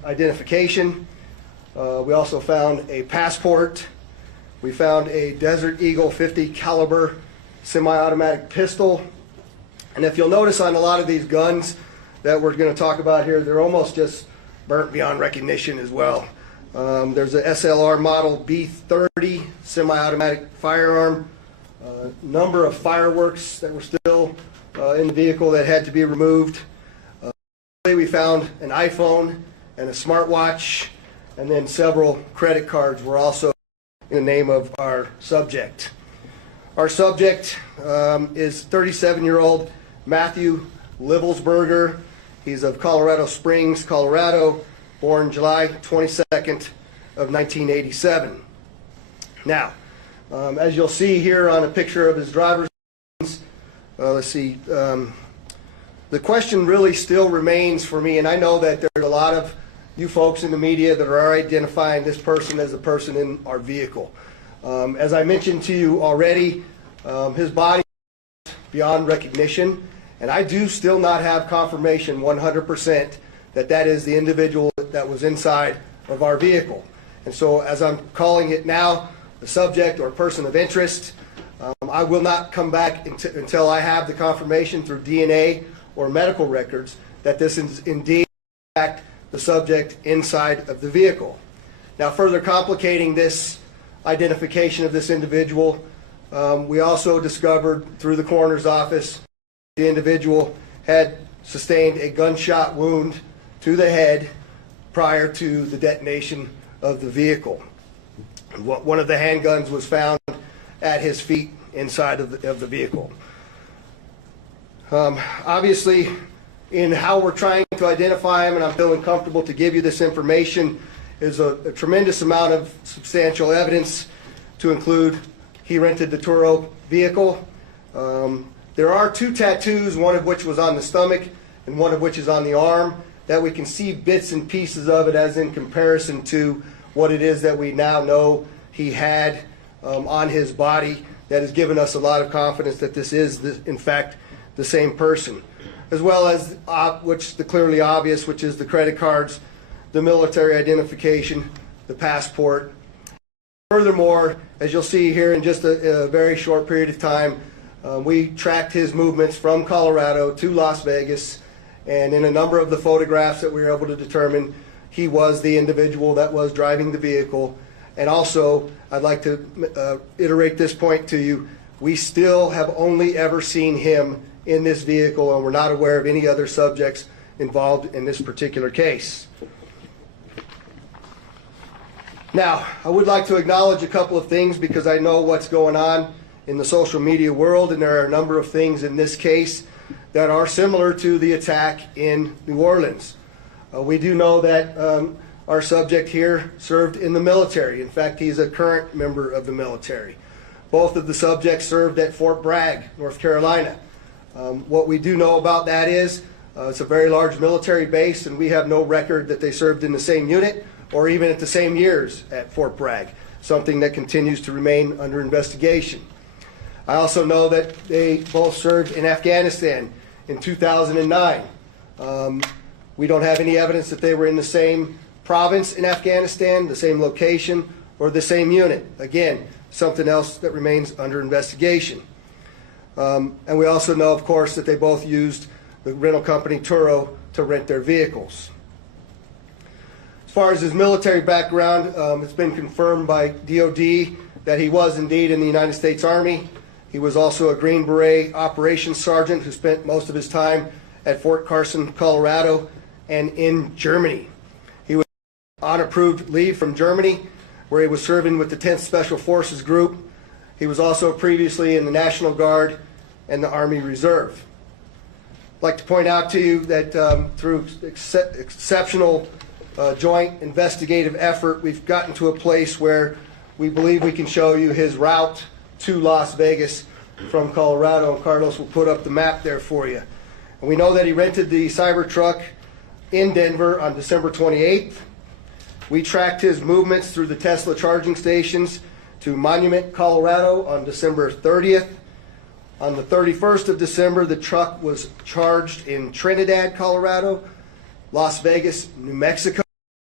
identification. We also found a passport. We found a Desert Eagle 50 caliber semi-automatic pistol. And if you'll notice on a lot of these guns that we're going to talk about here, they're almost just burnt beyond recognition as well. There's a SLR model B30 semi-automatic firearm. Number of fireworks that were still in the vehicle that had to be removed. We found an iPhone and a smartwatch, and then several credit cards were also in the name of our subject. Our subject is 37-year-old Matthew Livelsberger. He's of Colorado Springs, Colorado, born July 22nd of 1987. Now, as you'll see here on a picture of his driver's license, let's see, the question really still remains for me, and I know that there's a lot of you folks in the media that are identifying this person as a person in our vehicle. As I mentioned to you already, his body is beyond recognition, and I do still not have confirmation 100% that that is the individual that was inside of our vehicle. And so as I'm calling it now, the subject or person of interest, I will not come back until I have the confirmation through DNA or medical records that this is indeed in fact the subject inside of the vehicle. Now, further complicating this identification of this individual, we also discovered through the coroner's office the individual had sustained a gunshot wound to the head prior to the detonation of the vehicle. One of the handguns was found at his feet inside of the vehicle. Obviously, in how we're trying to identify him, and I'm feeling comfortable to give you this information, is a tremendous amount of substantial evidence to include he rented the Turo vehicle. There are 2 tattoos, one of which was on the stomach and one of which is on the arm, that we can see bits and pieces of it as in comparison to what it is that we now know he had on his body. That has given us a lot of confidence that this is, in fact, the same person, as well as which the clearly obvious, which is the credit cards, the military identification, the passport. Furthermore, as you'll see here in just a very short period of time, we tracked his movements from Colorado to Las Vegas, and in a number of the photographs that we were able to determine, he was the individual that was driving the vehicle. And also, I'd like to iterate this point to you, we still have only ever seen him in this vehicle, and we're not aware of any other subjects involved in this particular case. Now, I would like to acknowledge a couple of things because I know what's going on in the social media world, and there are a number of things in this case that are similar to the attack in New Orleans. We do know that our subject here served in the military. In fact, he's a current member of the military. Both of the subjects served at Fort Bragg, North Carolina. What we do know about that is it's a very large military base, and we have no record that they served in the same unit or even at the same years at Fort Bragg, something that continues to remain under investigation. I also know that they both served in Afghanistan in 2009. We don't have any evidence that they were in the same province in Afghanistan, the same location, or the same unit. Again, something else that remains under investigation. And we also know, of course, that they both used the rental company Turo to rent their vehicles. As far as his military background, it's been confirmed by DOD that he was indeed in the United States Army. He was also a Green Beret operations sergeant who spent most of his time at Fort Carson, Colorado, and in Germany. He was on approved leave from Germany, where he was serving with the 10th Special Forces Group. He was also previously in the National Guard and the Army Reserve. I'd like to point out to you that through exceptional joint investigative effort, we've gotten to a place where we believe we can show you his route to Las Vegas from Colorado, and Carlos will put up the map there for you. And we know that he rented the Cybertruck in Denver on December 28th. We tracked his movements through the Tesla charging stations to Monument, Colorado on December 30th. On the 31st of December, the truck was charged in Trinidad, Colorado, Las Vegas, New Mexico,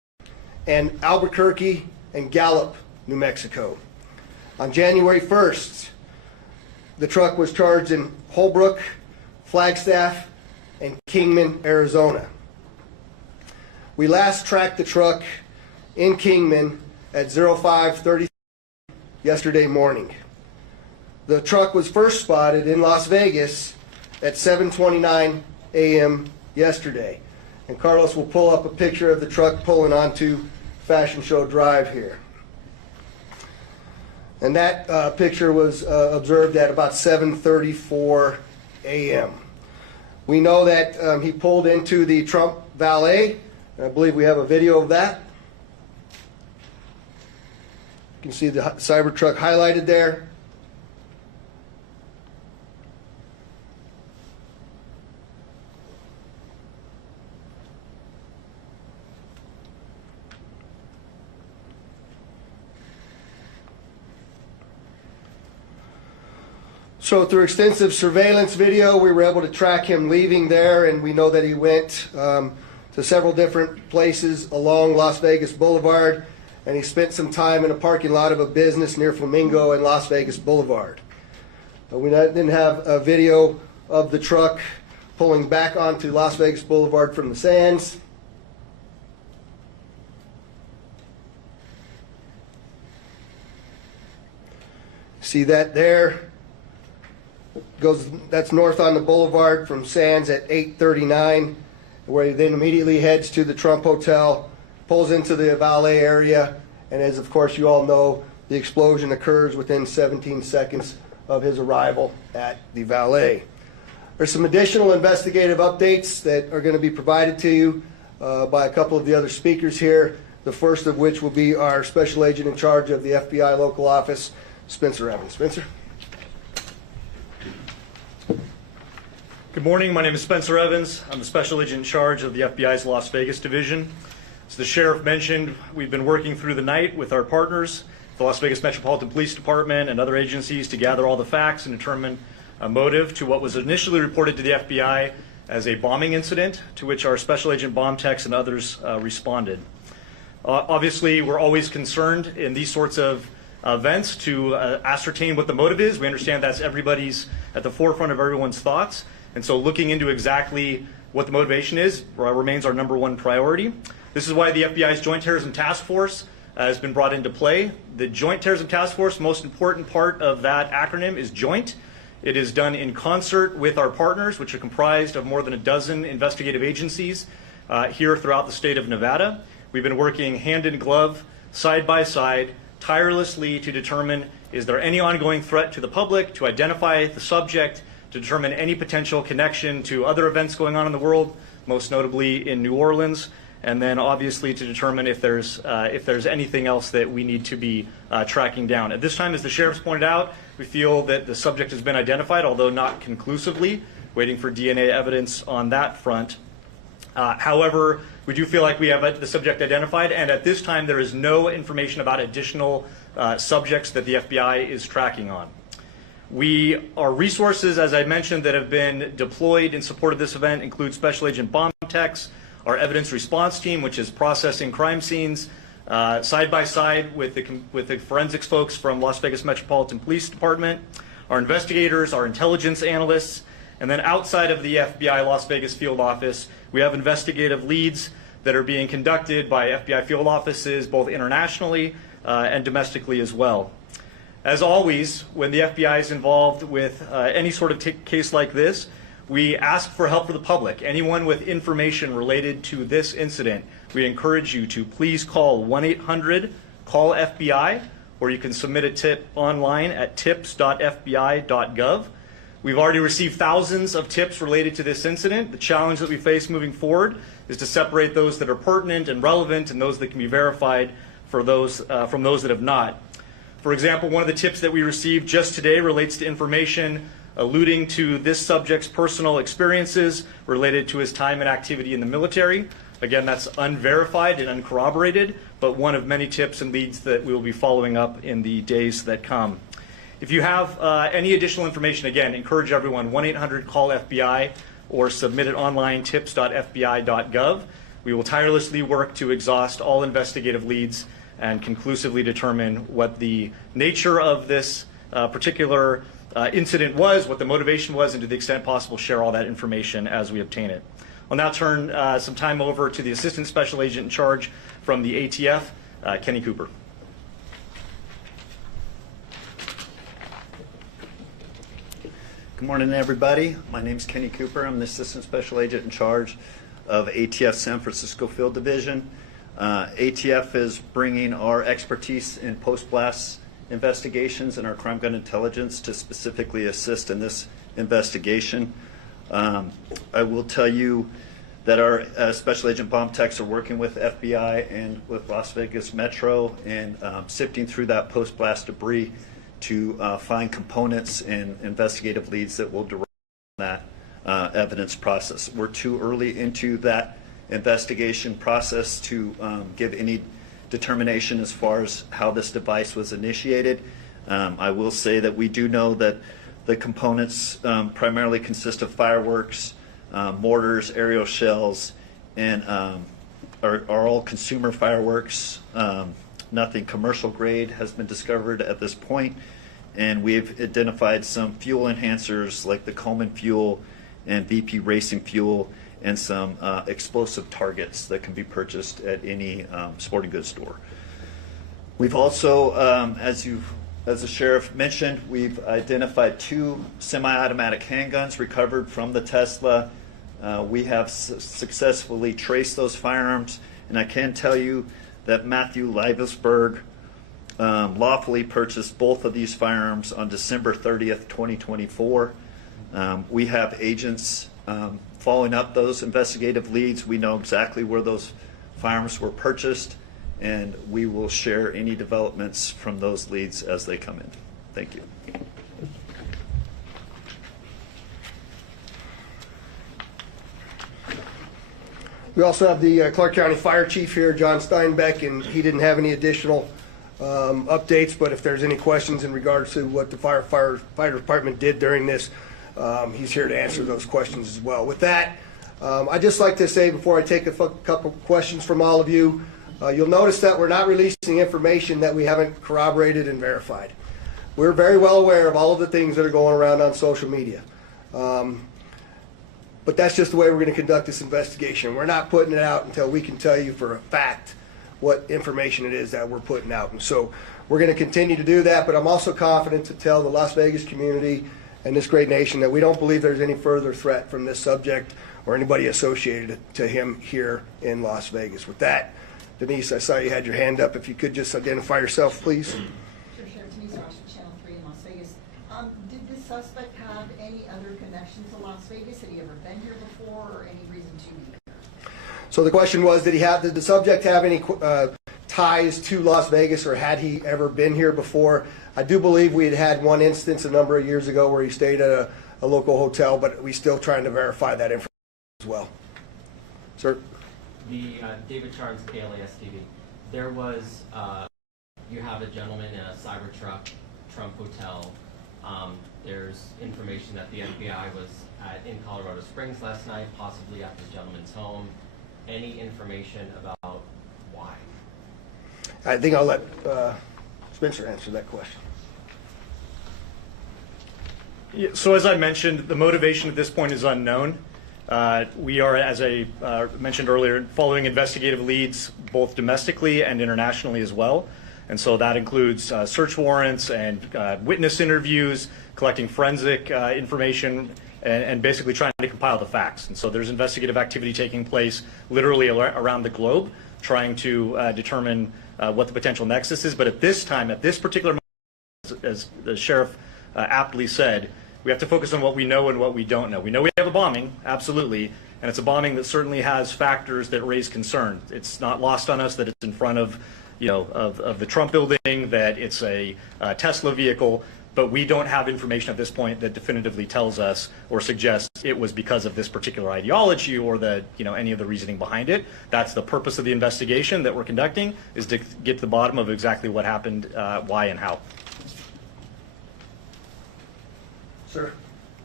and Albuquerque and Gallup, New Mexico. On January 1st, the truck was charged in Holbrook, Flagstaff, and Kingman, Arizona. We last tracked the truck in Kingman at 05:30 yesterday morning. The truck was first spotted in Las Vegas at 7:29 a.m. yesterday. And Carlos will pull up a picture of the truck pulling onto Fashion Show Drive here. And that picture was observed at about 7:34 a.m. We know that he pulled into the Trump Valet. I believe we have a video of that. You can see the Cybertruck highlighted there. So through extensive surveillance video, we were able to track him leaving there, and we know that he went to several different places along Las Vegas Boulevard, and he spent some time in a parking lot of a business near Flamingo and Las Vegas Boulevard. We didn't have a video of the truck pulling back onto Las Vegas Boulevard from the sands. See that there? That's north on the boulevard from Sands at 8:39, where he then immediately heads to the Trump Hotel, pulls into the valet area, and as of course you all know, the explosion occurs within 17 seconds of his arrival at the valet. There's some additional investigative updates that are going to be provided to you by a couple of the other speakers here, the first of which will be our Special Agent in charge of the FBI local office, Spencer Evans. Spencer? Good morning, my name is Spencer Evans. I'm the Special Agent in charge of the FBI's Las Vegas Division. As the Sheriff mentioned, we've been working through the night with our partners, the Las Vegas Metropolitan Police Department and other agencies, to gather all the facts and determine a motive to what was initially reported to the FBI as a bombing incident, to which our Special Agent bomb techs and others responded. Obviously, we're always concerned in these sorts of events to ascertain what the motive is. We understand that's everybody's at the forefront of everyone's thoughts. And so looking into exactly what the motivation is remains our #1 priority. This is why the FBI's Joint Terrorism Task Force has been brought into play. The Joint Terrorism Task Force, most important part of that acronym is joint. It is done in concert with our partners, which are comprised of more than a dozen investigative agencies here throughout the state of Nevada. We've been working hand in glove, side by side, tirelessly to determine, is there any ongoing threat to the public, to identify the subject, to determine any potential connection to other events going on in the world, most notably in New Orleans, and then obviously to determine if there's anything else that we need to be tracking down. At this time, as the Sheriff's pointed out, we feel that the subject has been identified, although not conclusively, waiting for DNA evidence on that front. However, we do feel like we have the subject identified, and at this time there is no information about additional subjects that the FBI is tracking on. Our resources, as I mentioned, that have been deployed in support of this event include Special Agent bomb techs, our evidence response team, which is processing crime scenes, side by side with the forensics folks from Las Vegas Metropolitan Police Department, our investigators, our intelligence analysts, and then outside of the FBI Las Vegas field office, we have investigative leads that are being conducted by FBI field offices both internationally and domestically as well. As always, when the FBI is involved with any sort of case like this, we ask for help for the public. Anyone with information related to this incident, we encourage you to please call 1-800-CALL-FBI, or you can submit a tip online at tips.fbi.gov. We've already received thousands of tips related to this incident. The challenge that we face moving forward is to separate those that are pertinent and relevant and those that can be verified from those that have not. For example, one of the tips that we received just today relates to information alluding to this subject's personal experiences related to his time and activity in the military. Again, that's unverified and uncorroborated, but one of many tips and leads that we will be following up in the days that come. If you have any additional information, again, encourage everyone, 1-800-CALL-FBI, or submit it online, tips.fbi.gov. We will tirelessly work to exhaust all investigative leads and conclusively determine what the nature of this particular incident was, what the motivation was, and to the extent possible, share all that information as we obtain it. I'll now turn some time over to the Assistant Special Agent in charge from the ATF, Kenny Cooper. Good morning, everybody. My name is Kenny Cooper. I'm the Assistant Special Agent in charge of ATF San Francisco Field Division. ATF is bringing our expertise in post-blast investigations and our crime gun intelligence to specifically assist in this investigation. I will tell you that our Special Agent bomb techs are working with FBI and with Las Vegas Metro and sifting through that post-blast debris to find components and investigative leads that will derive from that evidence process. We're too early into that investigation process to give any determination as far as how this device was initiated. I will say that we do know that the components primarily consist of fireworks, mortars, aerial shells, and are all consumer fireworks. Nothing commercial grade has been discovered at this point, and we've identified some fuel enhancers like the Coleman fuel and VP racing fuel and some explosive targets that can be purchased at any sporting goods store. We've also, as the sheriff mentioned, we've identified 2 semi-automatic handguns recovered from the Tesla. We have successfully traced those firearms, and I can tell you that Matthew Livesberg lawfully purchased both of these firearms on December 30th, 2024. We have agents following up those investigative leads. We know exactly where those firearms were purchased, and we will share any developments from those leads as they come in. Thank you. We also have the Clark County Fire Chief here, John Steinbeck, and he didn't have any additional updates, but if there's any questions in regards to what the fire department did during this, he's here to answer those questions as well. With that, I'd just like to say before I take a couple questions from all of you, you'll notice that we're not releasing information that we haven't corroborated and verified. We're very well aware of all of the things that are going around on social media. But that's just the way we're going to conduct this investigation. We're not putting it out until we can tell you for a fact what information it is that we're putting out. And so we're going to continue to do that, but I'm also confident to tell the Las Vegas community and this great nation that we don't believe there's any further threat from this subject or anybody associated to him here in Las Vegas. With that, Denise, I saw you had your hand up. If you could just identify yourself, please. Sure, Sheriff. Denise Ross from Channel 3 in Las Vegas. Did the suspect have any other connection to Las Vegas? Had he ever been here before, or any reason to be here? So the question was, did the subject have any ties to Las Vegas, or had he ever been here before? I do believe we had one instance a number of years ago where he stayed at a local hotel, but we're still trying to verify that information as well. Sir? The David Charles, KLAS TV. There was, you have a gentleman in a Cybertruck, Trump Hotel. There's information that the FBI was in Colorado Springs last night, possibly at the gentleman's home. Any information about why? I think I'll let Spencer answer that question. Yeah, so as I mentioned, the motivation at this point is unknown. We are, as I mentioned earlier, following investigative leads both domestically and internationally as well. And so that includes search warrants and witness interviews, collecting forensic information, and basically trying to compile the facts. And so there's investigative activity taking place literally around the globe, trying to determine what the potential nexus is. But at this time, at this particular moment, as the sheriff aptly said, we have to focus on what we know and what we don't know. We know we have a bombing, absolutely, and it's a bombing that certainly has factors that raise concern. It's not lost on us that it's in front of, of the Trump building, that it's a Tesla vehicle, but we don't have information at this point that definitively tells us or suggests it was because of this particular ideology or any of the reasoning behind it. That's the purpose of the investigation that we're conducting, is to get to the bottom of exactly what happened, why and how. Sir?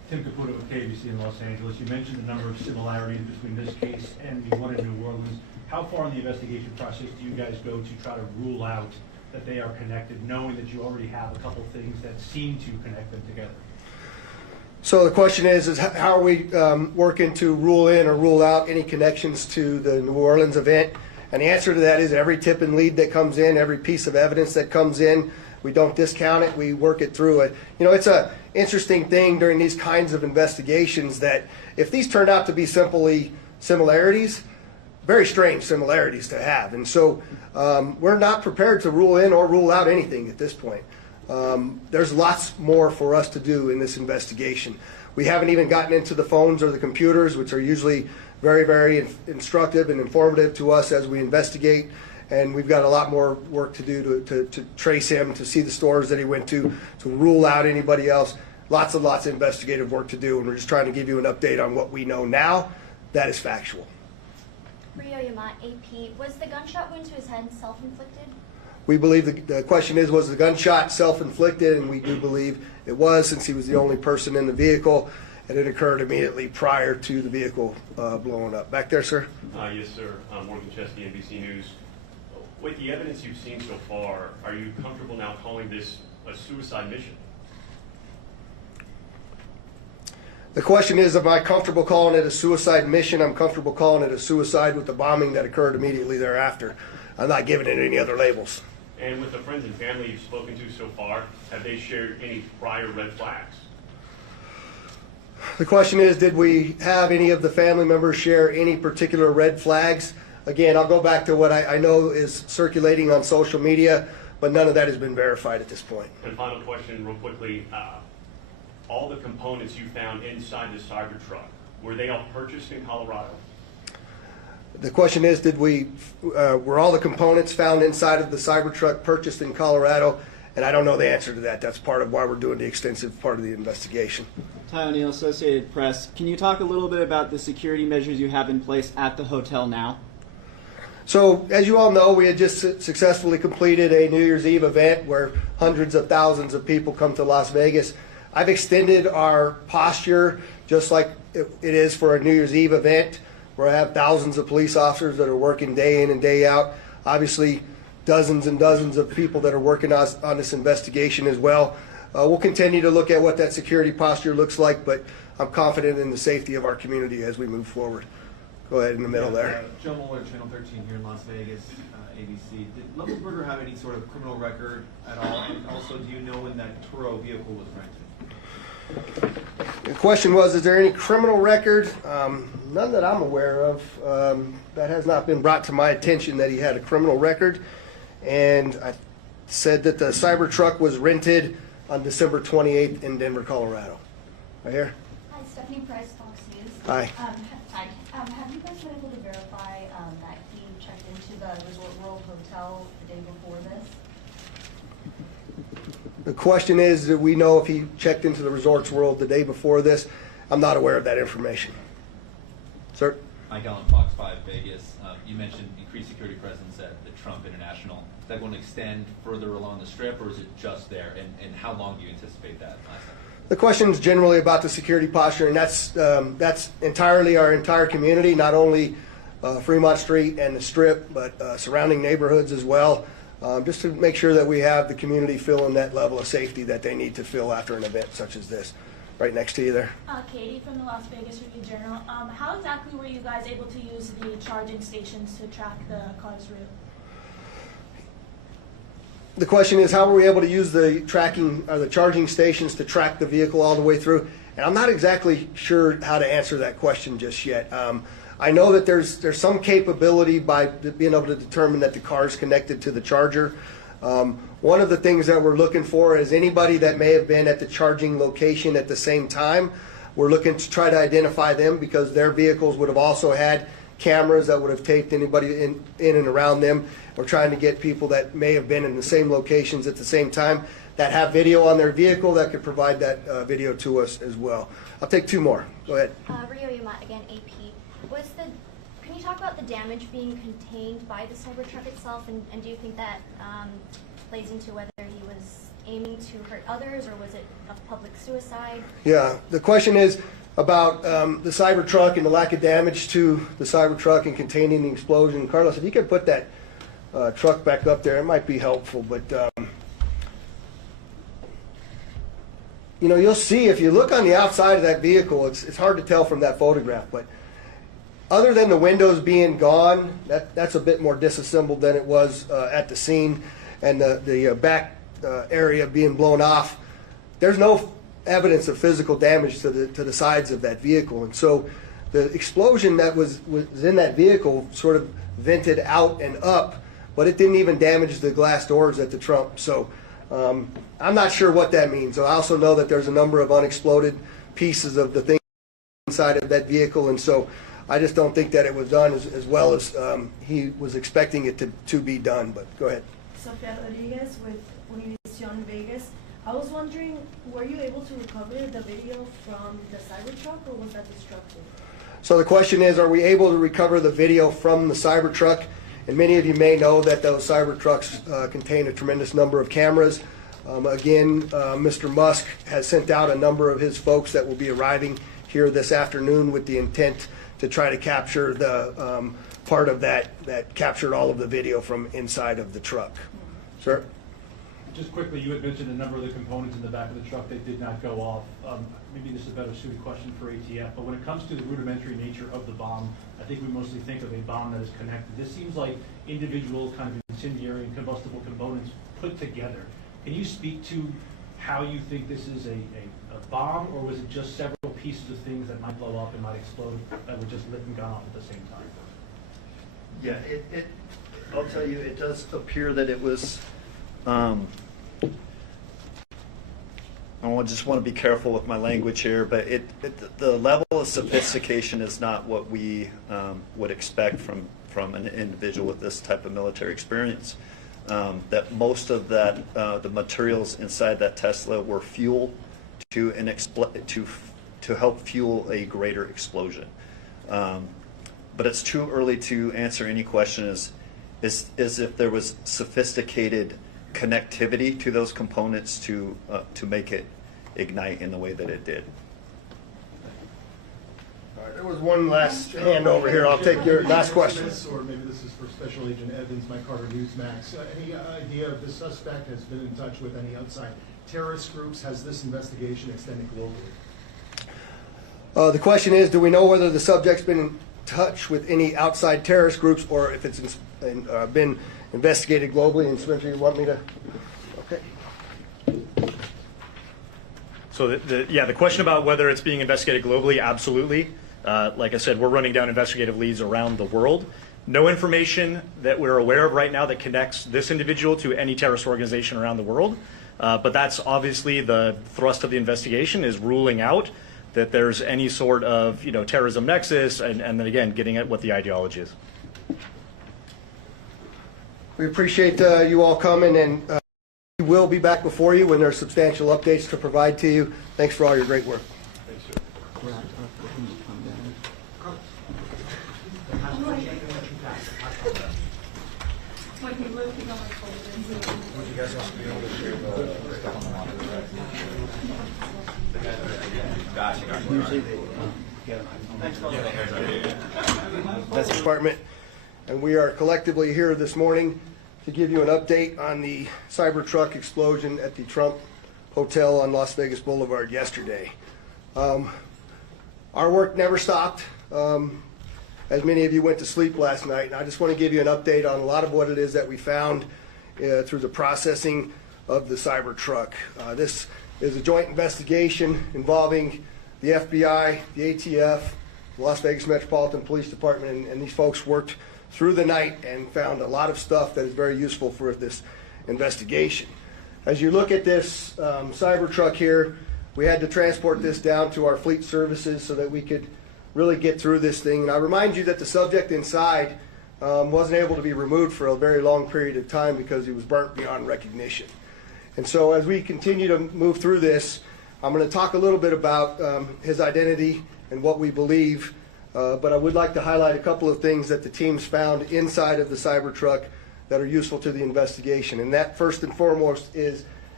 Tim Caputo with KBC in Los Angeles. You mentioned the number of similarities between this case and the one in New Orleans. How far in the investigation process do you guys go to try to rule out that they are connected, knowing that you already have a couple things that seem to connect them together? So the question is how are we working to rule in or rule out any connections to the New Orleans event? And the answer to that is every tip and lead that comes in, every piece of evidence that comes in, we don't discount it, we work it through it. You know, it's a interesting thing during these kinds of investigations that if these turn out to be simply similarities, very strange similarities to have. And so we're not prepared to rule in or rule out anything at this point. There's lots more for us to do in this investigation. We haven't even gotten into the phones or the computers, which are usually very, very instructive and informative to us as we investigate. And we've got a lot more work to do to trace him, to see the stores that he went to rule out anybody else. Lots and lots of investigative work to do, and we're just trying to give you an update on what we know now. That is factual. Rio Yamat, AP, was the gunshot wound to his head self-inflicted? We believe the question is, was the gunshot self-inflicted? And we do believe it was, since he was the only person in the vehicle, and it occurred immediately prior to the vehicle blowing up. Back there, sir? Yes, sir. Morgan Chesky, NBC News. With the evidence you've seen so far, are you comfortable now calling this a suicide mission? The question is, am I comfortable calling it a suicide mission? I'm comfortable calling it a suicide with the bombing that occurred immediately thereafter. I'm not giving it any other labels. And with the friends and family you've spoken to so far, have they shared any prior red flags? The question is, did we have any of the family members share any particular red flags? Again, I'll go back to what I know is circulating on social media, but none of that has been verified at this point. And final question, real quickly. All the components you found inside the Cybertruck, were they all purchased in Colorado? The question is, were all the components found inside of the Cybertruck purchased in Colorado? And I don't know the answer to that. That's part of why we're doing the extensive part of the investigation. Ty O'Neill, Associated Press. Can you talk a little bit about the security measures you have in place at the hotel now? So, as you all know, we had just successfully completed a New Year's Eve event where hundreds of thousands of people come to Las Vegas. I've extended our posture just like it is for a New Year's Eve event, where I have thousands of police officers that are working day in and day out. Obviously, dozens and dozens of people that are working on this investigation as well. We'll continue to look at what that security posture looks like, but I'm confident in the safety of our community as we move forward. Go ahead in the middle there. Joe Mueller, Channel 13 here in Las Vegas, ABC. Did Levelberger have any sort of criminal record at all? And also, do you know when that Turo vehicle was rented? The question was, is there any criminal record? None that I'm aware of. That has not been brought to my attention that he had a criminal record. And I said that the Cybertruck was rented on December 28th in Denver, Colorado. Right here? Hi, Stephanie Price, Fox News. Hi. Hi. Have you guys been able to verify that he checked into the Resort World Hotel the day before this? The question is, do we know if he checked into the Resorts World the day before this? I'm not aware of that information. Sir? Mike Allen, Fox 5 Vegas. You mentioned increased security presence at the Trump International. Is that going to extend further along the Strip, or is it just there? And how long do you anticipate that lasting? The question is generally about the security posture, and that's entirely our entire community, not only Fremont Street and the Strip, but surrounding neighborhoods as well, just to make sure that we have the community feeling that level of safety that they need to feel after an event such as this. Right next to you there. Katie from the Las Vegas Review-Journal. How exactly were you guys able to use the charging stations to track the car's route? The question is, how were we able to use the charging stations to track the vehicle all the way through? And I'm not exactly sure how to answer that question just yet. I know that there's some capability by being able to determine that the car is connected to the charger. One of the things that we're looking for is anybody that may have been at the charging location at the same time. We're looking to try to identify them because their vehicles would have also had cameras that would have taped anybody in and around them. We're trying to get people that may have been in the same locations at the same time that have video on their vehicle that could provide that video to us as well. I'll take two more. Go ahead. Rio Yamat, again, AP. Can you talk about the damage being contained by the Cybertruck itself, and do you think that plays into whether he was aiming to hurt others, or was it a public suicide? Yeah, the question is about the Cybertruck and the lack of damage to the Cybertruck and containing the explosion. Carlos, if you could put that truck back up there, it might be helpful. But you know, you'll see if you look on the outside of that vehicle, it's hard to tell from that photograph, but other than the windows being gone, that's a bit more disassembled than it was at the scene, and the back area being blown off. There's no evidence of physical damage to the sides of that vehicle, and so the explosion that was in that vehicle sort of vented out and up, but it didn't even damage the glass doors at the trunk. So I'm not sure what that means. I also know that there's a number of unexploded pieces of the thing inside of that vehicle, and so I just don't think that it was done as well as he was expecting it to be done. But go ahead. Sofia Rodriguez with Univision Vegas. I was wondering, were you able to recover the video from the Cybertruck, or was that destructive? So the question is, are we able to recover the video from the Cybertruck? And many of you may know that those Cybertrucks contain a tremendous number of cameras. Again, Mr. Musk has sent out a number of his folks that will be arriving here this afternoon with the intent to try to capture the part of that captured all of the video from inside of the truck. Sir? Just quickly, you had mentioned a number of the components in the back of the truck that did not go off. Maybe this is a better suited question for ATF, but when it comes to the rudimentary nature of the bomb, I think we mostly think of a bomb that is connected. This seems like individual kind of incendiary and combustible components put together. Can you speak to how you think this is a bomb, or was it just several pieces of things that might blow up and might explode that were just lit and gone off at the same time? Yeah, I'll tell you, it does appear that it was, I just want to be careful with my language here, but the level of sophistication is not what we would expect from an individual with this type of military experience. That most of that, the materials inside that Tesla were fuel to help fuel a greater explosion. But it's too early to answer any question is if there was sophisticated connectivity to those components to make it ignite in the way that it did. All right, there was one last hand over here. I'll take your last question. Or maybe this is for Special Agent Evans, Mike Carter, Newsmax. Any idea if the suspect has been in touch with any outside terrorist groups? Has this investigation extended globally? The question is, do we know whether the subject's been in touch with any outside terrorist groups, or if it's been investigated globally? And Spencer, you want me to? Okay. So the question about whether it's being investigated globally, absolutely. Like I said, we're running down investigative leads around the world. No information that we're aware of right now that connects this individual to any terrorist organization around the world. But that's obviously the thrust of the investigation, is ruling out that there's any sort of terrorism nexus, and then again getting at what the ideology is. We appreciate you all coming, and we will be back before you when there's substantial updates to provide to you. Thanks for all your great work. Thanks, sir. That's Department, and we are collectively here this morning to give you an update on the Cybertruck explosion at the Trump Hotel on Las Vegas Boulevard yesterday. Our work never stopped. As many of you went to sleep last night, and I just want to give you an update on a lot of what it is that we found through the processing of the Cybertruck. This is a joint investigation involving the FBI, the ATF, the Las Vegas Metropolitan Police Department, and these folks worked through the night and found a lot of stuff that is very useful for this investigation. As you look at this Cybertruck here, we had to transport this down to our fleet services so that we could really get through this thing. And I remind you that the subject inside wasn't able to be removed for a very long period of time because he was burnt beyond recognition. And so as we continue to move through this, I'm going to talk a little bit about his identity and what we believe, but I would like to highlight a couple of things that the teams found inside of the Cybertruck that are useful to the investigation. And that, first and foremost, is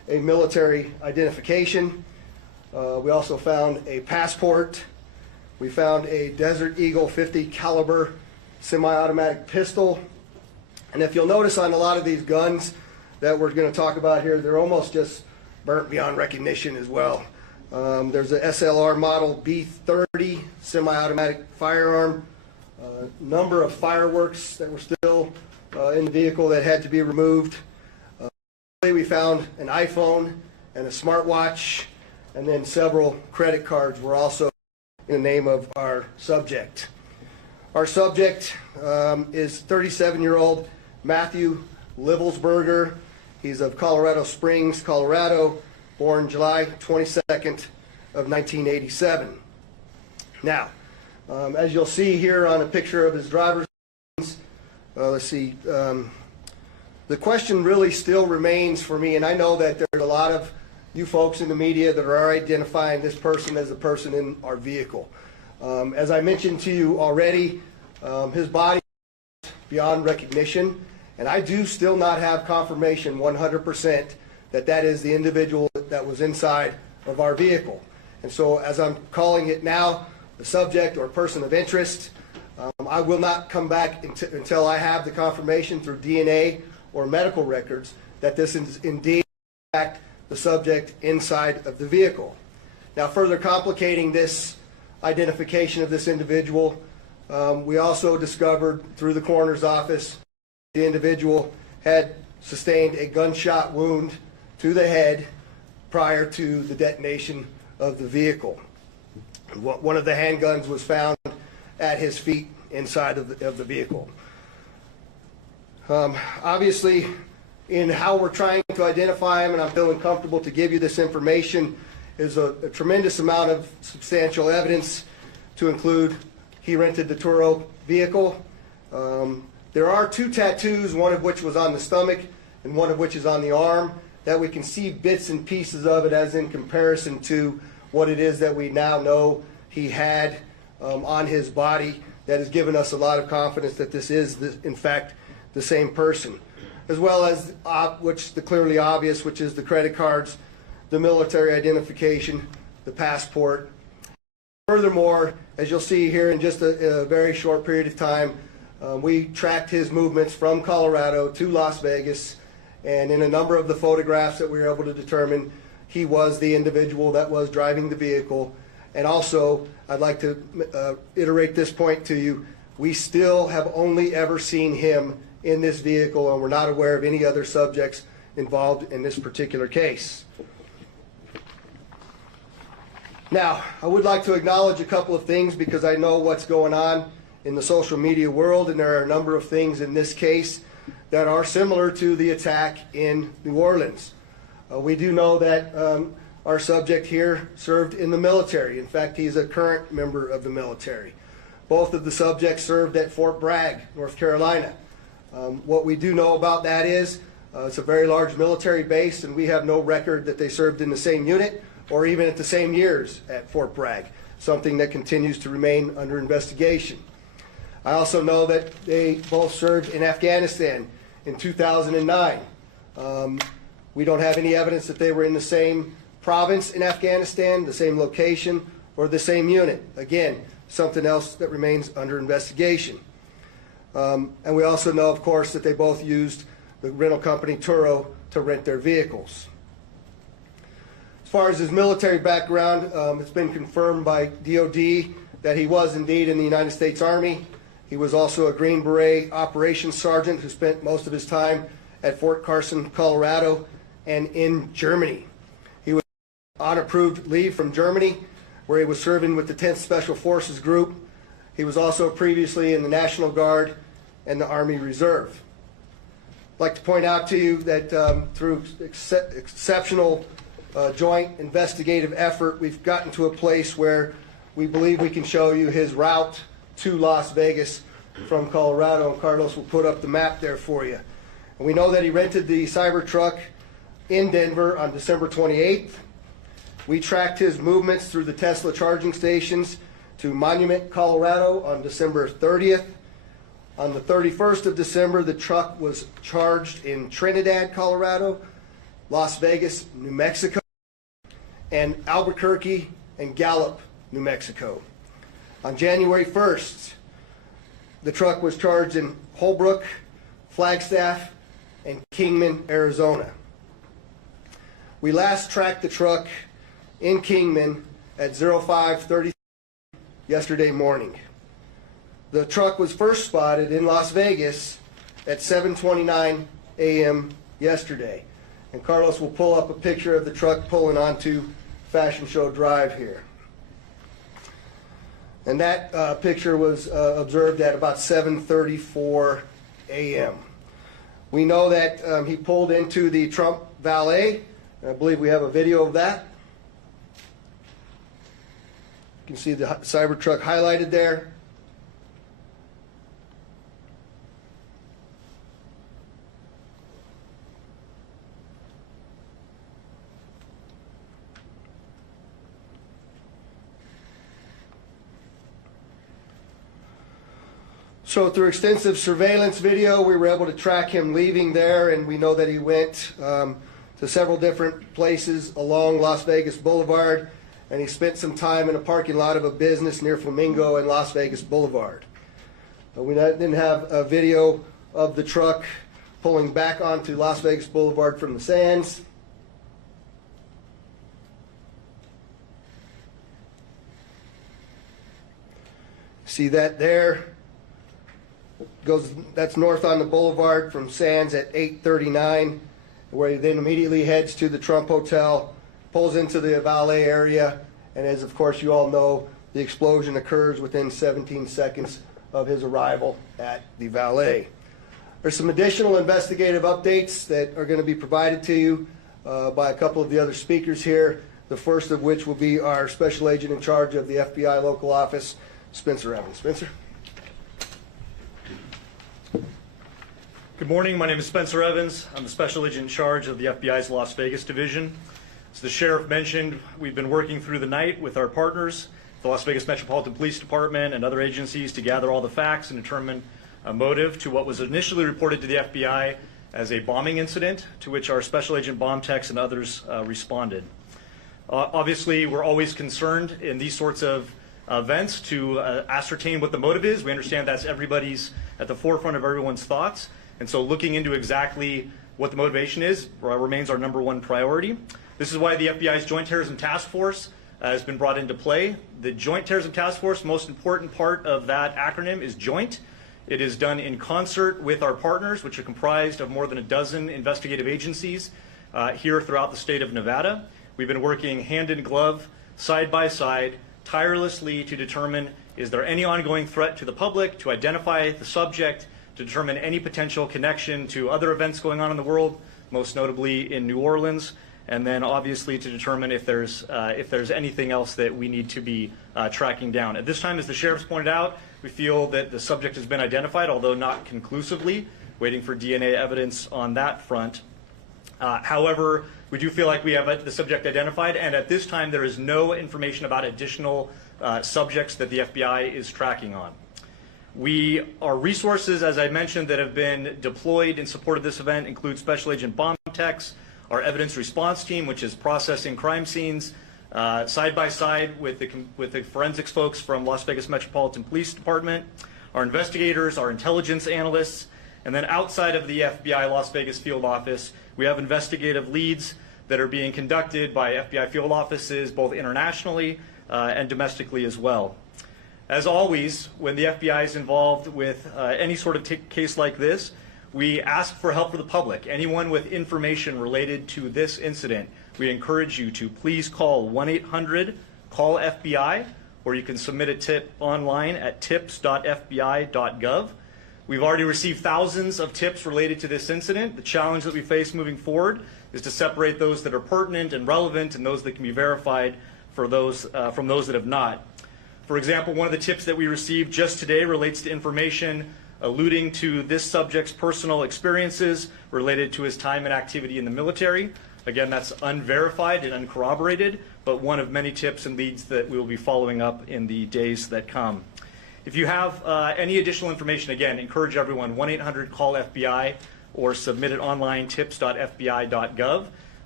a military identification. We also found a passport. We found a Desert Eagle 50 caliber semi-automatic pistol. And if you'll notice on a lot of these guns that we're going to talk about here, they're almost just burnt beyond recognition as well. There's a SLR model B30 semi-automatic firearm, number of fireworks that were still in the vehicle that had to be removed. We found an iPhone and a smartwatch, and then several credit cards were also in the name of our subject. Our subject is 37-year-old Matthew Livelsberger. He's of Colorado Springs, Colorado, born July 22nd of 1987. Now, as you'll see here on a picture of his driver's license, let's see, the question really still remains for me, and I know that there's a lot of you folks in the media that are identifying this person as the person in our vehicle. As I mentioned to you already, his body is beyond recognition, and I do still not have confirmation 100% that that is the individual that was inside of our vehicle. And so as I'm calling it now, the subject or person of interest, I will not come back until I have the confirmation through DNA or medical records that this is indeed in fact the subject inside of the vehicle. Now, further complicating this identification of this individual, we also discovered through the coroner's office the individual had sustained a gunshot wound to the head prior to the detonation of the vehicle. One of the handguns was found at his feet inside of the vehicle. Obviously, in how we're trying to identify him, and I'm feeling comfortable to give you this information, is a tremendous amount of substantial evidence to include he rented the Turo vehicle. There are 2 tattoos, one of which was on the stomach and one of which is on the arm, that we can see bits and pieces of it as in comparison to what it is that we now know he had on his body. That has given us a lot of confidence that this is, in fact, the same person. As well as, which the clearly obvious, which is the credit cards, the military identification, the passport. Furthermore, as you'll see here in just a very short period of time, we tracked his movements from Colorado to Las Vegas, and in a number of the photographs that we were able to determine, he was the individual that was driving the vehicle. And also, I'd like to iterate this point to you, we still have only ever seen him in this vehicle, and we're not aware of any other subjects involved in this particular case. Now, I would like to acknowledge a couple of things because I know what's going on in the social media world, and there are a number of things in this case that are similar to the attack in New Orleans. We do know that our subject here served in the military. In fact, he's a current member of the military. Both of the subjects served at Fort Bragg, North Carolina. What we do know about that is it's a very large military base, and we have no record that they served in the same unit or even at the same years at Fort Bragg, something that continues to remain under investigation. I also know that they both served in Afghanistan in 2009. We don't have any evidence that they were in the same province in Afghanistan, the same location, or the same unit. Again, something else that remains under investigation. And we also know, of course, that they both used the rental company Turo to rent their vehicles. As far as his military background, it's been confirmed by DOD that he was indeed in the United States Army. He was also a Green Beret operations sergeant who spent most of his time at Fort Carson, Colorado, and in Germany. He was on approved leave from Germany, where he was serving with the 10th Special Forces Group. He was also previously in the National Guard and the Army Reserve. I'd like to point out to you that through exceptional joint investigative effort, we've gotten to a place where we believe we can show you his route to Las Vegas from Colorado, and Carlos will put up the map there for you. And we know that he rented the Cybertruck in Denver on December 28th. We tracked his movements through the Tesla charging stations to Monument, Colorado on December 30th. On the 31st of December, the truck was charged in Trinidad, Colorado. Las Vegas, New Mexico, and Albuquerque and Gallup, New Mexico. On January 1st, the truck was charged in Holbrook, Flagstaff, and Kingman, Arizona. We last tracked the truck in Kingman at 05:30 yesterday morning. The truck was first spotted in Las Vegas at 7:29 a.m. yesterday. And Carlos will pull up a picture of the truck pulling onto Fashion Show Drive here. And that picture was observed at about 7:34 a.m. We know that he pulled into the Trump Valet. I believe we have a video of that. You can see the Cybertruck highlighted there. So through extensive surveillance video, we were able to track him leaving there, and we know that he went to several different places along Las Vegas Boulevard, and he spent some time in a parking lot of a business near Flamingo and Las Vegas Boulevard. We didn't have a video of the truck pulling back onto Las Vegas Boulevard from the Sands. See that there? That's north on the boulevard from Sands at 8:39, where he then immediately heads to the Trump Hotel, pulls into the valet area, and as of course you all know, the explosion occurs within 17 seconds of his arrival at the valet. There's some additional investigative updates that are going to be provided to you by a couple of the other speakers here, the first of which will be our Special Agent in charge of the FBI local office, Spencer Evans. Spencer? Good morning. My name is Spencer Evans. I'm the Special Agent in charge of the FBI's Las Vegas division. As the sheriff mentioned, we've been working through the night with our partners, the Las Vegas Metropolitan Police Department and other agencies, to gather all the facts and determine a motive to what was initially reported to the FBI as a bombing incident, to which our Special Agent bomb techs and others responded. Obviously, we're always concerned in these sorts of events to ascertain what the motive is. We understand that's everybody's at the forefront of everyone's thoughts. And so looking into exactly what the motivation is remains our #1 priority. This is why the FBI's Joint Terrorism Task Force has been brought into play. The Joint Terrorism Task Force, most important part of that acronym is joint. It is done in concert with our partners, which are comprised of more than a dozen investigative agencies here throughout the state of Nevada. We've been working hand in glove, side by side, tirelessly to determine, is there any ongoing threat to the public, to identify the subject, to determine any potential connection to other events going on in the world, most notably in New Orleans, and then obviously to determine if there's anything else that we need to be tracking down. At this time, as the sheriff's pointed out, we feel that the subject has been identified, although not conclusively, waiting for DNA evidence on that front. However, we do feel like we have the subject identified, and at this time there is no information about additional subjects that the FBI is tracking on. Our resources, as I mentioned, that have been deployed in support of this event include Special Agent bomb techs, our evidence response team, which is processing crime scenes, side by side with the forensics folks from Las Vegas Metropolitan Police Department, our investigators, our intelligence analysts, and then outside of the FBI Las Vegas field office, we have investigative leads that are being conducted by FBI field offices, both internationally and domestically as well. As always, when the FBI is involved with any sort of case like this, we ask for help for the public. Anyone with information related to this incident, we encourage you to please call 1-800-CALL-FBI, or you can submit a tip online at tips.fbi.gov. We've already received thousands of tips related to this incident. The challenge that we face moving forward is to separate those that are pertinent and relevant and those that can be verified from those that have not. For example, one of the tips that we received just today relates to information alluding to this subject's personal experiences related to his time and activity in the military. Again, that's unverified and uncorroborated, but one of many tips and leads that we will be following up in the days that come. If you have any additional information, again, encourage everyone, 1-800-CALL-FBI, or submit it online, tips.fbi.gov.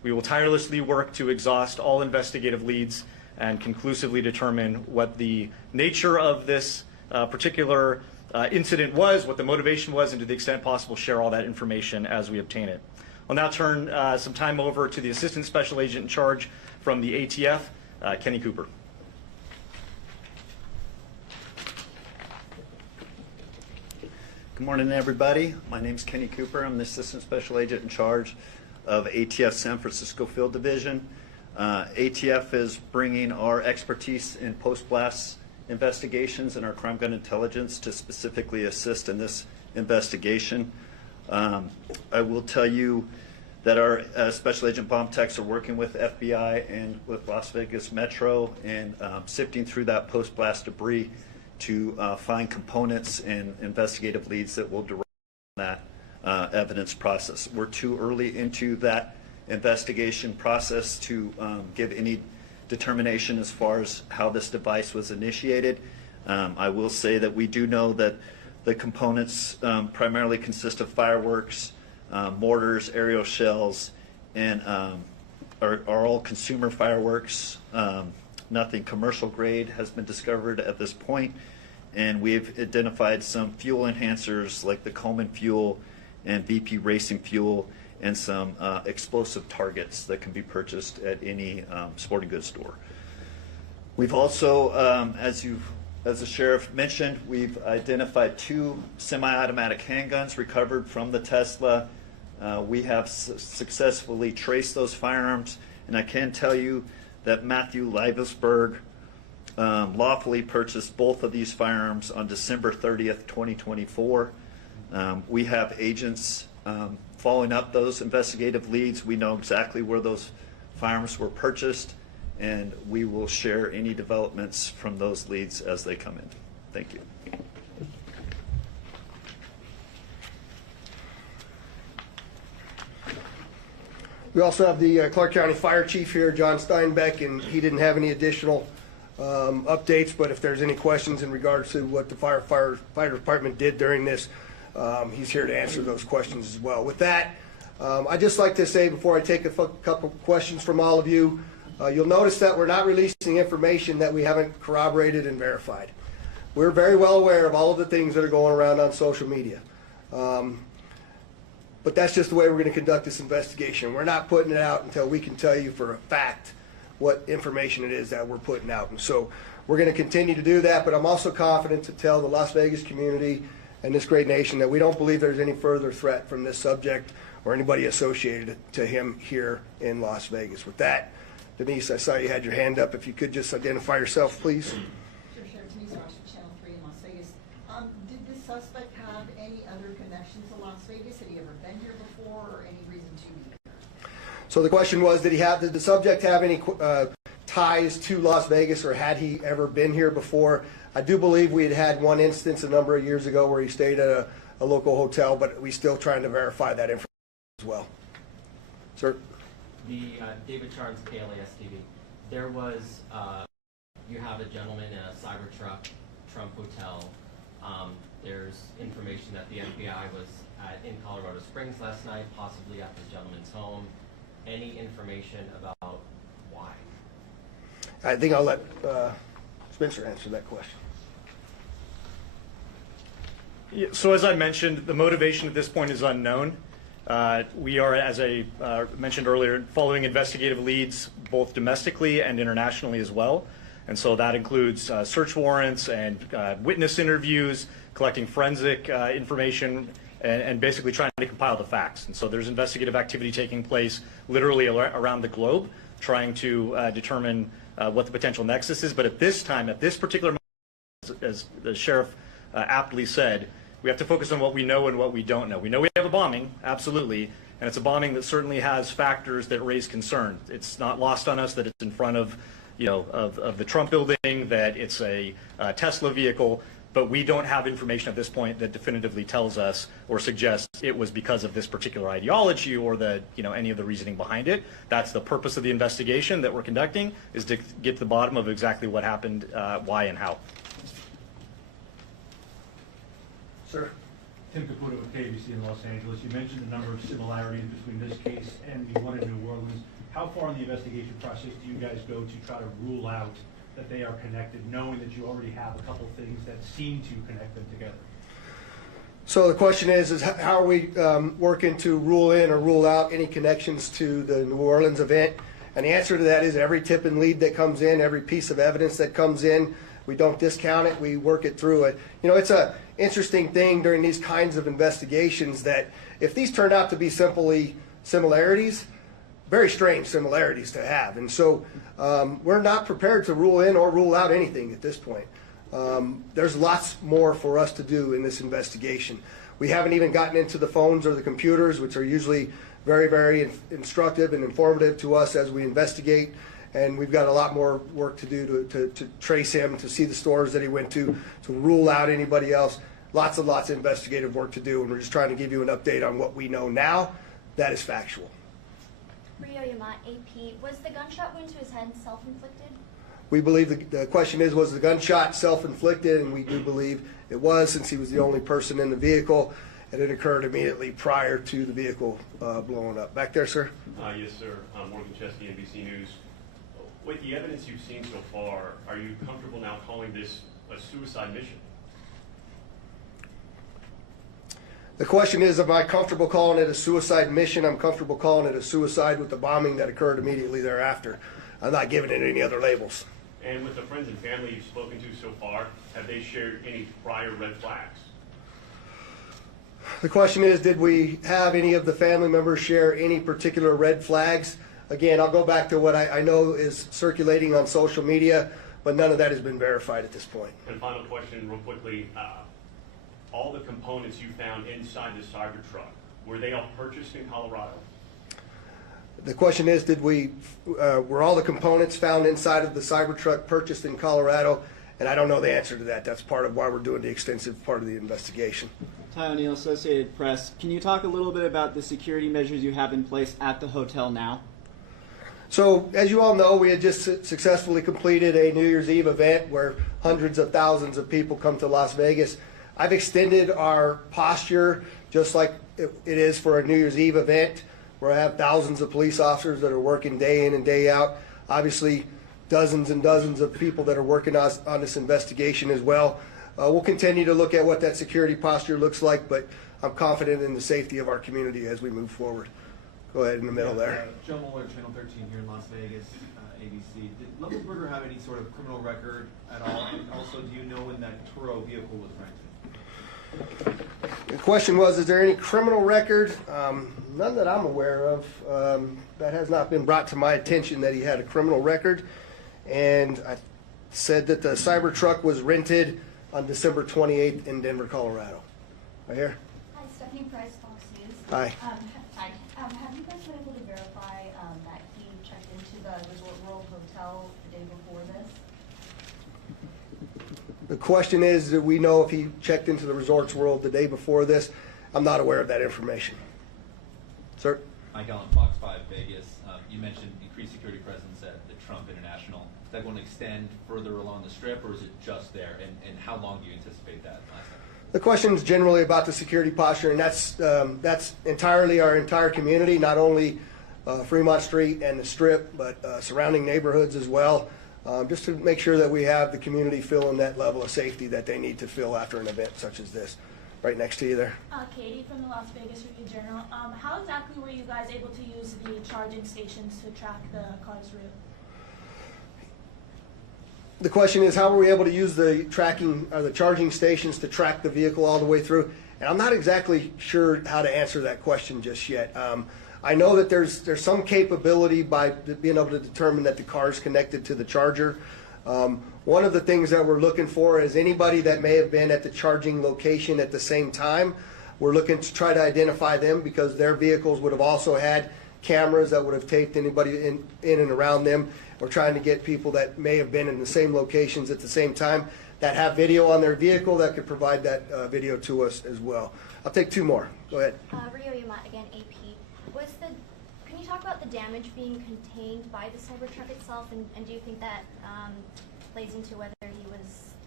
We will tirelessly work to exhaust all investigative leads and conclusively determine what the nature of this particular incident was, what the motivation was, and to the extent possible share all that information as we obtain it. I'll now turn some time over to the Assistant Special Agent in charge from the ATF, Kenny Cooper. Good morning, everybody. My name is Kenny Cooper. I'm the Assistant Special Agent in charge of ATF San Francisco Field Division. ATF is bringing our expertise in post-blast investigations and our crime gun intelligence to specifically assist in this investigation. I will tell you that our Special Agent bomb techs are working with FBI and with Las Vegas Metro and sifting through that post-blast debris to find components and investigative leads that will derive from that evidence process. We're too early into that investigation process to give any determination as far as how this device was initiated. I will say that we do know that the components primarily consist of fireworks, mortars, aerial shells, and are all consumer fireworks. Nothing commercial grade has been discovered at this point, and we've identified some fuel enhancers like the Coleman fuel and BP racing fuel and some explosive targets that can be purchased at any sporting goods store. We've also, as the sheriff mentioned, we've identified 2 semi-automatic handguns recovered from the Tesla. We have successfully traced those firearms, and I can tell you that Matthew Livesberg lawfully purchased both of these firearms on December 30th, 2024. We have agents following up those investigative leads. We know exactly where those firearms were purchased, and we will share any developments from those leads as they come in. Thank you. We also have the Clark County Fire Chief here, John Steinbeck, and he didn't have any additional updates, but if there's any questions in regards to what the fire department did during this, he's here to answer those questions as well. With that, I'd just like to say before I take a couple questions from all of you, you'll notice that we're not releasing information that we haven't corroborated and verified. We're very well aware of all of the things that are going around on social media. But that's just the way we're going to conduct this investigation. We're not putting it out until we can tell you for a fact what information it is that we're putting out. And so we're going to continue to do that, but I'm also confident to tell the Las Vegas community and this great nation that we don't believe there's any further threat from this subject or anybody associated to him here in Las Vegas. With that, Denise, I saw you had your hand up. If you could just identify yourself, please. Sure, Sheriff. Denise Ross from Channel 3 in Las Vegas. Did this suspect have any other connections to Las Vegas? Had he ever been here before, or any reason to be here? So the question was, did the subject have any ties to Las Vegas, or had he ever been here before? I do believe we had one instance a number of years ago where he stayed at a local hotel, but we're still trying to verify that information as well. Sir? The David Charles, KLAS TV. There was, you have a gentleman in a Cybertruck, Trump Hotel. There's information that the FBI was in Colorado Springs last night, possibly at this gentleman's home. Any information about why? I think I'll let Spencer answer that question. Yeah, so as I mentioned, the motivation at this point is unknown. We are, as I mentioned earlier, following investigative leads both domestically and internationally as well. And so that includes search warrants and witness interviews, collecting forensic information, and basically trying to compile the facts. And so there's investigative activity taking place literally around the globe, trying to determine what the potential nexus is. But at this time, at this particular moment, as the sheriff aptly said, we have to focus on what we know and what we don't know. We know we have a bombing, absolutely, and it's a bombing that certainly has factors that raise concern. It's not lost on us that it's in front of, of the Trump building, that it's a Tesla vehicle, but we don't have information at this point that definitively tells us or suggests it was because of this particular ideology or the, any of the reasoning behind it. That's the purpose of the investigation that we're conducting, is to get to the bottom of exactly what happened, why and how. Sir? Tim Caputo with KBC in Los Angeles. You mentioned the number of similarities between this case and the one in New Orleans. How far in the investigation process do you guys go to try to rule out that they are connected, knowing that you already have a couple things that seem to connect them together? So the question is how are we working to rule in or rule out any connections to the New Orleans event? And the answer to that is every tip and lead that comes in, every piece of evidence that comes in, we don't discount it, we work it through it. You know, it's an interesting thing during these kinds of investigations that if these turn out to be simply similarities, very strange similarities to have. And so we're not prepared to rule in or rule out anything at this point. There's lots more for us to do in this investigation. We haven't even gotten into the phones or the computers, which are usually very, very instructive and informative to us as we investigate. And we've got a lot more work to do to trace him, to see the stores that he went to rule out anybody else. Lots and lots of investigative work to do, and we're just trying to give you an update on what we know now. That is factual. Rio Yamat, AP, was the gunshot wound to his head self-inflicted? We believe the question is, was the gunshot self-inflicted? And we do believe it was, since he was the only person in the vehicle, and it occurred immediately prior to the vehicle blowing up. Back there, sir? Yes, sir. Morgan Chesky, NBC News. With the evidence you've seen so far, are you comfortable now calling this a suicide mission? The question is, am I comfortable calling it a suicide mission? I'm comfortable calling it a suicide with the bombing that occurred immediately thereafter. I'm not giving it any other labels. And with the friends and family you've spoken to so far, have they shared any prior red flags? The question is, did we have any of the family members share any particular red flags? Again, I'll go back to what I know is circulating on social media, but none of that has been verified at this point. And final question, real quickly. All the components you found inside the Cybertruck, were they all purchased in Colorado? The question is, were all the components found inside of the Cybertruck purchased in Colorado? And I don't know the answer to that. That's part of why we're doing the extensive part of the investigation. Ty O'Neill, Associated Press. Can you talk a little bit about the security measures you have in place at the hotel now? So, as you all know, we had just successfully completed a New Year's Eve event where hundreds of thousands of people come to Las Vegas. I've extended our posture just like it is for a New Year's Eve event, where I have thousands of police officers that are working day in and day out. Obviously, dozens and dozens of people that are working on this investigation as well. We'll continue to look at what that security posture looks like, but I'm confident in the safety of our community as we move forward. Go ahead in the middle there. Joe Mueller, Channel 13 here in Las Vegas, ABC. Did Levelberger have any sort of criminal record at all? And also, do you know when that Turo vehicle was rented? The question was, is there any criminal record? None that I'm aware of. That has not been brought to my attention that he had a criminal record. And I said that the Cybertruck was rented on December 28th in Denver, Colorado. Right here. Hi, Stephanie Price, Fox News. Hi. Hi. Have you guys been able to verify that he checked into the Resort World Hotel the day before this? The question is, do we know if he checked into the Resorts World the day before this? I'm not aware of that information. Sir? Mike Allen, Fox 5 Vegas. You mentioned increased security presence at the Trump International. Is that going to extend further along the Strip, or is it just there? And how long do you anticipate that lasting? The question is generally about the security posture, and that's entirely our entire community, not only Fremont Street and the Strip, but surrounding neighborhoods as well, just to make sure that we have the community feeling that level of safety that they need to feel after an event such as this. Right next to you there. Katie from the Las Vegas Review-Journal. How exactly were you guys able to use the charging stations to track the car's route? The question is, how were we able to use the charging stations to track the vehicle all the way through? And I'm not exactly sure how to answer that question just yet. I know that there's some capability by being able to determine that the car is connected to the charger. One of the things that we're looking for is anybody that may have been at the charging location at the same time. We're looking to try to identify them because their vehicles would have also had cameras that would have taped anybody in and around them. We're trying to get people that may have been in the same locations at the same time that have video on their vehicle that could provide that video to us as well. I'll take two more. Go ahead. Rio Yamat, again, AP. Can you talk about the damage being contained by the Cybertruck itself, and do you think that plays into whether he was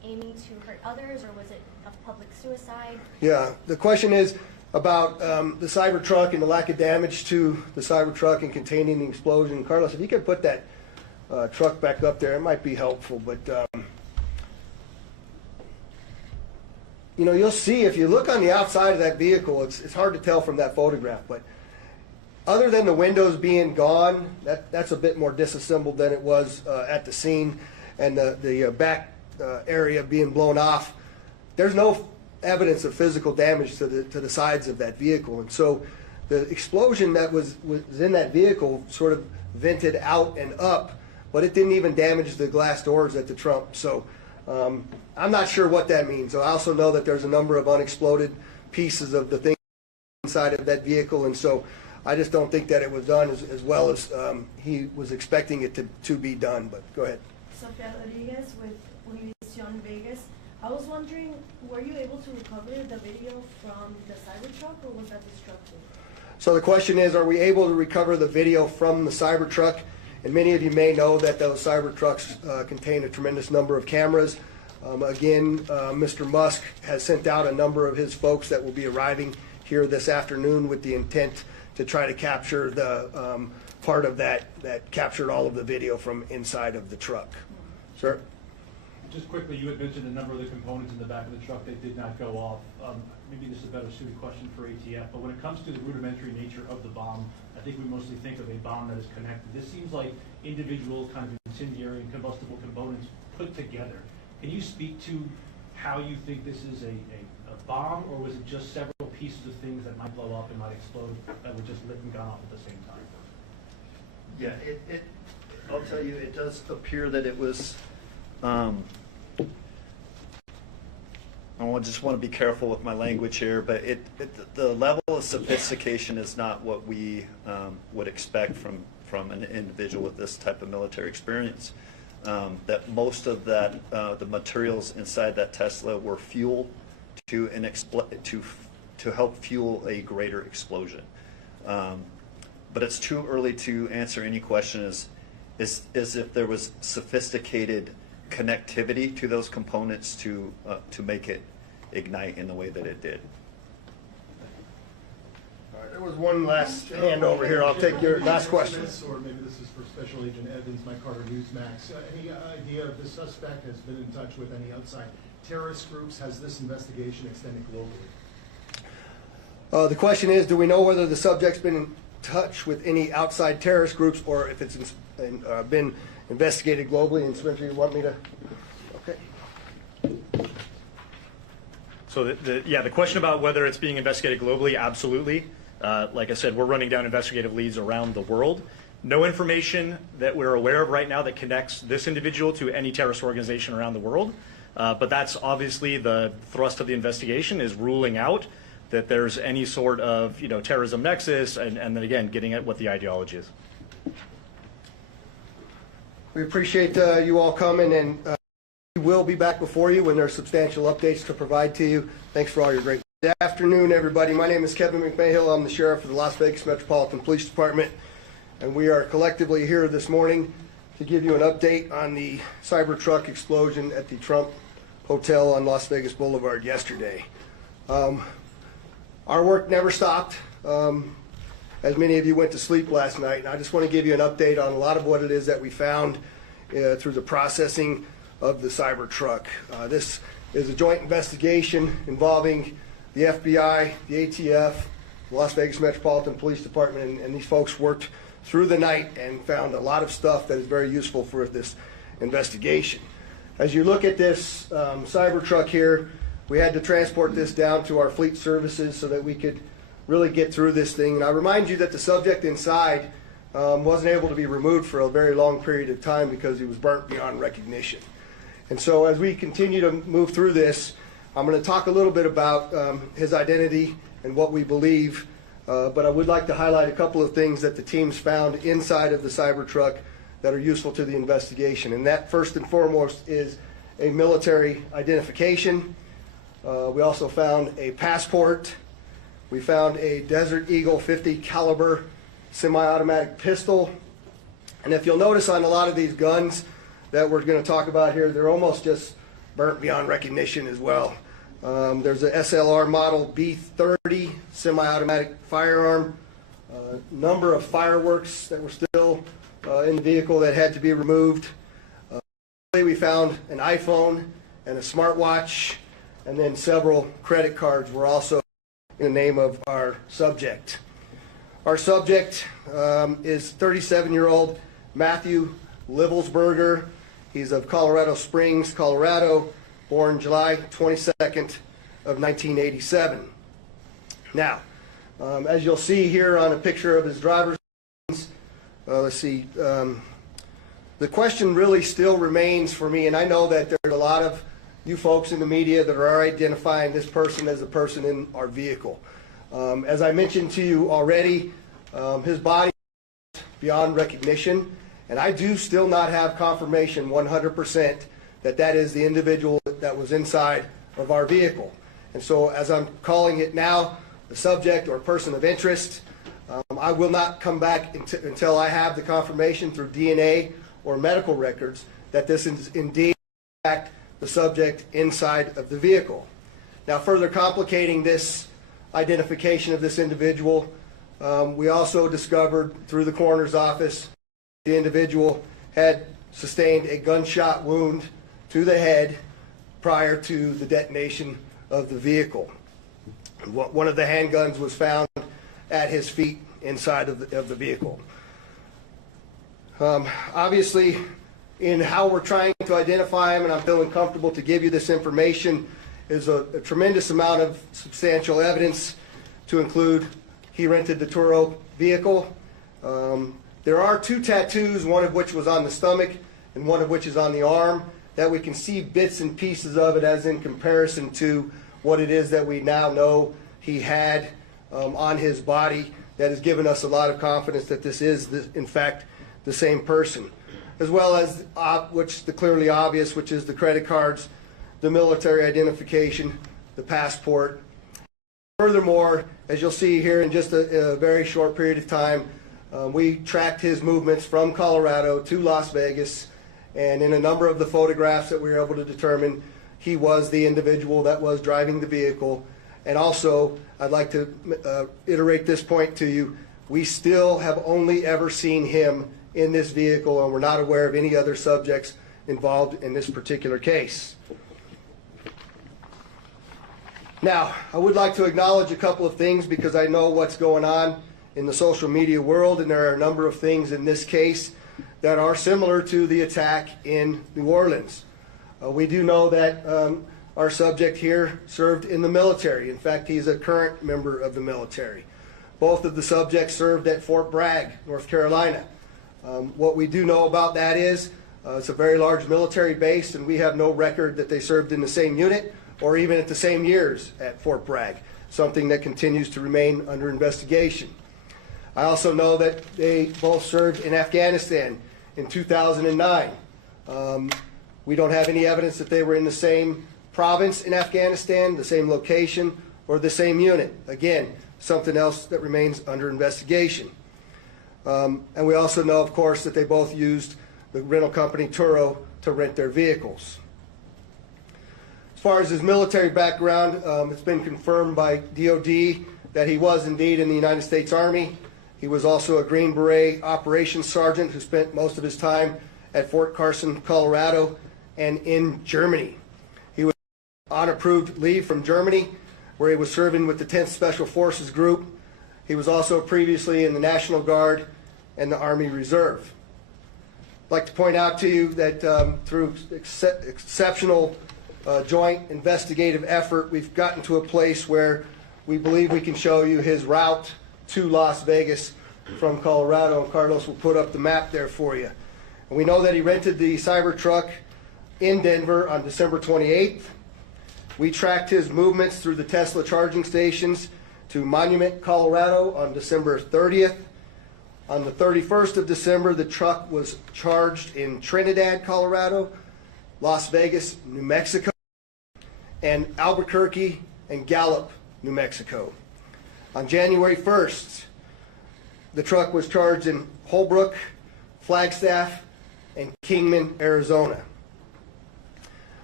aiming to hurt others, or was it a public suicide? Yeah, the question is about the Cybertruck and the lack of damage to the Cybertruck and containing the explosion. Carlos, if you could put that truck back up there, it might be helpful. But you know, you'll see if you look on the outside of that vehicle, it's hard to tell from that photograph. But other than the windows being gone, that's a bit more disassembled than it was at the scene, and the back area being blown off. There's no evidence of physical damage to the sides of that vehicle, and so the explosion that was in that vehicle sort of vented out and up, but it didn't even damage the glass doors at the trunk. So I'm not sure what that means. I also know that there's a number of unexploded pieces of the thing inside of that vehicle, and so I just don't think that it was done as well as he was expecting it to be done. But go ahead. Sophia Rodriguez with Univision Vegas. I was wondering, were you able to recover the video from the Cybertruck, or was that destructive? So the question is, are we able to recover the video from the Cybertruck? And many of you may know that those Cybertrucks contain a tremendous number of cameras. Again, Mr. Musk has sent out a number of his folks that will be arriving here this afternoon with the intent to try to capture the part of that captured all of the video from inside of the truck. Sir? Just quickly, you had mentioned a number of the components in the back of the truck that did not go off. Maybe this is a better suited question for ATF, but when it comes to the rudimentary nature of the bomb, I think we mostly think of a bomb that is connected. This seems like individual kind of incendiary and combustible components put together. Can you speak to how you think this is a bomb, or was it just several pieces of things that might blow up and might explode that were just lit and gone off at the same time? Yeah, I'll tell you, it does appear that it was. I just want to be careful with my language here, but the level of sophistication is not what we would expect from an individual with this type of military experience. That most of that the materials inside that Tesla were fuel to help fuel a greater explosion. But it's too early to answer any question as if there was sophisticated connectivity to those components to make it ignite in the way that it did. All right, there was one last hand over here. I'll take your last question. Or maybe this is for Special Agent Evans, Mike Carter, Newsmax. Any idea if the suspect has been in touch with any outside terrorist groups? Has this investigation extended globally? The question is, do we know whether the subject's been in touch with any outside terrorist groups, or if it's been investigated globally? And Spencer, you want me to? Okay. So the question about whether it's being investigated globally, absolutely. Like I said, we're running down investigative leads around the world. No information that we're aware of right now that connects this individual to any terrorist organization around the world. But that's obviously the thrust of the investigation, is ruling out that there's any sort of terrorism nexus, and then again getting at what the ideology is. We appreciate you all coming, and we will be back before you when there are substantial updates to provide to you. Thanks for all your great. Good afternoon, everybody. My name is Kevin McMahill. I'm the sheriff of the Las Vegas Metropolitan Police Department, and we are collectively here this morning to give you an update on the Cybertruck explosion at the Trump Hotel on Las Vegas Boulevard yesterday. Our work never stopped, as many of you went to sleep last night, and I just want to give you an update on a lot of what it is that we found through the processing of the Cybertruck. This is a joint investigation involving the FBI, the ATF, the Las Vegas Metropolitan Police Department, and these folks worked through the night and found a lot of stuff that is very useful for this investigation. As you look at this Cybertruck here, we had to transport this down to our fleet services so that we could really get through this thing. And I remind you that the subject inside wasn't able to be removed for a very long period of time because he was burnt beyond recognition. And so as we continue to move through this, I'm going to talk a little bit about his identity and what we believe, but I would like to highlight a couple of things that the teams found inside of the Cybertruck that are useful to the investigation. And that, first and foremost, is a military identification. We also found a passport. We found a Desert Eagle 50 caliber semi-automatic pistol. And if you'll notice on a lot of these guns that we're going to talk about here, they're almost just burnt beyond recognition as well. There's a SLR model B30 semi-automatic firearm, number of fireworks that were still in the vehicle that had to be removed. We found an iPhone and a smartwatch, and then several credit cards were also in the name of our subject. Our subject is 37-year-old Matthew Livelsberger. He's of Colorado Springs, Colorado, born July 22nd of 1987. Now, as you'll see here on a picture of his driver's license, let's see, the question really still remains for me, and I know that there's a lot of you folks in the media that are identifying this person as a person in our vehicle. As I mentioned to you already, his body is beyond recognition, and I do still not have confirmation 100% that that is the individual that was inside of our vehicle. And so as I'm calling it now, the subject or person of interest, I will not come back until I have the confirmation through DNA or medical records that this is indeed in fact the subject inside of the vehicle. Now, further complicating this identification of this individual, we also discovered through the coroner's office the individual had sustained a gunshot wound to the head prior to the detonation of the vehicle. One of the handguns was found at his feet inside of the vehicle. Obviously, in how we're trying to identify him, and I'm feeling comfortable to give you this information, is a tremendous amount of substantial evidence to include he rented the Turo vehicle. There are 2 tattoos, one of which was on the stomach and one of which is on the arm, that we can see bits and pieces of it as in comparison to what it is that we now know he had on his body. That has given us a lot of confidence that this is, in fact, the same person. As well as which the clearly obvious, which is the credit cards, the military identification, the passport. Furthermore, as you'll see here in just a very short period of time, we tracked his movements from Colorado to Las Vegas, and in a number of the photographs that we were able to determine, he was the individual that was driving the vehicle. And also, I'd like to iterate this point to you, we still have only ever seen him in this vehicle, and we're not aware of any other subjects involved in this particular case. Now, I would like to acknowledge a couple of things because I know what's going on in the social media world, and there are a number of things in this case that are similar to the attack in New Orleans. We do know that our subject here served in the military. In fact, he's a current member of the military. Both of the subjects served at Fort Bragg, North Carolina. What we do know about that is it's a very large military base, and we have no record that they served in the same unit or even at the same years at Fort Bragg, something that continues to remain under investigation. I also know that they both served in Afghanistan in 2009. We don't have any evidence that they were in the same province in Afghanistan, the same location, or the same unit. Again, something else that remains under investigation. And we also know, of course, that they both used the rental company Turo to rent their vehicles. As far as his military background, it's been confirmed by DOD that he was indeed in the United States Army. He was also a Green Beret operations sergeant who spent most of his time at Fort Carson, Colorado, and in Germany. He was on approved leave from Germany, where he was serving with the 10th Special Forces Group. He was also previously in the National Guard and the Army Reserve. I'd like to point out to you that through exceptional joint investigative effort, we've gotten to a place where we believe we can show you his route to Las Vegas from Colorado, and Carlos will put up the map there for you. And we know that he rented the Cybertruck in Denver on December 28th. We tracked his movements through the Tesla charging stations to Monument, Colorado on December 30th. On the 31st of December, the truck was charged in Trinidad, Colorado, Las Vegas, New Mexico, and Albuquerque and Gallup, New Mexico. On January 1st, the truck was charged in Holbrook, Flagstaff, and Kingman, Arizona.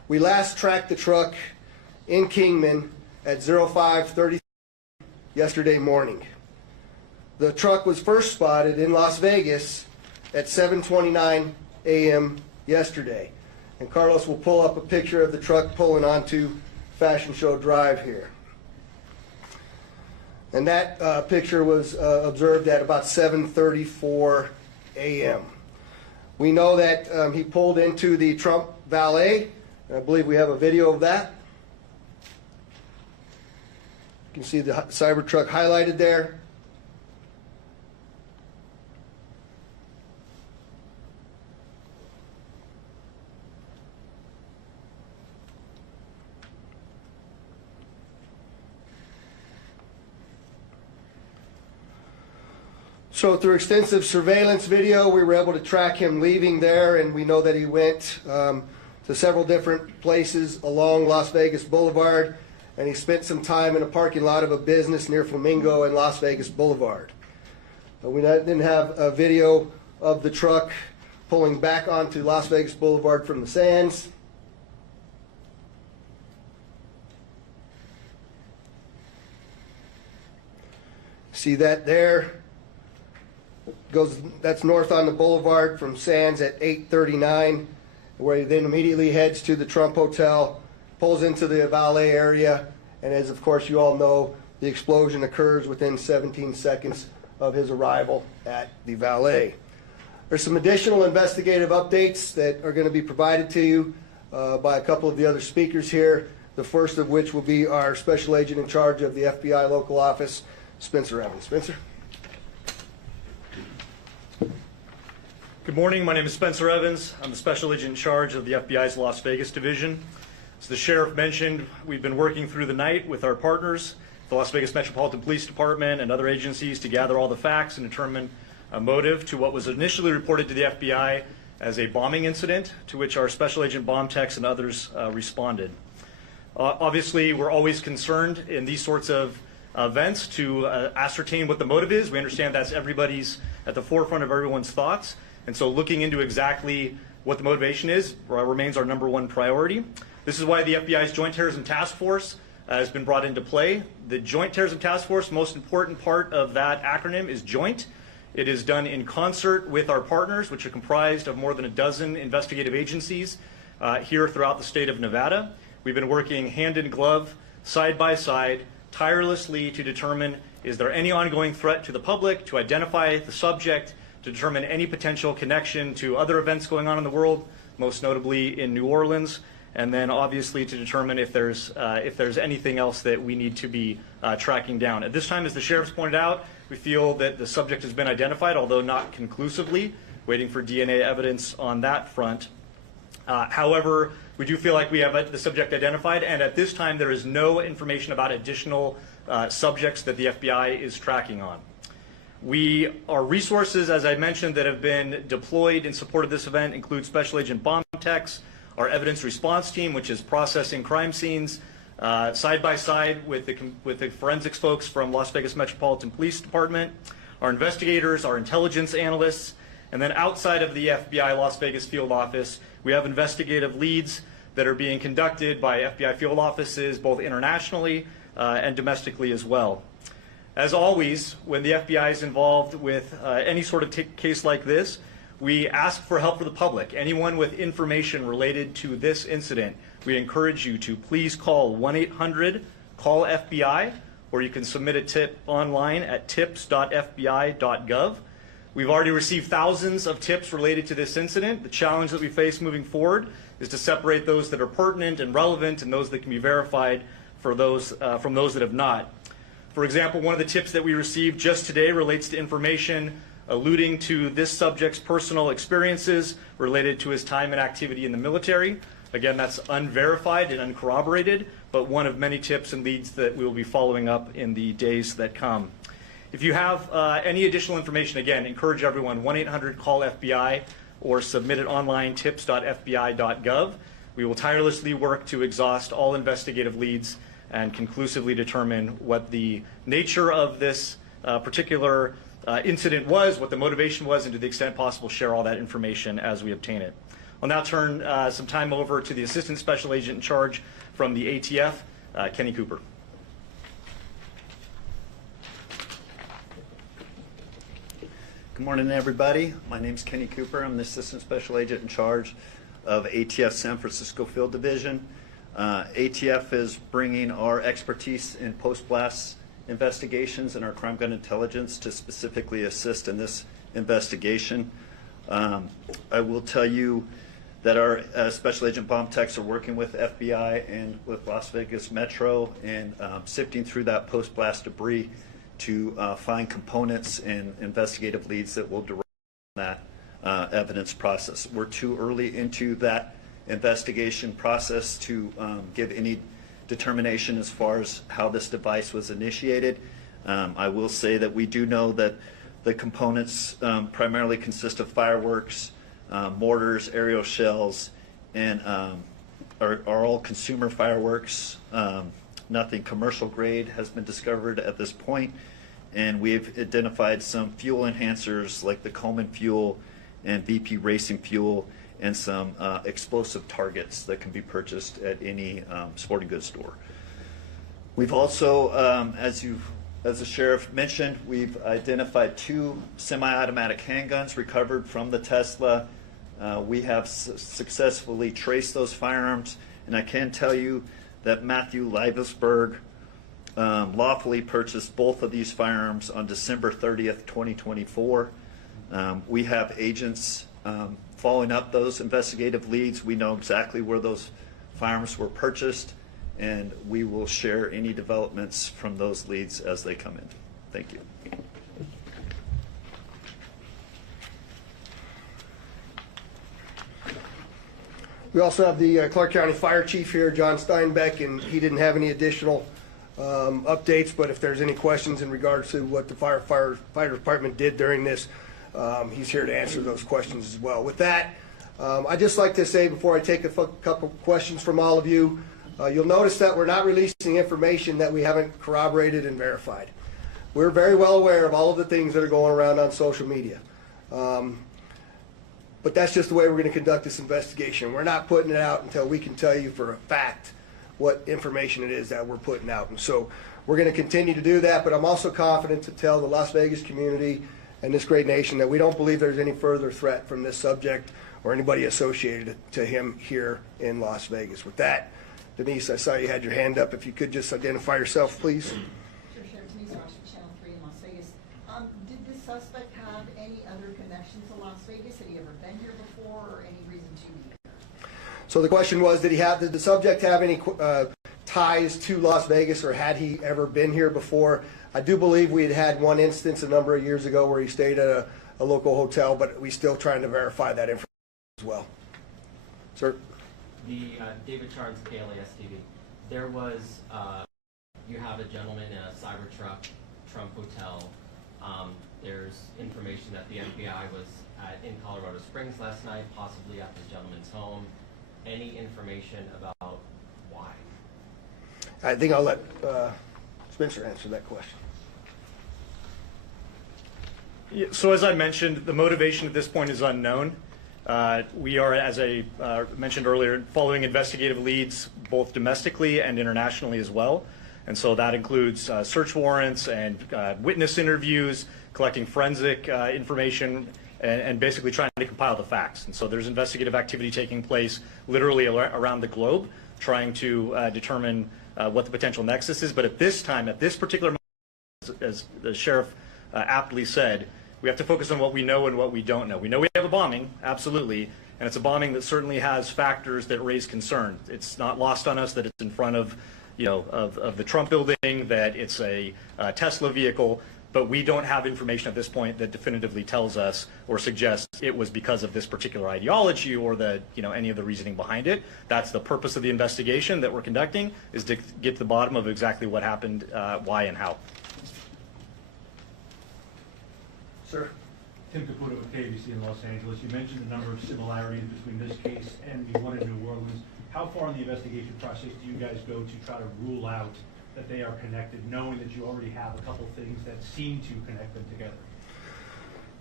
We last tracked the truck in Kingman at 05:30 yesterday morning. The truck was first spotted in Las Vegas at 7:29 a.m. yesterday. And Carlos will pull up a picture of the truck pulling onto Fashion Show Drive here. And that picture was observed at about 7:34 a.m. We know that he pulled into the Trump Valet. I believe we have a video of that. You can see the Cybertruck highlighted there. So through extensive surveillance video, we were able to track him leaving there, and we know that he went to several different places along Las Vegas Boulevard, and he spent some time in a parking lot of a business near Flamingo and Las Vegas Boulevard. We didn't have a video of the truck pulling back onto Las Vegas Boulevard from the Sands. See that there? That's north on the boulevard from Sands at 8:39, where he then immediately heads to the Trump Hotel, pulls into the valet area, and as of course you all know, the explosion occurs within 17 seconds of his arrival at the valet. There's some additional investigative updates that are going to be provided to you by a couple of the other speakers here, the first of which will be our special agent in charge of the FBI local office, Spencer Evans. Spencer? Good morning. My name is Spencer Evans. I'm the special agent in charge of the FBI's Las Vegas division. As the sheriff mentioned, we've been working through the night with our partners, the Las Vegas Metropolitan Police Department and other agencies, to gather all the facts and determine a motive to what was initially reported to the FBI as a bombing incident, to which our special agent bomb techs and others responded. Obviously, we're always concerned in these sorts of events to ascertain what the motive is. We understand that's at the forefront of everyone's thoughts. And so looking into exactly what the motivation is remains our number one priority. This is why the FBI's Joint Terrorism Task Force has been brought into play. The Joint Terrorism Task Force, most important part of that acronym is joint. It is done in concert with our partners, which are comprised of more than a dozen investigative agencies here throughout the state of Nevada. We've been working hand in glove, side by side, tirelessly to determine, is there any ongoing threat to the public, to identify the subject, to determine any potential connection to other events going on in the world, most notably in New Orleans, and then obviously to determine if there's anything else that we need to be tracking down. At this time, as the sheriff's pointed out, we feel that the subject has been identified, although not conclusively, waiting for DNA evidence on that front. However, we do feel like we have the subject identified, and at this time there is no information about additional subjects that the FBI is tracking on. Our resources, as I mentioned, that have been deployed in support of this event include Special Agent Bomb Techs, our evidence response team, which is processing crime scenes, side by side with the forensics folks from Las Vegas Metropolitan Police Department, our investigators, our intelligence analysts, and then outside of the FBI Las Vegas field office, we have investigative leads that are being conducted by FBI field offices, both internationally and domestically as well. As always, when the FBI is involved with any sort of case like this, we ask for help for the public. Anyone with information related to this incident, we encourage you to please call 1-800-CALL-FBI, or you can submit a tip online at tips.fbi.gov. We've already received thousands of tips related to this incident. The challenge that we face moving forward is to separate those that are pertinent and relevant and those that can be verified from those that have not. For example, one of the tips that we received just today relates to information alluding to this subject's personal experiences related to his time and activity in the military. Again, that's unverified and uncorroborated, but one of many tips and leads that we will be following up in the days that come. If you have any additional information, again, encourage everyone, 1-800-CALL-FBI, or submit it online, tips.fbi.gov. We will tirelessly work to exhaust all investigative leads and conclusively determine what the nature of this particular incident was, what the motivation was, and to the extent possible share all that information as we obtain it. I'll now turn some time over to the Assistant Special Agent in Charge from the ATF, Kenny Cooper. Good morning, everybody. My name's Kenny Cooper. I'm the Assistant Special Agent in Charge of ATF San Francisco Field Division. ATF is bringing our expertise in post-blast investigations and our crime gun intelligence to specifically assist in this investigation. I will tell you that our Special Agent bomb techs are working with FBI and with Las Vegas Metro and sifting through that post-blast debris to find components and investigative leads that will derive from that evidence process. We're too early into that investigation process to give any determination as far as how this device was initiated. I will say that we do know that the components primarily consist of fireworks, mortars, aerial shells, and are all consumer fireworks. Nothing commercial grade has been discovered at this point, and we've identified some fuel enhancers like the Coleman fuel and BP racing fuel and some explosive targets that can be purchased at any sporting goods store. We've also, as the sheriff mentioned, we've identified 2 semi-automatic handguns recovered from the Tesla. We have successfully traced those firearms, and I can tell you that Matthew Livesberg lawfully purchased both of these firearms on December 30th, 2024. We have agents following up those investigative leads. We know exactly where those firearms were purchased, and we will share any developments from those leads as they come in. Thank you. We also have the Clark County Fire Chief here, John Steinbeck, and he didn't have any additional updates, but if there's any questions in regards to what the fire department did during this, he's here to answer those questions as well. With that, I'd just like to say before I take a couple questions from all of you, you'll notice that we're not releasing information that we haven't corroborated and verified. We're very well aware of all of the things that are going around on social media. But that's just the way we're going to conduct this investigation. We're not putting it out until we can tell you for a fact what information it is that we're putting out. And so we're going to continue to do that, but I'm also confident to tell the Las Vegas community and this great nation that we don't believe there's any further threat from this subject or anybody associated to him here in Las Vegas. With that, Denise, I saw you had your hand up. If you could just identify yourself, please. Sure, Sheriff. Denise Ross from Channel 3 in Las Vegas. Did this suspect have any other connection to Las Vegas? Had he ever been here before, or any reason to be here? So the question was, did the subject have any ties to Las Vegas, or had he ever been here before? I do believe we had one instance a number of years ago where he stayed at a local hotel, but we're still trying to verify that information as well. Sir? The David Charles, KLAS TV. There was, you have a gentleman in a Cybertruck, Trump Hotel. There's information that the FBI was in Colorado Springs last night, possibly at this gentleman's home. Any information about why? I think I'll let Spencer answer that question. Yeah, so as I mentioned, the motivation at this point is unknown. We are, as I mentioned earlier, following investigative leads both domestically and internationally as well. And so that includes search warrants and witness interviews, collecting forensic information, and basically trying to compile the facts. And so there's investigative activity taking place literally around the globe, trying to determine what the potential nexus is. But at this time, at this particular moment, as the sheriff aptly said, we have to focus on what we know and what we don't know. We know we have a bombing, absolutely, and it's a bombing that certainly has factors that raise concern. It's not lost on us that it's in front of, of the Trump building, that it's a Tesla vehicle, but we don't have information at this point that definitively tells us or suggests it was because of this particular ideology or the, any of the reasoning behind it. That's the purpose of the investigation that we're conducting, is to get to the bottom of exactly what happened, why and how. Sir? Tim Caputo with KBC in Los Angeles. You mentioned the number of similarities between this case and the one in New Orleans. How far in the investigation process do you guys go to try to rule out that they are connected, knowing that you already have a couple things that seem to connect them together?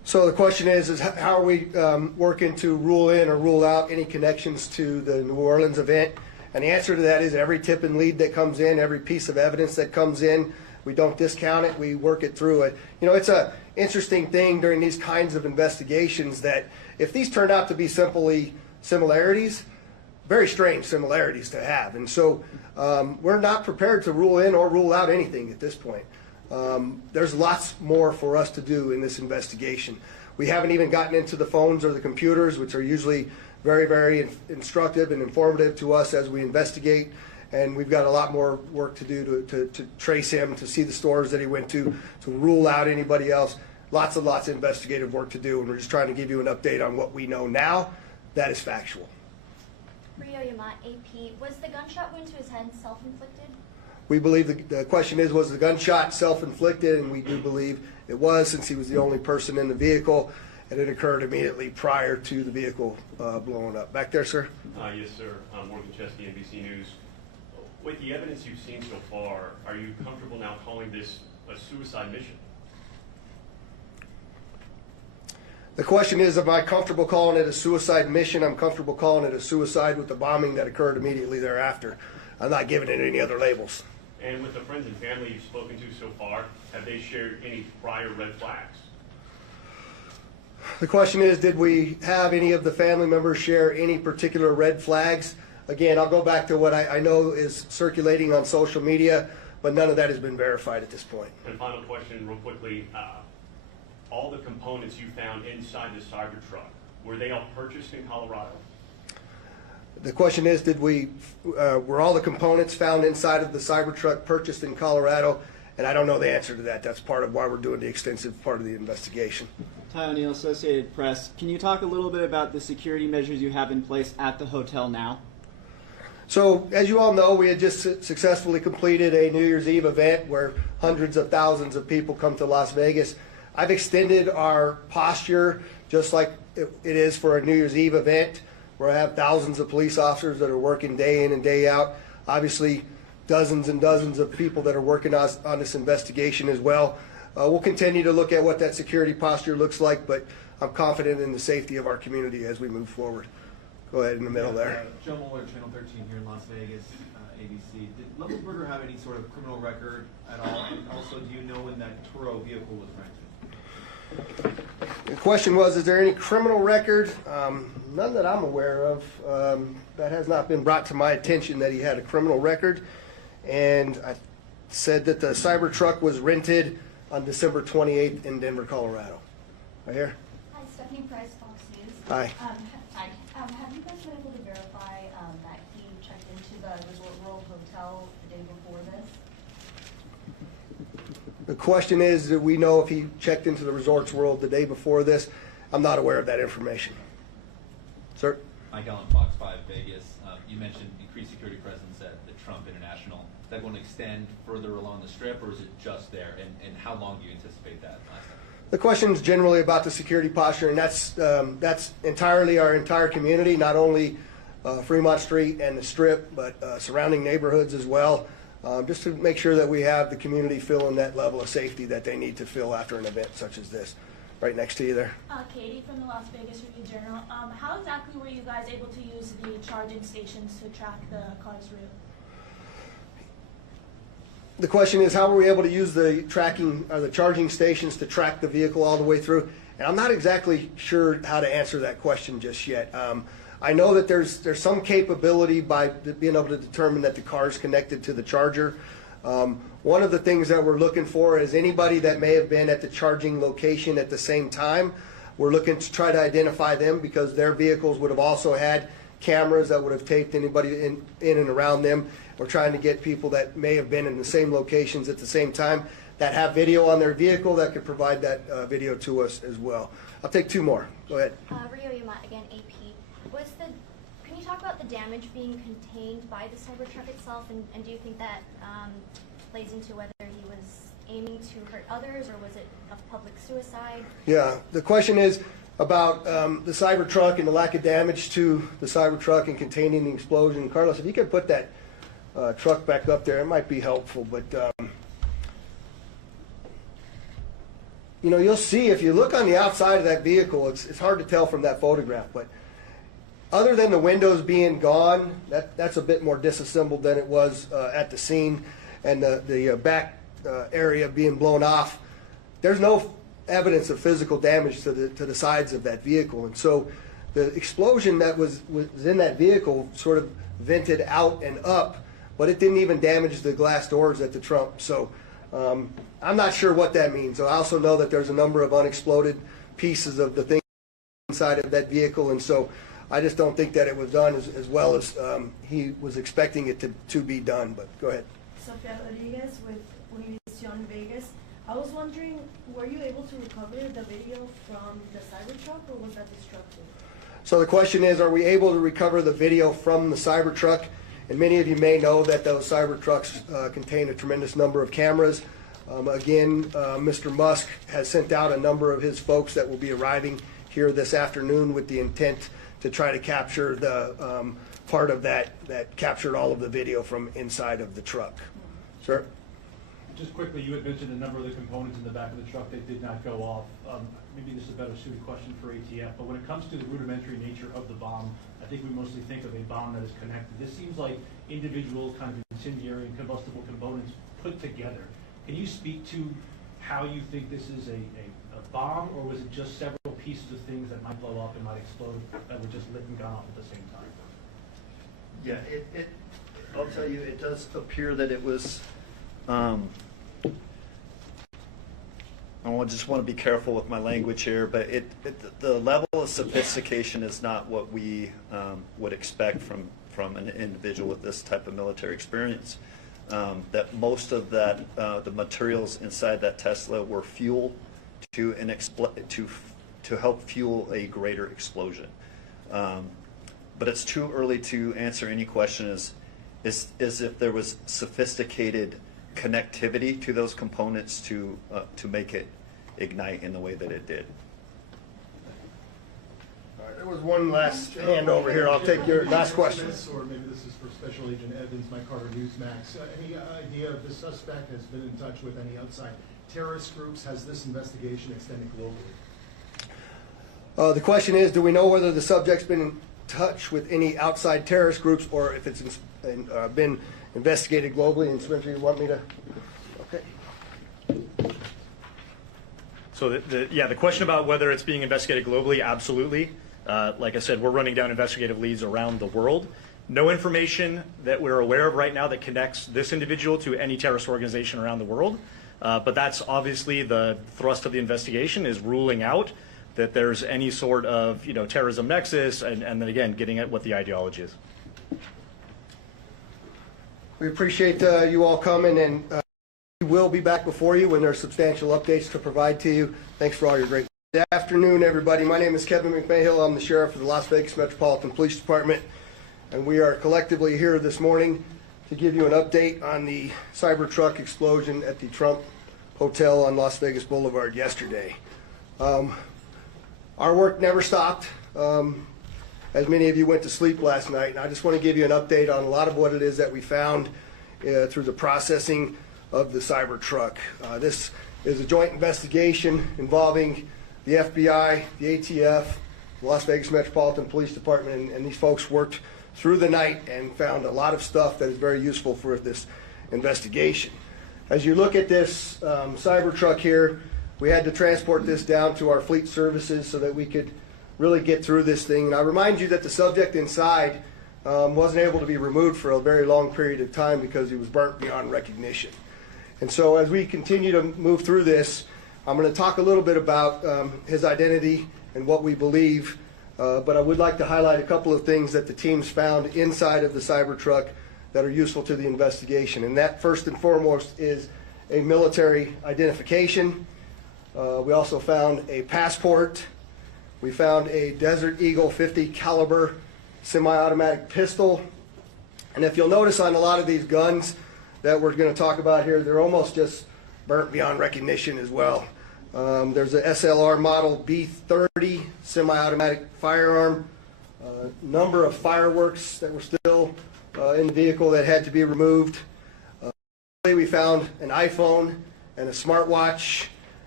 So the question is how are we working to rule in or rule out any connections to the New Orleans event? And the answer to that is every tip and lead that comes in, every piece of evidence that comes in, we don't discount it, we work it through it. You know, it's a interesting thing during these kinds of investigations that if these turn out to be simply similarities, very strange similarities to have. And so we're not prepared to rule in or rule out anything at this point. There's lots more for us to do in this investigation. We haven't even gotten into the phones or the computers, which are usually very, very instructive and informative to us as we investigate. And we've got a lot more work to do to trace him, to see the stores that he went to rule out anybody else. Lots of investigative work to do, and we're just trying to give you an update on what we know now. That is factual. Rio Yamat, AP, was the gunshot wound to his head self-inflicted? We believe the question was the gunshot self-inflicted, and we do believe it was, since he was the only person in the vehicle, and it occurred immediately prior to the vehicle blowing up. Back there, sir? Yes, sir. Morgan Chesky, NBC News. With the evidence you've seen so far, are you comfortable now calling this a suicide mission? The question is, am I comfortable calling it a suicide mission? I'm comfortable calling it a suicide with the bombing that occurred immediately thereafter. I'm not giving it any other labels. And with the friends and family you've spoken to so far, have they shared any prior red flags? The question is, did we have any of the family members share any particular red flags? Again, I'll go back to what I know is circulating on social media, but none of that has been verified at this point. And final question, real quickly. All the components you found inside the Cybertruck, were they all purchased in Colorado? The question is, were all the components found inside of the Cybertruck purchased in Colorado? And I don't know the answer to that. That's part of why we're doing the extensive part of the investigation. Ty O'Neill, Associated Press. Can you talk a little bit about the security measures you have in place at the hotel now? So, as you all know, we had just successfully completed a New Year's Eve event where hundreds of thousands of people come to Las Vegas. I've extended our posture just like it is for a New Year's Eve event where I have thousands of police officers that are working day in and day out. Obviously, dozens and dozens of people that are working on this investigation as well. We'll continue to look at what that security posture looks like, but I'm confident in the safety of our community as we move forward. Go ahead in the middle there. Joe Mueller, Channel 13 here in Las Vegas, ABC. Did Levelberger have any sort of criminal record at all? And also, do you know when that Turo vehicle was rented? The question was, is there any criminal record? None that I'm aware of. That has not been brought to my attention that he had a criminal record. And I said that the Cybertruck was rented on December 28th in Denver, Colorado. Right here? Hi, Stephanie Price, Fox News. Hi. Hi. Have you guys been able to verify that he checked into the Resort World Hotel the day before this? The question is, do we know if he checked into the Resorts World the day before this? I'm not aware of that information. Sir? Mike Allen, Fox 5 Vegas. You mentioned increased security presence at the Trump International. Is that going to extend further along the Strip, or is it just there? And how long do you anticipate that lasting? The question is generally about the security posture, and that's entirely our entire community, not only Fremont Street and the Strip, but surrounding neighborhoods as well, just to make sure that we have the community feeling that level of safety that they need to feel after an event such as this. Right next to you there. Katie from the Las Vegas Review-Journal. How exactly were you guys able to use the charging stations to track the car's route? The question is, how were we able to use the charging stations to track the vehicle all the way through? And I'm not exactly sure how to answer that question just yet. I know that there's some capability by being able to determine that the car is connected to the charger. One of the things that we're looking for is anybody that may have been at the charging location at the same time. We're looking to try to identify them because their vehicles would have also had cameras that would have taped anybody in and around them. We're trying to get people that may have been in the same locations at the same time that have video on their vehicle that could provide that video to us as well. I'll take two more. Go ahead. Rio Yamat, again, AP. Can you talk about the damage being contained by the Cybertruck itself, and do you think that plays into whether he was aiming to hurt others, or was it a public suicide? Yeah, the question is about the Cybertruck and the lack of damage to the Cybertruck and containing the explosion. Carlos, if you could put that truck back up there, it might be helpful. But you know, you'll see if you look on the outside of that vehicle, it's hard to tell from that photograph, but other than the windows being gone, that's a bit more disassembled than it was at the scene, and the back area being blown off. There's no evidence of physical damage to the sides of that vehicle, and so the explosion that was in that vehicle sort of vented out and up, but it didn't even damage the glass doors at the trunk. So I'm not sure what that means. I also know that there's a number of unexploded pieces of the thing inside of that vehicle, and so I just don't think that it was done as well as he was expecting it to be done. But go ahead. Sofia Rodriguez with Univision Vegas. I was wondering, were you able to recover the video from the Cybertruck, or was that destructive? So the question is, are we able to recover the video from the Cybertruck? And many of you may know that those Cybertrucks contain a tremendous number of cameras. Again, Mr. Musk has sent out a number of his folks that will be arriving here this afternoon with the intent to try to capture the part of that captured all of the video from inside of the truck. Sir? Just quickly, you had mentioned a number of the components in the back of the truck that did not go off. Maybe this is a better suited question for ATF, but when it comes to the rudimentary nature of the bomb, I think we mostly think of a bomb that is connected. This seems like individual kind of incendiary and combustible components put together. Can you speak to how you think this is a bomb, or was it just several pieces of things that might blow up and might explode that were just lit and gone off at the same time? Yeah, I'll tell you, it does appear that it was, I just want to be careful with my language here, but the level of sophistication is not what we would expect from an individual with this type of military experience. That most of that, the materials inside that Tesla were fuel to help fuel a greater explosion. But it's too early to answer any question is if there was sophisticated connectivity to those components to make it ignite in the way that it did. All right, there was one last hand over here. I'll take your last question. Or maybe this is for Special Agent Evans, Mike Carter, Newsmax. Any idea if the suspect has been in touch with any outside terrorist groups? Has this investigation extended globally? The question is, do we know whether the subject's been in touch with any outside terrorist groups, or if it's been investigated globally? And Spencer, you want me to? Okay. So the question about whether it's being investigated globally, absolutely. Like I said, we're running down investigative leads around the world. No information that we're aware of right now that connects this individual to any terrorist organization around the world. But that's obviously the thrust of the investigation, is ruling out that there's any sort of terrorism nexus, and then again getting at what the ideology is. We appreciate you all coming, and we will be back before you when there's substantial updates to provide to you. Thanks for all your great. Good afternoon, everybody. My name is Kevin McMahill. I'm the sheriff of the Las Vegas Metropolitan Police Department, and we are collectively here this morning to give you an update on the Cybertruck explosion at the Trump Hotel on Las Vegas Boulevard yesterday. Our work never stopped, as many of you went to sleep last night, and I just want to give you an update on a lot of what it is that we found through the processing of the Cybertruck. This is a joint investigation involving the FBI, the ATF, the Las Vegas Metropolitan Police Department, and these folks worked through the night and found a lot of stuff that is very useful for this investigation. As you look at this Cybertruck here, we had to transport this down to our fleet services so that we could really get through this thing. And I remind you that the subject inside wasn't able to be removed for a very long period of time because he was burnt beyond recognition. And so as we continue to move through this, I'm going to talk a little bit about his identity and what we believe, but I would like to highlight a couple of things that the teams found inside of the Cybertruck that are useful to the investigation. And that, first and foremost, is a military identification. We also found a passport. We found a Desert Eagle 50 caliber semi-automatic pistol. And if you'll notice on a lot of these guns that we're going to talk about here, they're almost just burnt beyond recognition as well. There's a SLR model B30 semi-automatic firearm, number of fireworks that were still in the vehicle that had to be removed. We found an iPhone and a smartwatch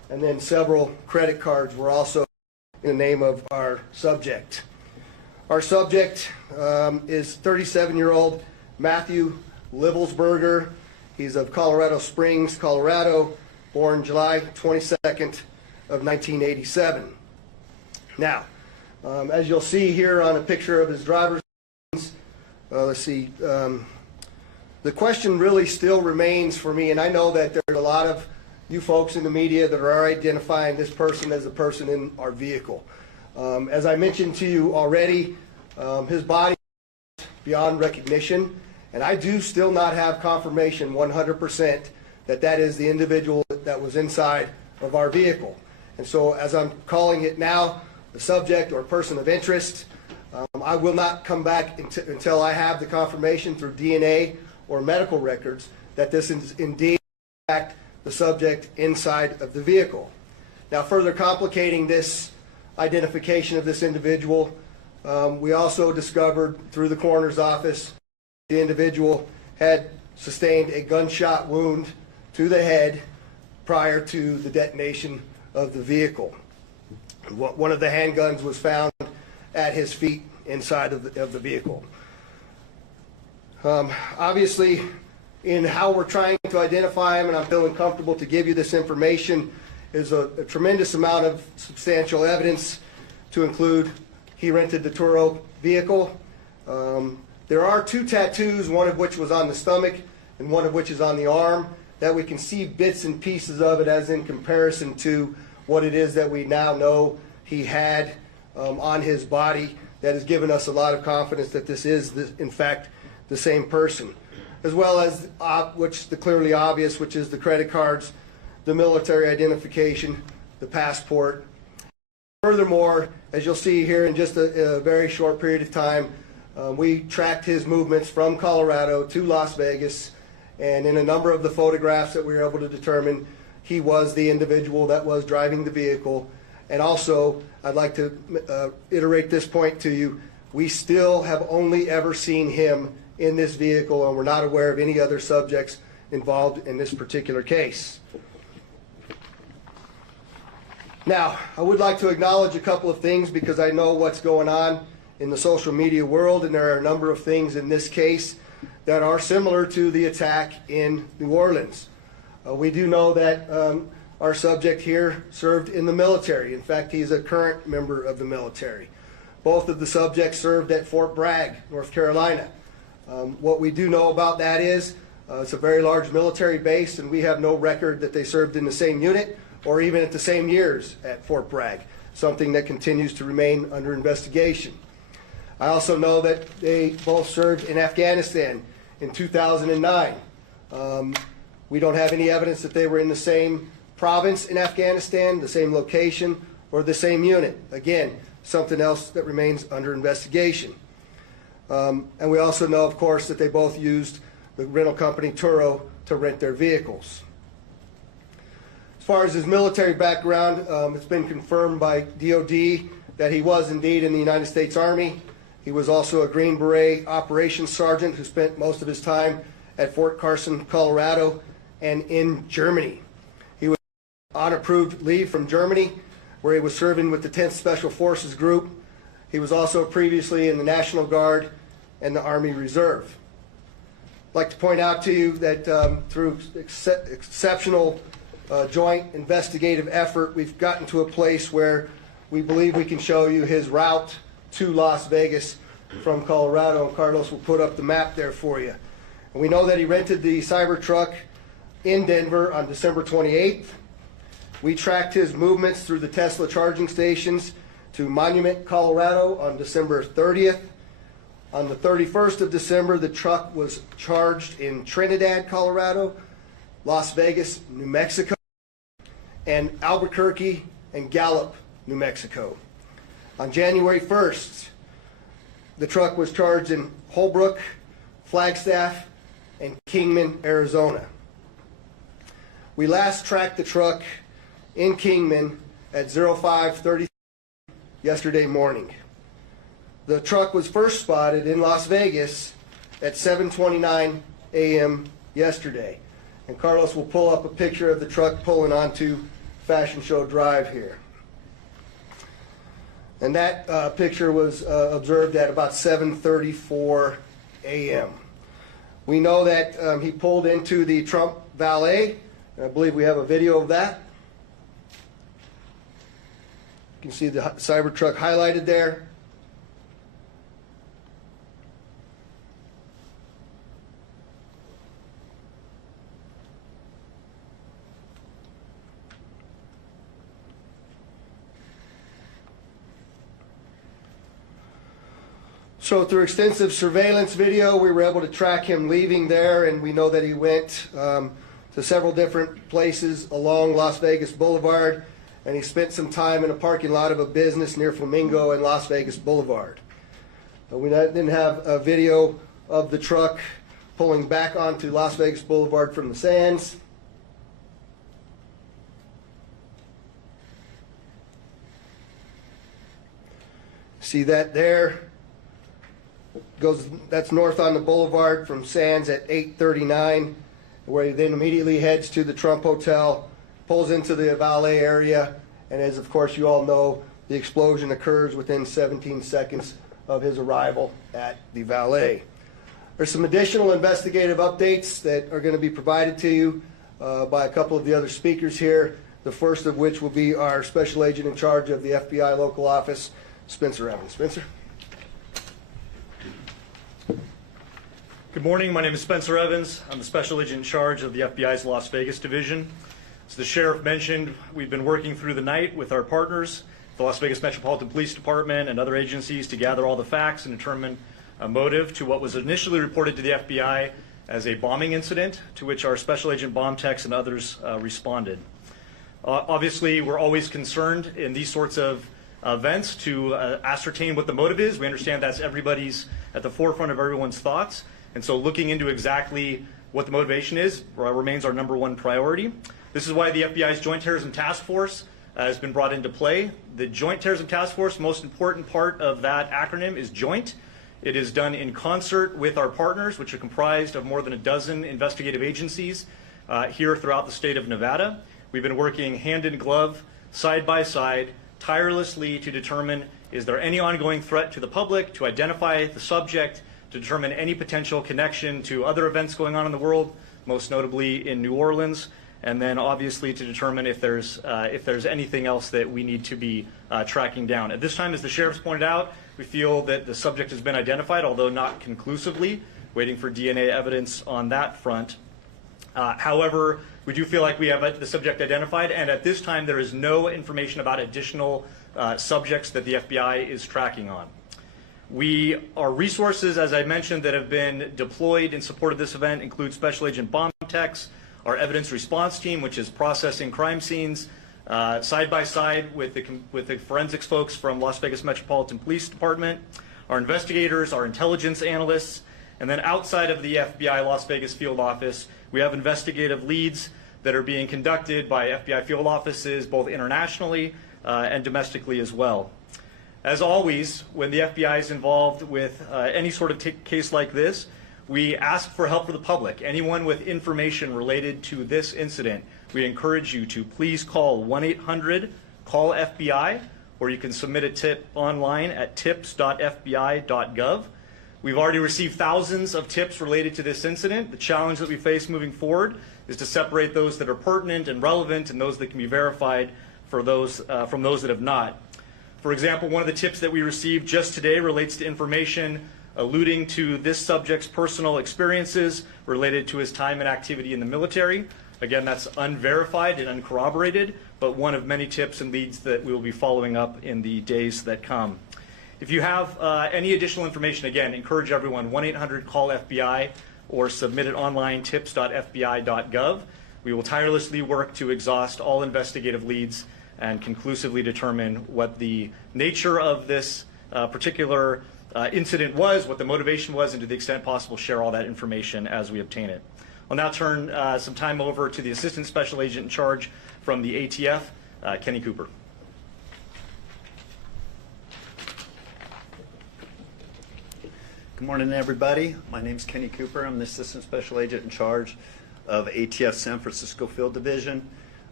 and then several credit cards were also in the name of our subject. Our subject is 37-year-old Matthew Livelsberger. He's of Colorado Springs, Colorado, born July 22nd of 1987. Now, as you'll see here on a picture of his driver's license, let's see, the question really still remains for me, and I know that there's a lot of you folks in the media that are identifying this person as the person in our vehicle. As I mentioned to you already, his body is beyond recognition, and I do still not have confirmation 100% that that is the individual that was inside of our vehicle. And so as I'm calling it now, the subject or person of interest, I will not come back until I have the confirmation through DNA or medical records that this is indeed in fact the subject inside of the vehicle. Now, further complicating this identification of this individual, we also discovered through the coroner's office the individual had sustained a gunshot wound to the head prior to the detonation of the vehicle. One of the handguns was found at his feet inside of the vehicle. Obviously, in how we're trying to identify him, and I'm feeling comfortable to give you this information, is a tremendous amount of substantial evidence to include he rented the Turo vehicle. There are 2 tattoos, one of which was on the stomach and one of which is on the arm, that we can see bits and pieces of it as in comparison to what it is that we now know he had on his body. That has given us a lot of confidence that this is, in fact, the same person. As well as, which the clearly obvious, which is the credit cards, the military identification, the passport. Furthermore, as you'll see here in just a very short period of time, we tracked his movements from Colorado to Las Vegas, and in a number of the photographs that we were able to determine, he was the individual that was driving the vehicle. And also, I'd like to iterate this point to you, we still have only ever seen him in this vehicle, and we're not aware of any other subjects involved in this particular case. Now, I would like to acknowledge a couple of things because I know what's going on in the social media world, and there are a number of things in this case that are similar to the attack in New Orleans. We do know that our subject here served in the military. In fact, he's a current member of the military. Both of the subjects served at Fort Bragg, North Carolina. What we do know about that is it's a very large military base, and we have no record that they served in the same unit or even at the same years at Fort Bragg, something that continues to remain under investigation. I also know that they both served in Afghanistan in 2009. We don't have any evidence that they were in the same province in Afghanistan, the same location, or the same unit. Again, something else that remains under investigation. And we also know, of course, that they both used the rental company Turo to rent their vehicles. As far as his military background, it's been confirmed by DOD that he was indeed in the United States Army. He was also a Green Beret operations sergeant who spent most of his time at Fort Carson, Colorado, and in Germany. He was on approved leave from Germany, where he was serving with the 10th Special Forces Group. He was also previously in the National Guard and the Army Reserve. I'd like to point out to you that through exceptional joint investigative effort, we've gotten to a place where we believe we can show you his route to Las Vegas from Colorado, and Carlos will put up the map there for you. And we know that he rented the Cybertruck in Denver on December 28th. We tracked his movements through the Tesla charging stations to Monument, Colorado on December 30th. On the 31st of December, the truck was charged in Trinidad, Colorado, Las Vegas, New Mexico, and Albuquerque and Gallup, New Mexico. On January 1st, the truck was charged in Holbrook, Flagstaff, and Kingman, Arizona. We last tracked the truck in Kingman at 05:30 yesterday morning. The truck was first spotted in Las Vegas at 7:29 a.m. yesterday. And Carlos will pull up a picture of the truck pulling onto Fashion Show Drive here. And that picture was observed at about 7:34 a.m. We know that he pulled into the Trump valet. I believe we have a video of that. You can see the Cybertruck highlighted there. So through extensive surveillance video, we were able to track him leaving there, and we know that he went to several different places along Las Vegas Boulevard, and he spent some time in a parking lot of a business near Flamingo and Las Vegas Boulevard. We then have a video of the truck pulling back onto Las Vegas Boulevard from the Sands. See that there? That's north on the boulevard from Sands at 8:39, where he then immediately heads to the Trump Hotel, pulls into the valet area, and as of course you all know, the explosion occurs within 17 seconds of his arrival at the valet. There's some additional investigative updates that are going to be provided to you by a couple of the other speakers here, the first of which will be our Special Agent in charge of the FBI local office, Spencer Evans. Spencer? Good morning. My name is Spencer Evans. I'm the Special Agent in charge of the FBI's Las Vegas division. As the sheriff mentioned, we've been working through the night with our partners, the Las Vegas Metropolitan Police Department and other agencies, to gather all the facts and determine a motive to what was initially reported to the FBI as a bombing incident, to which our Special Agent bomb techs and others responded. Obviously, we're always concerned in these sorts of events to ascertain what the motive is. We understand that's everybody's at the forefront of everyone's thoughts. And so looking into exactly what the motivation is remains our #1 priority. This is why the FBI's Joint Terrorism Task Force has been brought into play. The Joint Terrorism Task Force, most important part of that acronym is joint. It is done in concert with our partners, which are comprised of more than a dozen investigative agencies here throughout the state of Nevada. We've been working hand in glove, side by side, tirelessly to determine, is there any ongoing threat to the public, to identify the subject, to determine any potential connection to other events going on in the world, most notably in New Orleans, and then obviously to determine if there's anything else that we need to be tracking down. At this time, as the sheriff's pointed out, we feel that the subject has been identified, although not conclusively, waiting for DNA evidence on that front. However, we do feel like we have the subject identified, and at this time there is no information about additional subjects that the FBI is tracking on. Our resources, as I mentioned, that have been deployed in support of this event include Special Agent bomb techs, our evidence response team, which is processing crime scenes, side by side with the forensics folks from Las Vegas Metropolitan Police Department, our investigators, our intelligence analysts, and then outside of the FBI Las Vegas field office, we have investigative leads that are being conducted by FBI field offices, both internationally and domestically as well. As always, when the FBI is involved with any sort of case like this, we ask for help for the public. Anyone with information related to this incident, we encourage you to please call 1-800-CALL-FBI, or you can submit a tip online at tips.fbi.gov. We've already received thousands of tips related to this incident. The challenge that we face moving forward is to separate those that are pertinent and relevant and those that can be verified from those that have not. For example, one of the tips that we received just today relates to information alluding to this subject's personal experiences related to his time and activity in the military. Again, that's unverified and uncorroborated, but one of many tips and leads that we will be following up in the days that come. If you have any additional information, again, encourage everyone, 1-800-CALL-FBI, or submit it online, tips.fbi.gov. We will tirelessly work to exhaust all investigative leads and conclusively determine what the nature of this particular incident was, what the motivation was, and to the extent possible, share all that information as we obtain it. I'll now turn some time over to the Assistant Special Agent in charge from the ATF, Kenny Cooper. Good morning, everybody. My name is Kenny Cooper. I'm the Assistant Special Agent in charge of ATF San Francisco Field Division.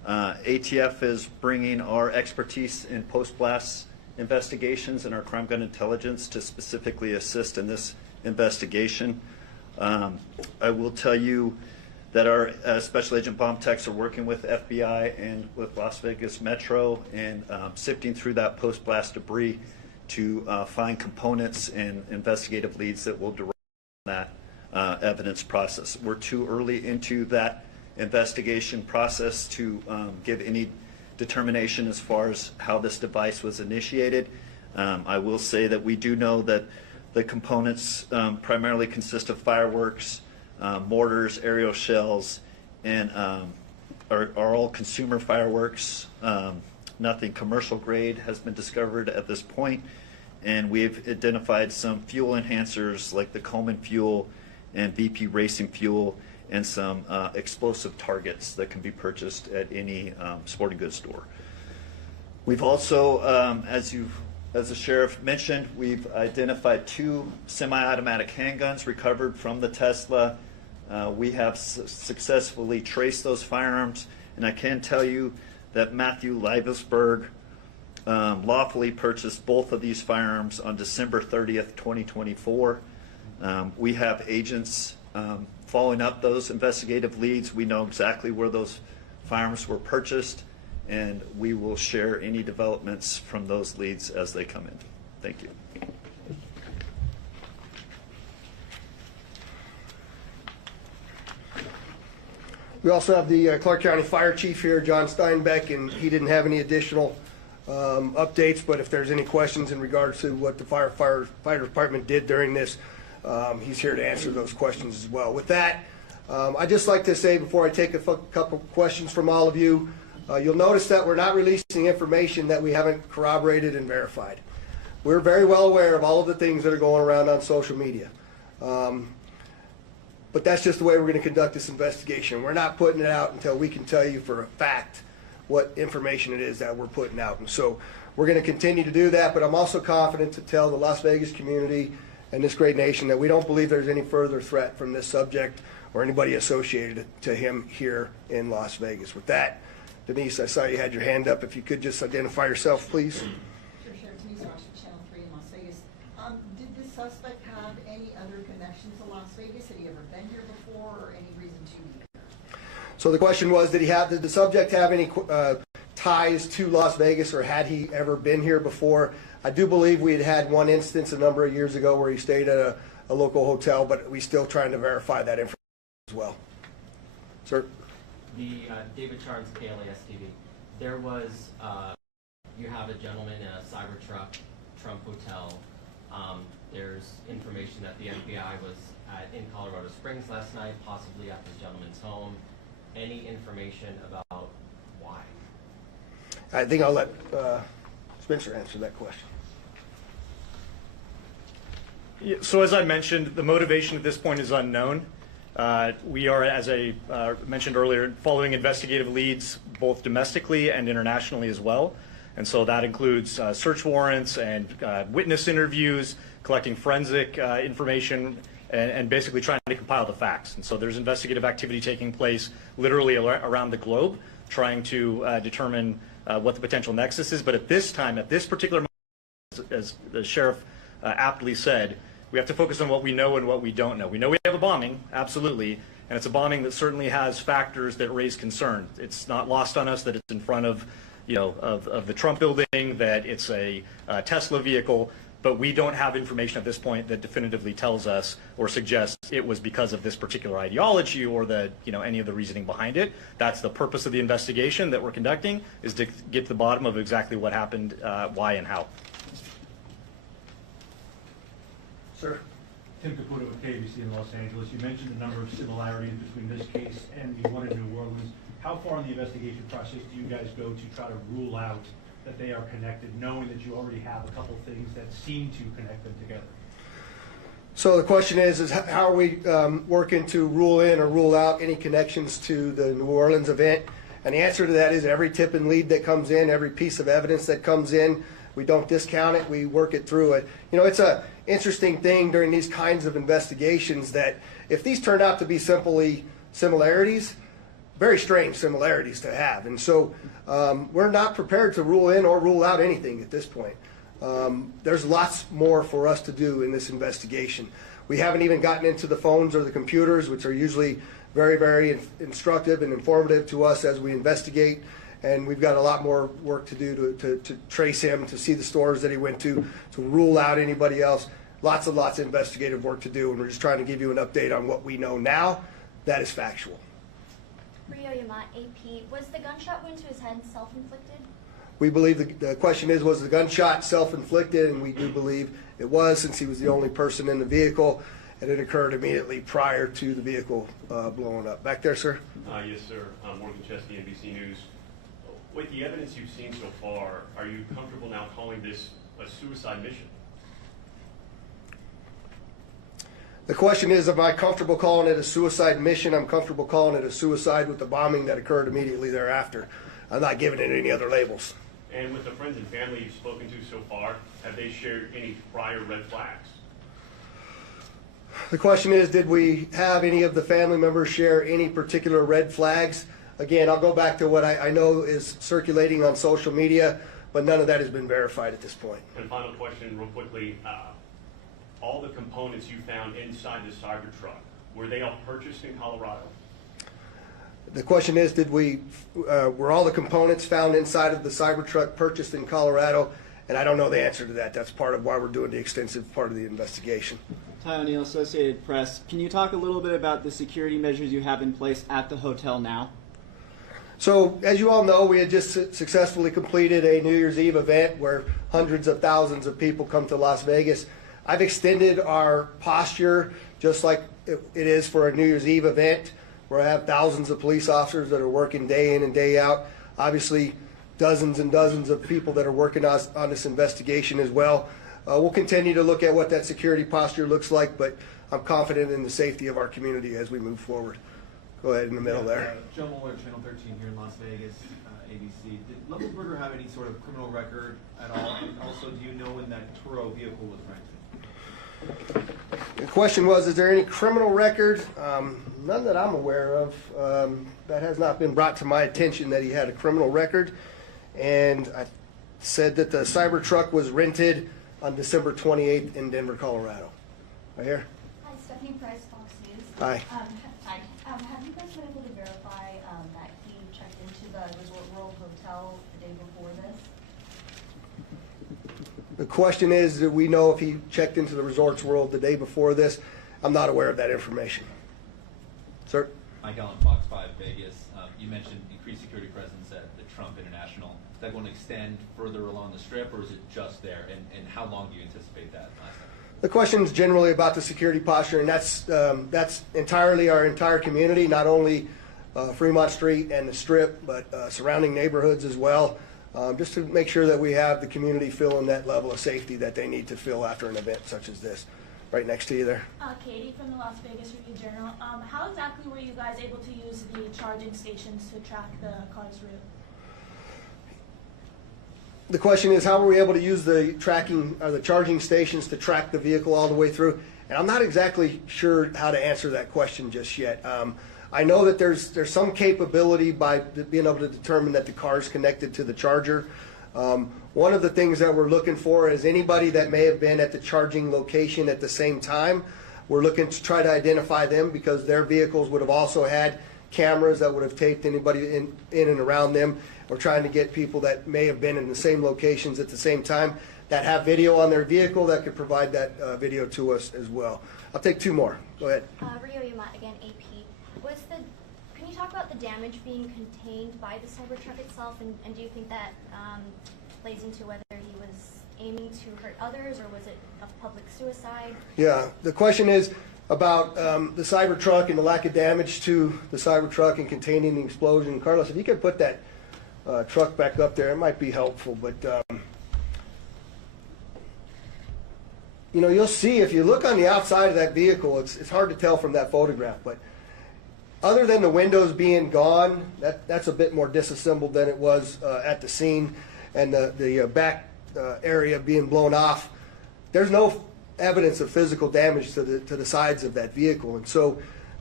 ATF is bringing our expertise in post-blast investigations and our crime gun intelligence to specifically assist in this investigation. I will tell you that our Special Agent bomb techs are working with FBI and with Las Vegas Metro and sifting through that post-blast debris to find components and investigative leads that will derive from that evidence process. We're too early into that investigation process to give any determination as far as how this device was initiated. I will say that we do know that the components primarily consist of fireworks, mortars, aerial shells, and are all consumer fireworks. Nothing commercial grade has been discovered at this point, and we've identified some fuel enhancers like the Coleman fuel and VP racing fuel and some explosive targets that can be purchased at any sporting goods store. We've also, as the sheriff mentioned, we've identified 2 semi-automatic handguns recovered from the Tesla. We have successfully traced those firearms, and I can tell you that Matthew Livesberg lawfully purchased both of these firearms on December 30th, 2024. We have agents following up those investigative leads. We know exactly where those firearms were purchased, and we will share any developments from those leads as they come in. Thank you. We also have the Clark County Fire Chief here, John Steinbeck, and he didn't have any additional updates, but if there's any questions in regards to what the fire department did during this, he's here to answer those questions as well. With that, I'd just like to say before I take a couple questions from all of you, you'll notice that we're not releasing information that we haven't corroborated and verified. We're very well aware of all of the things that are going around on social media. But that's just the way we're going to conduct this investigation. We're not putting it out until we can tell you for a fact what information it is that we're putting out. And so we're going to continue to do that, but I'm also confident to tell the Las Vegas community and this great nation that we don't believe there's any further threat from this subject or anybody associated to him here in Las Vegas. With that, Denise, I saw you had your hand up. If you could just identify yourself, please. Sure, Sheriff Denise Ross, Channel 3 in Las Vegas. Did the suspect have any other connections to Las Vegas? Had he ever been here before, or any reason to be here? So the question was, did the subject have any ties to Las Vegas, or had he ever been here before? I do believe we had one instance a number of years ago where he stayed at a local hotel, but we're still trying to verify that information as well. Sir? The David Charles, KLAS TV. There was, you have a gentleman in a Cybertruck, Trump Hotel. There's information that the FBI was in Colorado Springs last night, possibly at this gentleman's home. Any information about why? I think I'll let Spencer answer that question. Yeah, so as I mentioned, the motivation at this point is unknown. We are, as I mentioned earlier, following investigative leads both domestically and internationally as well. And so that includes search warrants and witness interviews, collecting forensic information, and basically trying to compile the facts. And so there's investigative activity taking place literally around the globe, trying to determine what the potential nexus is. But at this time, at this particular moment, as the sheriff aptly said, we have to focus on what we know and what we don't know. We know we have a bombing, absolutely, and it's a bombing that certainly has factors that raise concern. It's not lost on us that it's in front of, of the Trump building, that it's a Tesla vehicle, but we don't have information at this point that definitively tells us or suggests it was because of this particular ideology or the, any of the reasoning behind it. That's the purpose of the investigation that we're conducting, is to get to the bottom of exactly what happened, why and how. Sir? Tim Caputo with KBC in Los Angeles. You mentioned a number of similarities between this case and the one in New Orleans. How far in the investigation process do you guys go to try to rule out that they are connected, knowing that you already have a couple things that seem to connect them together? So the question is how are we working to rule in or rule out any connections to the New Orleans event? And the answer to that is every tip and lead that comes in, every piece of evidence that comes in, we don't discount it, we work it through it. It's a interesting thing during these kinds of investigations that if these turn out to be simply similarities, very strange similarities to have. And so we're not prepared to rule in or rule out anything at this point. There's lots more for us to do in this investigation. We haven't even gotten into the phones or the computers, which are usually very, very instructive and informative to us as we investigate. And we've got a lot more work to do to trace him, to see the stores that he went to rule out anybody else. Lots of investigative work to do, and we're just trying to give you an update on what we know now that is factual. Rio Yamat, AP, was the gunshot wound to his head self-inflicted? We believe the question is, was the gunshot self-inflicted? And we do believe it was, since he was the only person in the vehicle, and it occurred immediately prior to the vehicle blowing up. Back there, sir? Yes, sir. Morgan Chesky, NBC News. With the evidence you've seen so far, are you comfortable now calling this a suicide mission? The question is, am I comfortable calling it a suicide mission? I'm comfortable calling it a suicide with the bombing that occurred immediately thereafter. I'm not giving it any other labels. And with the friends and family you've spoken to so far, have they shared any prior red flags? The question is, did we have any of the family members share any particular red flags? Again, I'll go back to what I know is circulating on social media, but none of that has been verified at this point. And final question, real quickly. All the components you found inside the Cybertruck, were they all purchased in Colorado? The question is, were all the components found inside of the Cybertruck purchased in Colorado? And I don't know the answer to that. That's part of why we're doing the extensive part of the investigation. Ty O'Neill, Associated Press. Can you talk a little bit about the security measures you have in place at the hotel now? So, as you all know, we had just successfully completed a New Year's Eve event where hundreds of thousands of people come to Las Vegas. I've extended our posture just like it is for a New Year's Eve event, where I have thousands of police officers that are working day in and day out. Obviously, dozens and dozens of people that are working on this investigation as well. We'll continue to look at what that security posture looks like, but I'm confident in the safety of our community as we move forward. Go ahead in the middle there. Joe Mueller, Channel 13 here in Las Vegas, ABC. Did Levelberger have any sort of criminal record at all? And also, do you know when that Turo vehicle was rented? The question was, is there any criminal record? None that I'm aware of. That has not been brought to my attention that he had a criminal record. And I said that the Cybertruck was rented on December 28th in Denver, Colorado. Right here. Hi, Stephanie Price, Fox News. Hi. Hi. Have you guys been able to verify that he checked into the Resort World Hotel the day before this? The question is, do we know if he checked into the Resorts World the day before this? I'm not aware of that information. Sir? Mike Allen, Fox 5 Vegas. You mentioned increased security presence at the Trump International. Is that going to extend further along the Strip, or is it just there? And how long do you anticipate that lasting? The question is generally about the security posture, and that's entirely our entire community, not only Fremont Street and the Strip, but surrounding neighborhoods as well, just to make sure that we have the community feeling that level of safety that they need to feel after an event such as this. Right next to you there. Katie from the Las Vegas Review-Journal. How exactly were you guys able to use the charging stations to track the car's route? The question is, how were we able to use the charging stations to track the vehicle all the way through? And I'm not exactly sure how to answer that question just yet. I know that there's some capability by being able to determine that the car is connected to the charger. One of the things that we're looking for is anybody that may have been at the charging location at the same time. We're looking to try to identify them because their vehicles would have also had cameras that would have taped anybody in and around them. We're trying to get people that may have been in the same locations at the same time that have video on their vehicle that could provide that video to us as well. I'll take two more. Go ahead. Rio Yamat, again, AP. Can you talk about the damage being contained by the Cybertruck itself, and do you think that plays into whether he was aiming to hurt others, or was it a public suicide? Yeah, the question is about the Cybertruck and the lack of damage to the Cybertruck and containing the explosion. Carlos, if you could put that truck back up there, it might be helpful. But you know, you'll see if you look on the outside of that vehicle, it's hard to tell from that photograph, but other than the windows being gone, that's a bit more disassembled than it was at the scene, and the back area being blown off. There's no evidence of physical damage to the sides of that vehicle, and so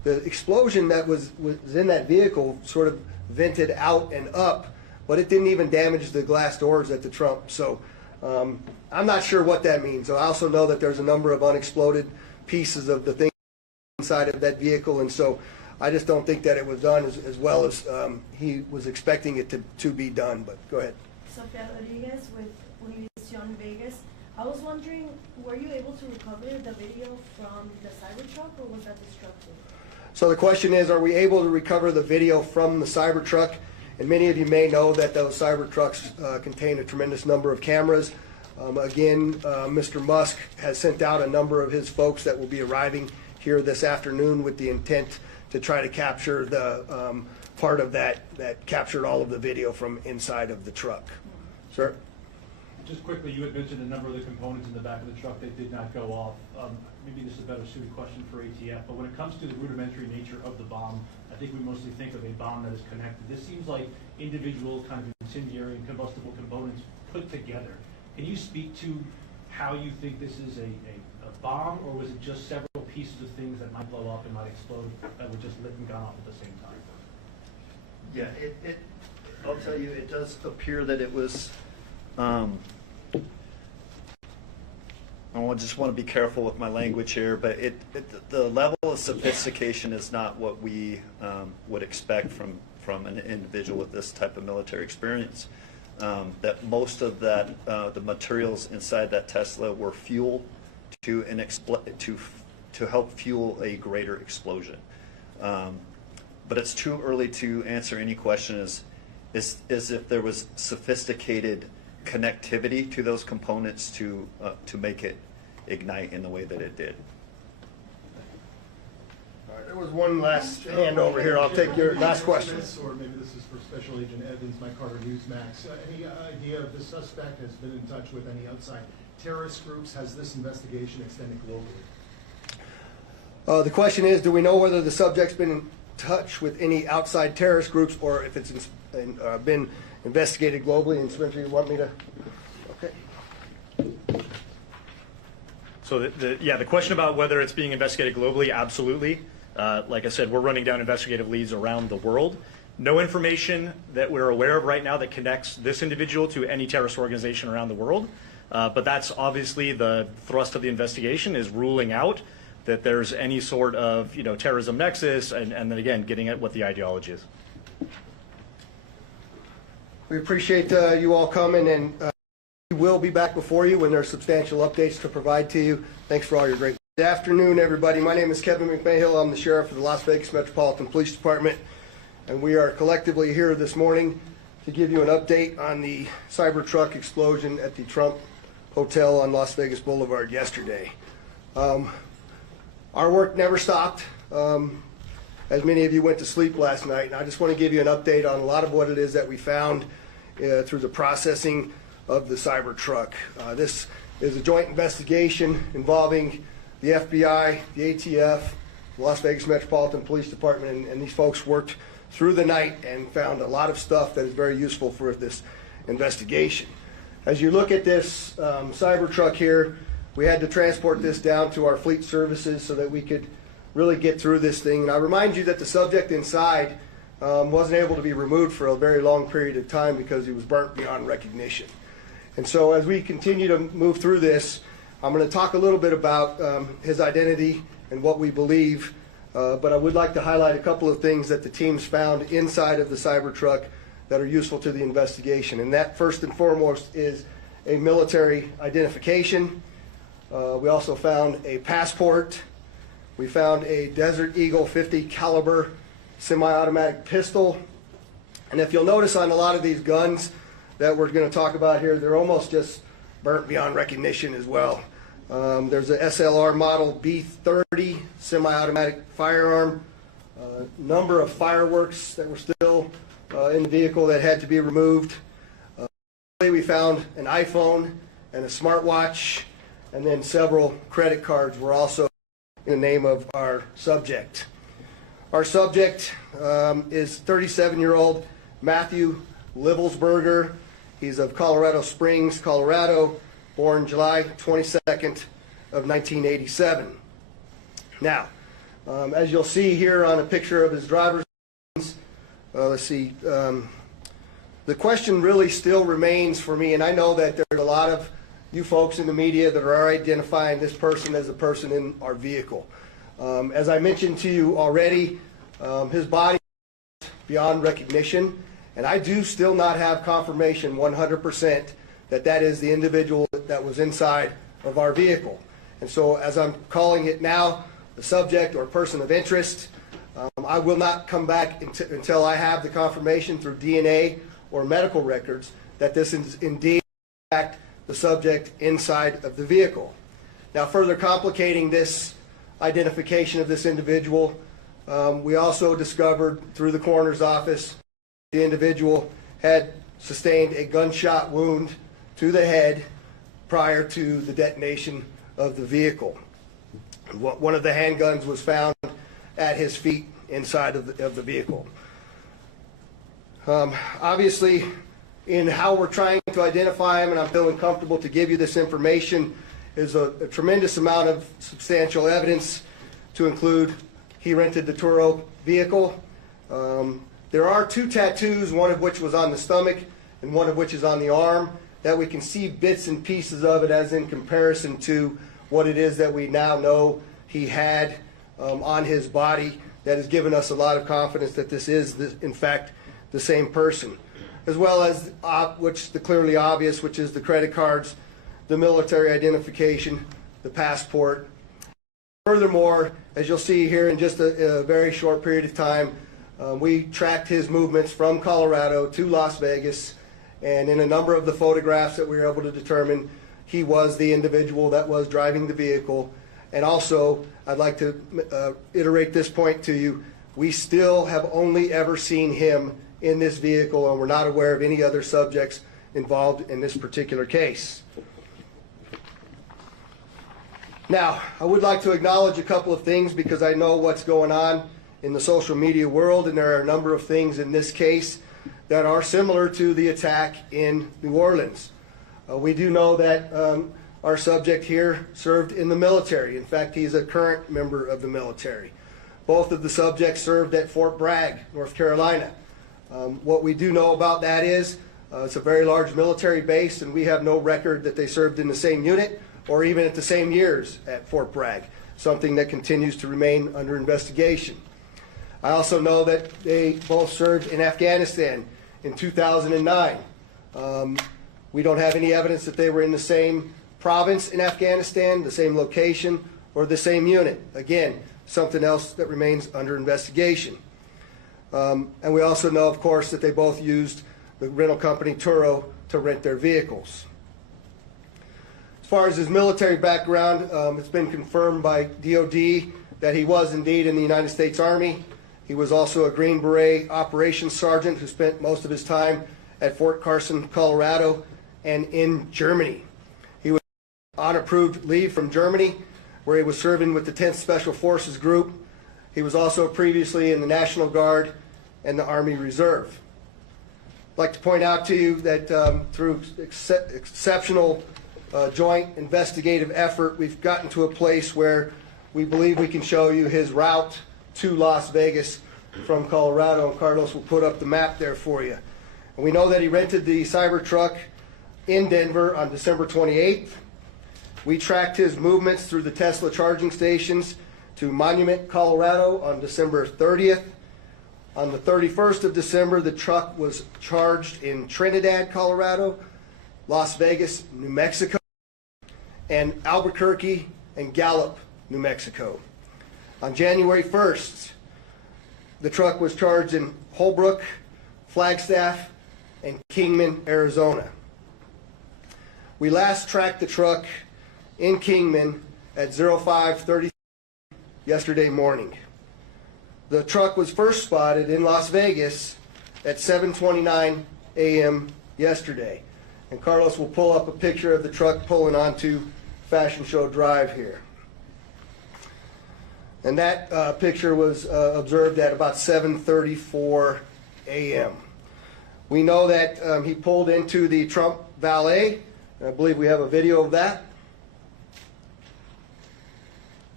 the explosion that was in that vehicle sort of vented out and up, but it didn't even damage the glass doors at the trunk. So I'm not sure what that means. I also know that there's a number of unexploded pieces of the thing inside of that vehicle, and so I just don't think that it was done as well as he was expecting it to be done. But go ahead. Sofia Rodriguez with Univision Vegas. I was wondering, were you able to recover the video from the Cybertruck, or was that destructive? So the question is, are we able to recover the video from the Cybertruck? And many of you may know that those Cybertrucks contain a tremendous number of cameras. Again, Mr. Musk has sent out a number of his folks that will be arriving here this afternoon with the intent to try to capture the part of that captured all of the video from inside of the truck. Sir? Just quickly, you had mentioned a number of the components in the back of the truck that did not go off. Maybe this is a better suited question for ATF, but when it comes to the rudimentary nature of the bomb, I think we mostly think of a bomb that is connected. This seems like individual kind of incendiary and combustible components put together. Can you speak to how you think this is a bomb, or was it just several pieces of things that might blow up and might explode that were just lit and gone off at the same time? Yeah, I'll tell you, it does appear that it was, I just want to be careful with my language here, but the level of sophistication is not what we would expect from an individual with this type of military experience. That most of that, the materials inside that Tesla were fuel to help fuel a greater explosion. But it's too early to answer any question as if there was sophisticated connectivity to those components to make it ignite in the way that it did. All right, there was one last hand over here. I'll take your last question. Or maybe this is for Special Agent Evans, Mike Carter, Newsmax. Any idea if the suspect has been in touch with any outside terrorist groups? Has this investigation extended globally? The question is, do we know whether the subject's been in touch with any outside terrorist groups, or if it's been investigated globally? And Spencer, you want me to? Okay. So the question about whether it's being investigated globally, absolutely. Like I said, we're running down investigative leads around the world. No information that we're aware of right now that connects this individual to any terrorist organization around the world. But that's obviously the thrust of the investigation, is ruling out that there's any sort of terrorism nexus, and then again getting at what the ideology is. We appreciate you all coming, and we will be back before you when there's substantial updates to provide to you. Thanks for all your great. Good afternoon, everybody. My name is Kevin McMahill. I'm the sheriff of the Las Vegas Metropolitan Police Department, and we are collectively here this morning to give you an update on the Cybertruck explosion at the Trump Hotel on Las Vegas Boulevard yesterday. Our work never stopped, as many of you went to sleep last night, and I just want to give you an update on a lot of what it is that we found through the processing of the Cybertruck. This is a joint investigation involving the FBI, the ATF, the Las Vegas Metropolitan Police Department, and these folks worked through the night and found a lot of stuff that is very useful for this investigation. As you look at this Cybertruck here, we had to transport this down to our fleet services so that we could really get through this thing. And I remind you that the subject inside wasn't able to be removed for a very long period of time because he was burnt beyond recognition. And so as we continue to move through this, I'm going to talk a little bit about his identity and what we believe, but I would like to highlight a couple of things that the teams found inside of the Cybertruck that are useful to the investigation. And that, first and foremost, is a military identification. We also found a passport. We found a Desert Eagle 50 caliber semi-automatic pistol. And if you'll notice on a lot of these guns that we're going to talk about here, they're almost just burnt beyond recognition as well. There's a SLR model B30 semi-automatic firearm, number of fireworks that were still in the vehicle that had to be removed. We found an iPhone and a smartwatch, and then several credit cards were also in the name of our subject. Our subject is 37-year-old Matthew Livelsberger. He's of Colorado Springs, Colorado, born July 22nd of 1987. Now, As you'll see here on a picture of his driver's license, let's see, the question really still remains for me, and I know that there's a lot of you folks in the media that are identifying this person as a person in our vehicle. As I mentioned to you already, his body is beyond recognition, and I do still not have confirmation 100% that that is the individual that was inside of our vehicle. And so as I'm calling it now, the subject or person of interest, I will not come back until I have the confirmation through DNA or medical records that this is indeed in fact the subject inside of the vehicle. Now, further complicating this identification of this individual, we also discovered through the coroner's office the individual had sustained a gunshot wound to the head prior to the detonation of the vehicle. One of the handguns was found at his feet inside of the vehicle. Obviously, in how we're trying to identify him, and I'm feeling comfortable to give you this information, is a tremendous amount of substantial evidence to include he rented the Turo vehicle. There are 2 tattoos, one of which was on the stomach and one of which is on the arm, that we can see bits and pieces of it as in comparison to what it is that we now know he had on his body, that has given us a lot of confidence that this is, in fact, the same person. As well as, which the clearly obvious, which is the credit cards, the military identification, the passport. Furthermore, as you'll see here in just a very short period of time, we tracked his movements from Colorado to Las Vegas, and in a number of the photographs that we were able to determine, he was the individual that was driving the vehicle. And also, I'd like to iterate this point to you, we still have only ever seen him in this vehicle, and we're not aware of any other subjects involved in this particular case. Now, I would like to acknowledge a couple of things because I know what's going on in the social media world, and there are a number of things in this case that are similar to the attack in New Orleans. We do know that our subject here served in the military. In fact, he's a current member of the military. Both of the subjects served at Fort Bragg, North Carolina. What we do know about that is it's a very large military base, and we have no record that they served in the same unit or even at the same years at Fort Bragg, something that continues to remain under investigation. I also know that they both served in Afghanistan in 2009. We don't have any evidence that they were in the same province in Afghanistan, the same location, or the same unit. Again, something else that remains under investigation. And we also know, of course, that they both used the rental company Turo to rent their vehicles. As far as his military background, it's been confirmed by DOD that he was indeed in the United States Army. He was also a Green Beret operations sergeant who spent most of his time at Fort Carson, Colorado, and in Germany. He was on approved leave from Germany, where he was serving with the 10th Special Forces Group. He was also previously in the National Guard and the Army Reserve. I'd like to point out to you that through exceptional joint investigative effort, we've gotten to a place where we believe we can show you his route to Las Vegas from Colorado, and Carlos will put up the map there for you. And we know that he rented the Cybertruck in Denver on December 28th. We tracked his movements through the Tesla charging stations to Monument, Colorado on December 30th. On the 31st of December, the truck was charged in Trinidad, Colorado, Las Vegas, New Mexico, and Albuquerque and Gallup, New Mexico. On January 1st, the truck was charged in Holbrook, Flagstaff, and Kingman, Arizona. We last tracked the truck in Kingman at 05:30 yesterday morning. The truck was first spotted in Las Vegas at 7:29 a.m. yesterday. And Carlos will pull up a picture of the truck pulling onto Fashion Show Drive here. And that picture was observed at about 7:34 a.m. We know that he pulled into the Trump Valet. I believe we have a video of that.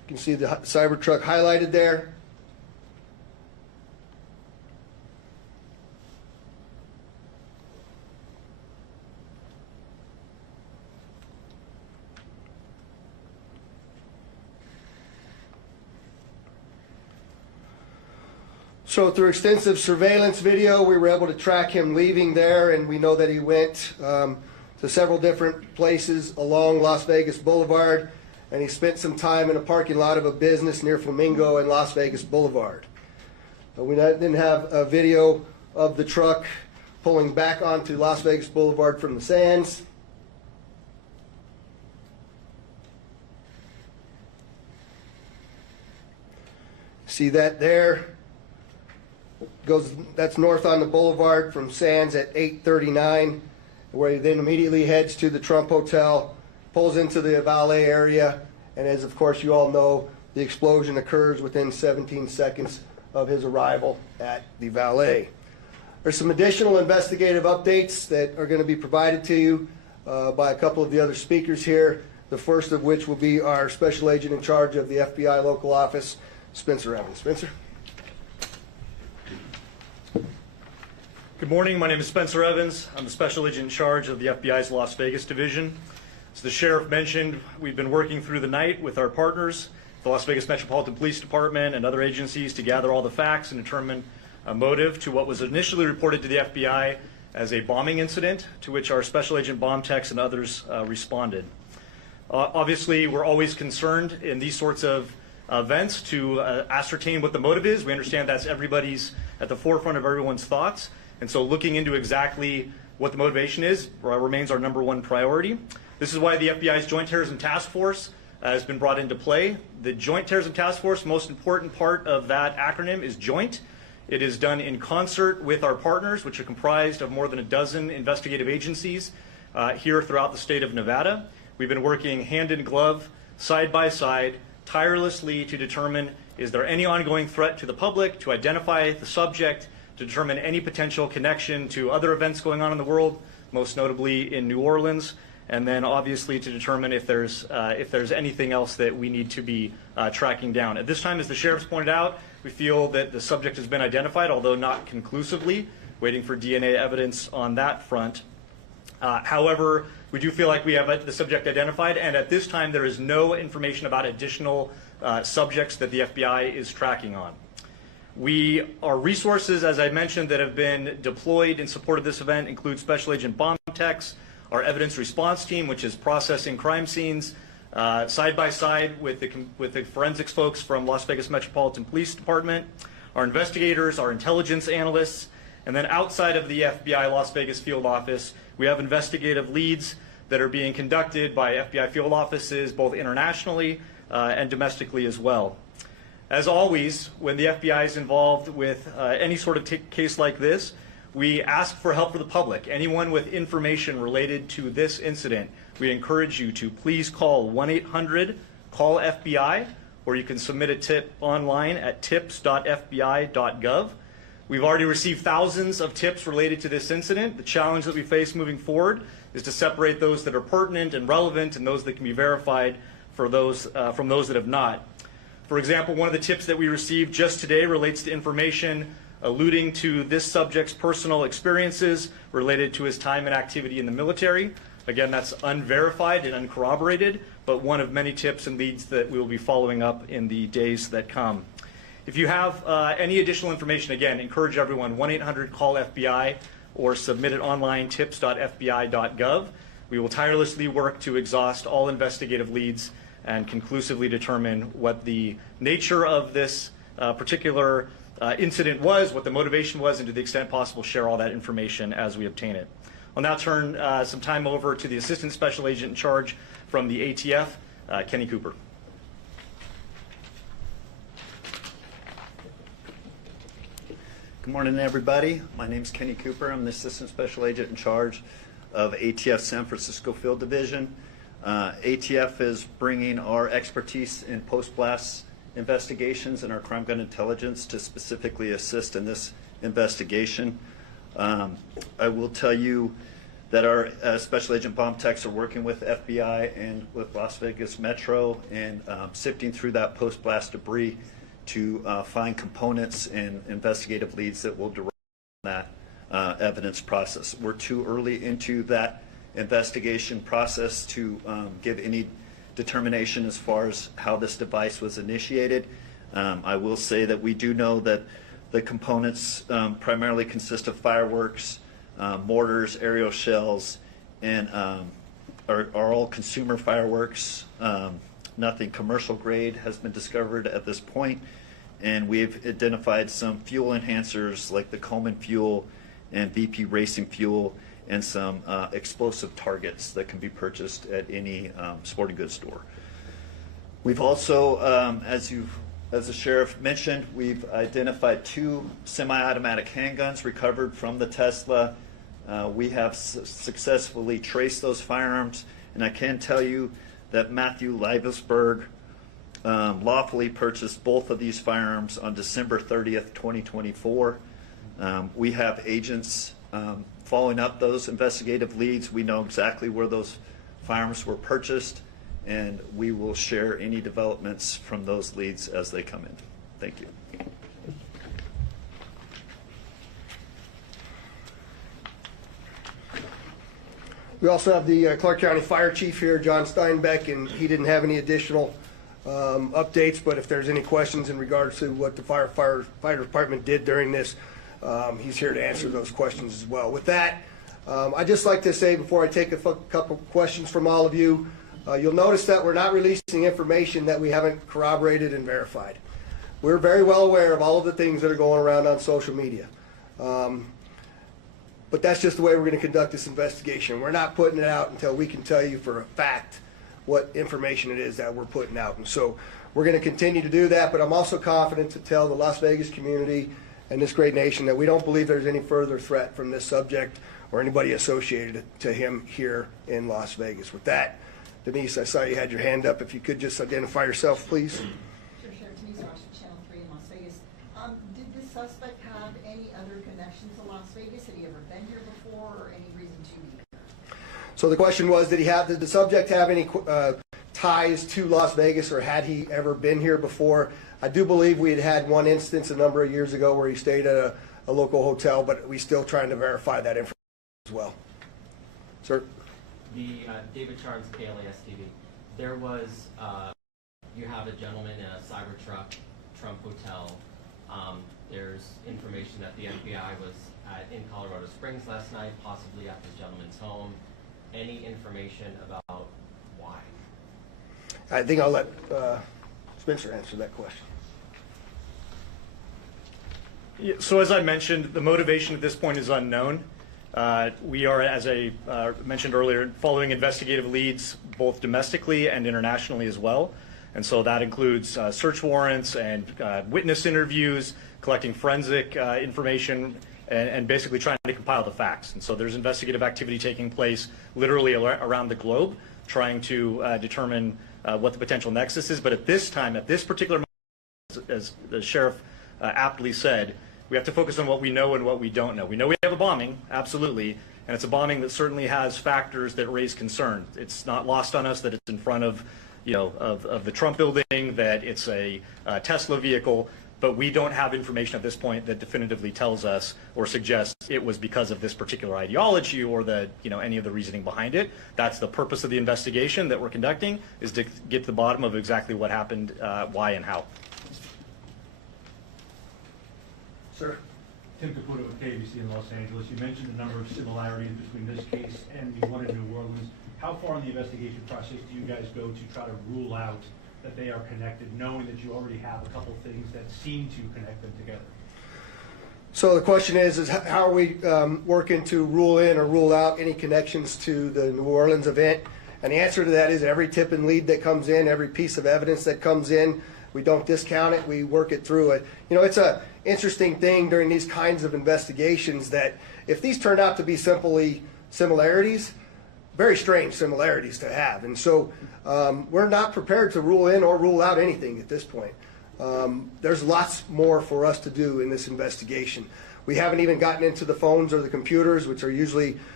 You can see the Cybertruck highlighted there. So through extensive surveillance video, we were able to track him leaving there, and we know that he went to several different places along Las Vegas Boulevard, and he spent some time in a parking lot of a business near Flamingo and Las Vegas Boulevard. We didn't have a video of the truck pulling back onto Las Vegas Boulevard from the Sands. See that there? That's north on the boulevard from Sands at 8:39, where he then immediately heads to the Trump Hotel, pulls into the valet area, and as of course you all know, the explosion occurs within 17 seconds of his arrival at the valet. There's some additional investigative updates that are going to be provided to you by a couple of the other speakers here, the first of which will be our Special Agent in charge of the FBI local office, Spencer Evans. Spencer? Good morning. My name is Spencer Evans. I'm the Special Agent in charge of the FBI's Las Vegas division. As the sheriff mentioned, we've been working through the night with our partners, the Las Vegas Metropolitan Police Department and other agencies, to gather all the facts and determine a motive to what was initially reported to the FBI as a bombing incident, to which our Special Agent bomb techs and others responded. Obviously, we're always concerned in these sorts of events to ascertain what the motive is. We understand that's at the forefront of everyone's thoughts. And so looking into exactly what the motivation is remains our #1 priority. This is why the FBI's Joint Terrorism Task Force has been brought into play. The Joint Terrorism Task Force, most important part of that acronym is joint. It is done in concert with our partners, which are comprised of more than a dozen investigative agencies here throughout the state of Nevada. We've been working hand in glove, side by side, tirelessly to determine, is there any ongoing threat to the public, to identify the subject, to determine any potential connection to other events going on in the world, most notably in New Orleans, and then obviously to determine if there's anything else that we need to be tracking down. At this time, as the sheriff's pointed out, we feel that the subject has been identified, although not conclusively, waiting for DNA evidence on that front. However, we do feel like we have the subject identified, and at this time there is no information about additional subjects that the FBI is tracking on. Our resources, as I mentioned, that have been deployed in support of this event include Special Agent bomb techs, our evidence response team, which is processing crime scenes, side by side with the forensics folks from Las Vegas Metropolitan Police Department, our investigators, our intelligence analysts, and then outside of the FBI Las Vegas field office, we have investigative leads that are being conducted by FBI field offices, both internationally and domestically as well. As always, when the FBI is involved with any sort of case like this, we ask for help for the public. Anyone with information related to this incident, we encourage you to please call 1-800-CALL-FBI, or you can submit a tip online at tips.fbi.gov. We've already received thousands of tips related to this incident. The challenge that we face moving forward is to separate those that are pertinent and relevant and those that can be verified from those that have not. For example, one of the tips that we received just today relates to information alluding to this subject's personal experiences related to his time and activity in the military. Again, that's unverified and uncorroborated, but one of many tips and leads that we will be following up in the days that come. If you have any additional information, again, encourage everyone, 1-800-CALL-FBI, or submit it online, tips.fbi.gov. We will tirelessly work to exhaust all investigative leads and conclusively determine what the nature of this particular incident was, what the motivation was, and to the extent possible, share all that information as we obtain it. I'll now turn some time over to the Assistant Special Agent in charge from the ATF, Kenny Cooper. Good morning, everybody. My name is Kenny Cooper. I'm the Assistant Special Agent in charge of ATF San Francisco Field Division. ATF is bringing our expertise in post-blast investigations and our crime gun intelligence to specifically assist in this investigation. I will tell you that our Special Agent bomb techs are working with FBI and with Las Vegas Metro and sifting through that post-blast debris to find components and investigative leads that will derive from that evidence process. We're too early into that investigation process to give any determination as far as how this device was initiated. I will say that we do know that the components primarily consist of fireworks, mortars, aerial shells, and are all consumer fireworks. Nothing commercial grade has been discovered at this point, and we've identified some fuel enhancers like the Coleman fuel and VP Racing fuel, and some explosive targets that can be purchased at any sporting goods store. We've also, as the sheriff mentioned, we've identified 2 semi-automatic handguns recovered from the Tesla. We have successfully traced those firearms, and I can tell you that Matthew Leibesberg lawfully purchased both of these firearms on December 30th, 2024. We have agents following up those investigative leads. We know exactly where those firearms were purchased, and we will share any developments from those leads as they come in. Thank you. We also have the Clark County Fire Chief here, John Steinbeck, and he didn't have any additional updates, but if there's any questions in regards to what the fire department did during this, he's here to answer those questions as well. With that, I'd just like to say before I take a couple questions from all of you, you'll notice that we're not releasing information that we haven't corroborated and verified. We're very well aware of all of the things that are going around on social media. But that's just the way we're going to conduct this investigation. We're not putting it out until we can tell you for a fact what information it is that we're putting out. And so we're going to continue to do that, but I'm also confident to tell the Las Vegas community and this great nation that we don't believe there's any further threat from this subject or anybody associated to him here in Las Vegas. With that, Denise, I saw you had your hand up. If you could just identify yourself, please. Sure, Sheriff Denise Ross from Channel 3 in Las Vegas. Did this suspect have any other connection to Las Vegas? Had he ever been here before, or any reason to be? So the question was, did the subject have any ties to Las Vegas, or had he ever been here before? I do believe we had one instance a number of years ago where he stayed at a local hotel, but we're still trying to verify that information as well. Sir? The David Charles, KLAS TV. There was, you have a gentleman in a Cybertruck, Trump Hotel. There's information that the FBI was in Colorado Springs last night, possibly at this gentleman's home. Any information about why? I think I'll let Spencer answer that question. Yeah, so as I mentioned, the motivation at this point is unknown. We are, as I mentioned earlier, following investigative leads both domestically and internationally as well. And so that includes search warrants and witness interviews, collecting forensic information, and basically trying to compile the facts. And so there's investigative activity taking place literally around the globe, trying to determine what the potential nexus is. But at this time, at this particular moment, as the sheriff aptly said, we have to focus on what we know and what we don't know. We know we have a bombing, absolutely, and it's a bombing that certainly has factors that raise concern. It's not lost on us that it's in front of, of the Trump building, that it's a Tesla vehicle, but we don't have information at this point that definitively tells us or suggests it was because of this particular ideology or the, any of the reasoning behind it. That's the purpose of the investigation that we're conducting, is to get to the bottom of exactly what happened, why and how. Sir? Tim Caputo with KBC in Los Angeles. You mentioned a number of similarities between this case and the one in New Orleans. How far in the investigation process do you guys go to try to rule out that they are connected, knowing that you already have a couple things that seem to connect them together? So the question is how are we working to rule in or rule out any connections to the New Orleans event? And the answer to that is every tip and lead that comes in, every piece of evidence that comes in, we don't discount it, we work it through it. It's a interesting thing during these kinds of investigations that if these turn out to be simply similarities, very strange similarities to have. And so we're not prepared to rule in or rule out anything at this point. There's lots more for us to do in this investigation. We haven't even gotten into the phones or the computers, which are usually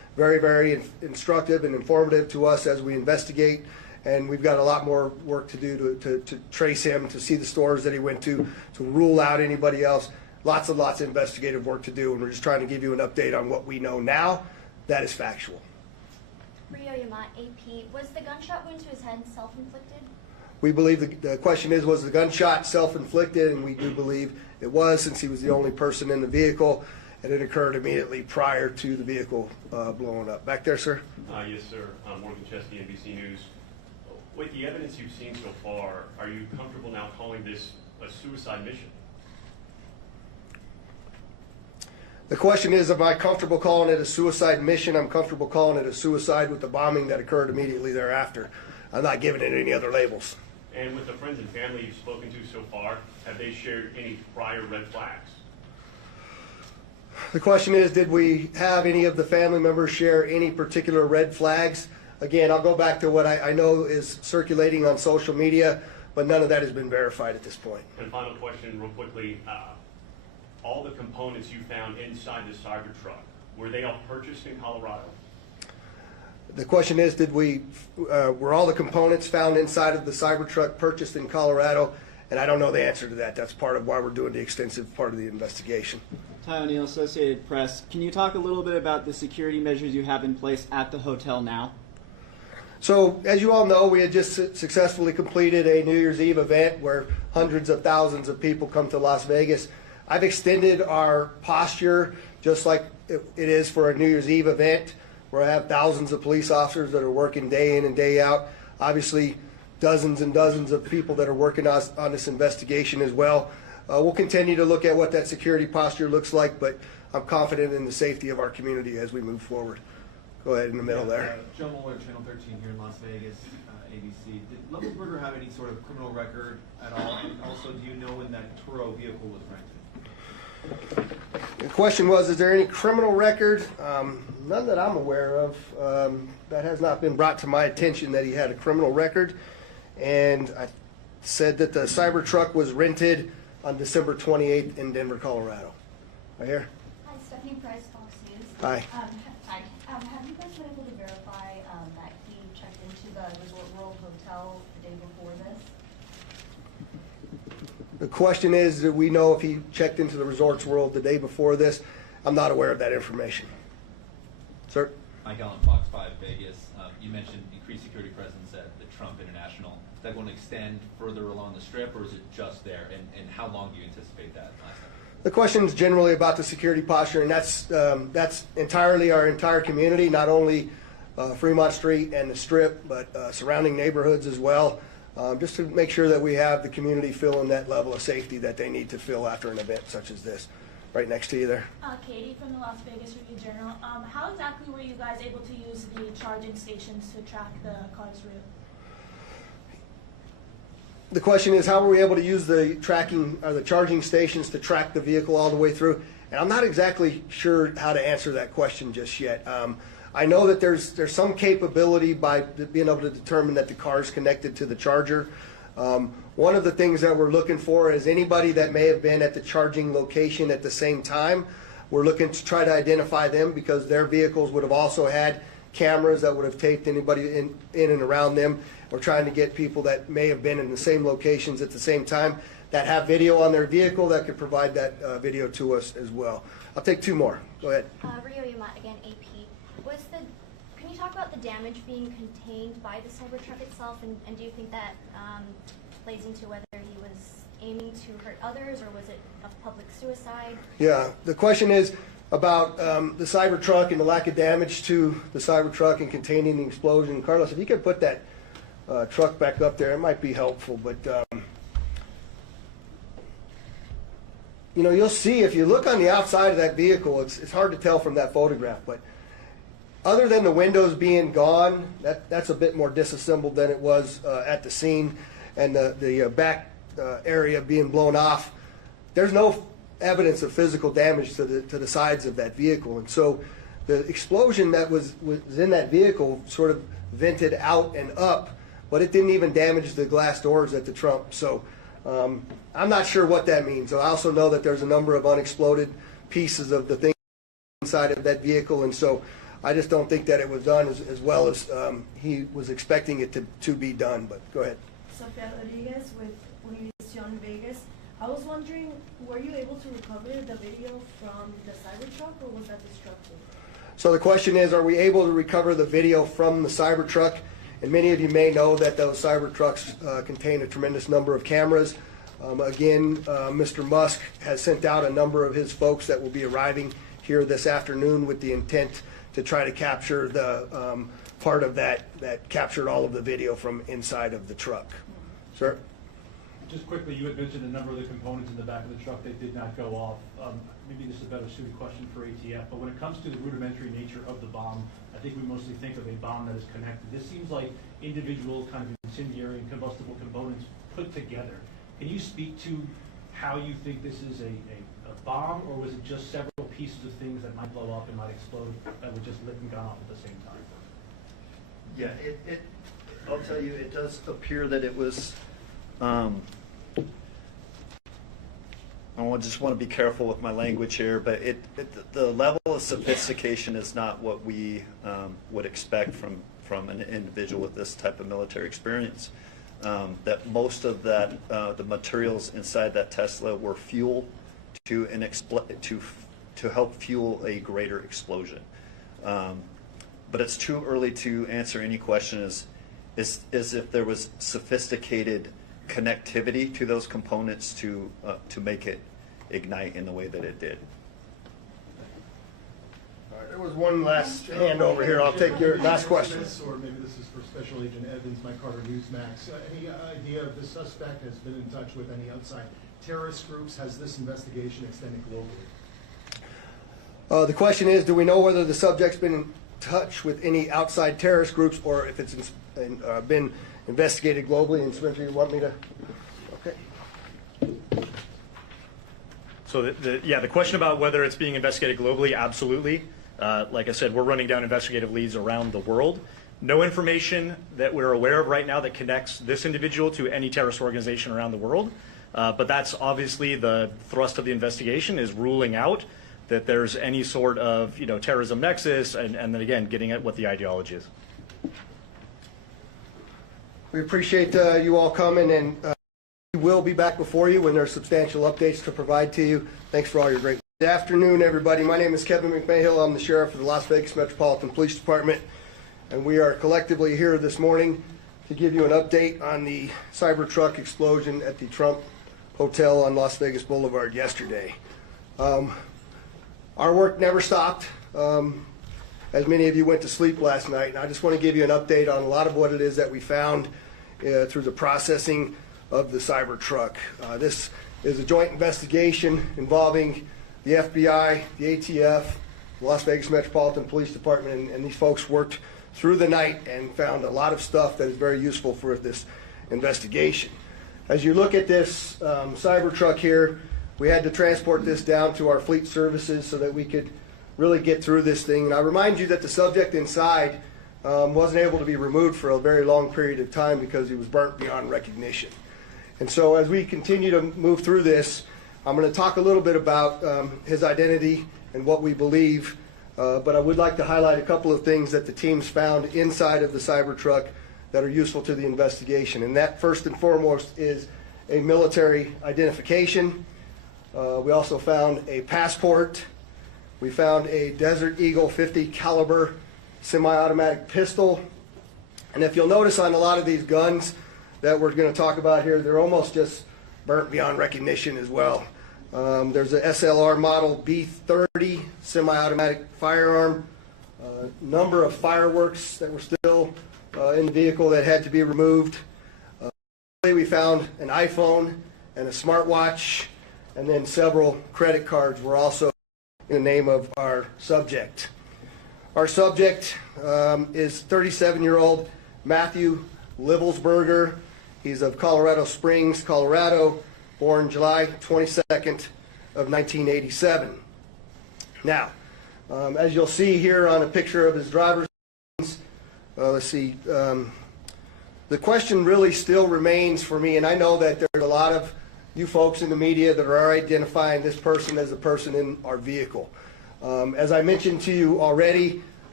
very, very instructive and informative to us as we investigate. And we've got a lot more work to do to trace him, to see the stores that he went to rule out anybody else. Lots and lots of investigative work to do, and we're just trying to give you an update on what we know now that is factual. Rio Yamat, AP. Was the gunshot wound to his head self-inflicted? We believe the question is, was the gunshot self-inflicted? And we do believe it was, since he was the only person in the vehicle, and it occurred immediately prior to the vehicle blowing up. Back there, sir? Yes, sir. Morgan Chesky, NBC News. With the evidence you've seen so far, are you comfortable now calling this a suicide mission? The question is, am I comfortable calling it a suicide mission? I'm comfortable calling it a suicide with the bombing that occurred immediately thereafter. I'm not giving it any other labels. And with the friends and family you've spoken to so far, have they shared any prior red flags? The question is, did we have any of the family members share any particular red flags? Again, I'll go back to what I know is circulating on social media, but none of that has been verified at this point. And final question, real quickly. All the components you found inside the Cybertruck, were they all purchased in Colorado? The question is, were all the components found inside of the Cybertruck purchased in Colorado? And I don't know the answer to that. That's part of why we're doing the extensive part of the investigation. Ty O'Neill, Associated Press. Can you talk a little bit about the security measures you have in place at the hotel now? So, as you all know, we had just successfully completed a New Year's Eve event where hundreds of thousands of people come to Las Vegas. I've extended our posture just like it is for a New Year's Eve event, where I have thousands of police officers that are working day in and day out. Obviously, dozens and dozens of people that are working on this investigation as well. We'll continue to look at what that security posture looks like, but I'm confident in the safety of our community as we move forward. Go ahead in the middle there. Joe Mueller, Channel 13 here in Las Vegas, ABC. Did Levenberger have any sort of criminal record at all? And also, do you know when that Turo vehicle was rented? The question was, is there any criminal record? None that I'm aware of. That has not been brought to my attention that he had a criminal record. And I said that the Cybertruck was rented on December 28th in Denver, Colorado. Right here. Hi, Stephanie Price, Fox News. Hi. Hi. Have you guys been able to verify that he checked into the Resort World Hotel the day before this? The question is, do we know if he checked into the Resorts World the day before this? I'm not aware of that information. Sir? Mike Allen, Fox 5 Vegas. You mentioned increased security presence at the Trump International. Is that going to extend further along the Strip, or is it just there? And how long do you anticipate that lasting? The question is generally about the security posture, and that's entirely our entire community, not only Fremont Street and the Strip, but surrounding neighborhoods as well, just to make sure that we have the community feeling that level of safety that they need to feel after an event such as this. Right next to you there. Katie from the Las Vegas Review-Journal. How exactly were you guys able to use the charging stations to track the car's route? The question is, how were we able to use the charging stations to track the vehicle all the way through? And I'm not exactly sure how to answer that question just yet. I know that there's some capability by being able to determine that the car is connected to the charger. One of the things that we're looking for is anybody that may have been at the charging location at the same time. We're looking to try to identify them because their vehicles would have also had cameras that would have taped anybody in and around them. We're trying to get people that may have been in the same locations at the same time that have video on their vehicle that could provide that video to us as well. I'll take two more. Go ahead. Rio Yamat, again, AP. Can you talk about the damage being contained by the Cybertruck itself, and do you think that plays into whether he was aiming to hurt others, or was it a public suicide? Yeah, the question is about the Cybertruck and the lack of damage to the Cybertruck and containing the explosion. Carlos, if you could put that truck back up there, it might be helpful. But you know, you'll see if you look on the outside of that vehicle, it's hard to tell from that photograph, but other than the windows being gone, that's a bit more disassembled than it was at the scene, and the back area being blown off. There's no evidence of physical damage to the sides of that vehicle, and so the explosion that was in that vehicle sort of vented out and up, but it didn't even damage the glass doors at the trunk. So I'm not sure what that means. I also know that there's a number of unexploded pieces of the thing inside of that vehicle, and so I just don't think that it was done as well as he was expecting it to be done. But go ahead. Sofia Rodriguez with Univision Vegas. I was wondering, were you able to recover the video from the Cybertruck, or was that destructive? So the question is, are we able to recover the video from the Cybertruck? And many of you may know that those Cybertrucks contain a tremendous number of cameras. Mr. Musk has sent out a number of his folks that will be arriving here this afternoon with the intent to try to capture the part of that captured all of the video from inside of the truck. Sir? Just quickly, you had mentioned a number of the components in the back of the truck that did not go off. Maybe this is a better suited question for ATF, but when it comes to the rudimentary nature of the bomb, I think we mostly think of a bomb that is connected. This seems like individual kind of incendiary and combustible components put together. Can you speak to how you think this is a bomb, or was it just several pieces of things that might blow up and might explode that were just lit and gone off at the same time? Yeah, I'll tell you, it does appear that it was, I just want to be careful with my language here, but the level of sophistication is not what we would expect from an individual with this type of military experience. That most of that, the materials inside that Tesla were fuel to help fuel a greater explosion. But it's too early to answer any question is if there was sophisticated connectivity to those components to make it ignite in the way that it did. All right, there was one last hand over here. I'll take your last question. Or maybe this is for Special Agent Evans, Mike Carter, Newsmax. Any idea if the suspect has been in touch with any outside terrorist groups? Has this investigation extended globally? The question is, do we know whether the subject's been in touch with any outside terrorist groups, or if it's been investigated globally? And Spencer, you want me to? Okay. So the question about whether it's being investigated globally, absolutely. Like I said, we're running down investigative leads around the world. No information that we're aware of right now that connects this individual to any terrorist organization around the world. But that's obviously the thrust of the investigation, is ruling out that there's any sort of terrorism nexus, and then again, getting at what the ideology is. We appreciate you all coming, and we will be back before you when there's substantial updates to provide to you. Thanks for all your great. Good afternoon, everybody. My name is Kevin McMahill. I'm the sheriff of the Las Vegas Metropolitan Police Department, and we are collectively here this morning to give you an update on the Cybertruck explosion at the Trump Hotel on Las Vegas Boulevard yesterday. Our work never stopped, as many of you went to sleep last night, and I just want to give you an update on a lot of what it is that we found through the processing of the Cybertruck. This is a joint investigation involving the FBI, the ATF, the Las Vegas Metropolitan Police Department, and these folks worked through the night and found a lot of stuff that is very useful for this investigation. As you look at this Cybertruck here, we had to transport this down to our fleet services so that we could really get through this thing. And I remind you that the subject inside wasn't able to be removed for a very long period of time because he was burnt beyond recognition. And so as we continue to move through this, I'm going to talk a little bit about his identity and what we believe, but I would like to highlight a couple of things that the teams found inside of the Cybertruck that are useful to the investigation. And that, first and foremost, is a military identification. We also found a passport. We found a Desert Eagle 50 caliber semi-automatic pistol. And if you'll notice on a lot of these guns that we're going to talk about here, they're almost just burnt beyond recognition as well. There's a SLR model B30 semi-automatic firearm, number of fireworks that were still in the vehicle that had to be removed. We found an iPhone and a smartwatch, and then several credit cards were also in the name of our subject. Our subject is 37-year-old Matthew Livelsberger. He's of Colorado Springs, Colorado, born July 22nd of 1987. Now, as you'll see here on a picture of his driver's license, let's see, the question really still remains for me, and I know that there's a lot of you folks in the media that are identifying this person as a person in our vehicle. As I mentioned to you already,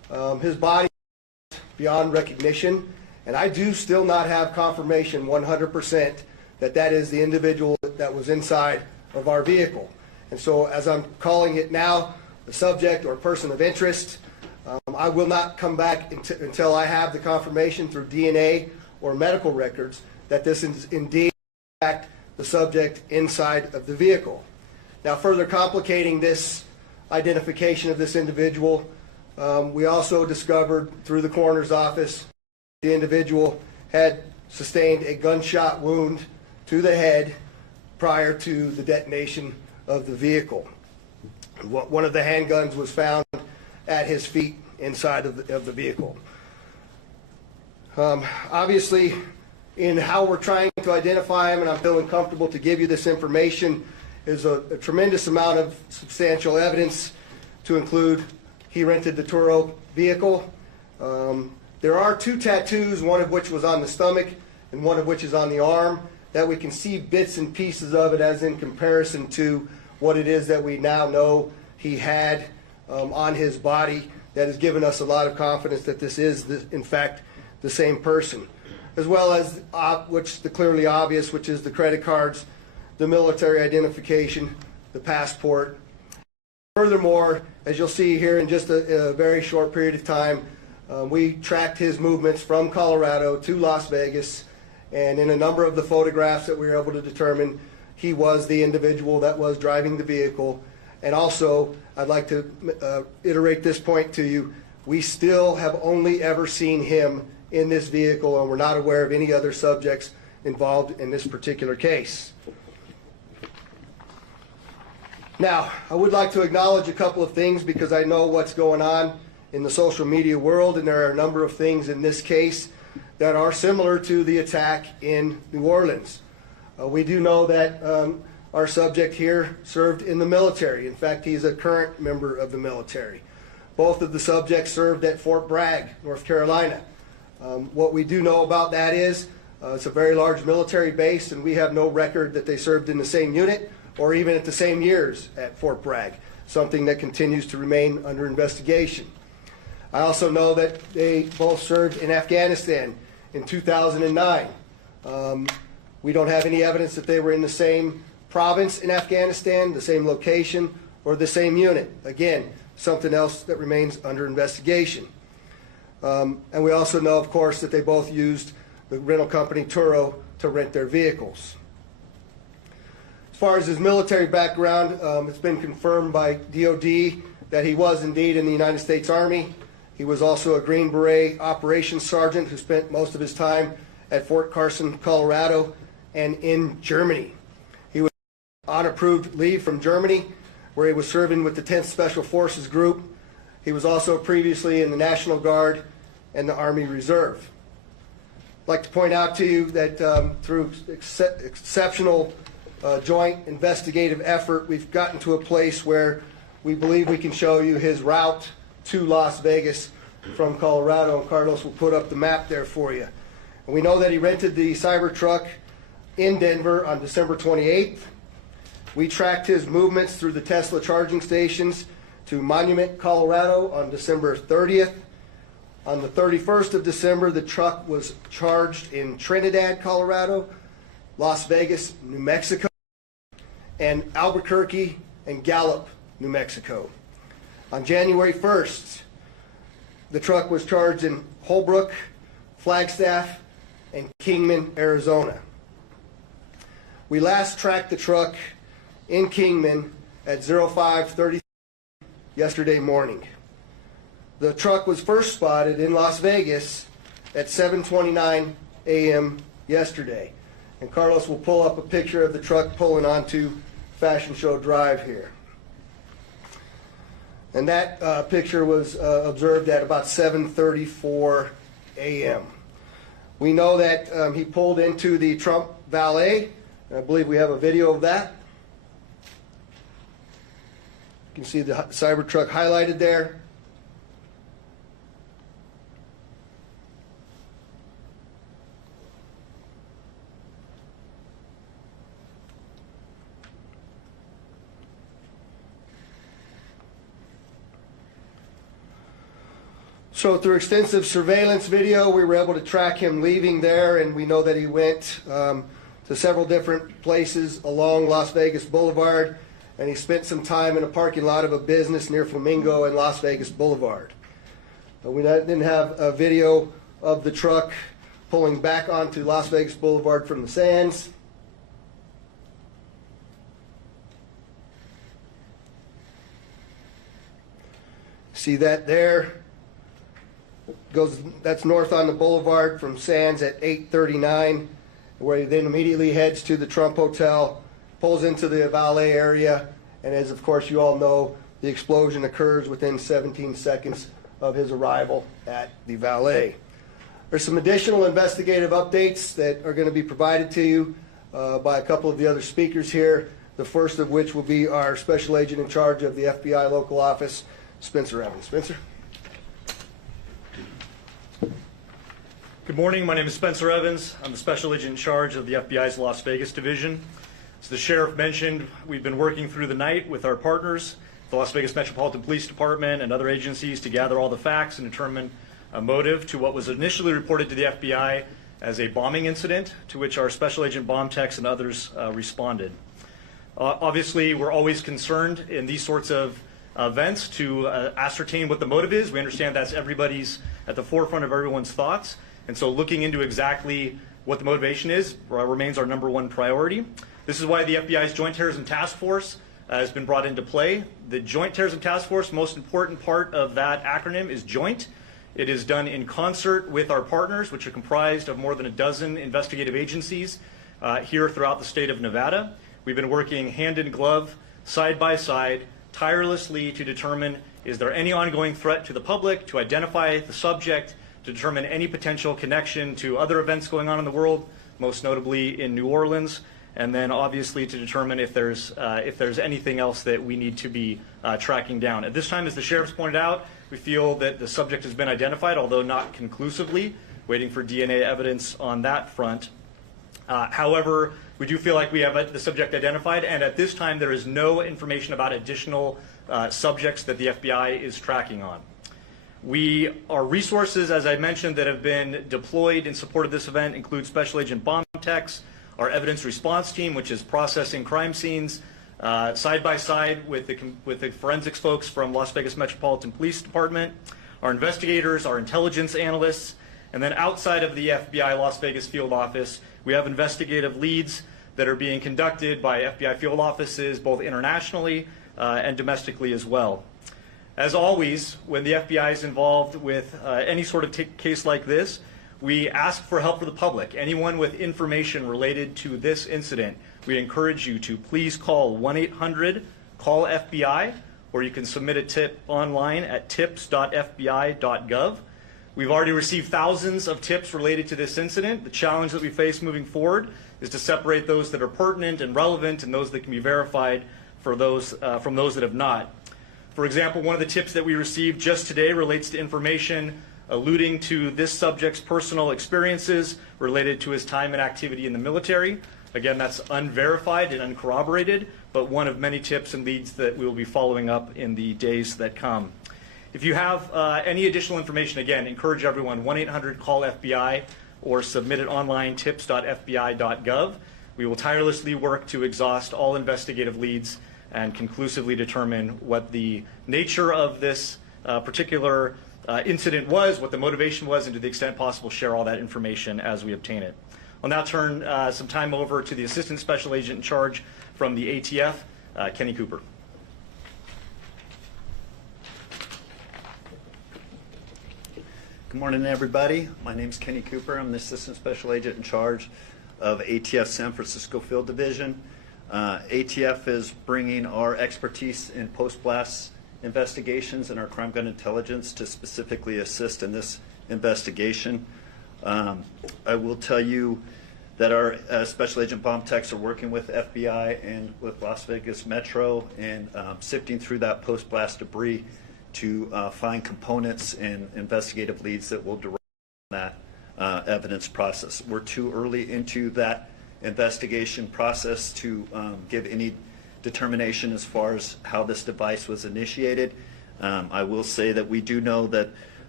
His body is beyond recognition, and I do still not have confirmation 100% that that is the individual that was inside of our vehicle. And so as I'm calling it now, the subject or person of interest, I will not come back until I have the confirmation through DNA or medical records that this is indeed in fact the subject inside of the vehicle. Now, further complicating this identification of this individual, we also discovered through the coroner's office the individual had sustained a gunshot wound to the head prior to the detonation of the vehicle. One of the handguns was found at his feet inside of the vehicle. Obviously, in how we're trying to identify him, and I'm feeling comfortable to give you this information, is a tremendous amount of substantial evidence to include he rented the Turo vehicle. There are 2 tattoos, one of which was on the stomach and one of which is on the arm, that we can see bits and pieces of it as in comparison to what it is that we now know he had on his body. That has given us a lot of confidence that this is, in fact, the same person. As well as which the clearly obvious, which is the credit cards, the military identification, the passport. Furthermore, as you'll see here in just a very short period of time, we tracked his movements from Colorado to Las Vegas, and in a number of the photographs that we were able to determine, he was the individual that was driving the vehicle. And also, I'd like to iterate this point to you, we still have only ever seen him in this vehicle, and we're not aware of any other subjects involved in this particular case. Now, I would like to acknowledge a couple of things because I know what's going on in the social media world, and there are a number of things in this case that are similar to the attack in New Orleans. We do know that our subject here served in the military. In fact, he's a current member of the military. Both of the subjects served at Fort Bragg, North Carolina. What we do know about that is it's a very large military base, and we have no record that they served in the same unit or even at the same years at Fort Bragg, something that continues to remain under investigation. I also know that they both served in Afghanistan in 2009. We don't have any evidence that they were in the same province in Afghanistan, the same location, or the same unit. Again, something else that remains under investigation. And we also know, of course, that they both used the rental company Turo to rent their vehicles. As far as his military background, it's been confirmed by DOD that he was indeed in the United States Army. He was also a Green Beret operations sergeant who spent most of his time at Fort Carson, Colorado, and in Germany. He was on approved leave from Germany, where he was serving with the 10th Special Forces Group. He was also previously in the National Guard and the Army Reserve. I'd like to point out to you that through exceptional joint investigative effort, we've gotten to a place where we believe we can show you his route to Las Vegas from Colorado, and Carlos will put up the map there for you. And we know that he rented the Cybertruck in Denver on December 28th. We tracked his movements through the Tesla charging stations to Monument, Colorado on December 30th. On the 31st of December, the truck was charged in Trinidad, Colorado, Las Vegas, New Mexico, and Albuquerque and Gallup, New Mexico. On January 1st, the truck was charged in Holbrook, Flagstaff, and Kingman, Arizona. We last tracked the truck in Kingman at 05:30 yesterday morning. The truck was first spotted in Las Vegas at 7:29 a.m. yesterday. And Carlos will pull up a picture of the truck pulling onto Fashion Show Drive here. And that picture was observed at about 7:34 a.m. We know that he pulled into the Trump Valet. I believe we have a video of that. You can see the Cybertruck highlighted there. So through extensive surveillance video, we were able to track him leaving there, and we know that he went to several different places along Las Vegas Boulevard, and he spent some time in a parking lot of a business near Flamingo and Las Vegas Boulevard. We didn't have a video of the truck pulling back onto Las Vegas Boulevard from the sands. See that there? That's north on the boulevard from Sands at 8:39, where he then immediately heads to the Trump Hotel, pulls into the valet area, and as of course you all know, the explosion occurs within 17 seconds of his arrival at the valet. There's some additional investigative updates that are going to be provided to you by a couple of the other speakers here, the first of which will be our Special Agent in charge of the FBI local office, Spencer Evans. Spencer? Good morning. My name is Spencer Evans. I'm the Special Agent in charge of the FBI's Las Vegas division. As the sheriff mentioned, we've been working through the night with our partners, the Las Vegas Metropolitan Police Department and other agencies, to gather all the facts and determine a motive to what was initially reported to the FBI as a bombing incident, to which our Special Agent bomb techs and others responded. Obviously, we're always concerned in these sorts of events to ascertain what the motive is. We understand that's at the forefront of everyone's thoughts. And so looking into exactly what the motivation is remains our #1 priority. This is why the FBI's Joint Terrorism Task Force has been brought into play. The Joint Terrorism Task Force, most important part of that acronym is joint. It is done in concert with our partners, which are comprised of more than a dozen investigative agencies here throughout the state of Nevada. We've been working hand in glove, side by side, tirelessly to determine, is there any ongoing threat to the public, to identify the subject, to determine any potential connection to other events going on in the world, most notably in New Orleans, and then obviously to determine if there's anything else that we need to be tracking down. At this time, as the sheriff's pointed out, we feel that the subject has been identified, although not conclusively, waiting for DNA evidence on that front. However, we do feel like we have the subject identified, and at this time there is no information about additional subjects that the FBI is tracking on. Our resources, as I mentioned, that have been deployed in support of this event include Special Agent bomb techs, our evidence response team, which is processing crime scenes, side by side with the forensics folks from Las Vegas Metropolitan Police Department, our investigators, our intelligence analysts, and then outside of the FBI Las Vegas field office, we have investigative leads that are being conducted by FBI field offices both internationally and domestically as well. As always, when the FBI is involved with any sort of case like this, we ask for help for the public. Anyone with information related to this incident, we encourage you to please call 1-800-CALL-FBI, or you can submit a tip online at tips.fbi.gov. We've already received thousands of tips related to this incident. The challenge that we face moving forward is to separate those that are pertinent and relevant and those that can be verified from those that have not. For example, one of the tips that we received just today relates to information alluding to this subject's personal experiences related to his time and activity in the military. Again, that's unverified and uncorroborated, but one of many tips and leads that we will be following up in the days that come. If you have any additional information, again, encourage everyone, 1-800-CALL-FBI or submit it online, tips.fbi.gov. We will tirelessly work to exhaust all investigative leads and conclusively determine what the nature of this particular incident was, what the motivation was, and to the extent possible share all that information as we obtain it. I'll now turn some time over to the Assistant Special Agent in charge from the ATF, Kenny Cooper. Good morning, everybody. My name is Kenny Cooper. I'm the Assistant Special Agent in charge of ATF San Francisco Field Division. ATF is bringing our expertise in post-blast investigations and our crime gun intelligence to specifically assist in this investigation. I will tell you that our Special Agent bomb techs are working with FBI and with Las Vegas Metro and sifting through that post-blast debris to find components and investigative leads that will derive from that evidence process. We're too early into that investigation process to give any determination as far as how this device was initiated. I will say that we do know that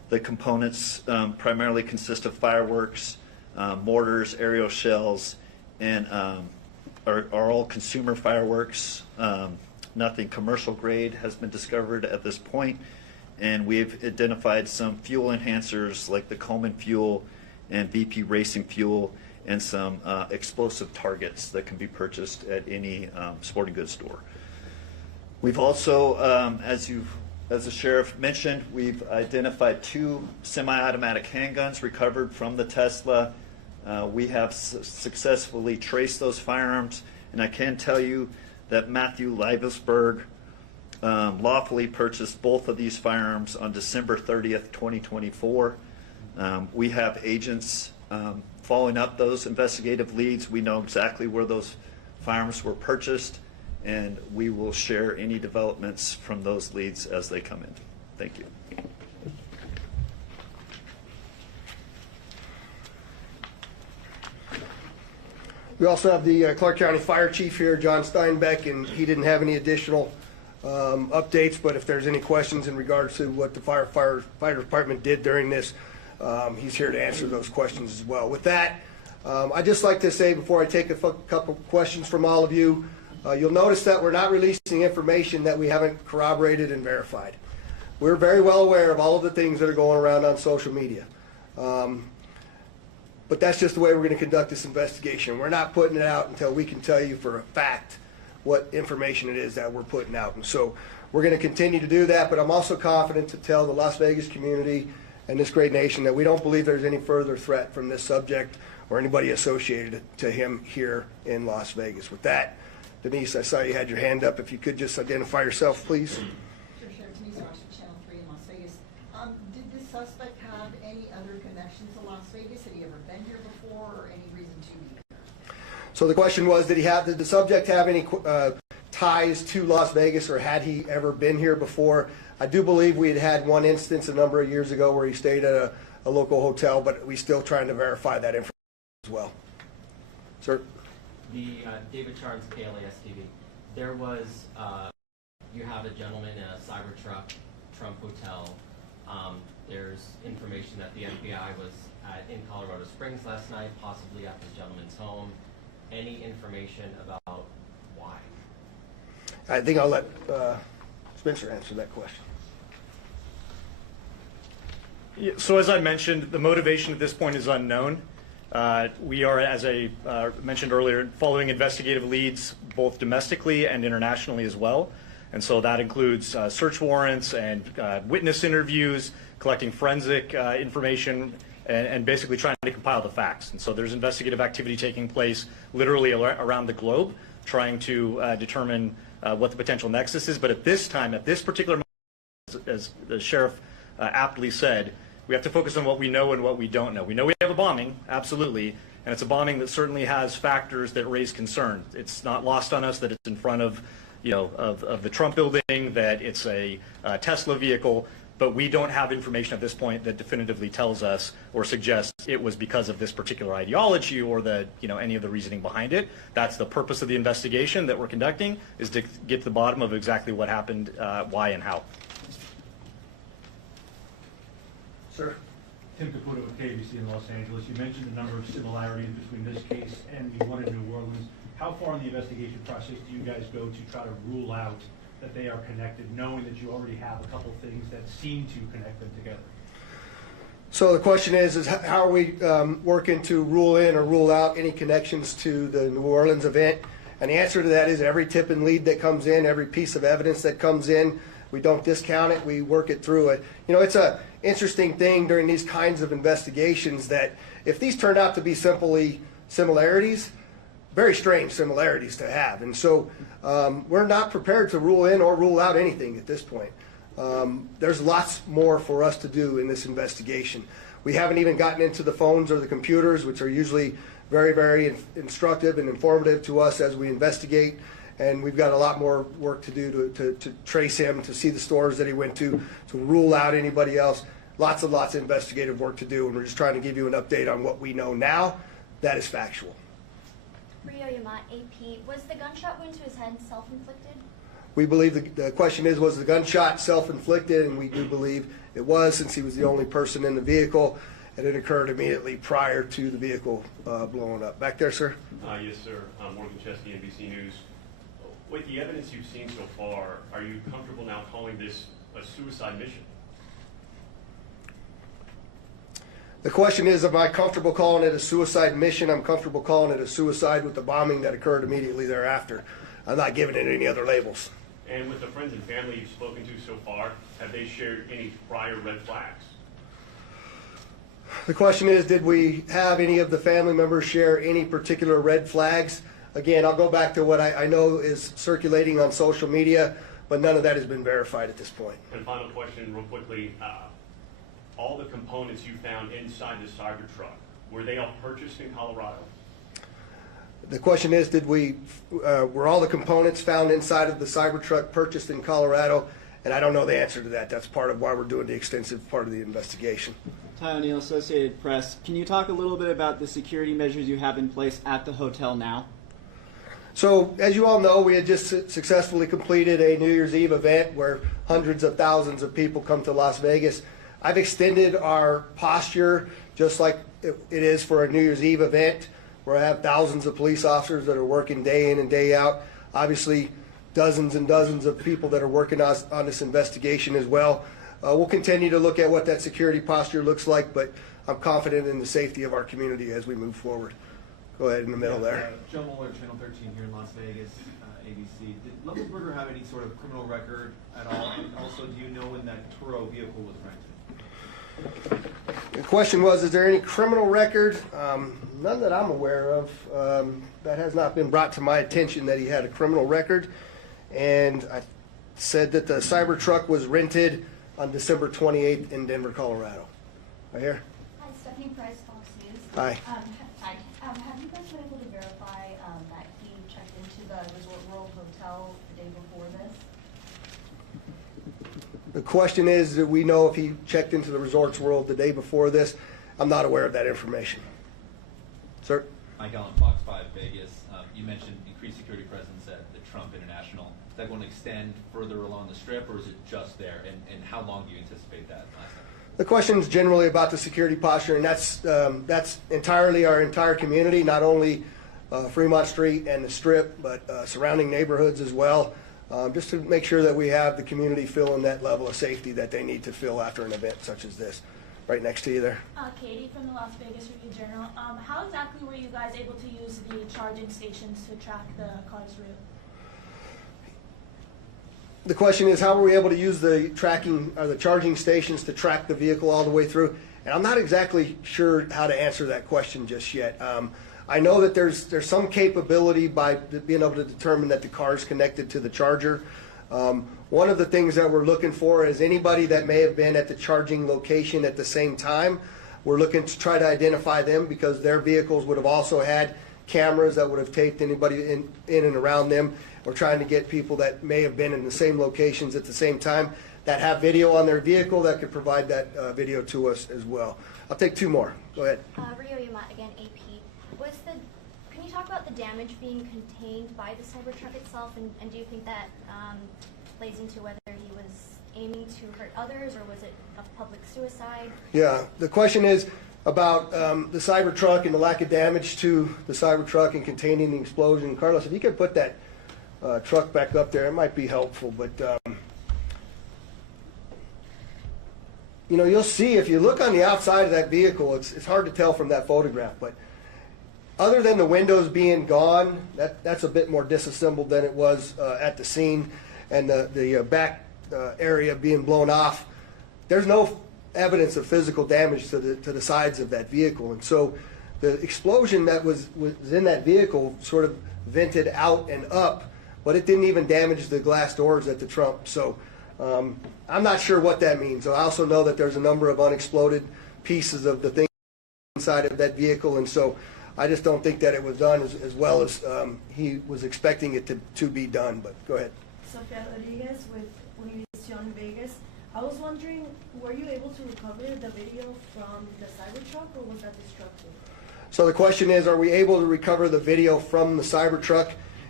The components primarily consist of fireworks, mortars, aerial shells, and are all consumer fireworks. Nothing commercial grade has been discovered at this point, and we've identified some fuel enhancers like the Coleman fuel and BP racing fuel, and some explosive targets that can be purchased at any sporting goods store. We've also, as the sheriff mentioned, we've identified 2 semi-automatic handguns recovered from the Tesla. We have successfully traced those firearms, and I can tell you that Matthew Livesberg lawfully purchased both of these firearms on December 30th, 2024. We have agents following up those investigative leads. We know exactly where those firearms were purchased, and we will share any developments from those leads as they come in. Thank you. We also have the Clark County Fire Chief here, John Steinbeck, and he didn't have any additional updates, but if there's any questions in regards to what the fire department did during this, he's here to answer those questions as well. With that, I'd just like to say before I take a couple questions from all of you, you'll notice that we're not releasing information that we haven't corroborated and verified. We're very well aware of all of the things that are going around on social media. But that's just the way we're going to conduct this investigation. We're not putting it out until we can tell you for a fact what information it is that we're putting out. And so we're going to continue to do that, but I'm also confident to tell the Las Vegas community and this great nation that we don't believe there's any further threat from this subject or anybody associated to him here in Las Vegas. With that, Denise, I saw you had your hand up. If you could just identify yourself, please. Sure, Sheriff. Denise Ross from Channel 3 in Las Vegas. Did this suspect have any other connections to Las Vegas? Had he ever been here before, or any reason to be here? So the question was, did the subject have any ties to Las Vegas, or had he ever been here before? I do believe we had one instance a number of years ago where he stayed at a local hotel, but we're still trying to verify that information as well. Sir? The David Charles, KLAS TV. There was, you have a gentleman in a Cybertruck, Trump Hotel. There's information that the FBI was in Colorado Springs last night, possibly at this gentleman's home. Any information about why? I think I'll let Spencer answer that question. Yeah, so as I mentioned, the motivation at this point is unknown. We are, as I mentioned earlier, following investigative leads both domestically and internationally as well. And so that includes search warrants and witness interviews, collecting forensic information, and basically trying to compile the facts. And so there's investigative activity taking place literally around the globe, trying to determine what the potential nexus is. But at this time, at this particular moment, as the sheriff aptly said, we have to focus on what we know and what we don't know. We know we have a bombing, absolutely, and it's a bombing that certainly has factors that raise concern. It's not lost on us that it's in front of, of the Trump building, that it's a Tesla vehicle, but we don't have information at this point that definitively tells us or suggests it was because of this particular ideology or any of the reasoning behind it. That's the purpose of the investigation that we're conducting, is to get to the bottom of exactly what happened, why and how. Sir? Tim Caputo with KBC in Los Angeles. You mentioned the number of similarities between this case and the one in New Orleans. How far in the investigation process do you guys go to try to rule out that they are connected, knowing that you already have a couple things that seem to connect them together? So the question is how are we working to rule in or rule out any connections to the New Orleans event? And the answer to that is every tip and lead that comes in, every piece of evidence that comes in, we don't discount it, we work it through it. It's a interesting thing during these kinds of investigations that if these turn out to be simply similarities, very strange similarities to have. And so we're not prepared to rule in or rule out anything at this point. There's lots more for us to do in this investigation. We haven't even gotten into the phones or the computers, which are usually very, very instructive and informative to us as we investigate. And we've got a lot more work to do to trace him, to see the stores that he went to rule out anybody else. Lots of investigative work to do, and we're just trying to give you an update on what we know now that is factual. Rio Yamat, AP, was the gunshot wound to his head self-inflicted? We believe the question is, was the gunshot self-inflicted? And we do believe it was, since he was the only person in the vehicle, and it occurred immediately prior to the vehicle blowing up. Back there, sir? Yes, sir. Morgan Chesky, NBC News. With the evidence you've seen so far, are you comfortable now calling this a suicide mission? The question is, am I comfortable calling it a suicide mission? I'm comfortable calling it a suicide with the bombing that occurred immediately thereafter. I'm not giving it any other labels. And with the friends and family you've spoken to so far, have they shared any prior red flags? The question is, did we have any of the family members share any particular red flags? Again, I'll go back to what I know is circulating on social media, but none of that has been verified at this point. And final question, real quickly. All the components you found inside the Cybertruck, were they all purchased in Colorado? The question is, were all the components found inside of the Cybertruck purchased in Colorado? And I don't know the answer to that. That's part of why we're doing the extensive part of the investigation. Ty O'Neill, Associated Press. Can you talk a little bit about the security measures you have in place at the hotel now? So, as you all know, we had just successfully completed a New Year's Eve event where hundreds of thousands of people come to Las Vegas. I've extended our posture just like it is for a New Year's Eve event, where I have thousands of police officers that are working day in and day out. Obviously, dozens and dozens of people that are working on this investigation as well. We'll continue to look at what that security posture looks like, but I'm confident in the safety of our community as we move forward. Go ahead in the middle there. Joe Mueller, Channel 13 here in Las Vegas, ABC. Did Levenberger have any sort of criminal record at all? And also, do you know when that Turo vehicle was rented? The question was, is there any criminal record? None that I'm aware of. That has not been brought to my attention that he had a criminal record. And I said that the Cybertruck was rented on December 28th in Denver, Colorado. Right here. Hi, Stephanie Price, Fox News. Hi. Hi. Have you guys been able to verify that he checked into the Resort World Hotel the day before this? The question is, do we know if he checked into the Resorts World the day before this? I'm not aware of that information. Sir? Mike Allen, Fox 5 Vegas. You mentioned increased security presence at the Trump International. Is that going to extend further along the Strip, or is it just there? And how long do you anticipate that lasting? The question is generally about the security posture, and that's entirely our entire community, not only Fremont Street and the Strip, but surrounding neighborhoods as well, just to make sure that we have the community feeling that level of safety that they need to feel after an event such as this. Right next to you there. Katie from the Las Vegas Review-Journal. How exactly were you guys able to use the charging stations to track the car's route? The question is, how were we able to use the charging stations to track the vehicle all the way through? And I'm not exactly sure how to answer that question just yet. I know that there's some capability by being able to determine that the car is connected to the charger. One of the things that we're looking for is anybody that may have been at the charging location at the same time. We're looking to try to identify them because their vehicles would have also had cameras that would have taped anybody in and around them. We're trying to get people that may have been in the same locations at the same time that have video on their vehicle that could provide that video to us as well. I'll take two more. Go ahead. Rio Yamat, again, AP. Can you talk about the damage being contained by the Cybertruck itself, and do you think that plays into whether he was aiming to hurt others, or was it a public suicide? Yeah, the question is about the Cybertruck and the lack of damage to the Cybertruck and containing the explosion. Carlos, if you could put that truck back up there, it might be helpful. But you know, you'll see if you look on the outside of that vehicle, it's hard to tell from that photograph, but other than the windows being gone, that's a bit more disassembled than it was at the scene, and the back area being blown off. There's no evidence of physical damage to the sides of that vehicle, and so the explosion that was in that vehicle sort of vented out and up, but it didn't even damage the glass doors at the Trump. So I'm not sure what that means. I also know that there's a number of unexploded pieces of the thing inside of that vehicle, and so I just don't think that it was done as well as he was expecting it to be done. But go ahead. Sofia Rodriguez with Univision Vegas. I was wondering, were you able to recover the video from the Cybertruck, or was that destructive? So the question is, are we able to recover the video from the Cybertruck?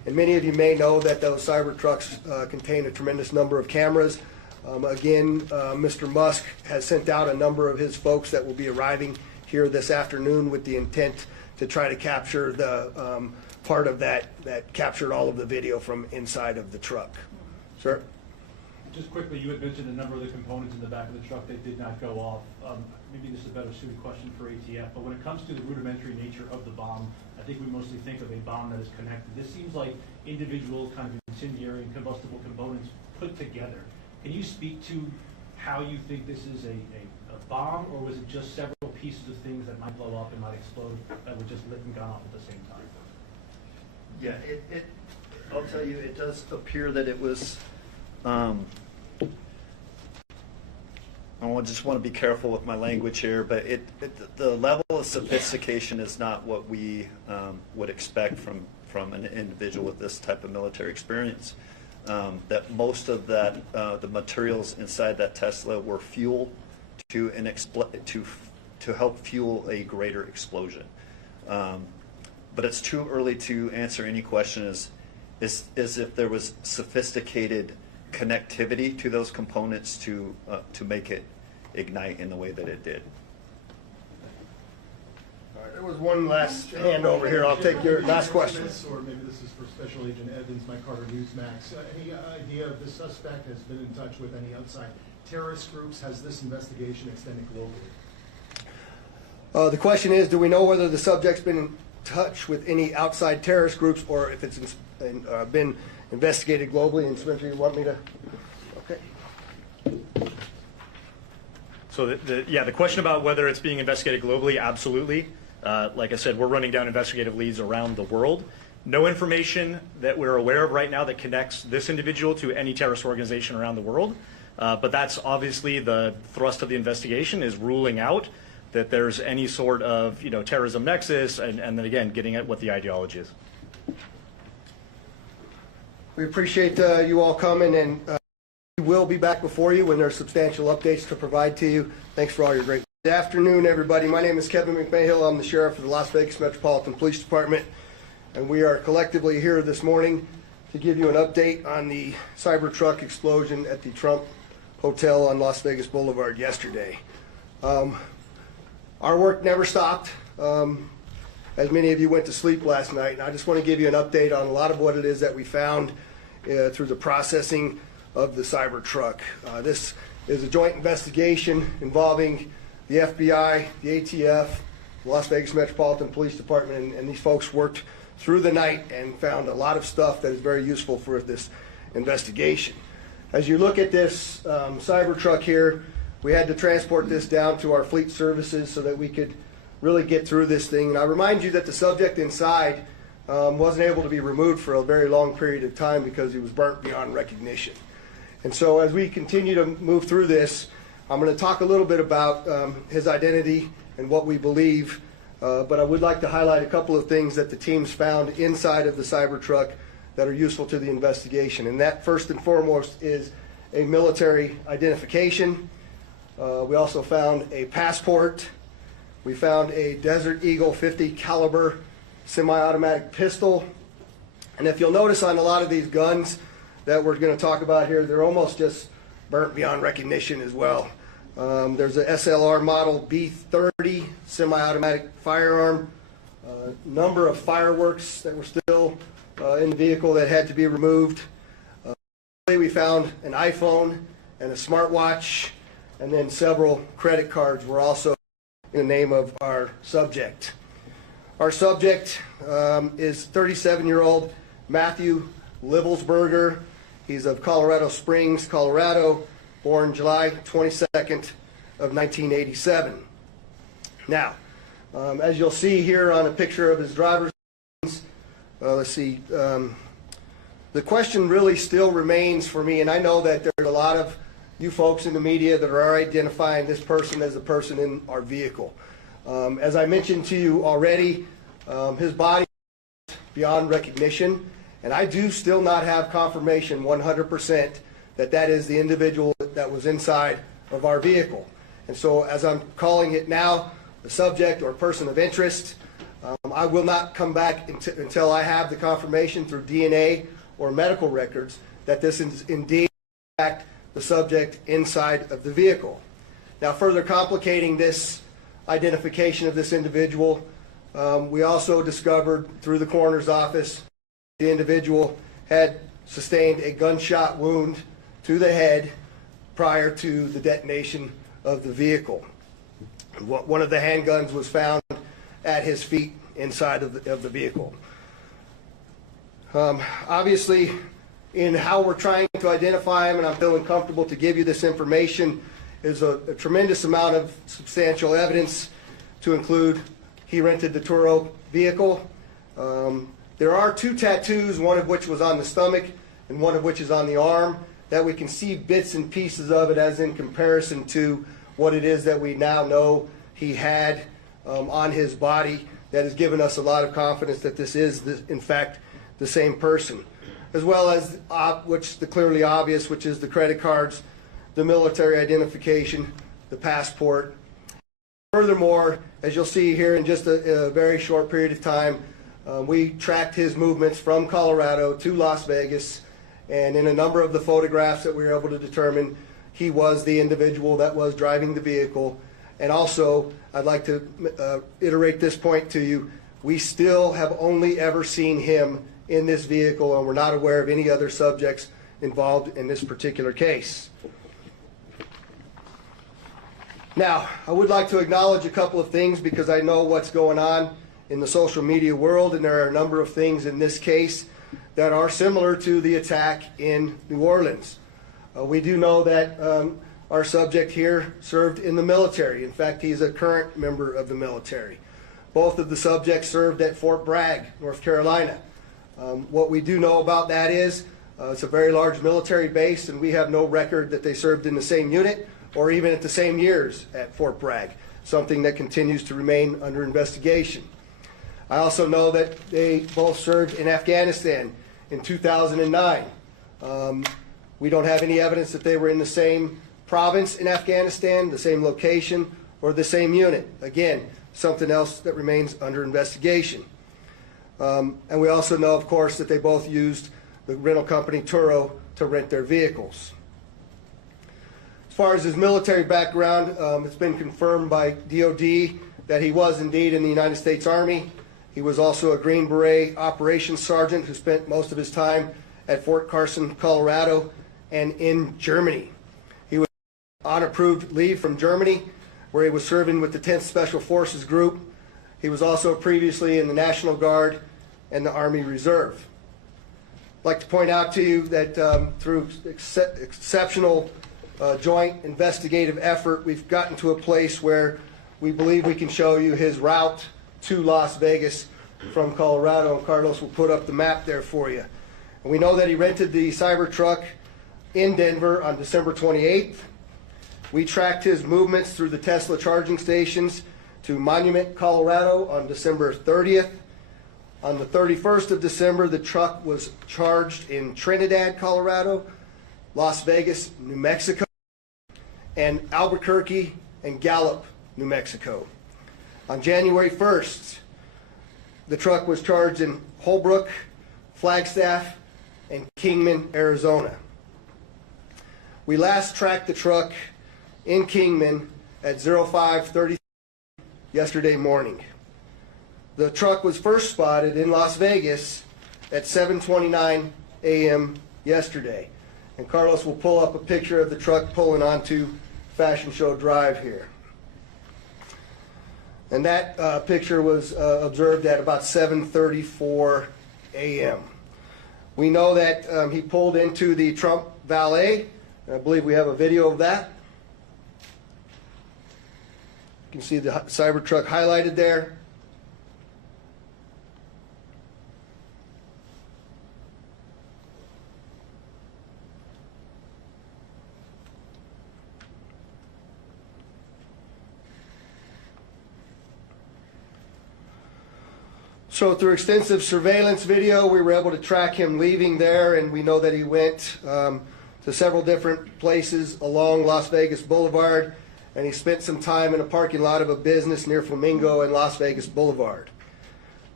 And many of you may know that those Cybertrucks contain a tremendous number of cameras. Again, Mr. Musk has sent out a number of his folks that will be arriving here this afternoon with the intent to try to capture the part of that captured all of the video from inside of the truck. Sir? Just quickly, you had mentioned a number of the components in the back of the truck that did not go off. Maybe this is a better suited question for ATF, but when it comes to the rudimentary nature of the bomb, I think we mostly think of a bomb that is connected. This seems like individual kind of incendiary and combustible components put together. Can you speak to how you think this is a bomb, or was it just several pieces of things that might blow up and might explode that were just lit and gone off at the same time? Yeah, I'll tell you, it does appear that it was, I just want to be careful with my language here, but the level of sophistication is not what we would expect from an individual with this type of military experience. That most of that, the materials inside that Tesla were fuel to help fuel a greater explosion. But it's too early to answer any question as if there was sophisticated connectivity to those components to make it ignite in the way that it did. All right, there was one last hand over here. I'll take your last question. Or maybe this is for Special Agent Evans, Mike Carter, Newsmax. Any idea if the suspect has been in touch with any outside terrorist groups? Has this investigation extended globally? The question is, do we know whether the subject's been in touch with any outside terrorist groups, or if it's been investigated globally? And Spencer, you want me to? Okay. So the question about whether it's being investigated globally, absolutely. Like I said, we're running down investigative leads around the world. No information that we're aware of right now that connects this individual to any terrorist organization around the world. But that's obviously the thrust of the investigation, is ruling out that there's any sort of terrorism nexus, and then again, getting at what the ideology is. We appreciate you all coming, and we will be back before you when there's substantial updates to provide to you. Thanks for all your great. Good afternoon, everybody. My name is Kevin McMahill. I'm the sheriff of the Las Vegas Metropolitan Police Department, and we are collectively here this morning to give you an update on the Cybertruck explosion at the Trump Hotel on Las Vegas Boulevard yesterday. Our work never stopped, as many of you went to sleep last night, and I just want to give you an update on a lot of what it is that we found through the processing of the Cybertruck. This is a joint investigation involving the FBI, the ATF, the Las Vegas Metropolitan Police Department, and these folks worked through the night and found a lot of stuff that is very useful for this investigation. As you look at this Cybertruck here, we had to transport this down to our fleet services so that we could really get through this thing. And I remind you that the subject inside wasn't able to be removed for a very long period of time because he was burnt beyond recognition. And so as we continue to move through this, I'm going to talk a little bit about his identity and what we believe, but I would like to highlight a couple of things that the teams found inside of the Cybertruck that are useful to the investigation. And that, first and foremost, is a military identification. We also found a passport. We found a Desert Eagle 50 caliber semi-automatic pistol. And if you'll notice on a lot of these guns that we're going to talk about here, they're almost just burnt beyond recognition as well. There's a SLR model B30 semi-automatic firearm, number of fireworks that were still in the vehicle that had to be removed. We found an iPhone and a smartwatch, and then several credit cards were also in the name of our subject. Our subject is 37-year-old Matthew Livelsberger. He's of Colorado Springs, Colorado, born July 22nd of 1987. Now, as you'll see here on a picture of his driver's license, let's see, the question really still remains for me, and I know that there's a lot of you folks in the media that are identifying this person as the person in our vehicle. As I mentioned to you already, his body is beyond recognition, and I do still not have confirmation 100% that that is the individual that was inside of our vehicle. And so as I'm calling it now, the subject or person of interest, I will not come back until I have the confirmation through DNA or medical records that this is indeed in fact the subject inside of the vehicle. Now, further complicating this identification of this individual, we also discovered through the coroner's office the individual had sustained a gunshot wound to the head prior to the detonation of the vehicle. One of the handguns was found at his feet inside of the vehicle. Obviously, in how we're trying to identify him, and I'm feeling comfortable to give you this information, is a tremendous amount of substantial evidence to include he rented the Turo vehicle. There are 2 tattoos, one of which was on the stomach and one of which is on the arm, that we can see bits and pieces of it as in comparison to what it is that we now know he had on his body, that has given us a lot of confidence that this is, in fact, the same person. As well as, which the clearly obvious, which is the credit cards, the military identification, the passport. Furthermore, as you'll see here in just a very short period of time, we tracked his movements from Colorado to Las Vegas, and in a number of the photographs that we were able to determine, he was the individual that was driving the vehicle. And also, I'd like to iterate this point to you, we still have only ever seen him in this vehicle, and we're not aware of any other subjects involved in this particular case. Now, I would like to acknowledge a couple of things because I know what's going on in the social media world, and there are a number of things in this case that are similar to the attack in New Orleans. We do know that our subject here served in the military. In fact, he's a current member of the military. Both of the subjects served at Fort Bragg, North Carolina. What we do know about that is it's a very large military base, and we have no record that they served in the same unit or even at the same years at Fort Bragg, something that continues to remain under investigation. I also know that they both served in Afghanistan in 2009. We don't have any evidence that they were in the same province in Afghanistan, the same location, or the same unit. Again, something else that remains under investigation. And we also know, of course, that they both used the rental company Turo to rent their vehicles. As far as his military background, it's been confirmed by DOD that he was indeed in the United States Army. He was also a Green Beret operations sergeant who spent most of his time at Fort Carson, Colorado, and in Germany. He was on approved leave from Germany, where he was serving with the 10th Special Forces Group. He was also previously in the National Guard and the Army Reserve. I'd like to point out to you that through exceptional joint investigative effort, we've gotten to a place where we believe we can show you his route to Las Vegas from Colorado, and Carlos will put up the map there for you. And we know that he rented the Cybertruck in Denver on December 28th. We tracked his movements through the Tesla charging stations to Monument, Colorado on December 30th. On the 31st of December, the truck was charged in Trinidad, Colorado, Las Vegas, New Mexico, and Albuquerque and Gallup, New Mexico. On January 1st, the truck was charged in Holbrook, Flagstaff, and Kingman, Arizona. We last tracked the truck in Kingman at 05:30 yesterday morning. The truck was first spotted in Las Vegas at 7:29 a.m. yesterday. And Carlos will pull up a picture of the truck pulling onto Fashion Show Drive here. And that picture was observed at about 7:34 a.m. We know that he pulled into the Trump Valet. And I believe we have a video of that. You can see the Cybertruck highlighted there. So through extensive surveillance video, we were able to track him leaving there, and we know that he went to several different places along Las Vegas Boulevard, and he spent some time in a parking lot of a business near Flamingo and Las Vegas Boulevard.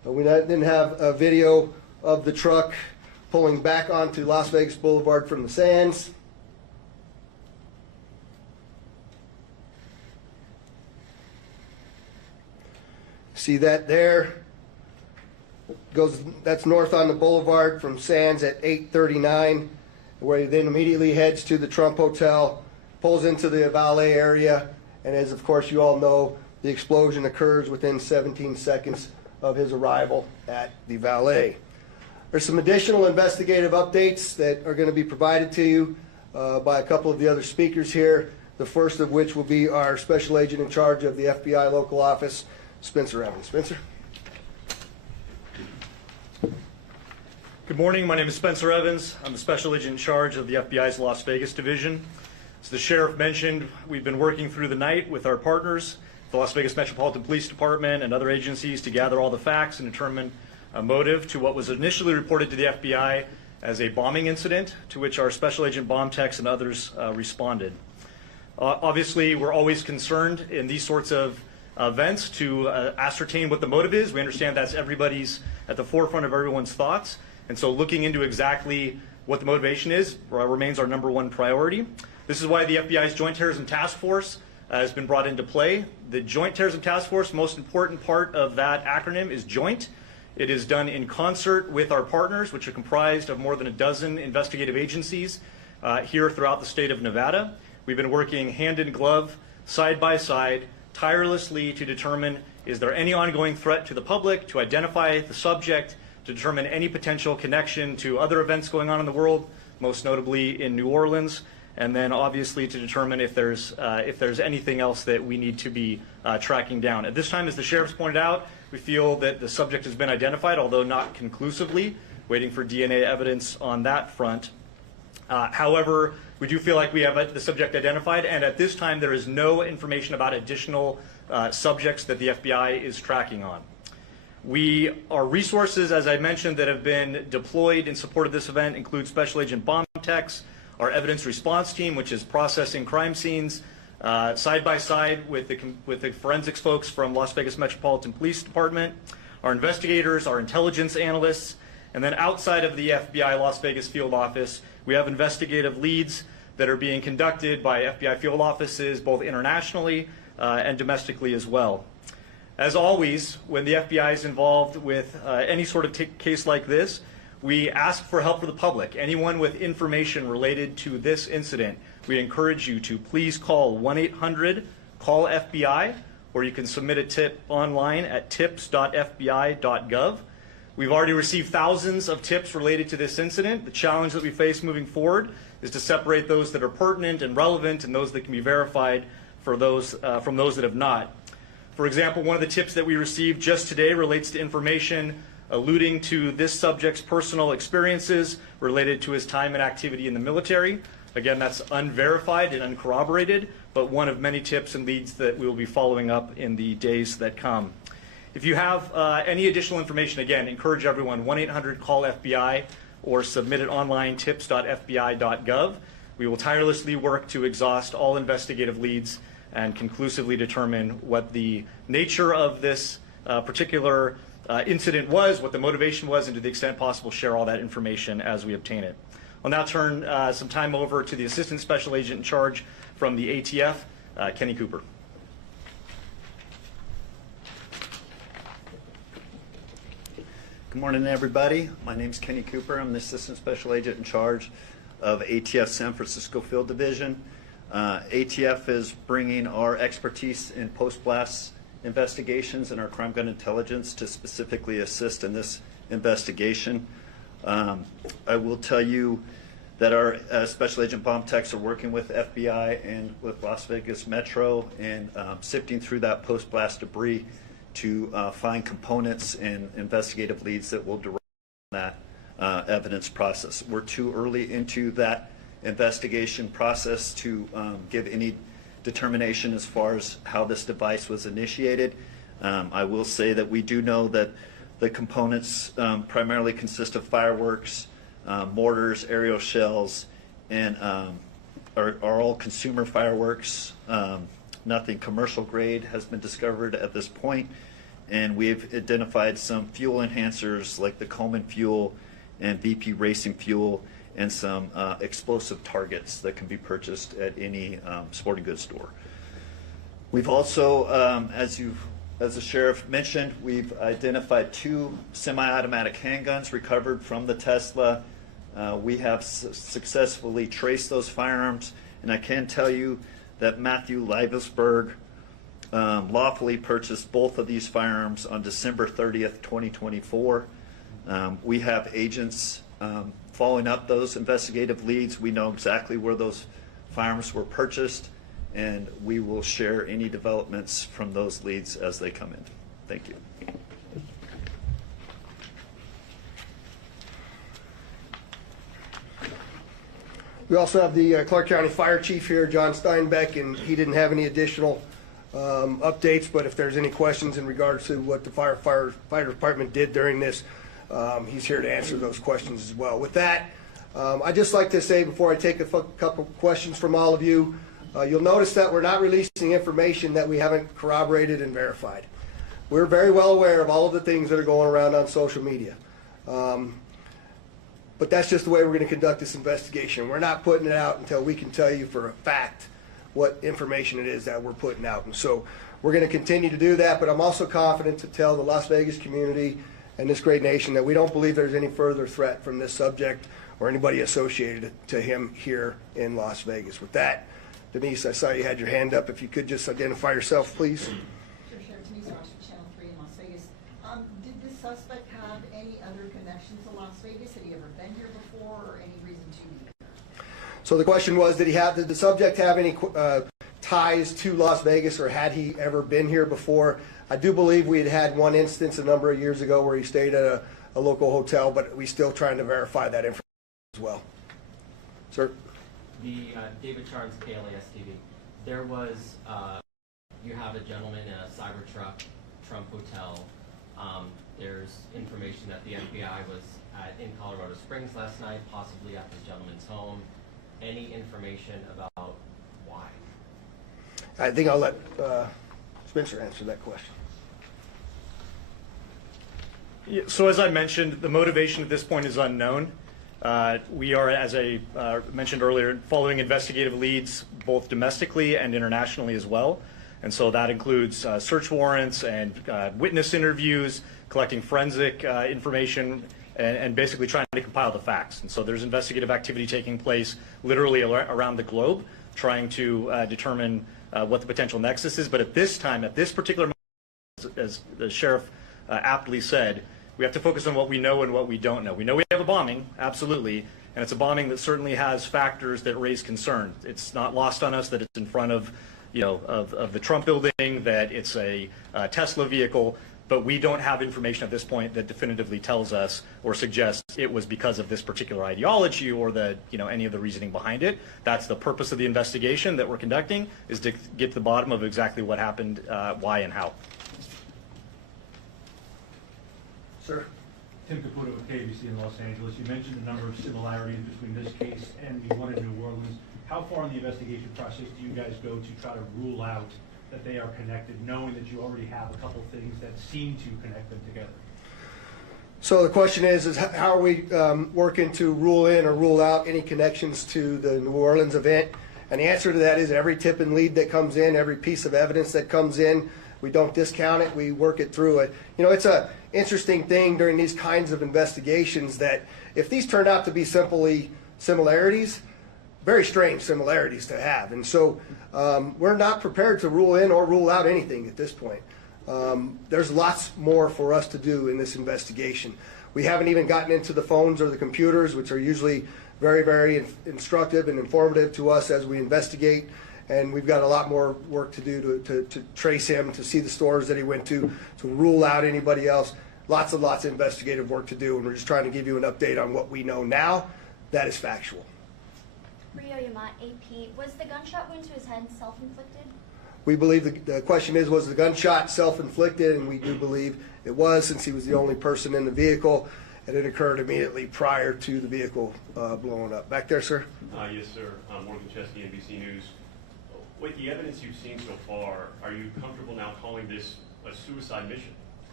We then have a video of the truck pulling back onto Las Vegas Boulevard from the Sands. See that there? That's north on the boulevard from Sands at 8:39, where he then immediately heads to the Trump Hotel, pulls into the valet area, and as of course you all know, the explosion occurs within 17 seconds of his arrival at the valet. There's some additional investigative updates that are going to be provided to you by a couple of the other speakers here, the first of which will be our Special Agent in charge of the FBI local office, Spencer Evans. Spencer? Good morning. My name is Spencer Evans. I'm the Special Agent in charge of the FBI's Las Vegas division. As the sheriff mentioned, we've been working through the night with our partners, the Las Vegas Metropolitan Police Department and other agencies, to gather all the facts and determine a motive to what was initially reported to the FBI as a bombing incident, to which our Special Agent bomb techs and others responded. Obviously, we're always concerned in these sorts of events to ascertain what the motive is. We understand that's at the forefront of everyone's thoughts. And so looking into exactly what the motivation is remains our #1 priority. This is why the FBI's Joint Terrorism Task Force has been brought into play. The Joint Terrorism Task Force, most important part of that acronym is joint. It is done in concert with our partners, which are comprised of more than a dozen investigative agencies here throughout the state of Nevada. We've been working hand in glove, side by side, tirelessly to determine, is there any ongoing threat to the public, to identify the subject, to determine any potential connection to other events going on in the world, most notably in New Orleans, and then obviously to determine if there's anything else that we need to be tracking down. At this time, as the sheriff's pointed out, we feel that the subject has been identified, although not conclusively, waiting for DNA evidence on that front. However, we do feel like we have the subject identified, and at this time there is no information about additional subjects that the FBI is tracking on. Our resources, as I mentioned, that have been deployed in support of this event include Special Agent bomb techs, our evidence response team, which is processing crime scenes, side by side with the forensics folks from Las Vegas Metropolitan Police Department, our investigators, our intelligence analysts, and then outside of the FBI Las Vegas field office, we have investigative leads that are being conducted by FBI field offices, both internationally and domestically as well. As always, when the FBI is involved with any sort of case like this, we ask for help for the public. Anyone with information related to this incident, we encourage you to please call 1-800-CALL-FBI, or you can submit a tip online at tips.fbi.gov. We've already received thousands of tips related to this incident. The challenge that we face moving forward is to separate those that are pertinent and relevant and those that can be verified from those that have not. For example, one of the tips that we received just today relates to information alluding to this subject's personal experiences related to his time and activity in the military. Again, that's unverified and uncorroborated, but one of many tips and leads that we will be following up in the days that come. If you have any additional information, again, encourage everyone, 1-800-CALL-FBI or submit it online, tips.fbi.gov. We will tirelessly work to exhaust all investigative leads and conclusively determine what the nature of this particular incident was, what the motivation was, and to the extent possible, share all that information as we obtain it. I'll now turn some time over to the Assistant Special Agent in charge from the ATF, Kenny Cooper. Good morning, everybody. My name is Kenny Cooper. I'm the Assistant Special Agent in charge of ATF San Francisco Field Division. ATF is bringing our expertise in post-blast investigations and our crime gun intelligence to specifically assist in this investigation. I will tell you that our Special Agent bomb techs are working with FBI and with Las Vegas Metro and sifting through that post-blast debris to find components and investigative leads that will derive from that evidence process. We're too early into that investigation process to give any determination as far as how this device was initiated. I will say that we do know that the components primarily consist of fireworks, mortars, aerial shells, and are all consumer fireworks. Nothing commercial grade has been discovered at this point. and we've identified some fuel enhancers like the Coleman fuel and BP Racing fuel, and some explosive targets that can be purchased at any sporting goods store. We've also, as the sheriff mentioned, we've identified 2 semi-automatic handguns recovered from the Tesla. We have successfully traced those firearms, and I can tell you that Matthew Leibesberg lawfully purchased both of these firearms on December 30th, 2024. We have agents following up those investigative leads. We know exactly where those firearms were purchased, and we will share any developments from those leads as they come in. Thank you. We also have the Clark County Fire Chief here, John Steinbeck, and he didn't have any additional updates, but if there's any questions in regards to what the fire department did during this, he's here to answer those questions as well. With that, I'd just like to say before I take a couple questions from all of you, you'll notice that we're not releasing information that we haven't corroborated and verified. We're very well aware of all of the things that are going around on social media. But that's just the way we're going to conduct this investigation. We're not putting it out until we can tell you for a fact what information it is that we're putting out. And so we're going to continue to do that, but I'm also confident to tell the Las Vegas community and this great nation that we don't believe there's any further threat from this subject or anybody associated to him here in Las Vegas. With that, Denise, I saw you had your hand up. If you could just identify yourself, please. Sure, Sheriff Denise Ross from Channel 3 in Las Vegas. Did this suspect have any other connection to Las Vegas? Had he ever been here before, or any reason to be here? So the question was, did the subject have any ties to Las Vegas, or had he ever been here before? I do believe we had one instance a number of years ago where he stayed at a local hotel, but we're still trying to verify that information as well. Sir? The David Charles, KLAS TV. There was, you have a gentleman in a Cybertruck, Trump Hotel. There's information that the FBI was in Colorado Springs last night, possibly at this gentleman's home. Any information about why? I think I'll let Spencer answer that question. Yeah, so as I mentioned, the motivation at this point is unknown. We are, as I mentioned earlier, following investigative leads both domestically and internationally as well. And so that includes search warrants and witness interviews, collecting forensic information, and basically trying to compile the facts. And so there's investigative activity taking place literally around the globe, trying to determine what the potential nexus is. But at this time, at this particular moment, as the sheriff aptly said, we have to focus on what we know and what we don't know. We know we have a bombing, absolutely, and it's a bombing that certainly has factors that raise concern. It's not lost on us that it's in front of, of the Trump building, that it's a Tesla vehicle, but we don't have information at this point that definitively tells us or suggests it was because of this particular ideology or the, any of the reasoning behind it. That's the purpose of the investigation that we're conducting, is to get to the bottom of exactly what happened, why and how. Sir? Tim Caputo with KBC in Los Angeles. You mentioned a number of similarities between this case and the one in New Orleans. How far in the investigation process do you guys go to try to rule out that they are connected, knowing that you already have a couple things that seem to connect them together? So the question is how are we working to rule in or rule out any connections to the New Orleans event? And the answer to that is every tip and lead that comes in, every piece of evidence that comes in, we don't discount it, we work it through it. It's a interesting thing during these kinds of investigations that if these turn out to be simply similarities, very strange similarities to have. And so we're not prepared to rule in or rule out anything at this point. There's lots more for us to do in this investigation. We haven't even gotten into the phones or the computers, which are usually very, very instructive and informative to us as we investigate. And we've got a lot more work to do to trace him, to see the stores that he went to rule out anybody else. Lots and lots of investigative work to do, and we're just trying to give you an update on what we know now that is factual. Rio Yamat, AP. Was the gunshot wound to his head self-inflicted? We believe the question was the gunshot self-inflicted, and we do believe it was, since he was the only person in the vehicle, and it occurred immediately prior to the vehicle blowing up. Back there, sir? Yes, sir. Morgan Chesky, NBC News. With the evidence you've seen so far, are you comfortable now calling this a suicide mission?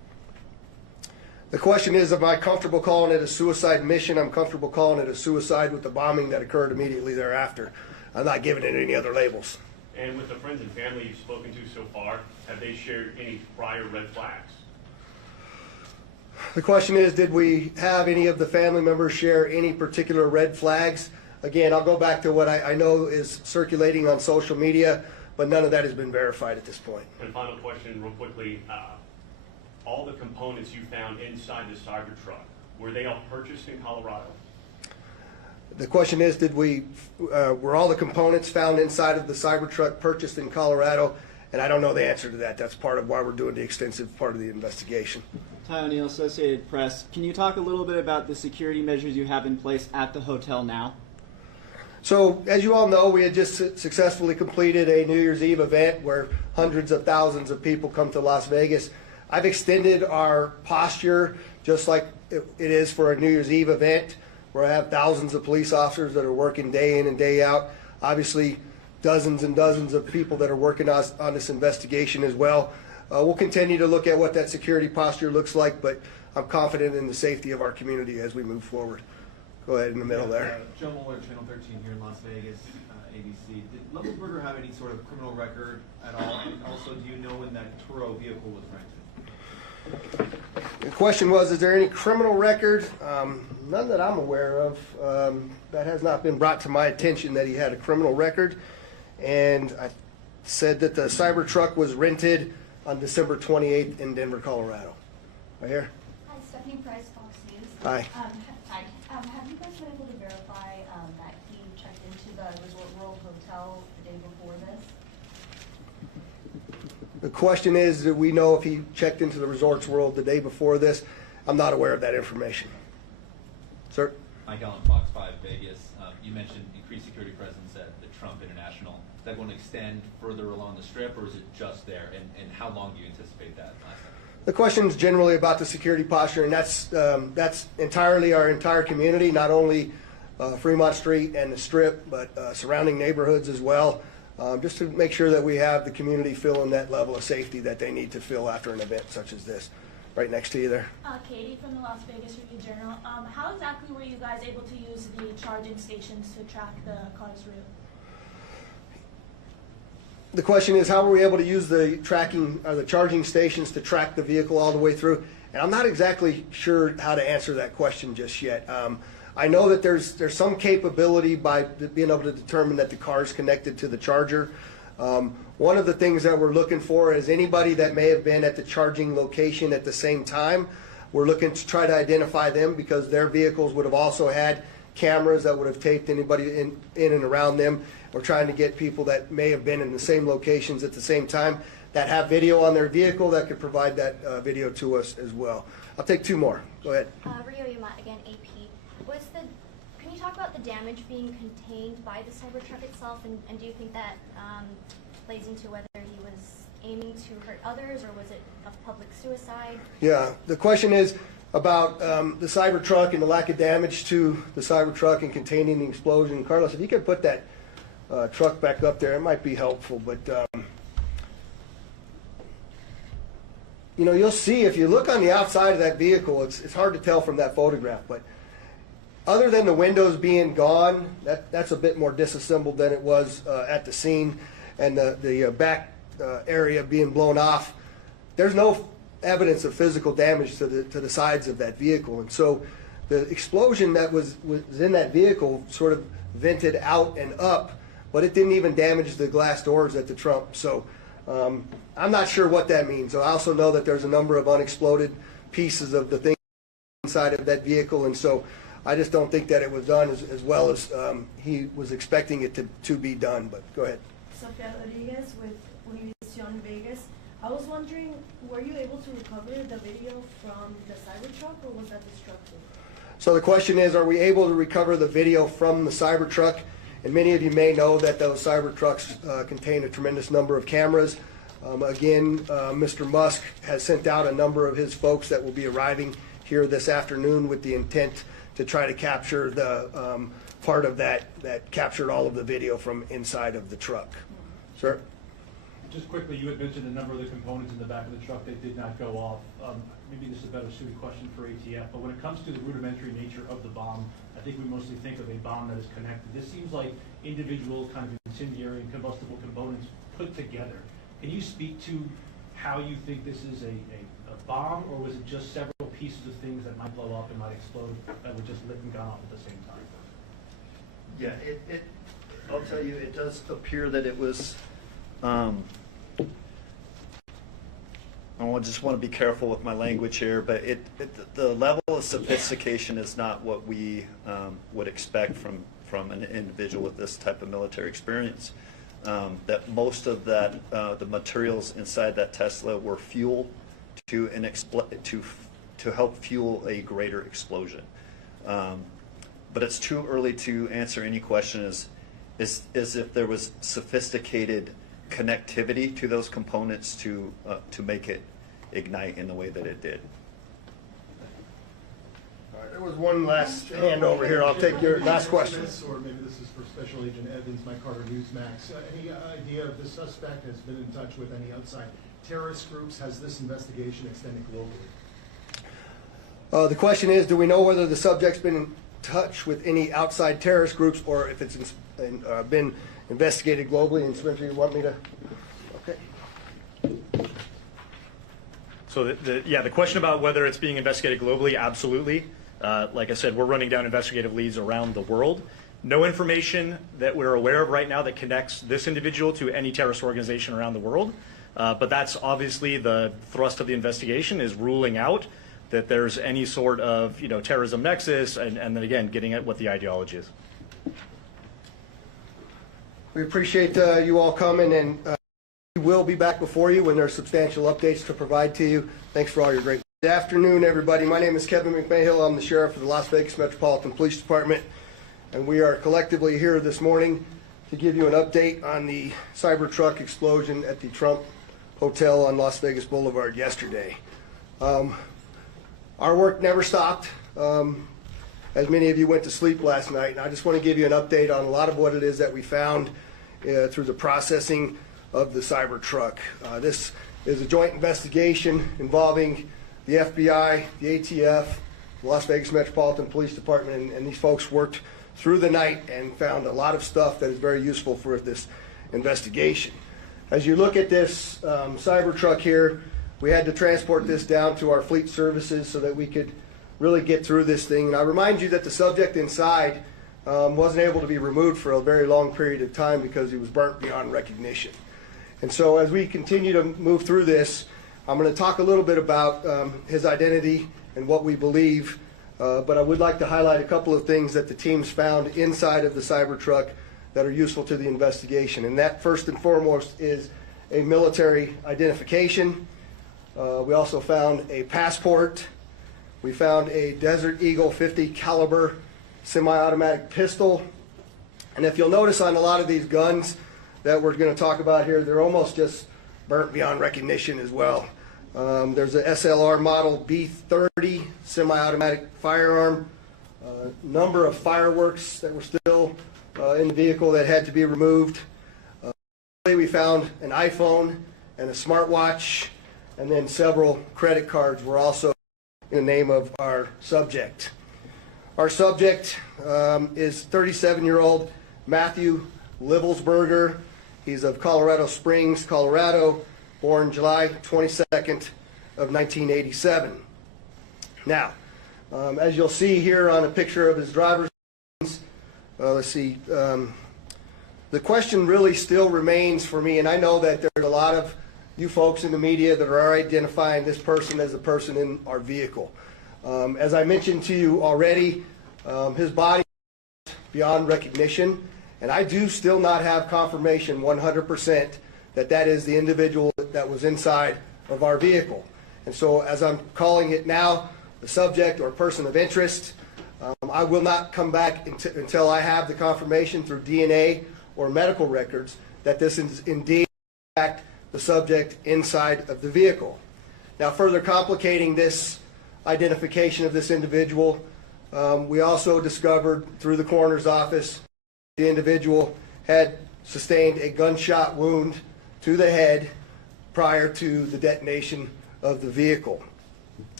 The question is, am I comfortable calling it a suicide mission? I'm comfortable calling it a suicide with the bombing that occurred immediately thereafter. I'm not giving it any other labels. And with the friends and family you've spoken to so far, have they shared any prior red flags? The question is, did we have any of the family members share any particular red flags? Again, I'll go back to what I know is circulating on social media, but none of that has been verified at this point. And final question, real quickly. All the components you found inside the Cybertruck, were they all purchased in Colorado? The question is, were all the components found inside of the Cybertruck purchased in Colorado? And I don't know the answer to that. That's part of why we're doing the extensive part of the investigation. Ty O'Neill, Associated Press. Can you talk a little bit about the security measures you have in place at the hotel now? So, as you all know, we had just successfully completed a New Year's Eve event where hundreds of thousands of people come to Las Vegas. I've extended our posture just like it is for a New Year's Eve event where I have thousands of police officers that are working day in and day out. Obviously, dozens and dozens of people that are working on this investigation as well. We'll continue to look at what that security posture looks like, but I'm confident in the safety of our community as we move forward. Go ahead in the middle there. Joe Mueller, Channel 13 here in Las Vegas, ABC. Did Levelberger have any sort of criminal record at all? And also, do you know when that Turo vehicle was rented? The question was, is there any criminal record? None that I'm aware of. That has not been brought to my attention that he had a criminal record. And I said that the Cybertruck was rented on December 28th in Denver, Colorado. Right here. Hi, Stephanie Price, Fox News. Hi. Hi. Have you guys been able to verify that he checked into the Resort World Hotel the day before this? The question is, do we know if he checked into the Resorts World the day before this? I'm not aware of that information. Sir? Mike Allen, Fox 5 Vegas. You mentioned increased security presence at the Trump International. Is that going to extend further along the Strip, or is it just there? And how long do you anticipate that lasting? The question is generally about the security posture, and that's entirely our entire community, not only Fremont Street and the Strip, but surrounding neighborhoods as well. Just to make sure that we have the community feeling that level of safety that they need to feel after an event such as this. Right next to you there. Katie from the Las Vegas Review-Journal. How exactly were you guys able to use the charging stations to track the car's route? The question is, how were we able to use the charging stations to track the vehicle all the way through? And I'm not exactly sure how to answer that question just yet. I know that there's some capability by being able to determine that the car is connected to the charger. One of the things that we're looking for is anybody that may have been at the charging location at the same time. We're looking to try to identify them because their vehicles would have also had cameras that would have taped anybody in and around them. We're trying to get people that may have been in the same locations at the same time that have video on their vehicle that could provide that video to us as well. I'll take two more. Go ahead. Rio Yamat, again, AP. Can you talk about the damage being contained by the Cybertruck itself, and do you think that plays into whether he was aiming to hurt others, or was it a public suicide? Yeah, the question is about the Cybertruck and the lack of damage to the Cybertruck and containing the explosion. Carlos, if you could put that truck back up there, it might be helpful. But you know, you'll see if you look on the outside of that vehicle, it's hard to tell from that photograph, but other than the windows being gone, that's a bit more disassembled than it was at the scene, and the back area being blown off. There's no evidence of physical damage to the sides of that vehicle, and so the explosion that was in that vehicle sort of vented out and up, but it didn't even damage the glass doors at the trunk. So I'm not sure what that means. I also know that there's a number of unexploded pieces of the thing inside of that vehicle, and so I just don't think that it was done as well as he was expecting it to be done. But go ahead. Sofia Rodriguez with Univision Vegas. I was wondering, were you able to recover the video from the Cybertruck, or was that destructive? So the question is, are we able to recover the video from the Cybertruck? And many of you may know that those Cybertrucks contain a tremendous number of cameras. Again, Mr. Musk has sent out a number of his folks that will be arriving here this afternoon with the intent to try to capture the part of that captured all of the video from inside of the truck. Sir? Just quickly, you had mentioned a number of the components in the back of the truck that did not go off. maybe this is a better suited question for ATF, but when it comes to the rudimentary nature of the bomb, I think we mostly think of a bomb that is connected. This seems like individual kind of incendiary and combustible components put together. Can you speak to how you think this is a bomb, or was it just several pieces of things that might blow up and might explode that were just lit and gone off at the same time? Yeah, I'll tell you, it does appear that it was, I just want to be careful with my language here, but the level of sophistication is not what we would expect from an individual with this type of military experience. That most of that, the materials inside that Tesla were fuel to help fuel a greater explosion. But it's too early to answer any question is if there was sophisticated connectivity to those components to make it ignite in the way that it did. All right, there was one last hand over here. I'll take your last question. Or maybe this is for Special Agent Evans, Mike Carter, Newsmax. Any idea if the suspect has been in touch with any outside terrorist groups? Has this investigation extended globally? The question is, do we know whether the subject's been in touch with any outside terrorist groups, or if it's been investigated globally? And Spencer, you want me to? Okay. So the question about whether it's being investigated globally, absolutely. Like I said, we're running down investigative leads around the world. No information that we're aware of right now that connects this individual to any terrorist organization around the world. But that's obviously the thrust of the investigation, is ruling out that there's any sort of terrorism nexus, and then again getting at what the ideology is. We appreciate you all coming, and we will be back before you when there are substantial updates to provide to you. Thanks for all your great. Good afternoon, everybody. My name is Kevin McMahill. I'm the sheriff of the Las Vegas Metropolitan Police Department, and we are collectively here this morning to give you an update on the Cybertruck explosion at the Trump Hotel on Las Vegas Boulevard yesterday. Our work never stopped, as many of you went to sleep last night, and I just want to give you an update on a lot of what it is that we found through the processing of the Cybertruck. This is a joint investigation involving the FBI, the ATF, the Las Vegas Metropolitan Police Department, and these folks worked through the night and found a lot of stuff that is very useful for this investigation. As you look at this Cybertruck here, we had to transport this down to our fleet services so that we could really get through this thing. And I remind you that the subject inside wasn't able to be removed for a very long period of time because he was burnt beyond recognition. And so as we continue to move through this, I'm going to talk a little bit about his identity and what we believe, but I would like to highlight a couple of things that the teams found inside of the Cybertruck that are useful to the investigation. And that, first and foremost, is a military identification. We also found a passport. We found a Desert Eagle 50 caliber semi-automatic pistol. And if you'll notice on a lot of these guns that we're going to talk about here, they're almost just burnt beyond recognition as well. There's a SLR model B30 semi-automatic firearm, number of fireworks that were still in the vehicle that had to be removed. We found an iPhone and a smartwatch, and then several credit cards were also in the name of our subject. Our subject is 37-year-old Matthew Livelsberger. He's of Colorado Springs, Colorado, born July 22nd of 1987. Now, as you'll see here on a picture of his driver's license, let's see, the question really still remains for me, and I know that there's a lot of you folks in the media that are identifying this person as the person in our vehicle. As I mentioned to you already, his body is beyond recognition, and I do still not have confirmation 100% that that is the individual that was inside of our vehicle. And so as I'm calling it now, the subject or person of interest, I will not come back until I have the confirmation through DNA or medical records that this is indeed in fact the subject inside of the vehicle. Now, further complicating this identification of this individual, we also discovered through the coroner's office the individual had sustained a gunshot wound to the head prior to the detonation of the vehicle.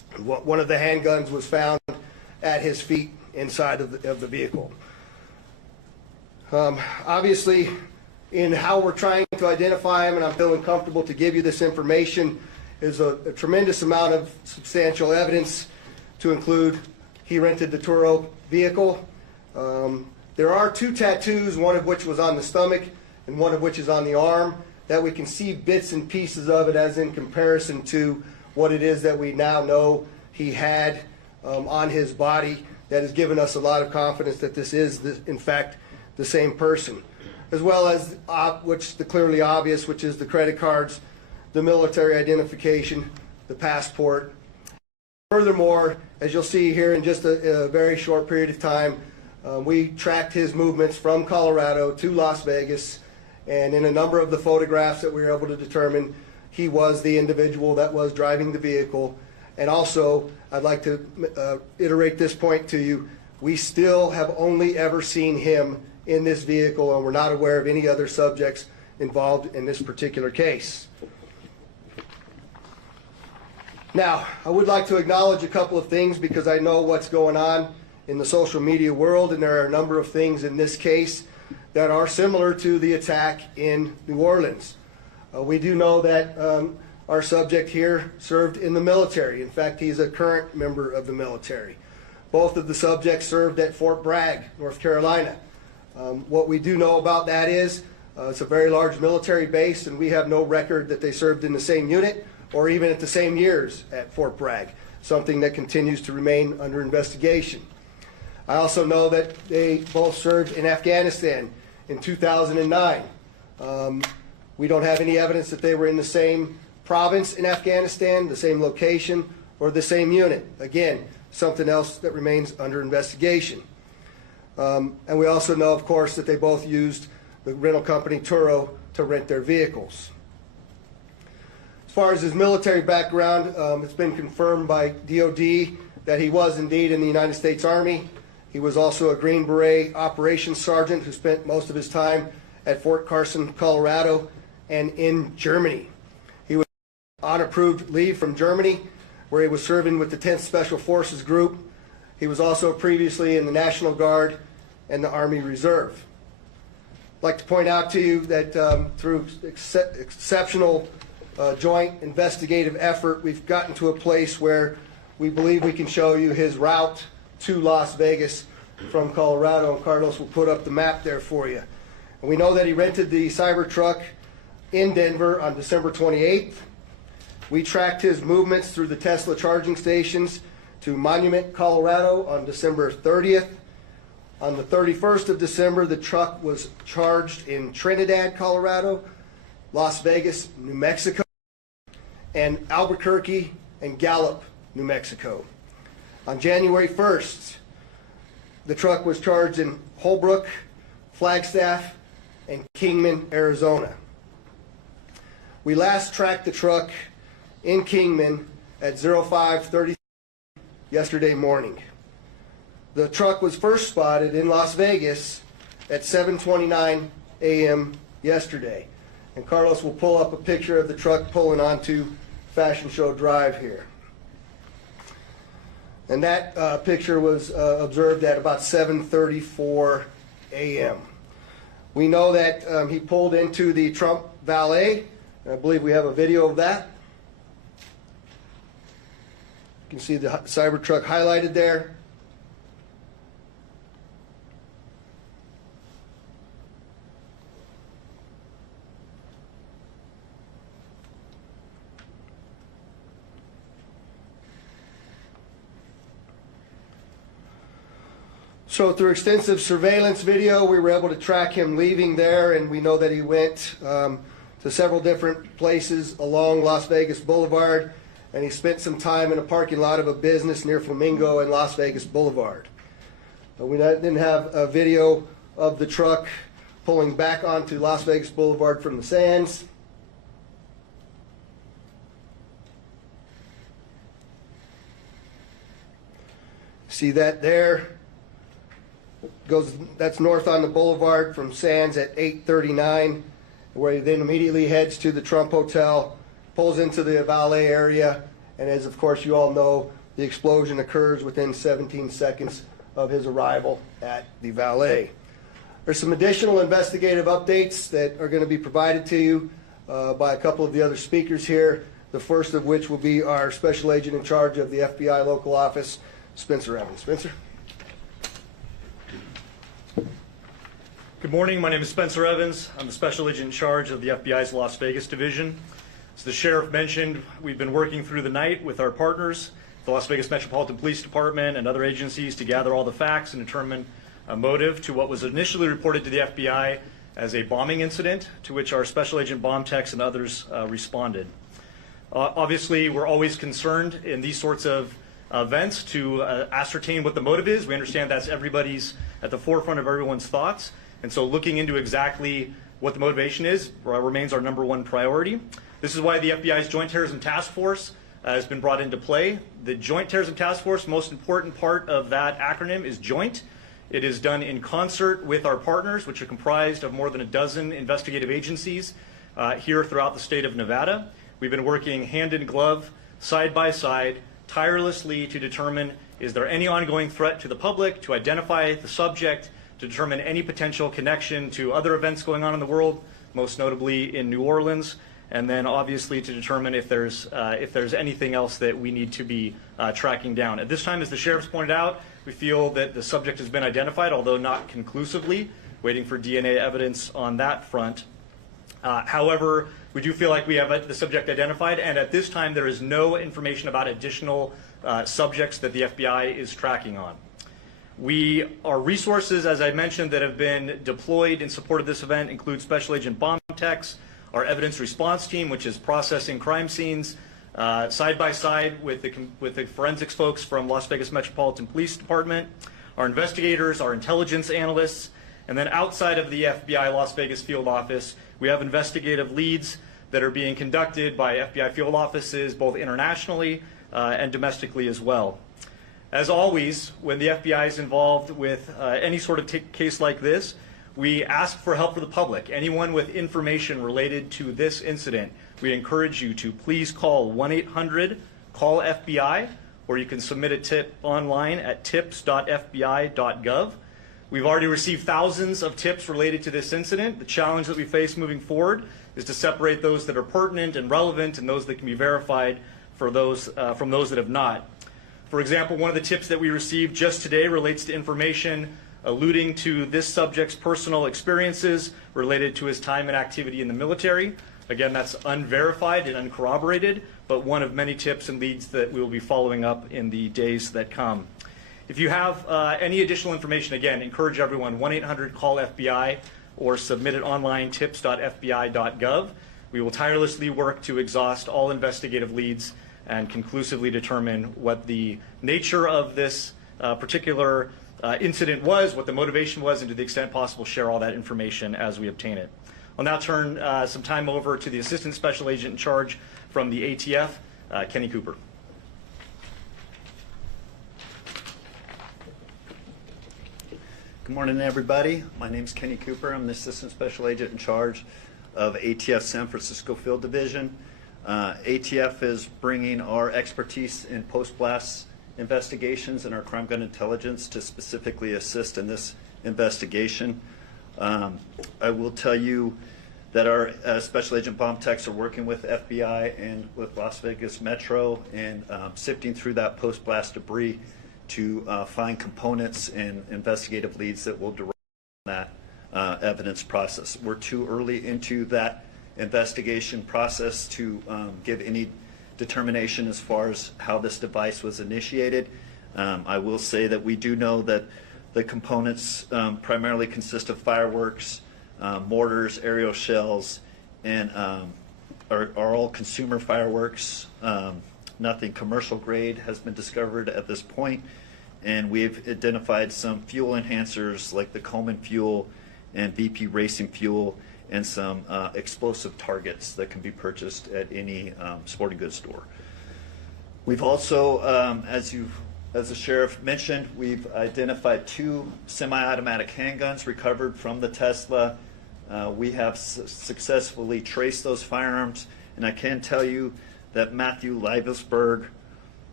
One of the handguns was found at his feet inside of the vehicle. Obviously, in how we're trying to identify him, and I'm feeling comfortable to give you this information, is a tremendous amount of substantial evidence to include he rented the Turo vehicle. There are 2 tattoos, one of which was on the stomach and one of which is on the arm, that we can see bits and pieces of it as in comparison to what it is that we now know he had on his body. That has given us a lot of confidence that this is, in fact, the same person. As well as the clearly obvious, which is the credit cards, the military identification, the passport. Furthermore, as you'll see here in just a very short period of time, we tracked his movements from Colorado to Las Vegas, and in a number of the photographs that we were able to determine, he was the individual that was driving the vehicle. And also, I'd like to iterate this point to you. We still have only ever seen him in this vehicle, and we're not aware of any other subjects involved in this particular case. Now, I would like to acknowledge a couple of things because I know what's going on in the social media world, and there are a number of things in this case that are similar to the attack in New Orleans. We do know that our subject here served in the military. In fact, he's a current member of the military. Both of the subjects served at Fort Bragg, North Carolina. What we do know about that is it's a very large military base, and we have no record that they served in the same unit or even at the same years at Fort Bragg, something that continues to remain under investigation. I also know that they both served in Afghanistan in 2009. We don't have any evidence that they were in the same province in Afghanistan, the same location, or the same unit. Again, something else that remains under investigation. And we also know, of course, that they both used the rental company Turo to rent their vehicles. As far as his military background, it's been confirmed by DOD that he was indeed in the United States Army. He was also a Green Beret operations sergeant who spent most of his time at Fort Carson, Colorado, and in Germany. He was on approved leave from Germany, where he was serving with the 10th Special Forces Group. He was also previously in the National Guard and the Army Reserve. I'd like to point out to you that through exceptional joint investigative effort, we've gotten to a place where we believe we can show you his route to Las Vegas from Colorado, and Carlos will put up the map there for you. And we know that he rented the Cybertruck in Denver on December 28th. We tracked his movements through the Tesla charging stations to Monument, Colorado on December 30th. On the 31st of December, the truck was charged in Trinidad, Colorado, Las Vegas, New Mexico, and Albuquerque and Gallup, New Mexico. On January 1st, the truck was charged in Holbrook, Flagstaff, and Kingman, Arizona. We last tracked the truck in Kingman at 05:30 yesterday morning. The truck was first spotted in Las Vegas at 7:29 a.m. yesterday. And Carlos will pull up a picture of the truck pulling onto Fashion Show Drive here. And that picture was observed at about 7:34 a.m. We know that he pulled into the Trump Valet, and I believe we have a video of that. You can see the Cybertruck highlighted there. So through extensive surveillance video, we were able to track him leaving there, and we know that he went to several different places along Las Vegas Boulevard, and he spent some time in a parking lot of a business near Flamingo and Las Vegas Boulevard. We didn't have a video of the truck pulling back onto Las Vegas Boulevard from the sands. See that there? That's north on the boulevard from Sands at 8:39, where he then immediately heads to the Trump Hotel, pulls into the valet area, and as of course you all know, The explosion occurs within 17 seconds of his arrival at the valet. There's some additional investigative updates that are going to be provided to you by a couple of the other speakers here, the first of which will be our Special Agent in charge of the FBI local office, Spencer Evans. Spencer? Good morning. My name is Spencer Evans. I'm the Special Agent in charge of the FBI's Las Vegas division. As the sheriff mentioned, we've been working through the night with our partners, the Las Vegas Metropolitan Police Department and other agencies, to gather all the facts and determine a motive to what was initially reported to the FBI as a bombing incident, to which our Special Agent bomb techs and others responded. Obviously, we're always concerned in these sorts of events to ascertain what the motive is. We understand that's everybody's at the forefront of everyone's thoughts. And so looking into exactly what the motivation is remains our #1 priority. This is why the FBI's Joint Terrorism Task Force has been brought into play. The Joint Terrorism Task Force, most important part of that acronym is joint. It is done in concert with our partners, which are comprised of more than a dozen investigative agencies here throughout the state of Nevada. We've been working hand in glove, side by side, tirelessly to determine, is there any ongoing threat to the public, to identify the subject, to determine any potential connection to other events going on in the world, most notably in New Orleans, and then obviously to determine if there's anything else that we need to be tracking down. At this time, as the sheriff's pointed out, we feel that the subject has been identified, although not conclusively, waiting for DNA evidence on that front. However, we do feel like we have the subject identified, and at this time there is no information about additional subjects that the FBI is tracking on. Our resources, as I mentioned, that have been deployed in support of this event include Special Agent bomb techs, our evidence response team, which is processing crime scenes, side by side with the forensics folks from Las Vegas Metropolitan Police Department, our investigators, our intelligence analysts, and then outside of the FBI Las Vegas field office, we have investigative leads that are being conducted by FBI field offices both internationally and domestically as well. As always, when the FBI is involved with any sort of case like this, we ask for help for the public. Anyone with information related to this incident, we encourage you to please call 1-800-CALL-FBI, or you can submit a tip online at tips.fbi.gov. We've already received thousands of tips related to this incident. The challenge that we face moving forward is to separate those that are pertinent and relevant and those that can be verified for those, from those that have not. For example, one of the tips that we received just today relates to information alluding to this subject's personal experiences related to his time and activity in the military. Again, that's unverified and uncorroborated, but one of many tips and leads that we will be following up in the days that come. If you have any additional information, again, encourage everyone, 1-800-CALL-FBI, or submit it online, tips.fbi.gov. We will tirelessly work to exhaust all investigative leads and conclusively determine what the nature of this particular incident was, what the motivation was, and to the extent possible share all that information as we obtain it. I'll now turn some time over to the Assistant Special Agent in charge from the ATF, Kenny Cooper. Good morning, everybody. My name is Kenny Cooper. I'm the Assistant Special Agent in charge of ATF San Francisco Field Division. ATF is bringing our expertise in post-blast investigations and our crime gun intelligence to specifically assist in this investigation. I will tell you that our Special Agent bomb techs are working with FBI and with Las Vegas Metro and sifting through that post-blast debris to find components and investigative leads that will derive from that evidence process. We're too early into that investigation process to give any determination as far as how this device was initiated. I will say that we do know that the components primarily consist of fireworks, mortars, aerial shells, and are all consumer fireworks. Nothing commercial grade has been discovered at this point, and we've identified some fuel enhancers like the Coleman fuel and VP racing fuel, and some explosive targets that can be purchased at any sporting goods store. We've also, as the sheriff mentioned, we've identified 2 semi-automatic handguns recovered from the Tesla. We have successfully traced those firearms, and I can tell you that Matthew Livesberg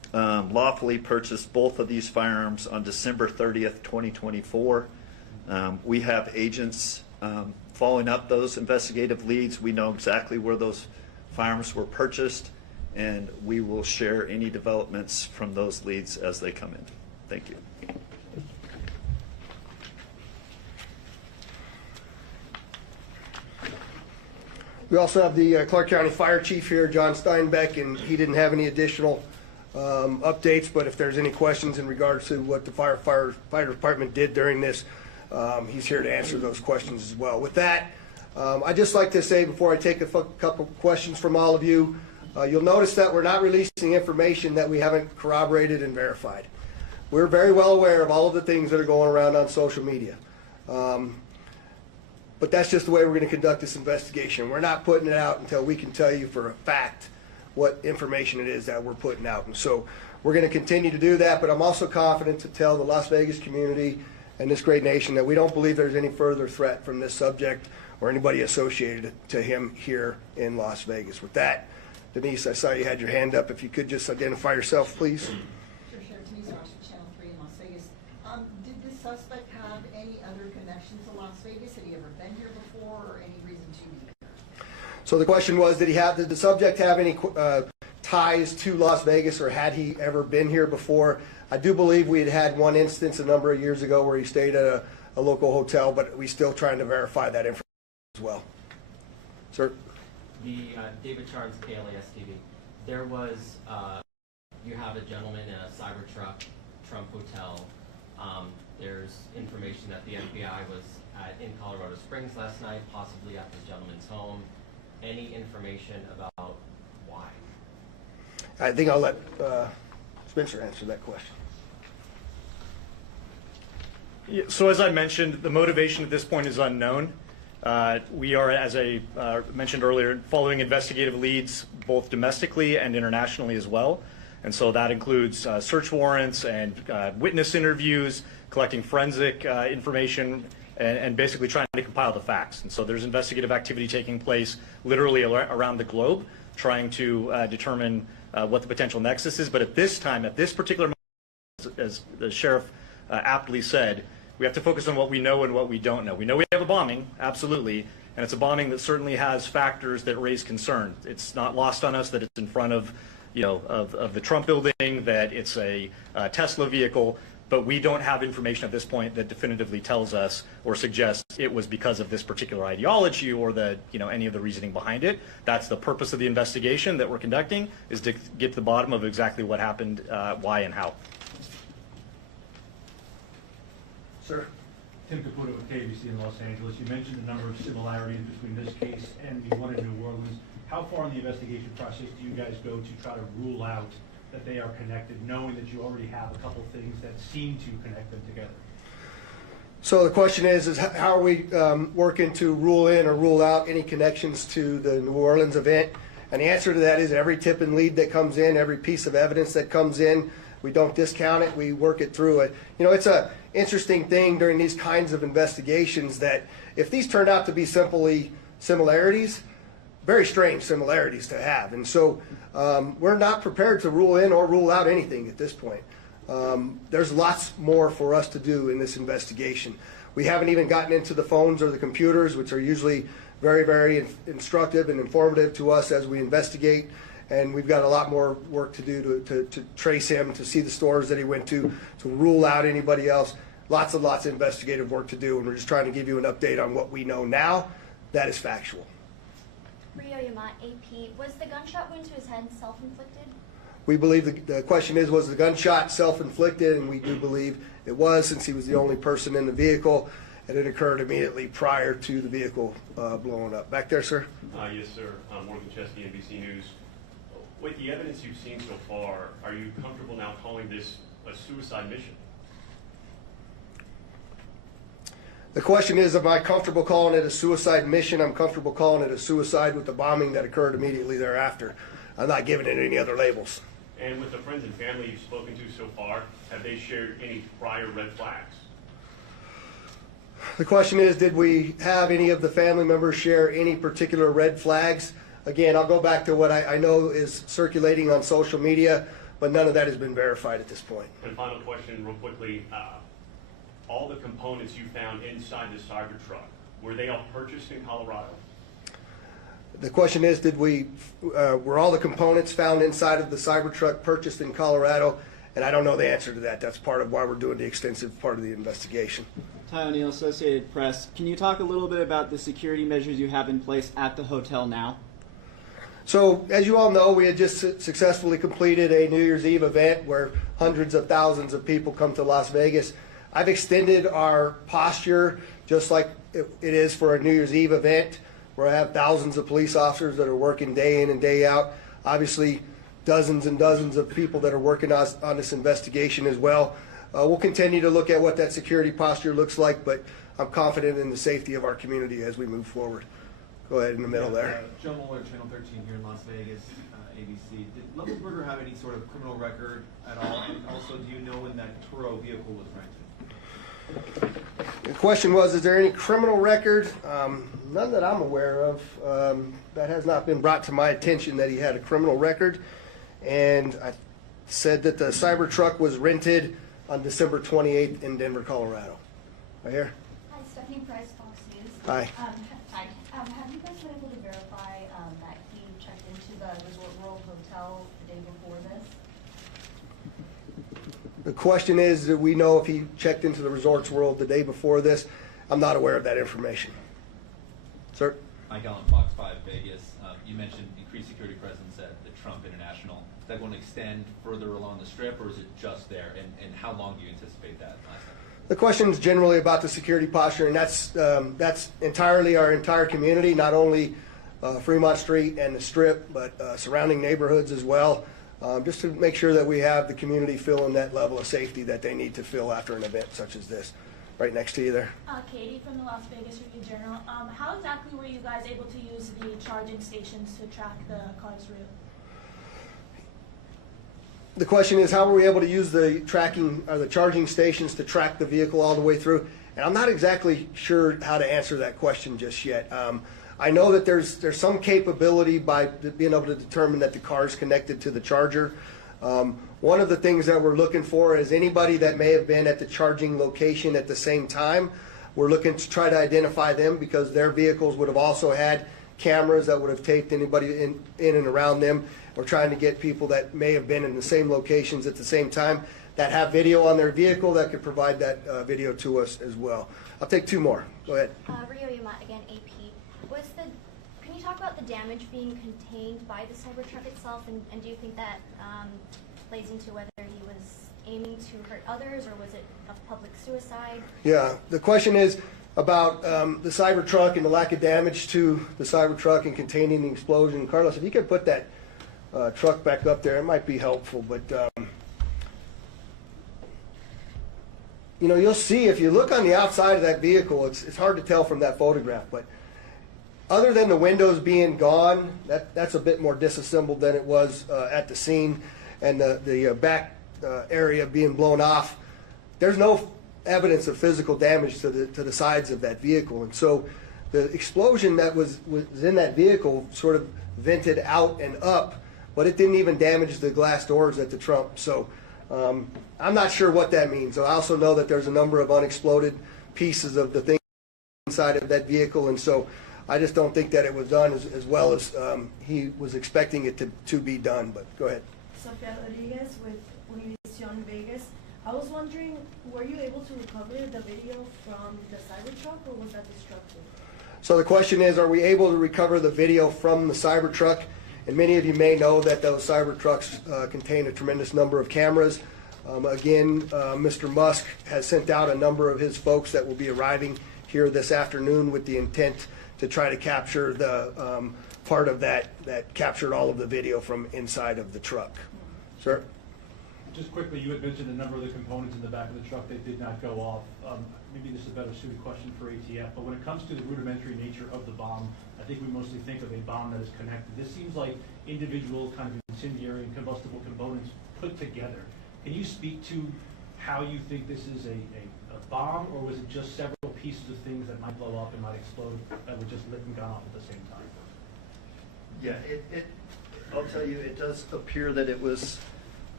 lawfully purchased both of these firearms on December 30th, 2024. We have agents following up those investigative leads. We know exactly where those firearms were purchased, and we will share any developments from those leads as they come in. Thank you. We also have the Clark County Fire Chief here, John Steinbeck, and he didn't have any additional updates, but if there's any questions in regards to what the fire department did during this, he's here to answer those questions as well. With that, I'd just like to say before I take a couple questions from all of you, you'll notice that we're not releasing information that we haven't corroborated and verified. We're very well aware of all of the things that are going around on social media. But that's just the way we're going to conduct this investigation. We're not putting it out until we can tell you for a fact what information it is that we're putting out. And so we're going to continue to do that, but I'm also confident to tell the Las Vegas community and this great nation that we don't believe there's any further threat from this subject or anybody associated to him here in Las Vegas. With that, Denise, I saw you had your hand up. If you could just identify yourself, please. Sure, Sheriff Denise Ross from Channel 3 in Las Vegas. Did this suspect have any other connection to Las Vegas? Had he ever been here before or any reason to be here? So the question was, did the subject have any ties to Las Vegas, or had he ever been here before? I do believe we had one instance a number of years ago where he stayed at a local hotel, but we're still trying to verify that information as well. Sir? The David Charles, KLAS TV. There was, you have a gentleman in a Cybertruck, Trump Hotel. There's information that the FBI was in Colorado Springs last night, possibly at the gentleman's home. Any information about why? I think I'll let Spencer answer that question. Yeah, so as I mentioned, the motivation at this point is unknown. We are, as I mentioned earlier, following investigative leads both domestically and internationally as well. And so that includes search warrants and witness interviews, collecting forensic information, and basically trying to compile the facts. And so there's investigative activity taking place literally around the globe, trying to determine what the potential nexus is. But at this time, at this particular moment, as the sheriff aptly said, we have to focus on what we know and what we don't know. We know we have a bombing, absolutely, and it's a bombing that certainly has factors that raise concern. It's not lost on us that it's in front of, of the Trump building, that it's a Tesla vehicle, but we don't have information at this point that definitively tells us or suggests it was because of this particular ideology or the, any of the reasoning behind it. That's the purpose of the investigation that we're conducting, is to get to the bottom of exactly what happened, why and how. Sir? Tim Caputo with KBC in Los Angeles. You mentioned the number of similarities between this case and the one in New Orleans. How far in the investigation process do you guys go to try to rule out that they are connected, knowing that you already have a couple things that seem to connect them together? So the question is how are we working to rule in or rule out any connections to the New Orleans event? And the answer to that is every tip and lead that comes in, every piece of evidence that comes in, we don't discount it, we work it through it. It's a interesting thing during these kinds of investigations that if these turn out to be simply similarities, very strange similarities to have. And so we're not prepared to rule in or rule out anything at this point. There's lots more for us to do in this investigation. We haven't even gotten into the phones or the computers, which are usually very, very instructive and informative to us as we investigate. And we've got a lot more work to do to trace him, to see the stores that he went to rule out anybody else. Lots and lots of investigative work to do, and we're just trying to give you an update on what we know now. That is factual. Rio Yamat, AP, was the gunshot wound to his head self-inflicted? We believe the question was the gunshot self-inflicted, and we do believe it was, since he was the only person in the vehicle, and it occurred immediately prior to the vehicle blowing up. Back there, sir? Yes, sir. Morgan Chesky, NBC News. With the evidence you've seen so far, are you comfortable now calling this a suicide mission? The question is, am I comfortable calling it a suicide mission? I'm comfortable calling it a suicide with the bombing that occurred immediately thereafter. I'm not giving it any other labels. And with the friends and family you've spoken to so far, have they shared any prior red flags? The question is, did we have any of the family members share any particular red flags? Again, I'll go back to what I know is circulating on social media. but none of that has been verified at this point. And final question, real quickly. All the components you found inside the Cybertruck, were they all purchased in Colorado? The question is, were all the components found inside of the Cybertruck purchased in Colorado? And I don't know the answer to that. That's part of why we're doing the extensive part of the investigation. Ty O'Neill, Associated Press. Can you talk a little bit about the security measures you have in place at the hotel now? So, as you all know, we had just successfully completed a New Year's Eve event where hundreds of thousands of people come to Las Vegas. I've extended our posture just like it is for a New Year's Eve event, where I have thousands of police officers that are working day in and day out. Obviously, dozens and dozens of people that are working on this investigation as well. We'll continue to look at what that security posture looks like, but I'm confident in the safety of our community as we move forward. Go ahead in the middle there. Joe Mueller, Channel 13 here in Las Vegas, ABC. Did Levelberger have any sort of criminal record at all? And also, do you know when that Turo vehicle was rented? The question was, is there any criminal record? None that I'm aware of. That has not been brought to my attention that he had a criminal record. And I said that the Cybertruck was rented on December 28th in Denver, Colorado. Right here. Hi, Stephanie Price, Fox News. Hi. Hi. Have you guys been able to verify that he checked into the Resort World Hotel the day before this? The question is, do we know if he checked into the Resorts World the day before this? I'm not aware of that information. Sir? Mike Allen, Fox 5 Vegas. You mentioned increased security presence at the Trump International. Is that going to extend further along the Strip, or is it just there? And how long do you anticipate that lasting? The question is generally about the security posture, and that's entirely our entire community, not only Fremont Street and the Strip, but surrounding neighborhoods as well, just to make sure that we have the community feeling that level of safety that they need to feel after an event such as this. Right next to you there. Katie from the Las Vegas Review-Journal. How exactly were you guys able to use the charging stations to track the car's route? The question is, how were we able to use the charging stations to track the vehicle all the way through? And I'm not exactly sure how to answer that question just yet. I know that there's some capability by being able to determine that the car is connected to the charger. One of the things that we're looking for is anybody that may have been at the charging location at the same time. We're looking to try to identify them because their vehicles would have also had cameras that would have taped anybody in and around them. We're trying to get people that may have been in the same locations at the same time that have video on their vehicle that could provide that video to us as well. I'll take two more. Go ahead. Rio Yumat, again, AP. Can you talk about the damage being contained by the Cybertruck itself, and do you think that plays into whether he was aiming to hurt others, or was it a public suicide? Yeah, the question is about the Cybertruck and the lack of damage to the Cybertruck and containing the explosion. Carlos, if you could put that truck back up there, it might be helpful. But you know, you'll see if you look on the outside of that vehicle, it's hard to tell from that photograph, but other than the windows being gone, that's a bit more disassembled than it was at the scene, and the back area being blown off. There's no evidence of physical damage to the sides of that vehicle, and so the explosion that was in that vehicle sort of vented out and up, but it didn't even damage the glass doors at the Trump. So I'm not sure what that means. I also know that there's a number of unexploded pieces of the thing inside of that vehicle, and so I just don't think that it was done as well as he was expecting it to be done. But go ahead. Sofia Rodriguez with Univision Vegas. I was wondering, were you able to recover the video from the Cybertruck, or was that destructive? So the question is, are we able to recover the video from the Cybertruck? And many of you may know that those Cybertrucks contain a tremendous number of cameras. Again, Mr. Musk has sent out a number of his folks that will be arriving here this afternoon with the intent to try to capture the part of that captured all of the video from inside of the truck. Sir? Just quickly, you had mentioned a number of the components in the back of the truck that did not go off. Maybe this is a better suited question for ATF, but when it comes to the rudimentary nature of the bomb, I think we mostly think of a bomb that is connected. This seems like individual kind of incendiary and combustible components put together. Can you speak to how you think this is a bomb, or was it just several pieces of things that might blow up and might explode that were just lit and gone off at the same time? Yeah, I'll tell you, it does appear that it was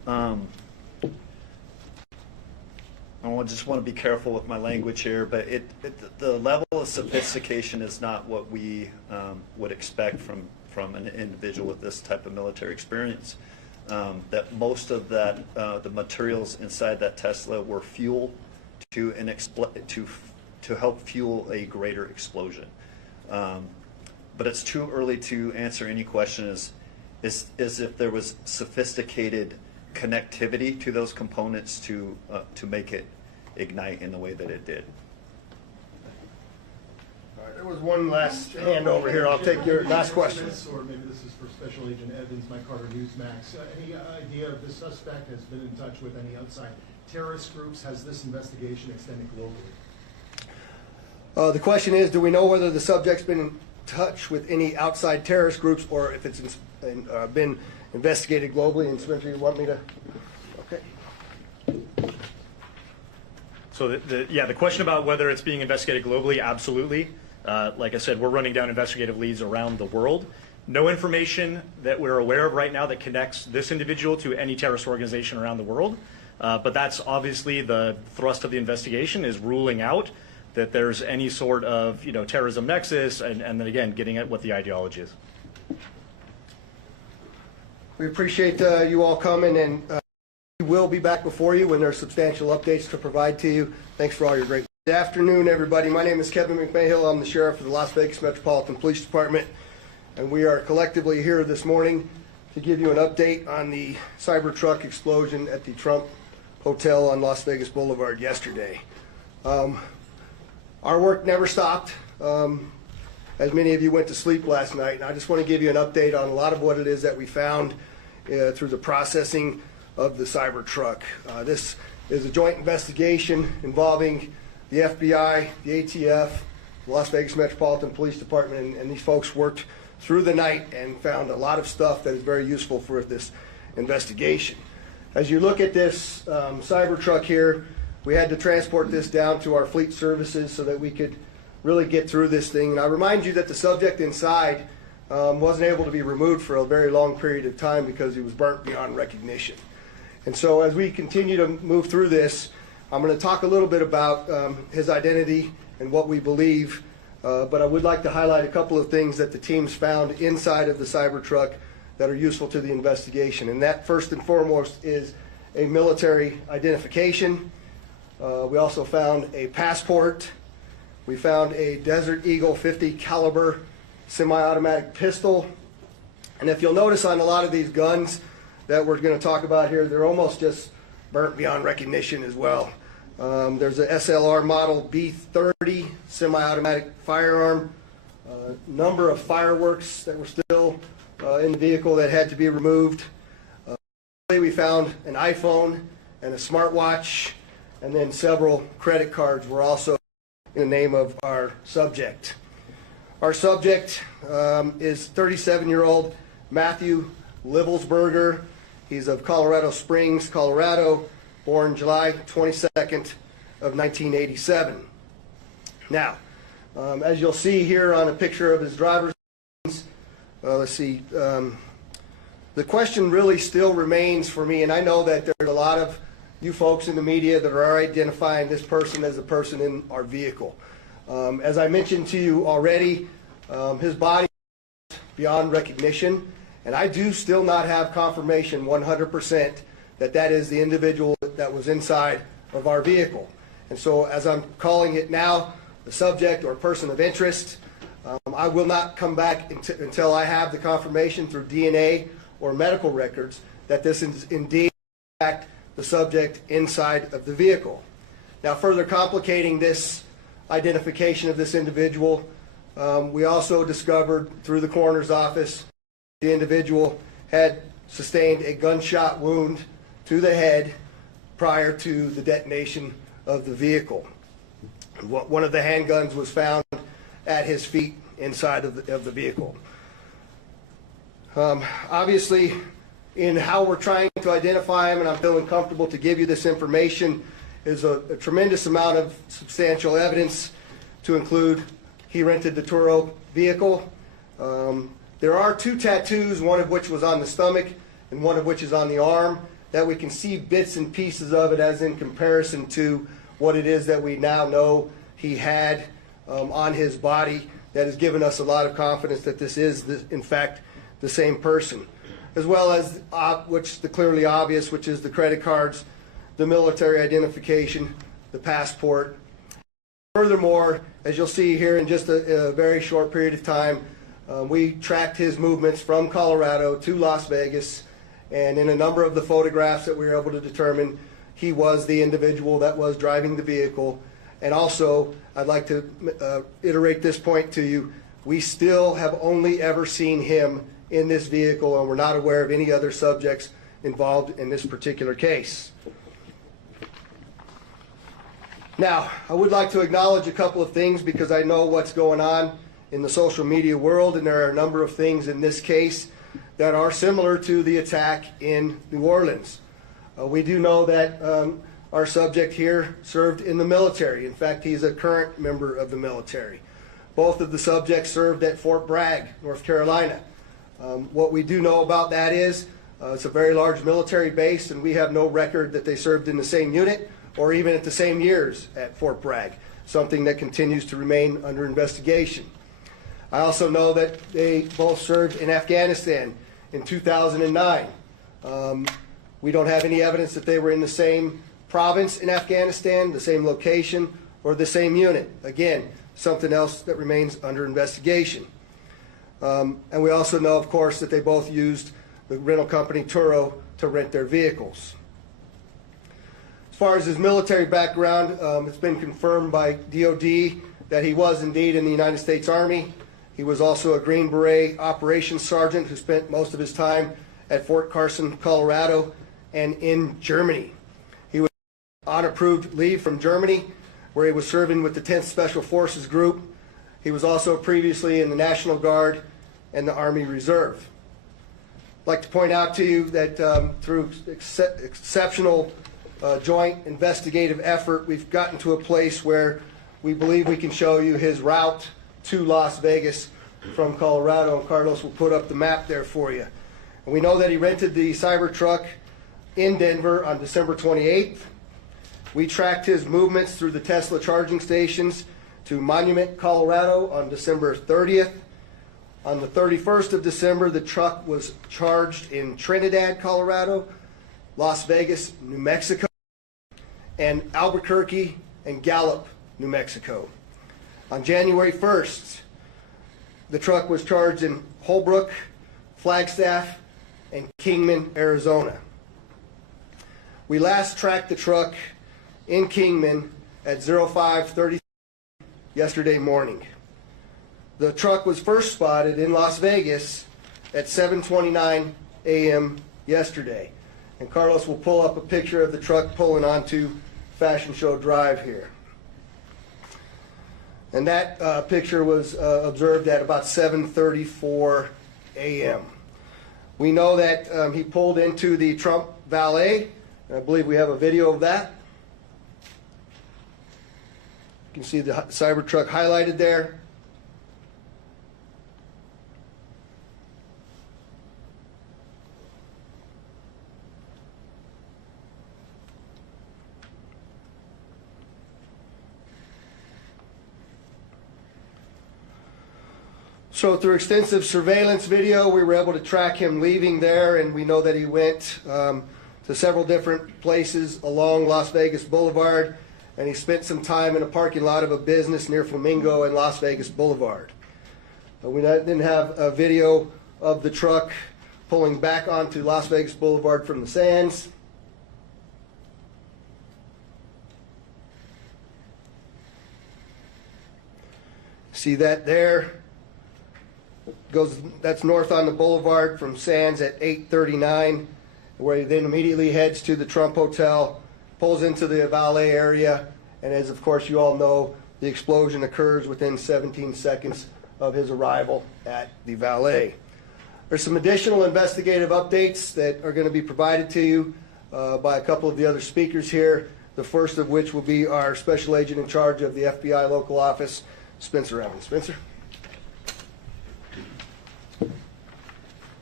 I just want to be careful with my language here, but the level of sophistication is not what we would expect from an individual with this type of military experience. That most of the materials inside that Tesla were fuel to help fuel a greater explosion. But it's too early to answer any question is if there was sophisticated connectivity to those components to make it ignite in the way that it did. All right, there was one last hand over here. I'll take your last question. Or maybe this is for Special Agent Evans, Mike Carter, Newsmax. Any idea if the suspect has been in touch with any outside terrorist groups? Has this investigation extended globally? The question is, do we know whether the subject's been in touch with any outside terrorist groups or if it's been investigated globally? And Spencer, you want me to? Okay. So the question about whether it's being investigated globally, absolutely. Like I said, we're running down investigative leads around the world. No information that we're aware of right now that connects this individual to any terrorist organization around the world. But that's obviously the thrust of the investigation, is ruling out that there's any sort of terrorism nexus, and then again getting at what the ideology is. We appreciate you all coming, and we will be back before you when there are substantial updates to provide to you. Thanks for all your great. Good afternoon, everybody. My name is Kevin McMahill. I'm the sheriff of the Las Vegas Metropolitan Police Department, and we are collectively here this morning to give you an update on the Cybertruck explosion at the Trump Hotel on Las Vegas Boulevard yesterday. Our work never stopped, as many of you went to sleep last night, and I just want to give you an update on a lot of what it is that we found through the processing of the Cybertruck. This is a joint investigation involving the FBI, the ATF, the Las Vegas Metropolitan Police Department, and these folks worked through the night and found a lot of stuff that is very useful for this investigation. As you look at this Cybertruck here, we had to transport this down to our fleet services so that we could really get through this thing. And I remind you that the subject inside wasn't able to be removed for a very long period of time because he was burnt beyond recognition. And so as we continue to move through this, I'm going to talk a little bit about his identity and what we believe, but I would like to highlight a couple of things that the teams found inside of the Cybertruck that are useful to the investigation. And that, first and foremost, is a military identification. We also found a passport. We found a Desert Eagle 50 caliber semi-automatic pistol. And if you'll notice on a lot of these guns that we're going to talk about here, they're almost just burnt beyond recognition as well. There's a SLR model B30 semi-automatic firearm, number of fireworks that were still in the vehicle that had to be removed. We found an iPhone and a smartwatch, and then several credit cards were also in the name of our subject. Our subject is 37-year-old Matthew Livelsberger. He's of Colorado Springs, Colorado, born July 22nd of 1987. Now, as you'll see here on a picture of his driver's license, let's see, the question really still remains for me, and I know that there's a lot of you folks in the media that are identifying this person as a person in our vehicle. As I mentioned to you already, his body is beyond recognition, and I do still not have confirmation 100% that that is the individual that was inside of our vehicle. And so as I'm calling it now, the subject or person of interest, I will not come back until I have the confirmation through DNA or medical records that this is indeed in fact the subject inside of the vehicle. Now, further complicating this identification of this individual, we also discovered through the coroner's office the individual had sustained a gunshot wound to the head prior to the detonation of the vehicle. One of the handguns was found at his feet inside of the vehicle. Obviously, in how we're trying to identify him, and I'm feeling comfortable to give you this information, is a tremendous amount of substantial evidence to include he rented the Turo vehicle. There are 2 tattoos, one of which was on the stomach and one of which is on the arm. that we can see bits and pieces of it as in comparison to what it is that we now know he had on his body, that has given us a lot of confidence that this is, in fact, the same person. As well as, which the clearly obvious, which is the credit cards, the military identification, the passport. Furthermore, as you'll see here in just a very short period of time, we tracked his movements from Colorado to Las Vegas, and in a number of the photographs that we were able to determine, he was the individual that was driving the vehicle. And also, I'd like to iterate this point to you, we still have only ever seen him in this vehicle, and we're not aware of any other subjects involved in this particular case. Now, I would like to acknowledge a couple of things because I know what's going on in the social media world, and there are a number of things in this case that are similar to the attack in New Orleans. We do know that our subject here served in the military. In fact, he's a current member of the military. Both of the subjects served at Fort Bragg, North Carolina. What we do know about that is it's a very large military base, and we have no record that they served in the same unit or even at the same years at Fort Bragg, something that continues to remain under investigation. I also know that they both served in Afghanistan in 2009. We don't have any evidence that they were in the same province in Afghanistan, the same location, or the same unit. Again, something else that remains under investigation. And we also know, of course, that they both used the rental company Turo to rent their vehicles. As far as his military background, it's been confirmed by DOD that he was indeed in the United States Army. He was also a Green Beret operations sergeant who spent most of his time at Fort Carson, Colorado, and in Germany. He was on approved leave from Germany, where he was serving with the 10th Special Forces Group. He was also previously in the National Guard and the Army Reserve. I'd like to point out to you that through exceptional joint investigative effort, we've gotten to a place where we believe we can show you his route to Las Vegas from Colorado, and Carlos will put up the map there for you. And we know that he rented the Cybertruck in Denver on December 28th. We tracked his movements through the Tesla charging stations to Monument, Colorado on December 30th. On the 31st of December, the truck was charged in Trinidad, Colorado, Las Vegas, New Mexico, and Albuquerque and Gallup, New Mexico. On January 1st, the truck was charged in Holbrook, Flagstaff, and Kingman, Arizona. We last tracked the truck in Kingman at 05:30 yesterday morning. The truck was first spotted in Las Vegas at 7:29 a.m. yesterday. And Carlos will pull up a picture of the truck pulling onto Fashion Show Drive here. And that picture was observed at about 7:34 a.m. We know that he pulled into the Trump Valet. I believe we have a video of that. You can see the Cybertruck highlighted there. So through extensive surveillance video, we were able to track him leaving there, and we know that he went to several different places along Las Vegas Boulevard, and he spent some time in a parking lot of a business near Flamingo and Las Vegas Boulevard. We didn't have a video of the truck pulling back onto Las Vegas Boulevard from the Sands. See that there? That's north on the boulevard from Sands at 8:39, where he then immediately heads to the Trump Hotel, pulls into the valet area, and as of course you all know, the explosion occurs within 17 seconds of his arrival at the valet. There's some additional investigative updates that are going to be provided to you by a couple of the other speakers here, the first of which will be our special agent in charge of the FBI local office, Spencer Evans. Spencer?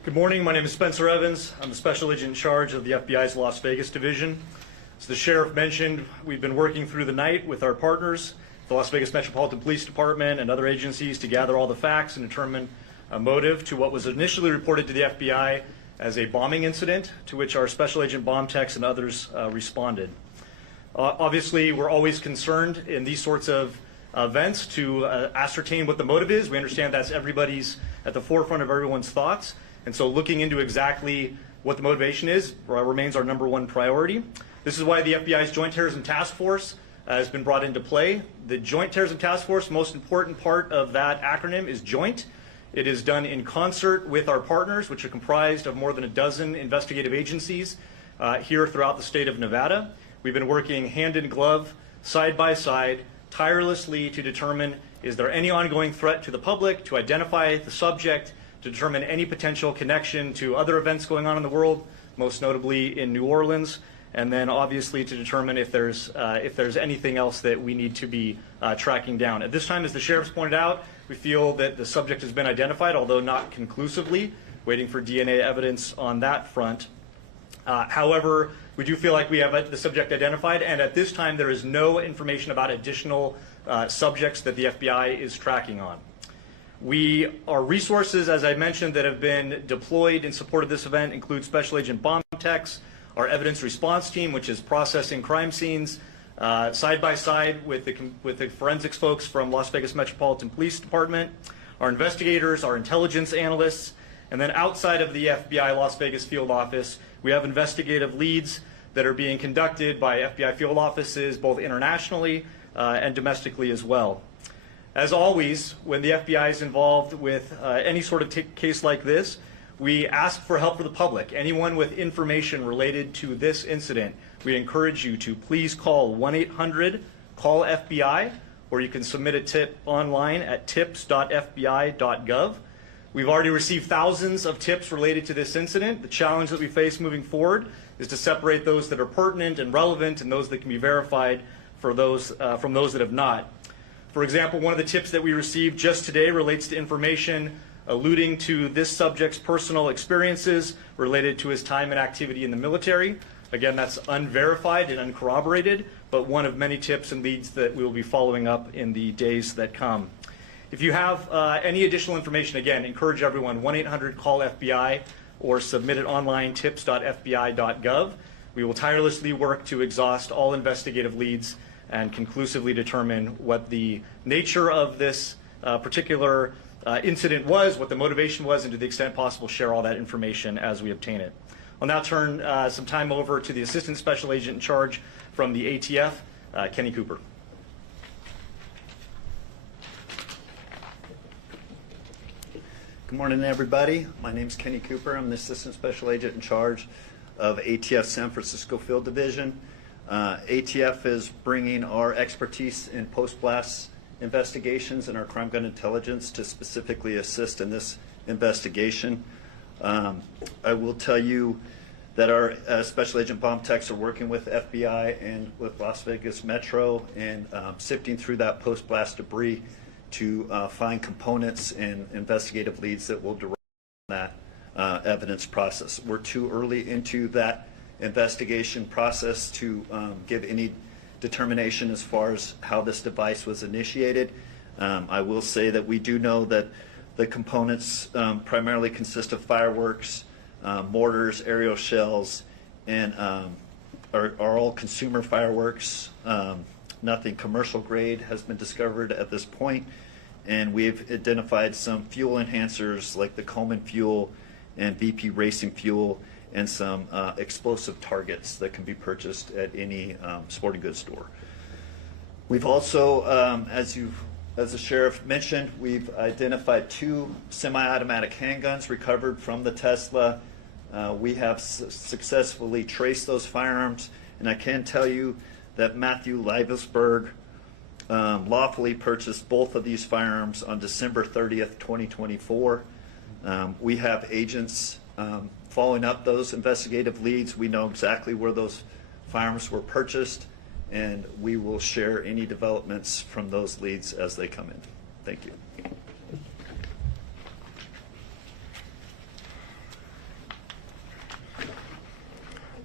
Good morning. My name is Spencer Evans. I'm the special agent in charge of the FBI's Las Vegas division. As the sheriff mentioned, we've been working through the night with our partners, the Las Vegas Metropolitan Police Department and other agencies, to gather all the facts and determine a motive to what was initially reported to the FBI as a bombing incident, to which our special agent bomb techs and others responded. Obviously, we're always concerned in these sorts of events to ascertain what the motive is. We understand that's everybody's at the forefront of everyone's thoughts. And so looking into exactly what the motivation is remains our #1 priority. This is why the FBI's Joint Terrorism Task Force has been brought into play. The Joint Terrorism Task Force, most important part of that acronym is joint. It is done in concert with our partners, which are comprised of more than a dozen investigative agencies here throughout the state of Nevada. We've been working hand in glove, side by side, tirelessly to determine, is there any ongoing threat to the public, to identify the subject, to determine any potential connection to other events going on in the world, most notably in New Orleans, and then obviously to determine if there's anything else that we need to be tracking down. At this time, as the sheriff's pointed out, we feel that the subject has been identified, although not conclusively, waiting for DNA evidence on that front. However, we do feel like we have the subject identified, and at this time there is no information about additional subjects that the FBI is tracking on. Our resources, as I mentioned, that have been deployed in support of this event include Special Agent Bomb Techs, our evidence response team, which is processing crime scenes, side by side with the forensics folks from Las Vegas Metropolitan Police Department, our investigators, our intelligence analysts, and then outside of the FBI Las Vegas field office, we have investigative leads that are being conducted by FBI field offices both internationally and domestically as well. As always, when the FBI is involved with any sort of case like this, we ask for help for the public. Anyone with information related to this incident, we encourage you to please call 1-800-CALL-FBI, or you can submit a tip online at tips.fbi.gov. We've already received thousands of tips related to this incident. The challenge that we face moving forward is to separate those that are pertinent and relevant and those that can be verified from those that have not. For example, one of the tips that we received just today relates to information alluding to this subject's personal experiences related to his time and activity in the military. Again, that's unverified and uncorroborated, but one of many tips and leads that we will be following up in the days that come. If you have any additional information, again, encourage everyone, 1-800-CALL-FBI or submit it online, tips.fbi.gov. We will tirelessly work to exhaust all investigative leads and conclusively determine what the nature of this particular incident was, what the motivation was, and to the extent possible share all that information as we obtain it. I'll now turn some time over to the Assistant Special Agent in charge from the ATF, Kenny Cooper. Good morning, everybody. My name is Kenny Cooper. I'm the Assistant Special Agent in charge of ATF San Francisco Field Division. ATF is bringing our expertise in post-blast investigations and our crime gun intelligence to specifically assist in this investigation. I will tell you that our Special Agent Bomb Techs are working with FBI and with Las Vegas Metro and sifting through that post-blast debris to find components and investigative leads that will derive from that evidence process. We're too early into that investigation process to give any determination as far as how this device was initiated. I will say that we do know that the components primarily consist of fireworks, mortars, aerial shells, and are all consumer fireworks. Nothing commercial grade has been discovered at this point, and we've identified some fuel enhancers like the Coleman fuel and BP racing fuel and some explosive targets that can be purchased at any sporting goods store. We've also, as the sheriff mentioned, we've identified 2 semi-automatic handguns recovered from the Tesla. We have successfully traced those firearms, and I can tell you that Matthew Livesberg lawfully purchased both of these firearms on December 30th, 2024. We have agents following up those investigative leads. We know exactly where those firearms were purchased, and we will share any developments from those leads as they come in. Thank you.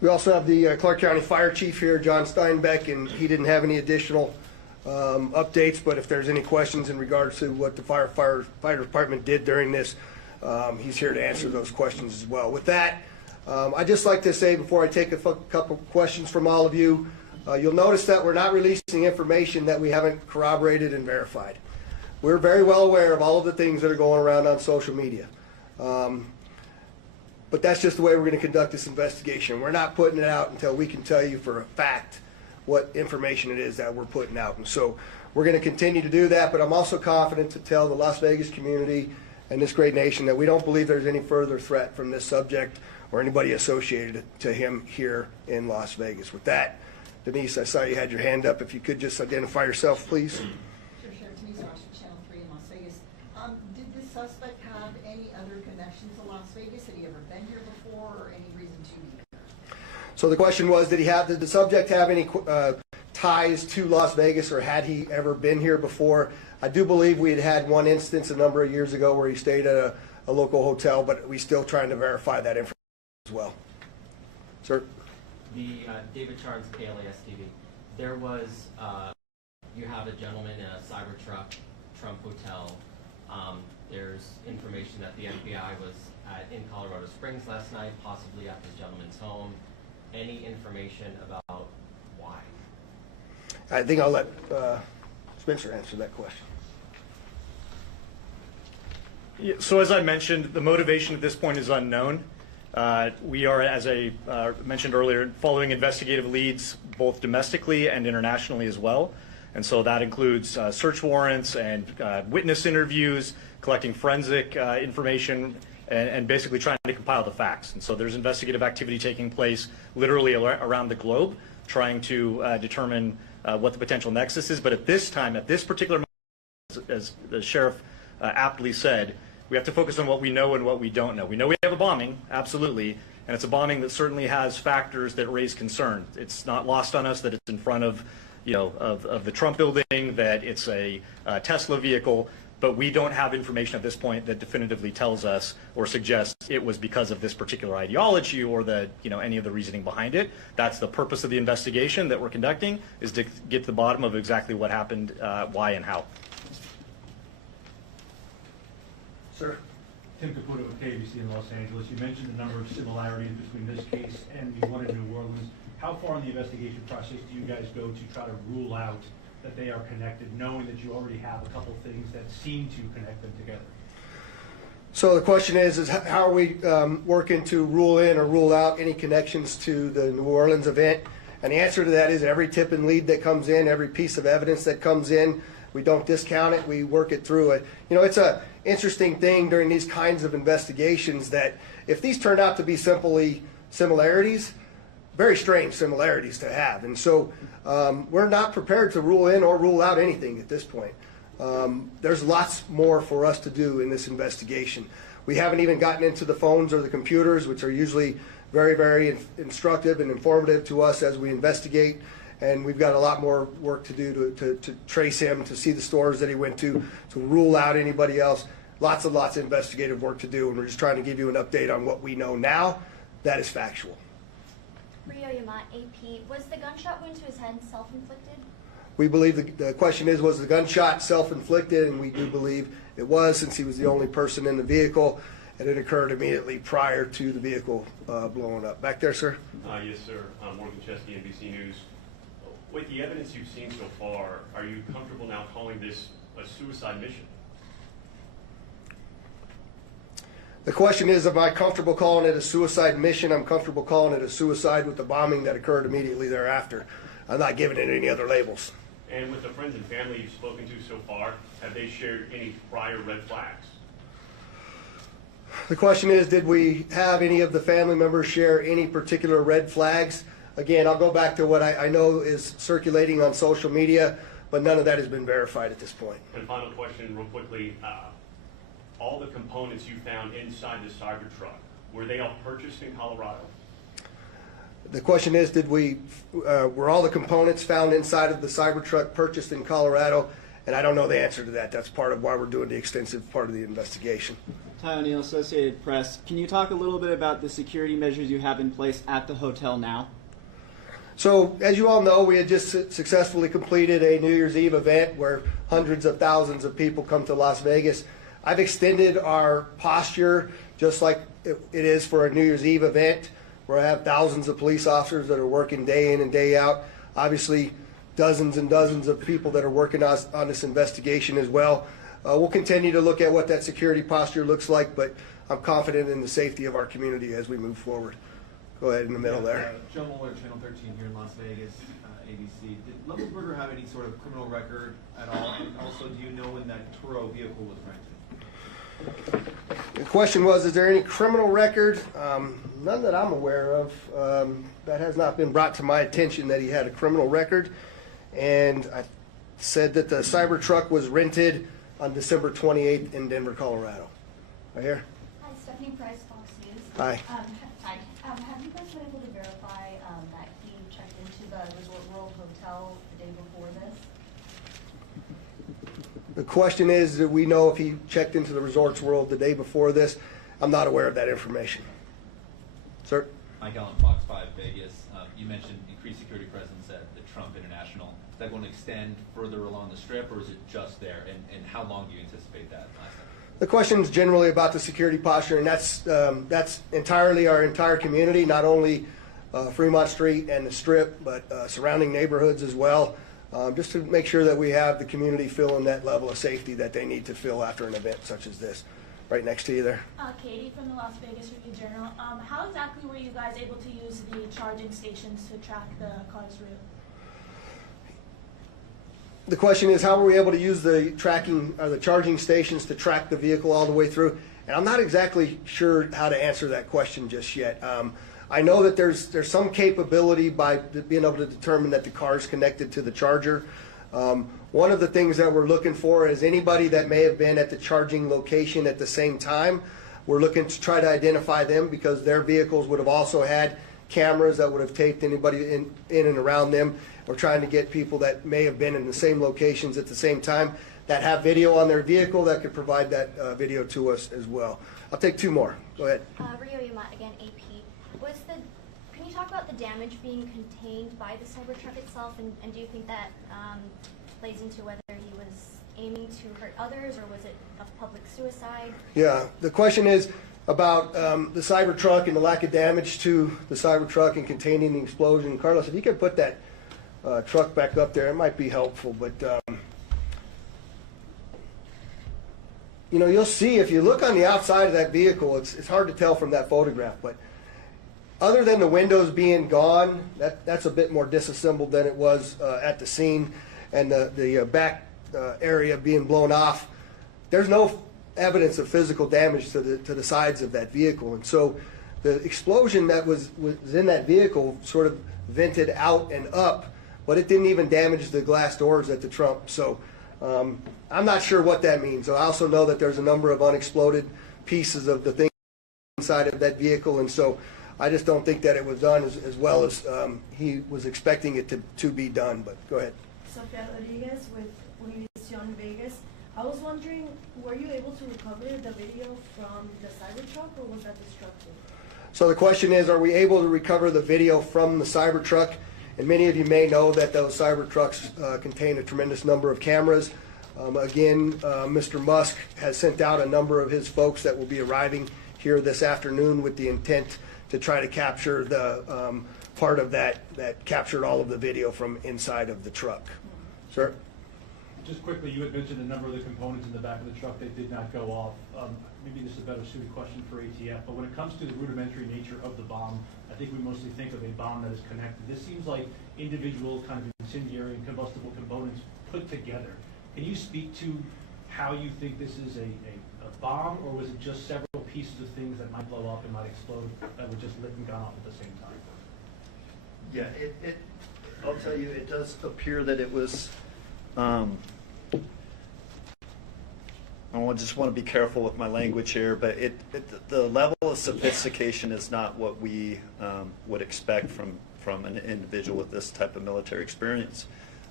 We also have the Clark County Fire Chief here, John Steinbeck, and he didn't have any additional updates, but if there's any questions in regards to what the fire department did during this, he's here to answer those questions as well. With that, I'd just like to say before I take a couple questions from all of you, you'll notice that we're not releasing information that we haven't corroborated and verified. We're very well aware of all of the things that are going around on social media. But that's just the way we're going to conduct this investigation. We're not putting it out until we can tell you for a fact what information it is that we're putting out. And so we're going to continue to do that, but I'm also confident to tell the Las Vegas community and this great nation that we don't believe there's any further threat from this subject or anybody associated to him here in Las Vegas. With that, Denise, I saw you had your hand up. If you could just identify yourself, please. Sure, Sheriff Denise Ross from Channel 3 in Las Vegas. Did this suspect have any other connections to Las Vegas? Had he ever been here before, or any reason to be here? So the question was, did the subject have any ties to Las Vegas, or had he ever been here before? I do believe we had one instance a number of years ago where he stayed at a local hotel, but we're still trying to verify that information as well. Sir? The David Charles, KLAS TV. There was, you have a gentleman in a Cybertruck, Trump Hotel. There's information that the FBI was in Colorado Springs last night, possibly at this gentleman's home. Any information about why? I think I'll let Spencer answer that question. Yeah, so as I mentioned, the motivation at this point is unknown. We are, as I mentioned earlier, following investigative leads both domestically and internationally as well. And so that includes search warrants and witness interviews, collecting forensic information, and basically trying to compile the facts. And so there's investigative activity taking place literally around the globe, trying to determine what the potential nexus is. But at this time, at this particular moment, as the sheriff aptly said, we have to focus on what we know and what we don't know. We know we have a bombing, absolutely, and it's a bombing that certainly has factors that raise concern. It's not lost on us that it's in front of, of the Trump building, that it's a Tesla vehicle, but we don't have information at this point that definitively tells us or suggests it was because of this particular ideology or any of the reasoning behind it. That's the purpose of the investigation that we're conducting, is to get to the bottom of exactly what happened, why and how. Sir? Tim Caputo with KBC in Los Angeles. You mentioned the number of similarities between this case and the one in New Orleans. How far in the investigation process do you guys go to try to rule out that they are connected, knowing that you already have a couple things that seem to connect them together? So the question is how are we working to rule in or rule out any connections to the New Orleans event? And the answer to that is every tip and lead that comes in, every piece of evidence that comes in, we don't discount it, we work it through it. It's a interesting thing during these kinds of investigations that if these turn out to be simply similarities, very strange similarities to have. And so we're not prepared to rule in or rule out anything at this point. There's lots more for us to do in this investigation. We haven't even gotten into the phones or the computers, which are usually very, very instructive and informative to us as we investigate. And we've got a lot more work to do to trace him, to see the stores that he went to rule out anybody else. Lots of investigative work to do, and we're just trying to give you an update on what we know now that is factual. Rio Yamat, AP, was the gunshot wound to his head self-inflicted? We believe the question was the gunshot self-inflicted, and we do believe it was, since he was the only person in the vehicle, and it occurred immediately prior to the vehicle blowing up. Back there, sir? Yes, sir. Morgan Chesky, NBC News. With the evidence you've seen so far, are you comfortable now calling this a suicide mission? The question is, am I comfortable calling it a suicide mission? I'm comfortable calling it a suicide with the bombing that occurred immediately thereafter. I'm not giving it any other labels. And with the friends and family you've spoken to so far, have they shared any prior red flags? The question is, did we have any of the family members share any particular red flags? Again, I'll go back to what I know is circulating on social media, but none of that has been verified at this point. And final question, real quickly. All the components you found inside the Cybertruck, were they all purchased in Colorado? The question is, were all the components found inside of the Cybertruck purchased in Colorado? And I don't know the answer to that. That's part of why we're doing the extensive part of the investigation. Ty O'Neill, Associated Press. Can you talk a little bit about the security measures you have in place at the hotel now? So, as you all know, we had just successfully completed a New Year's Eve event where hundreds of thousands of people come to Las Vegas. I've extended our posture just like it is for a New Year's Eve event where I have thousands of police officers that are working day in and day out. Obviously, dozens and dozens of people that are working on this investigation as well. We'll continue to look at what that security posture looks like, but I'm confident in the safety of our community as we move forward. Go ahead in the middle there. Joe Mueller, Channel 13 here in Las Vegas, ABC. Did Levelberger have any sort of criminal record at all? And also, do you know when that Turo vehicle was rented? The question was, is there any criminal record? None that I'm aware of. That has not been brought to my attention that he had a criminal record. And I said that the Cybertruck was rented on December 28th in Denver, Colorado. Right here. Hi, Stephanie Price, Fox News. Hi. Hi. Have you guys been able to verify that he checked into the Resort World Hotel the day before this? The question is, do we know if he checked into the Resorts World the day before this? I'm not aware of that information. Sir? Mike Allen, Fox 5 Vegas. You mentioned increased security presence at the Trump International. Is that going to extend further along the Strip, or is it just there? And how long do you anticipate that lasting? The question is generally about the security posture, and that's entirely our entire community, not only Fremont Street and the Strip, but surrounding neighborhoods as well, just to make sure that we have the community feeling that level of safety that they need to feel after an event such as this. Right next to you there. Katie from the Las Vegas Review-Journal. How exactly were you guys able to use the charging stations to track the car's route? The question is, how were we able to use the charging stations to track the vehicle all the way through? And I'm not exactly sure how to answer that question just yet. I know that there's some capability by being able to determine that the car is connected to the charger. One of the things that we're looking for is anybody that may have been at the charging location at the same time. We're looking to try to identify them because their vehicles would have also had cameras that would have taped anybody in and around them. We're trying to get people that may have been in the same locations at the same time that have video on their vehicle that could provide that video to us as well. I'll take two more. Go ahead. Rio Yamat, again, AP. Can you talk about the damage being contained by the Cybertruck itself, and do you think that plays into whether he was aiming to hurt others, or was it a public suicide? Yeah, the question is about the Cybertruck and the lack of damage to the Cybertruck and containing the explosion. Carlos, if you could put that truck back up there, it might be helpful. But you know, you'll see if you look on the outside of that vehicle, it's hard to tell from that photograph, but other than the windows being gone, that's a bit more disassembled than it was at the scene, and the back area being blown off. There's no evidence of physical damage to the sides of that vehicle, and so the explosion that was in that vehicle sort of vented out and up, but it didn't even damage the glass doors at the Trump. So I'm not sure what that means. I also know that there's a number of unexploded pieces of the thing inside of that vehicle, and so I just don't think that it was done as well as he was expecting it to be done. But go ahead. Sofia Rodriguez with Univision Vegas. I was wondering, were you able to recover the video from the Cybertruck, or was that destructive? So the question is, are we able to recover the video from the Cybertruck? And many of you may know that those Cybertrucks contain a tremendous number of cameras. Again, Mr. Musk has sent out a number of his folks that will be arriving here this afternoon with the intent to try to capture the part of that captured all of the video from inside of the truck. Sir? Just quickly, you had mentioned a number of the components in the back of the truck that did not go off. Maybe this is a better suited question for ATF, but when it comes to the rudimentary nature of the bomb, I think we mostly think of a bomb that is connected. This seems like individual kind of incendiary and combustible components put together. Can you speak to how you think this is a bomb, or was it just several pieces of things that might blow up and might explode that were just lit and gone off at the same time? Yeah, I'll tell you, it does appear that it was, I just want to be careful with my language here, but the level of sophistication is not what we would expect from an individual with this type of military experience.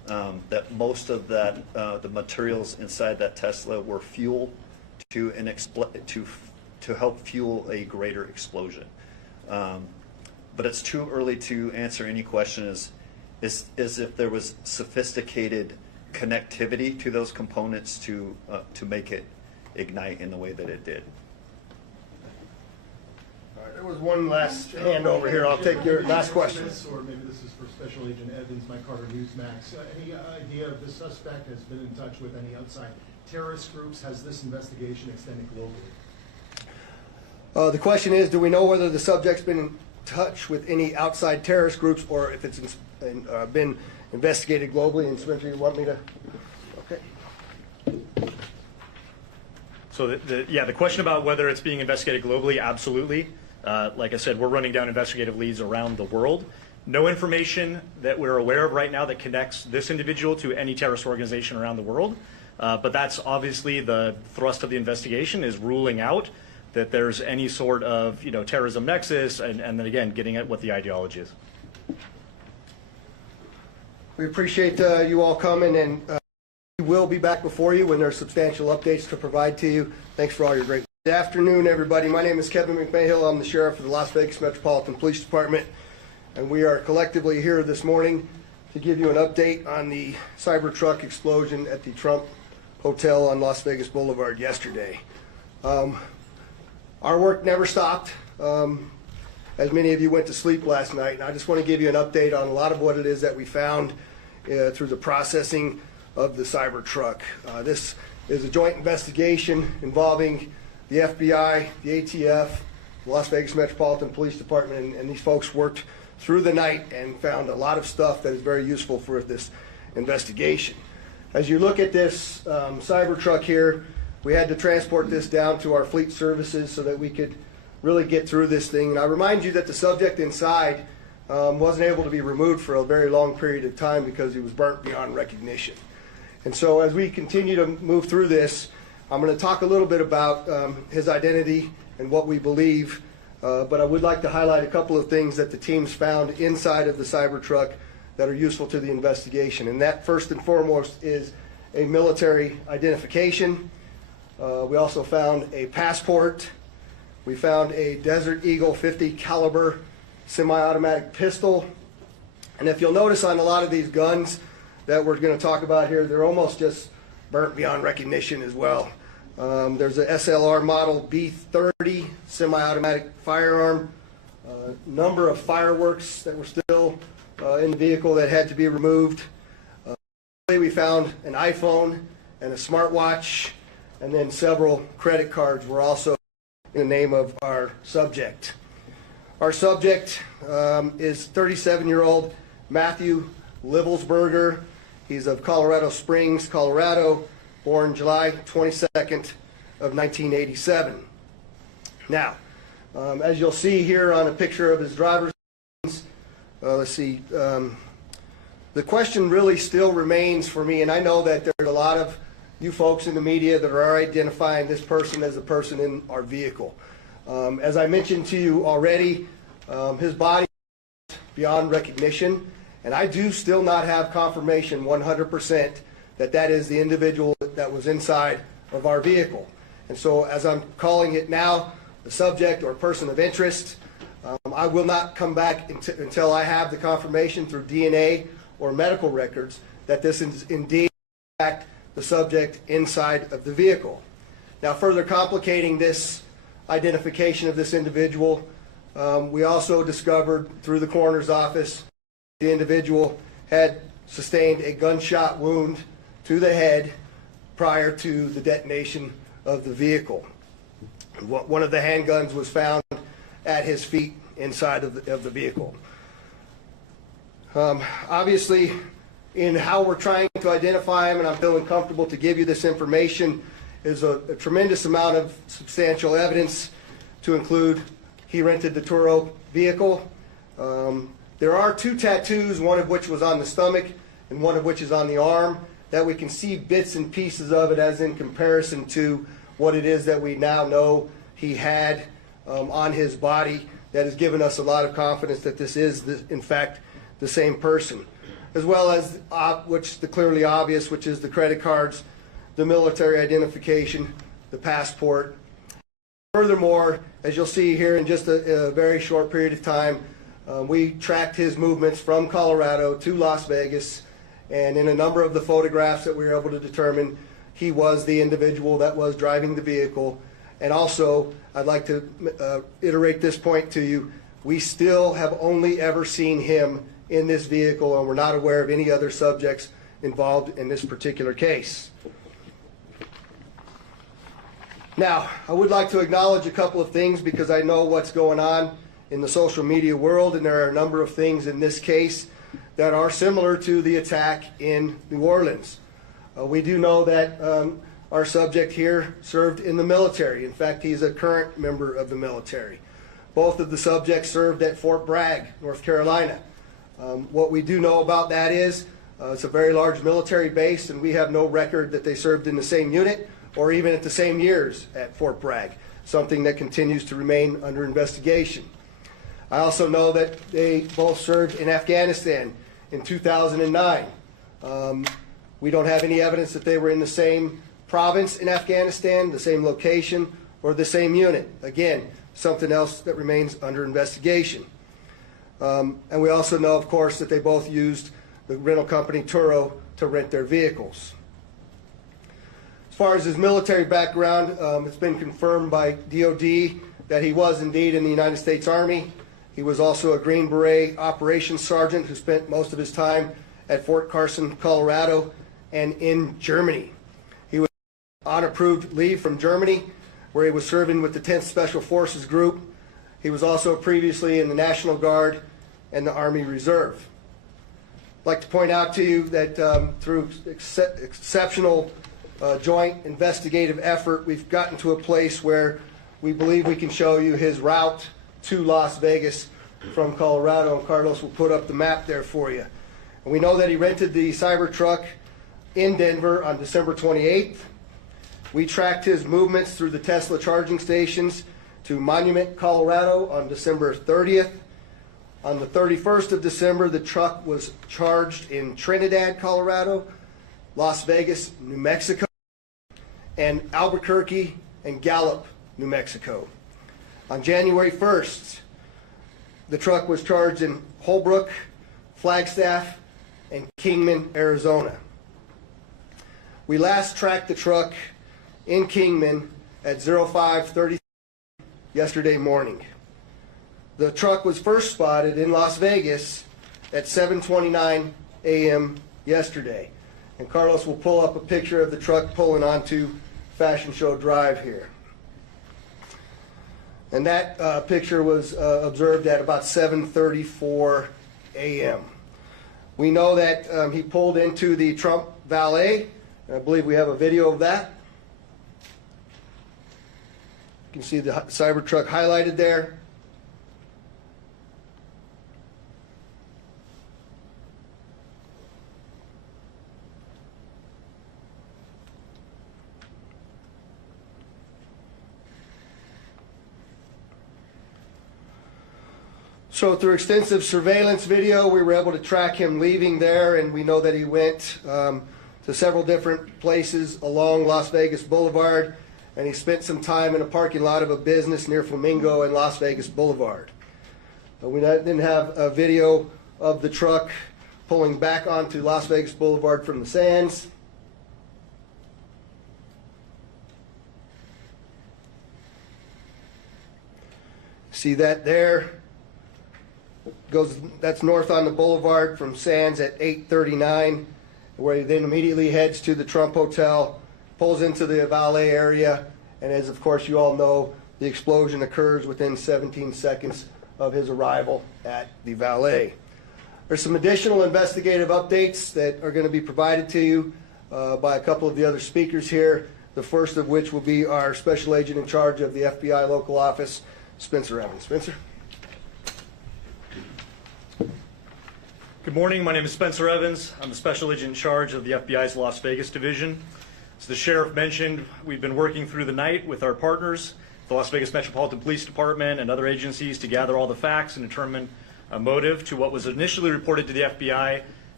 that most of that the materials inside that Tesla were fuel to help fuel a greater explosion. But it's too early to answer any question is if there was sophisticated connectivity to those components to make it ignite in the way that it did. All right, there was one last hand over here. I'll take your last question. Or maybe this is for Special Agent Evans, Mike Carter, Newsmax. Any idea if the suspect has been in touch with any outside terrorist groups? Has this investigation extended globally? The question is, do we know whether the subject's been in touch with any outside terrorist groups or if it's been investigated globally? And Spencer, you want me to? Okay. So the question about whether it's being investigated globally, absolutely. Like I said, we're running down investigative leads around the world. No information that we're aware of right now that connects this individual to any terrorist organization around the world. But that's obviously the thrust of the investigation, is ruling out that there's any sort of terrorism nexus, and then again getting at what the ideology is. We appreciate you all coming, and we will be back before you when there's substantial updates to provide to you. Thanks for all your great. Good afternoon, everybody. My name is Kevin McMahill. I'm the sheriff of the Las Vegas Metropolitan Police Department, and we are collectively here this morning to give you an update on the Cybertruck explosion at the Trump Hotel on Las Vegas Boulevard yesterday. Our work never stopped, as many of you went to sleep last night, and I just want to give you an update on a lot of what it is that we found through the processing of the Cybertruck. This is a joint investigation involving the FBI, the ATF, the Las Vegas Metropolitan Police Department, and these folks worked through the night and found a lot of stuff that is very useful for this investigation. As you look at this Cybertruck here, we had to transport this down to our fleet services so that we could really get through this thing. And I remind you that the subject inside wasn't able to be removed for a very long period of time because he was burnt beyond recognition. And so as we continue to move through this, I'm going to talk a little bit about his identity and what we believe, but I would like to highlight a couple of things that the teams found inside of the Cybertruck that are useful to the investigation. And that, first and foremost, is a military identification. We also found a passport. We found a Desert Eagle 50 caliber semi-automatic pistol. And if you'll notice on a lot of these guns that we're going to talk about here, they're almost just burnt beyond recognition as well. There's a SLR model B30 semi-automatic firearm, number of fireworks that were still in the vehicle that had to be removed. We found an iPhone and a smartwatch, and then several credit cards were also in the name of our subject. Our subject is 37-year-old Matthew Livelsberger. He's of Colorado Springs, Colorado, born July 22nd of 1987. Now, as you'll see here on a picture of his driver's license, let's see, the question really still remains for me, and I know that there's a lot of you folks in the media that are identifying this person as the person in our vehicle. As I mentioned to you already, his body is beyond recognition, and I do still not have confirmation 100% that that is the individual that was inside of our vehicle. And so as I'm calling it now, the subject or person of interest, I will not come back until I have the confirmation through DNA or medical records that this is indeed, in fact, the subject inside of the vehicle. Now, further complicating this identification of this individual, we also discovered through the coroner's office the individual had sustained a gunshot wound to the head prior to the detonation of the vehicle. One of the handguns was found at his feet inside of the vehicle. Obviously, in how we're trying to identify him, and I'm feeling comfortable to give you this information, is a tremendous amount of substantial evidence to include he rented the Turo vehicle. There are 2 tattoos, one of which was on the stomach and one of which is on the arm, that we can see bits and pieces of it as in comparison to what it is that we now know he had on his body. That has given us a lot of confidence that this is, in fact, the same person. as well as the clearly obvious, which is the credit cards, the military identification, the passport. Furthermore, as you'll see here in just a very short period of time, we tracked his movements from Colorado to Las Vegas, and in a number of the photographs that we were able to determine, he was the individual that was driving the vehicle. And also, I'd like to iterate this point to you. We still have only ever seen him in this vehicle, and we're not aware of any other subjects involved in this particular case. Now, I would like to acknowledge a couple of things because I know what's going on in the social media world, and there are a number of things in this case that are similar to the attack in New Orleans. We do know that our subject here served in the military. In fact, he's a current member of the military. Both of the subjects served at Fort Bragg, North Carolina. What we do know about that is it's a very large military base, and we have no record that they served in the same unit or even at the same years at Fort Bragg, something that continues to remain under investigation. I also know that they both served in Afghanistan in 2009. We don't have any evidence that they were in the same province in Afghanistan, the same location, or the same unit. Again, something else that remains under investigation. And we also know, of course, that they both used the rental company Turo to rent their vehicles. As far as his military background, it's been confirmed by DOD that he was indeed in the United States Army. He was also a Green Beret operations sergeant who spent most of his time at Fort Carson, Colorado, and in Germany. He was on approved leave from Germany, where he was serving with the 10th Special Forces Group. He was also previously in the National Guard and the Army Reserve. I'd like to point out to you that through exceptional joint investigative effort, we've gotten to a place where we believe we can show you his route to Las Vegas from Colorado, and Carlos will put up the map there for you. And we know that he rented the Cybertruck in Denver on December 28th. We tracked his movements through the Tesla charging stations to Monument, Colorado on December 30th. On the 31st of December, the truck was charged in Trinidad, Colorado, Las Vegas, New Mexico, and Albuquerque and Gallup, New Mexico. On January 1st, the truck was charged in Holbrook, Flagstaff, and Kingman, Arizona. We last tracked the truck in Kingman at 05:30 yesterday morning. The truck was first spotted in Las Vegas at 7:29 a.m. yesterday. And Carlos will pull up a picture of the truck pulling onto Fashion Show Drive here. And that picture was observed at about 7:34 a.m. We know that he pulled into the Trump Valet. I believe we have a video of that. You can see the Cybertruck highlighted there. So through extensive surveillance video, we were able to track him leaving there, and we know that he went to several different places along Las Vegas Boulevard, and he spent some time in a parking lot of a business near Flamingo and Las Vegas Boulevard. We didn't have a video of the truck pulling back onto Las Vegas Boulevard from the sands. See that there? That's north on the boulevard from Sands at 8:39, where he then immediately heads to the Trump Hotel, pulls into the valet area, and as of course you all know, the explosion occurs within 17 seconds of his arrival at the valet. There's some additional investigative updates that are going to be provided to you by a couple of the other speakers here, the first of which will be our special agent in charge of the FBI local office, Spencer Evans. Spencer? Good morning. My name is Spencer Evans. I'm the special agent in charge of the FBI's Las Vegas division. As the sheriff mentioned, we've been working through the night with our partners, the Las Vegas Metropolitan Police Department and other agencies, to gather all the facts and determine a motive to what was initially reported to the FBI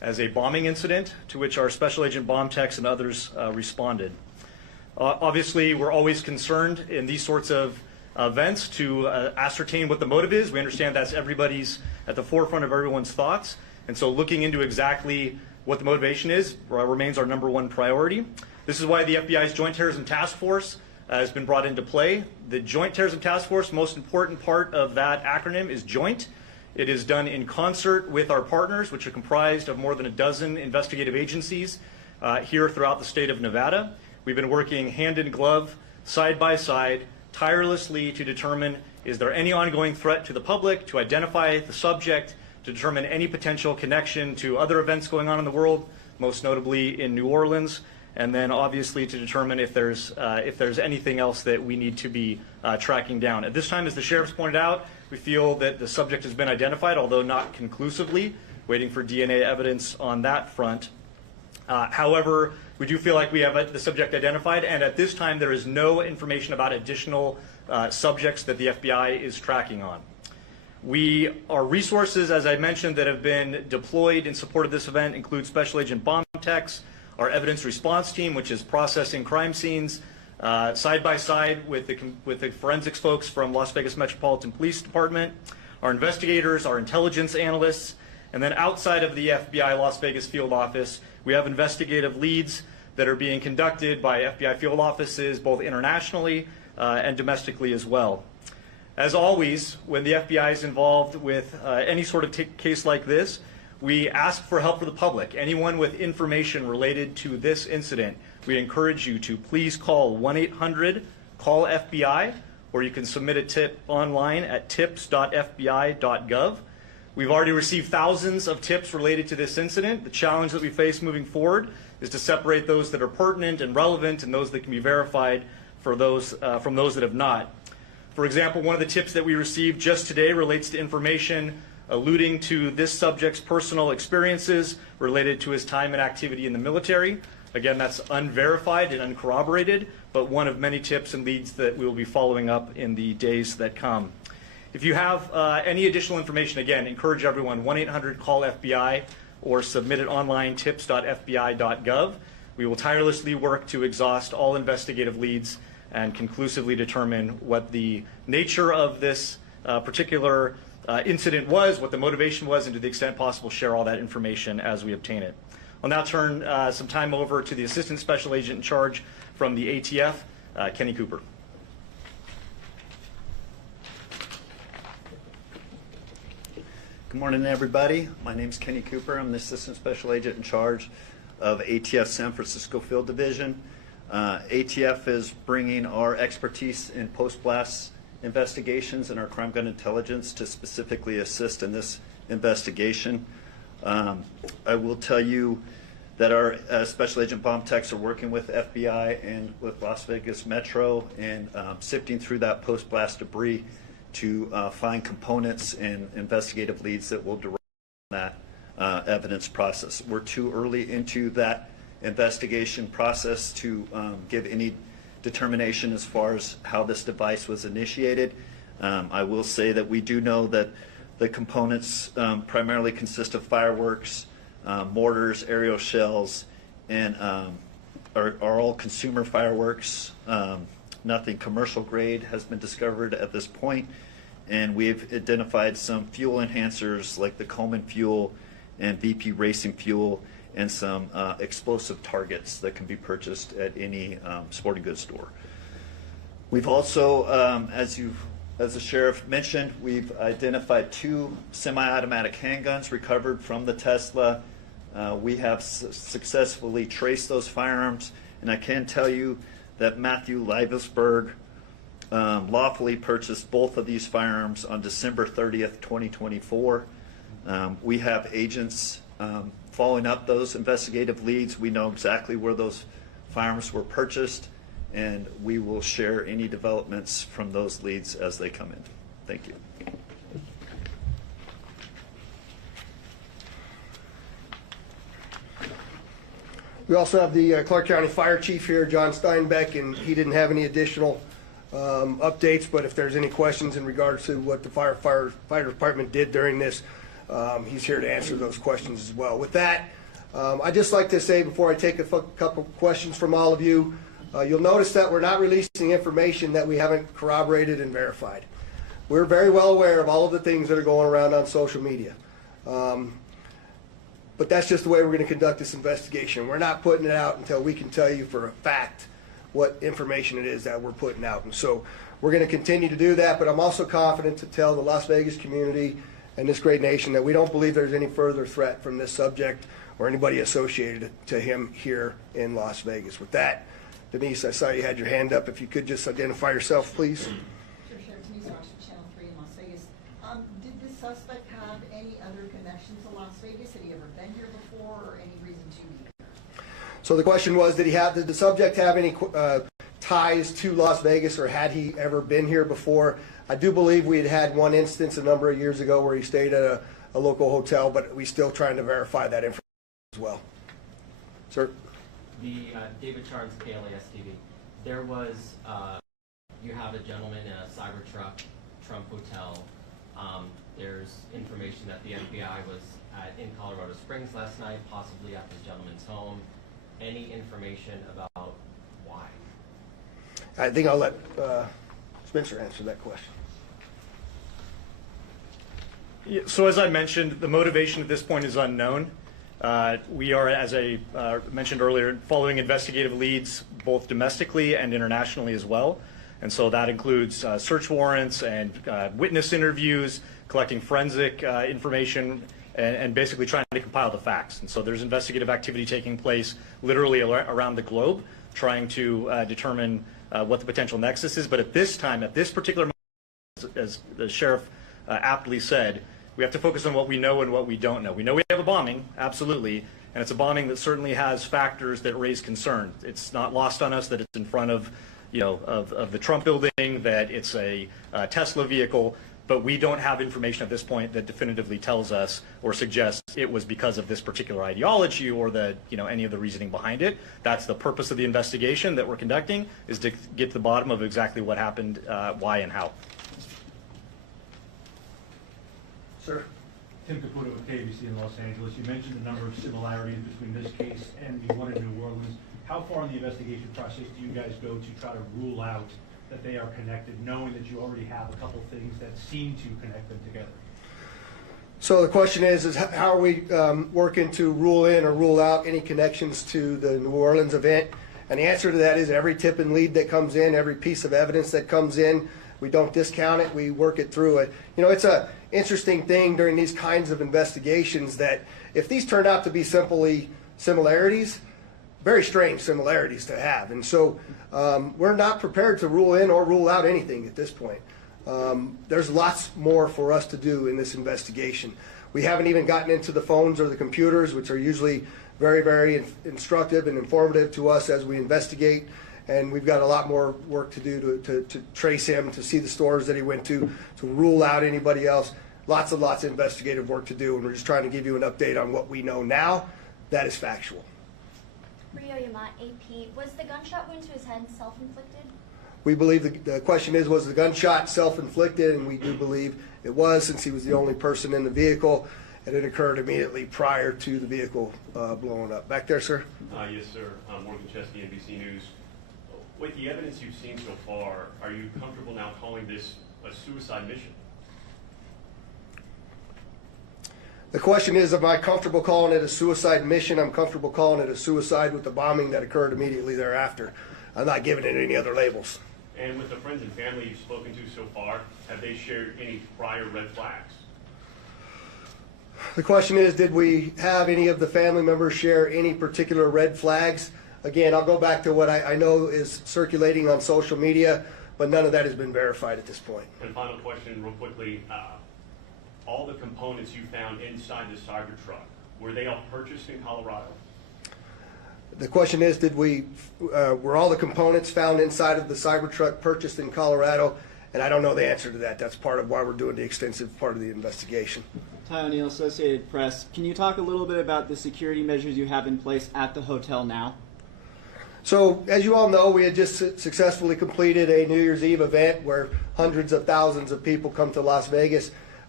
as a bombing incident to which our Special Agent bomb techs and others responded. Obviously, we're always concerned in these sorts of events to ascertain what the motive is. We understand that's at the forefront of everyone's thoughts. And so looking into exactly what the motivation is remains our #1 priority. This is why the FBI's Joint Terrorism Task Force has been brought into play. The Joint Terrorism Task Force, most important part of that acronym is joint. It is done in concert with our partners, which are comprised of more than a dozen investigative agencies here throughout the state of Nevada. We've been working hand in glove, side by side, tirelessly to determine is there any ongoing threat to the public, to identify the subject, to determine any potential connection to other events going on in the world, most notably in New Orleans, and then obviously to determine if there's anything else that we need to be tracking down. At this time, as the sheriff's pointed out, we feel that the subject has been identified, although not conclusively, waiting for DNA evidence on that front. However, we do feel like we have the subject identified, and at this time there is no information about additional subjects that the FBI is tracking on. Our resources, as I mentioned, that have been deployed in support of this event include Special Agent bomb techs, our evidence response team, which is processing crime scenes, side by side with the forensics folks from Las Vegas Metropolitan Police Department, our investigators, our intelligence analysts, and then outside of the FBI Las Vegas field office, we have investigative leads that are being conducted by FBI field offices both internationally and domestically as well. As always, when the FBI is involved with any sort of case like this, we ask for help for the public. Anyone with information related to this incident, we encourage you to please call 1-800-CALL-FBI, or you can submit a tip online at tips.fbi.gov. We've already received thousands of tips related to this incident. The challenge that we face moving forward is to separate those that are pertinent and relevant and those that can be verified from those that have not. For example, one of the tips that we received just today relates to information alluding to this subject's personal experiences related to his time and activity in the military. Again, that's unverified and uncorroborated, but one of many tips and leads that we will be following up in the days that come. If you have any additional information, again, encourage everyone, 1-800-CALL-FBI or submit it online, tips.fbi.gov. We will tirelessly work to exhaust all investigative leads and conclusively determine what the nature of this particular incident was, what the motivation was, and to the extent possible, share all that information as we obtain it. I'll now turn some time over to the Assistant Special Agent in charge from the ATF, Kenny Cooper. Good morning, everybody. My name is Kenny Cooper. I'm the Assistant Special Agent in charge of ATF San Francisco Field Division. ATF is bringing our expertise in post-blast investigations and our crime gun intelligence to specifically assist in this investigation. I will tell you that our Special Agent bomb techs are working with FBI and with Las Vegas Metro and sifting through that post-blast debris to find components and investigative leads that will derive from that evidence process. We're too early into that investigation process to give any determination as far as how this device was initiated. I will say that we do know that the components primarily consist of fireworks, mortars, aerial shells, and are all consumer fireworks. Nothing commercial grade has been discovered at this point, and we've identified some fuel enhancers like the Coleman fuel and VP Racing fuel and some explosive targets that can be purchased at any sporting goods store. We've also, as the sheriff mentioned, we've identified 2 semi-automatic handguns recovered from the Tesla. We have successfully traced those firearms, and I can tell you that Matthew Livesberg lawfully purchased both of these firearms on December 30th, 2024. We have agents following up those investigative leads. We know exactly where those firearms were purchased, and we will share any developments from those leads as they come in. Thank you. We also have the Clark County Fire Chief here, John Steinbeck, and he didn't have any additional updates, but if there's any questions in regards to what the firefighter department did during this He's here to answer those questions as well. With that, I'd just like to say before I take a couple questions from all of you, you'll notice that we're not releasing information that we haven't corroborated and verified. We're very well aware of all of the things that are going around on social media. But that's just the way we're going to conduct this investigation. We're not putting it out until we can tell you for a fact what information it is that we're putting out. And so we're going to continue to do that, but I'm also confident to tell the Las Vegas community and this great nation that we don't believe there's any further threat from this subject or anybody associated to him here in Las Vegas. With that, Denise, I saw you had your hand up. If you could just identify yourself, please. Sure, Sheriff Denise Ross from Channel 3 in Las Vegas. Did the suspect have any other connection to Las Vegas? Had he ever been here before or any reason to be? So the question was, did the subject have any ties to Las Vegas, or had he ever been here before? I do believe we had one instance a number of years ago where he stayed at a local hotel, but we're still trying to verify that information as well. Sir? The David Charles, KLAS TV. There was, you have a gentleman in a Cybertruck, Trump Hotel. There's information that the FBI was in Colorado Springs last night, possibly at this gentleman's home. Any information about why? I think I'll let Spencer answer that question. Yeah, so as I mentioned, the motivation at this point is unknown. We are, as I mentioned earlier, following investigative leads both domestically and internationally as well. And so that includes search warrants and witness interviews, collecting forensic information, and basically trying to compile the facts. And so there's investigative activity taking place literally around the globe, trying to determine what the potential nexus is. But at this time, at this particular moment, as the sheriff aptly said, we have to focus on what we know and what we don't know. We know we have a bombing, absolutely, and it's a bombing that certainly has factors that raise concern. It's not lost on us that it's in front of, of the Trump building, that it's a Tesla vehicle, but we don't have information at this point that definitively tells us or suggests it was because of this particular ideology or the, any of the reasoning behind it. That's the purpose of the investigation that we're conducting, is to get to the bottom of exactly what happened, why and how. Sir? Tim Caputo with KBC in Los Angeles. You mentioned a number of similarities between this case and the one in New Orleans. How far in the investigation process do you guys go to try to rule out that they are connected, knowing that you already have a couple things that seem to connect them together? So the question is how are we working to rule in or rule out any connections to the New Orleans event? And the answer to that is every tip and lead that comes in, every piece of evidence that comes in, we don't discount it, we work it through it. It's a interesting thing during these kinds of investigations that if these turn out to be simply similarities, very strange similarities to have. And so we're not prepared to rule in or rule out anything at this point. There's lots more for us to do in this investigation. We haven't even gotten into the phones or the computers, which are usually very, very instructive and informative to us as we investigate. And we've got a lot more work to do to trace him, to see the stores that he went to rule out anybody else. Lots and lots of investigative work to do, and we're just trying to give you an update on what we know now. That is factual. Rio Yamat, AP. Was the gunshot wound to his head self-inflicted? We believe the question is, was the gunshot self-inflicted? And we do believe it was, since he was the only person in the vehicle, and it occurred immediately prior to the vehicle blowing up. Back there, sir? Yes, sir. Morgan Chesky, NBC News. With the evidence you've seen so far, are you comfortable now calling this a suicide mission? The question is, am I comfortable calling it a suicide mission? I'm comfortable calling it a suicide with the bombing that occurred immediately thereafter. I'm not giving it any other labels. And with the friends and family you've spoken to so far, have they shared any prior red flags? The question is, did we have any of the family members share any particular red flags? Again, I'll go back to what I know is circulating on social media, but none of that has been verified at this point. And final question, real quickly. All the components you found inside the Cybertruck, were they all purchased in Colorado? The question is, were all the components found inside of the Cybertruck purchased in Colorado? And I don't know the answer to that. That's part of why we're doing the extensive part of the investigation. Ty O'Neill, Associated Press. Can you talk a little bit about the security measures you have in place at the hotel now? So, as you all know, we had just successfully completed a New Year's Eve event where hundreds of thousands of people come to Las Vegas.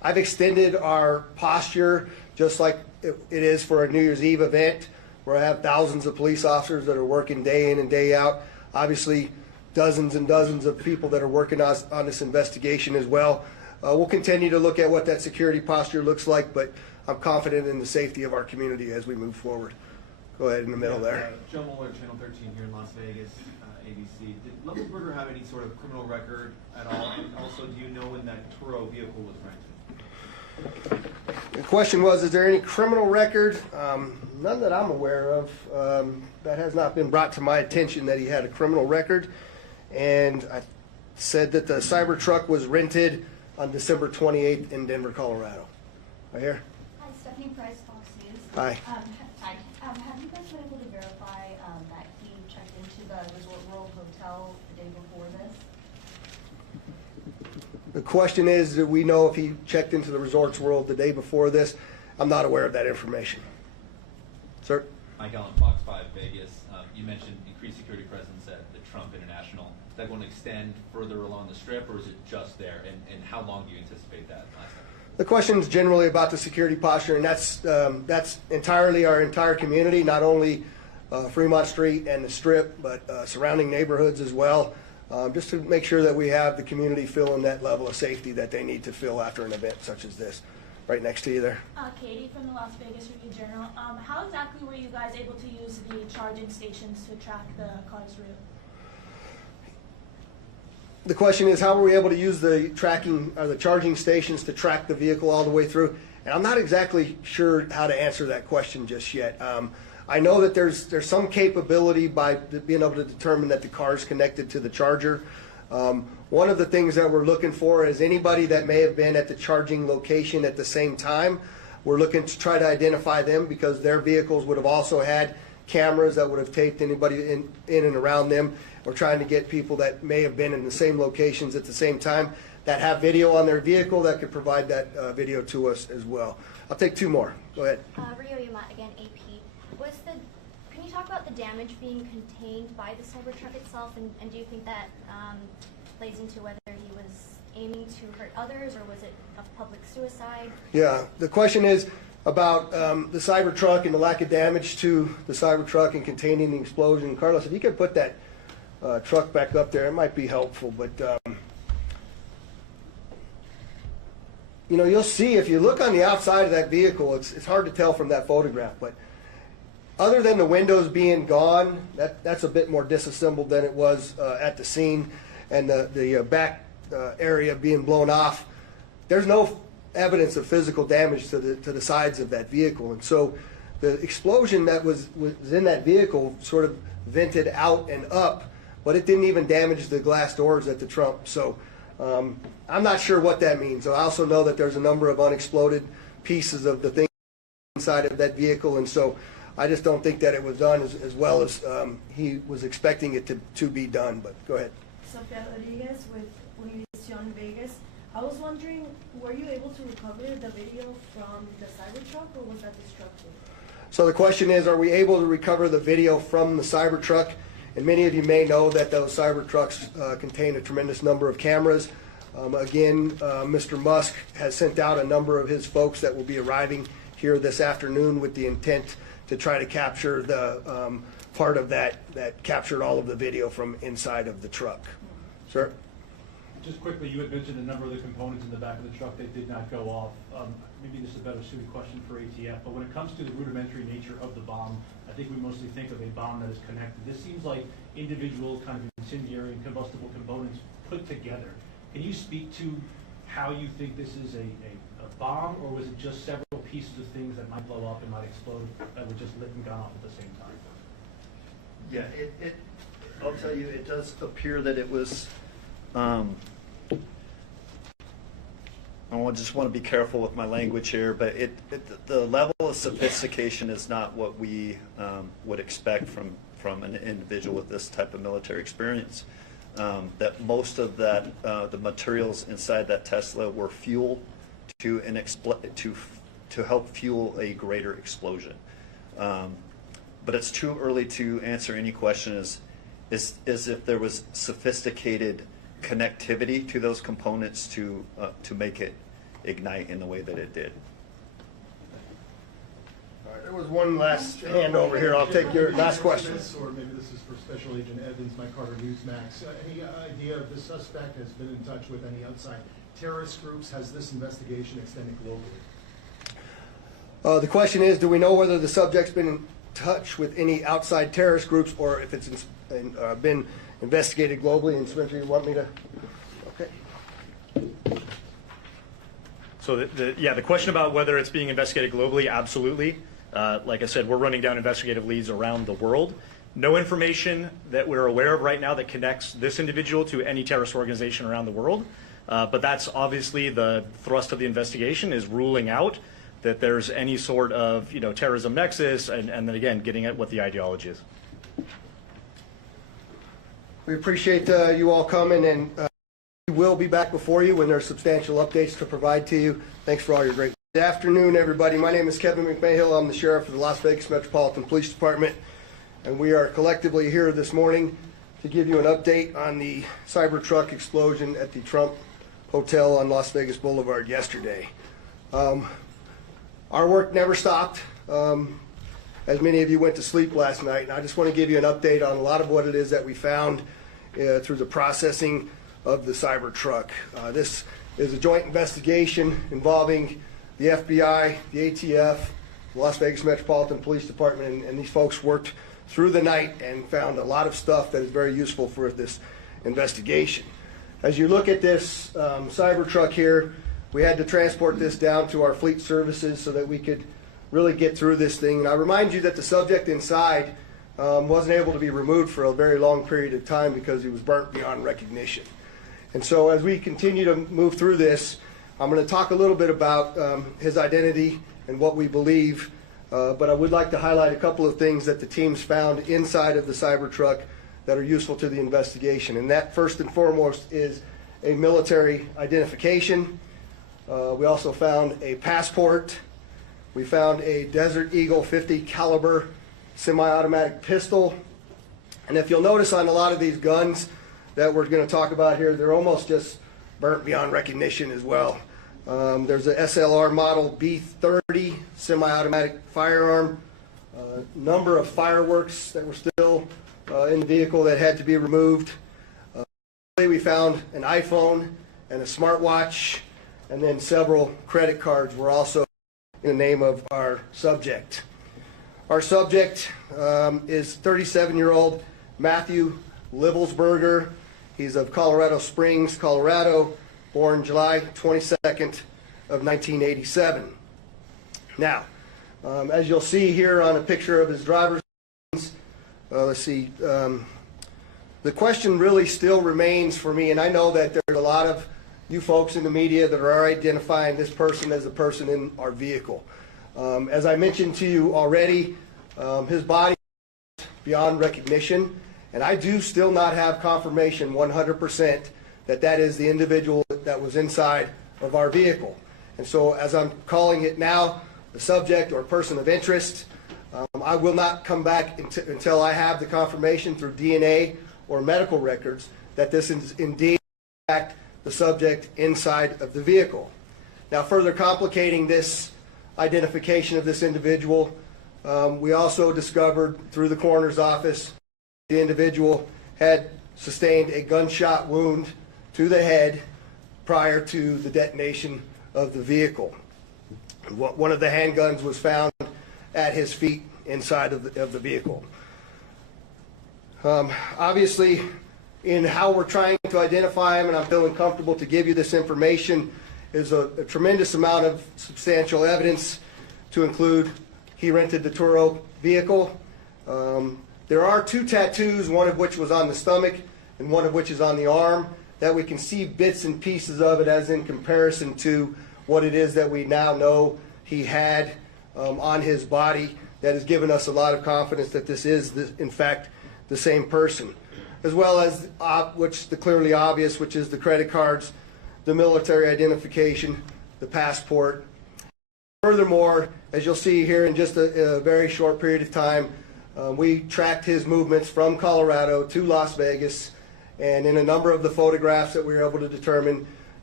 I've extended our posture just like it is for a New Year's Eve event where I have thousands of police officers that are working day in and day out. Obviously, dozens and dozens of people that are working on this investigation as well. We'll continue to look at what that security posture looks like, but I'm confident in the safety of our community as we move forward. Go ahead in the middle there. Joe Mueller, Channel 13 here in Las Vegas, ABC. Did Levelberger have any sort of criminal record at all? And also, do you know when that Turo vehicle was rented? The question was, is there any criminal record? None that I'm aware of. That has not been brought to my attention that he had a criminal record. And I said that the Cybertruck was rented on December 28th in Denver, Colorado. Right here. Hi, Stephanie Price, Fox News. Hi. Hi. Have you guys been able to verify that he checked into the Resort World Hotel the day before this? The question is, do we know if he checked into the Resorts World the day before this? I'm not aware of that information. Sir? Mike Allen, Fox 5 Vegas. You mentioned increased security presence at the Trump International. Is that going to extend further along the strip, or is it just there? And how long do you anticipate that lasting? The question is generally about the security posture, and that's entirely our entire community, not only Fremont Street and the Strip, but surrounding neighborhoods as well, just to make sure that we have the community feeling that level of safety that they need to feel after an event such as this. Right next to you there. Katie from the Las Vegas Review-Journal. How exactly were you guys able to use the charging stations to track the car's route? The question is, how were we able to use the tracking or the charging stations to track the vehicle all the way through? And I'm not exactly sure how to answer that question just yet. I know that there's some capability by being able to determine that the car is connected to the charger. One of the things that we're looking for is anybody that may have been at the charging location at the same time. We're looking to try to identify them because their vehicles would have also had cameras that would have taped anybody in and around them. We're trying to get people that may have been in the same locations at the same time that have video on their vehicle that could provide that video to us as well. I'll take two more. Go ahead. Rio Yamat, again, AP. Can you talk about the damage being contained by the Cybertruck itself, and do you think that plays into whether he was aiming to hurt others, or was it a public suicide? Yeah, the question is about the Cybertruck and the lack of damage to the Cybertruck and containing the explosion. Carlos, if you could put that truck back up there, it might be helpful. But you know, you'll see if you look on the outside of that vehicle, it's hard to tell from that photograph, but other than the windows being gone, that's a bit more disassembled than it was at the scene, and the back area being blown off. There's no evidence of physical damage to the sides of that vehicle, and so the explosion that was in that vehicle sort of vented out and up, but it didn't even damage the glass doors at the trunk. So I'm not sure what that means. I also know that there's a number of unexploded pieces of the thing inside of that vehicle, and so I just don't think that it was done as well as he was expecting it to be done. But go ahead. Sofia Rodriguez with Univision Vegas. I was wondering, were you able to recover the video from the Cybertruck, or was that destructive? So the question is, are we able to recover the video from the Cybertruck? And many of you may know that those Cybertrucks contain a tremendous number of cameras. Again, Mr. Musk has sent out a number of his folks that will be arriving here this afternoon with the intent to try to capture the part of that captured all of the video from inside of the truck. Sir? Just quickly, you had mentioned a number of the components in the back of the truck that did not go off. Maybe this is a better suited question for ATF, but when it comes to the rudimentary nature of the bomb, I think we mostly think of a bomb that is connected. This seems like individual kind of incendiary and combustible components put together. Can you speak to how you think this is a bomb, or was it just several pieces of things that might blow up and might explode that were just lit and gone off at the same time? Yeah, I'll tell you, it does appear that it was, I just want to be careful with my language here, but the level of sophistication is not what we would expect from an individual with this type of military experience. That most of that, the materials inside that Tesla were fuel to help fuel a greater explosion. But it's too early to answer any question is if there was sophisticated connectivity to those components to make it ignite in the way that it did. All right, there was one last hand over here. I'll take your last question. Or maybe this is for Special Agent Evans, my Carter Newsmax. Any idea if the suspect has been in touch with any outside terrorist groups? Has this investigation extended globally? The question is, do we know whether the subject's been in touch with any outside terrorist groups or if it's been investigated globally? And Spencer, you want me to? Okay. So the question about whether it's being investigated globally, absolutely. Like I said, we're running down investigative leads around the world. No information that we're aware of right now that connects this individual to any terrorist organization around the world. But that's obviously the thrust of the investigation, is ruling out that there's any sort of terrorism nexus, and then again getting at what the ideology is. We appreciate you all coming, and we will be back before you when there's substantial updates to provide to you. Thanks for all your great. Good afternoon, everybody. My name is Kevin McMahill. I'm the sheriff of the Las Vegas Metropolitan Police Department, and we are collectively here this morning to give you an update on the Cybertruck explosion at the Trump Hotel on Las Vegas Boulevard yesterday. Our work never stopped, as many of you went to sleep last night, and I just want to give you an update on a lot of what it is that we found through the processing of the Cybertruck. This is a joint investigation involving the FBI, the ATF, the Las Vegas Metropolitan Police Department, and these folks worked through the night and found a lot of stuff that is very useful for this investigation. As you look at this Cybertruck here, we had to transport this down to our fleet services so that we could really get through this thing. And I remind you that the subject inside wasn't able to be removed for a very long period of time because he was burnt beyond recognition. And so as we continue to move through this, I'm going to talk a little bit about his identity and what we believe, but I would like to highlight a couple of things that the teams found inside of the Cybertruck that are useful to the investigation. And that, first and foremost, is a military identification. We also found a passport. We found a Desert Eagle 50 caliber semi-automatic pistol. And if you'll notice on a lot of these guns that we're going to talk about here, they're almost just burnt beyond recognition as well. There's a SLR model B30 semi-automatic firearm. Number of fireworks that were still in the vehicle that had to be removed. We found an iPhone and a smartwatch, and then several credit cards were also in the name of our subject. Our subject is 37-year-old Matthew Livelsberger. He's of Colorado Springs, Colorado, born July 22nd of 1987. Now, as you'll see here on a picture of his driver's license, let's see, the question really still remains for me, and I know that there's a lot of you folks in the media that are identifying this person as a person in our vehicle. As I mentioned to you already, his body is beyond recognition, and I do still not have confirmation 100% that that is the individual that was inside of our vehicle. And so as I'm calling it now, the subject or person of interest, I will not come back until I have the confirmation through DNA or medical records that this is indeed in fact the subject inside of the vehicle. Now, further complicating this identification of this individual, we also discovered through the coroner's office the individual had sustained a gunshot wound to the head prior to the detonation of the vehicle. One of the handguns was found at his feet inside of the vehicle. Obviously, in how we're trying to identify him, and I'm feeling comfortable to give you this information, is a tremendous amount of substantial evidence to include he rented the Turo vehicle. There are 2 tattoos, one of which was on the stomach and one of which is on the arm, that we can see bits and pieces of it as in comparison to what it is that we now know he had on his body. That has given us a lot of confidence that this is, in fact, the same person. As well as the clearly obvious, which is the credit cards, the military identification, the passport. Furthermore, as you'll see here in just a very short period of time, we tracked his movements from Colorado to Las Vegas, and in a number of the photographs that we were able to determine,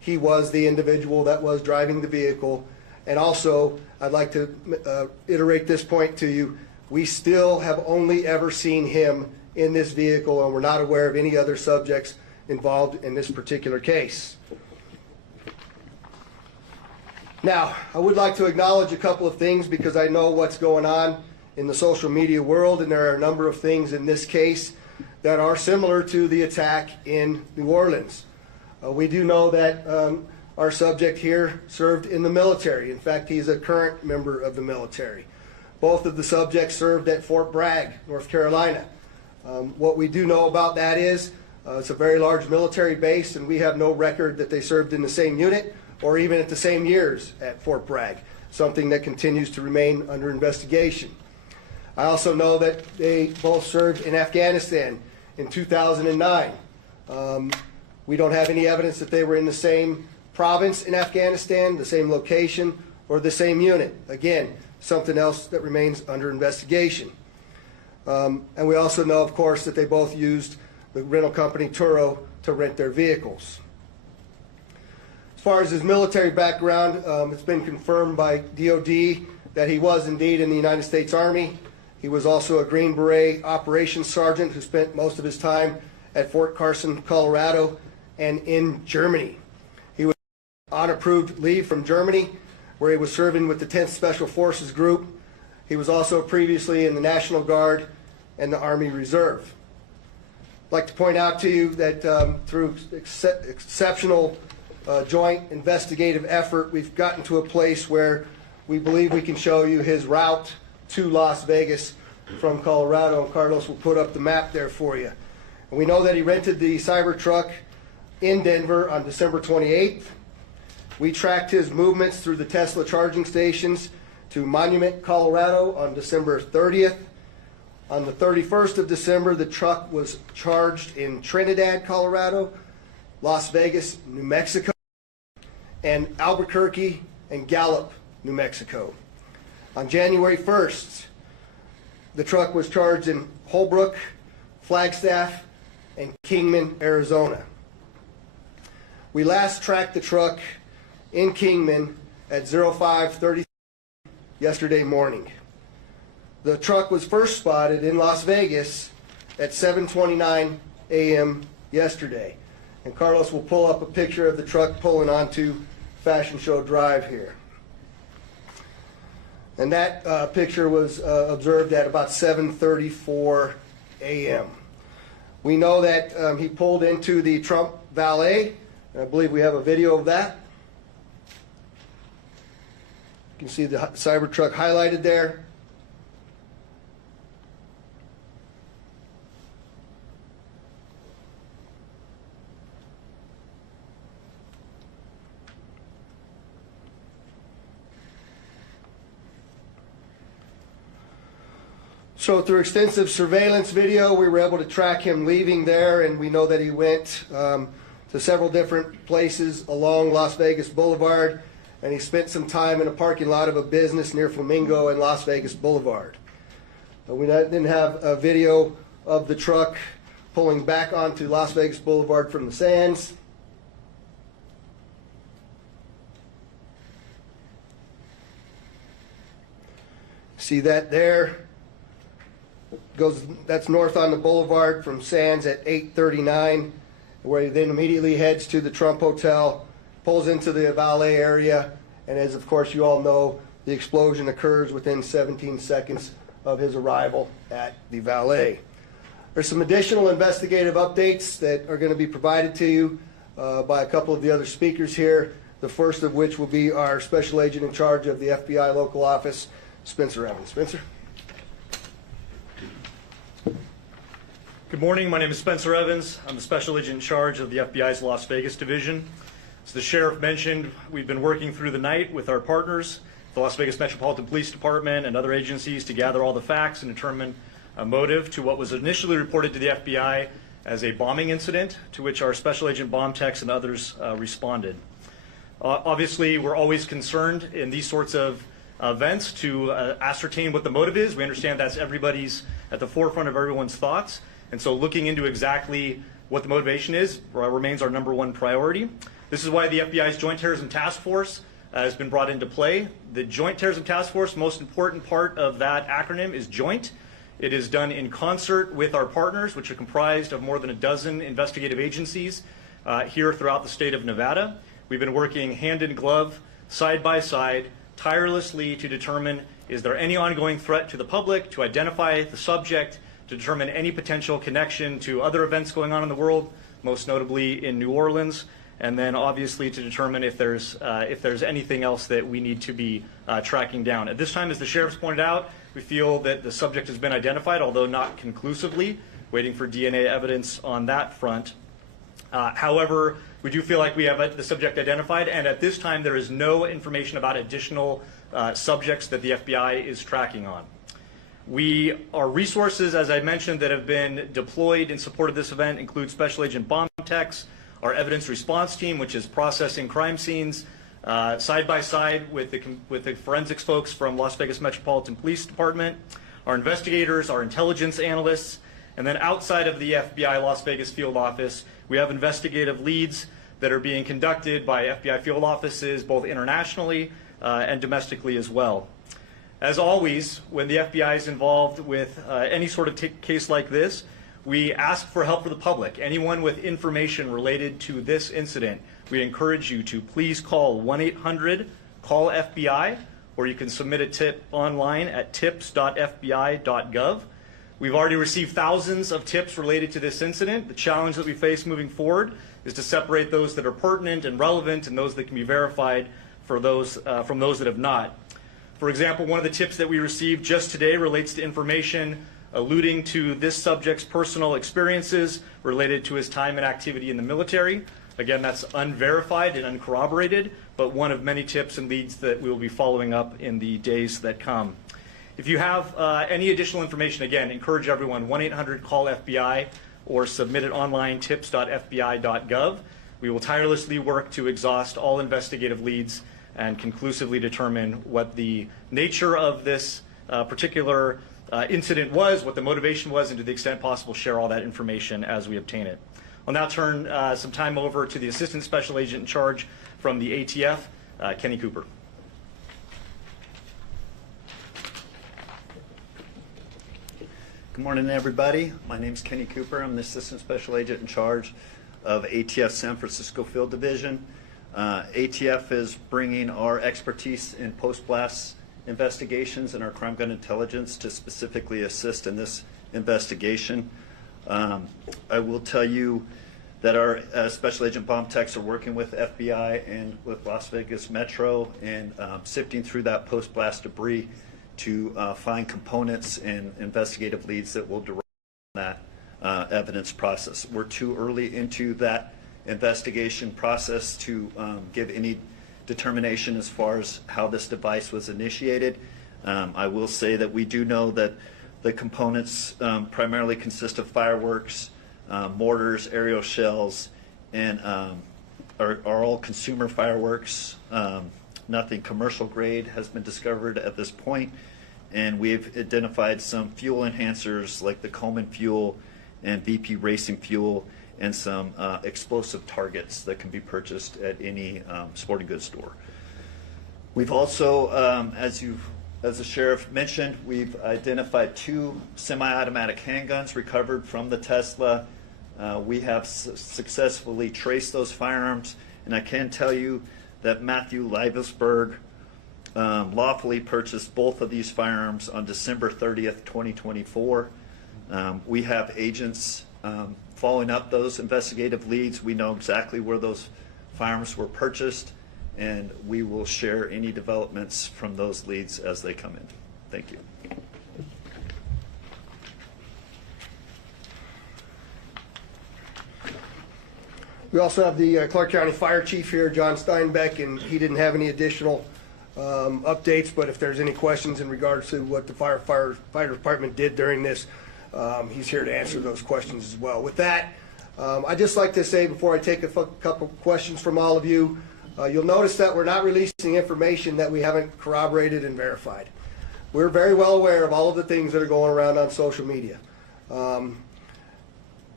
he was the individual that was driving the vehicle. And also, I'd like to iterate this point to you. We still have only ever seen him in this vehicle, and we're not aware of any other subjects involved in this particular case. Now, I would like to acknowledge a couple of things because I know what's going on in the social media world, and there are a number of things in this case that are similar to the attack in New Orleans. We do know that our subject here served in the military. In fact, he's a current member of the military. Both of the subjects served at Fort Bragg, North Carolina. What we do know about that is it's a very large military base, and we have no record that they served in the same unit or even at the same years at Fort Bragg, something that continues to remain under investigation. I also know that they both served in Afghanistan in 2009. We don't have any evidence that they were in the same province in Afghanistan, the same location, or the same unit. Again, something else that remains under investigation. And we also know, of course, that they both used the rental company Turo to rent their vehicles. As far as his military background, it's been confirmed by DOD that he was indeed in the United States Army. He was also a Green Beret operations sergeant who spent most of his time at Fort Carson, Colorado, and in Germany. He was on approved leave from Germany, where he was serving with the 10th Special Forces Group. He was also previously in the National Guard and the Army Reserve. I'd like to point out to you that through exceptional joint investigative effort, we've gotten to a place where we believe we can show you his route to Las Vegas from Colorado, and Carlos will put up the map there for you. And we know that he rented the Cybertruck in Denver on December 28th. We tracked his movements through the Tesla charging stations to Monument, Colorado on December 30th. On the 31st of December, the truck was charged in Trinidad, Colorado, Las Vegas, New Mexico, and Albuquerque and Gallup, New Mexico. On January 1st, the truck was charged in Holbrook, Flagstaff, and Kingman, Arizona. We last tracked the truck in Kingman at 05:30 yesterday morning. The truck was first spotted in Las Vegas at 7:29 a.m. yesterday. And Carlos will pull up a picture of the truck pulling onto Fashion Show Drive here. And that picture was observed at about 7:34 a.m. We know that he pulled into the Trump Valet. I believe we have a video of that. You can see the Cybertruck highlighted there. So through extensive surveillance video, we were able to track him leaving there, and we know that he went to several different places along Las Vegas Boulevard, and he spent some time in a parking lot of a business near Flamingo and Las Vegas Boulevard. We didn't have a video of the truck pulling back onto Las Vegas Boulevard from the sands. See that there? That's north on the boulevard from Sands at 8:39, where he then immediately heads to the Trump Hotel, pulls into the valet area, and as of course you all know, the explosion occurs within 17 seconds of his arrival at the valet. There's some additional investigative updates that are going to be provided to you by a couple of the other speakers here, the first of which will be our special agent in charge of the FBI local office, Spencer Evans. Spencer? Good morning. My name is Spencer Evans. I'm the special agent in charge of the FBI's Las Vegas division. As the sheriff mentioned, we've been working through the night with our partners, the Las Vegas Metropolitan Police Department and other agencies, to gather all the facts and determine a motive to what was initially reported to the FBI as a bombing incident, to which our special agent bomb techs and others responded. Obviously, we're always concerned in these sorts of events to ascertain what the motive is. We understand that's everybody's at the forefront of everyone's thoughts. And so looking into exactly what the motivation is remains our #1 priority. This is why the FBI's Joint Terrorism Task Force has been brought into play. The Joint Terrorism Task Force, most important part of that acronym is joint. It is done in concert with our partners, which are comprised of more than a dozen investigative agencies here throughout the state of Nevada. We've been working hand in glove, side by side, tirelessly to determine, is there any ongoing threat to the public, to identify the subject, to determine any potential connection to other events going on in the world, most notably in New Orleans, and then obviously to determine if there's anything else that we need to be tracking down. At this time, as the sheriff's pointed out, we feel that the subject has been identified, although not conclusively, waiting for DNA evidence on that front. However, we do feel like we have the subject identified, and at this time there is no information about additional subjects that the FBI is tracking on. Our resources, as I mentioned, that have been deployed in support of this event include Special Agent Bomb Techs, our evidence response team, which is processing crime scenes, side by side with the forensics folks from Las Vegas Metropolitan Police Department, our investigators, our intelligence analysts, and then outside of the FBI Las Vegas field office, we have investigative leads that are being conducted by FBI field offices both internationally and domestically as well. As always, when the FBI is involved with any sort of case like this, we ask for help for the public. Anyone with information related to this incident, we encourage you to please call 1-800-CALL-FBI, or you can submit a tip online at tips.fbi.gov. We've already received thousands of tips related to this incident. The challenge that we face moving forward is to separate those that are pertinent and relevant and those that can be verified from those that have not. For example, one of the tips that we received just today relates to information alluding to this subject's personal experiences related to his time and activity in the military. Again, that's unverified and uncorroborated, but one of many tips and leads that we will be following up in the days that come. If you have any additional information, again, encourage everyone, 1-800-CALL-FBI or submit it online, tips.fbi.gov. We will tirelessly work to exhaust all investigative leads and conclusively determine what the nature of this particular incident was, what the motivation was, and to the extent possible, share all that information as we obtain it. I'll now turn some time over to the Assistant Special Agent in charge from the ATF, Kenny Cooper. Good morning, everybody. My name is Kenny Cooper. I'm the Assistant Special Agent in charge of ATF San Francisco Field Division. ATF is bringing our expertise in post-blast investigations and our crime gun intelligence to specifically assist in this investigation. I will tell you that our Special Agent Bomb Techs are working with FBI and with Las Vegas Metro and sifting through that post-blast debris to find components and investigative leads that will derive from that evidence process. We're too early into that investigation process to give any determination as far as how this device was initiated. I will say that we do know that the components primarily consist of fireworks, mortars, aerial shells, and are all consumer fireworks. Nothing commercial grade has been discovered at this point, and we've identified some fuel enhancers like the Coleman fuel and VP racing fuel and some explosive targets that can be purchased at any sporting goods store. We've also, as the sheriff mentioned, we've identified 2 semi-automatic handguns recovered from the Tesla. We have successfully traced those firearms, and I can tell you that Matthew Livesberg lawfully purchased both of these firearms on December 30th, 2024. We have agents following up those investigative leads. We know exactly where those firearms were purchased, and we will share any developments from those leads as they come in. Thank you. We also have the Clark County Fire Chief here, John Steinbeck, and he didn't have any additional updates, but if there's any questions in regards to what the fire department did during this, he's here to answer those questions as well. With that, I'd just like to say before I take a couple questions from all of you, you'll notice that we're not releasing information that we haven't corroborated and verified. We're very well aware of all of the things that are going around on social media.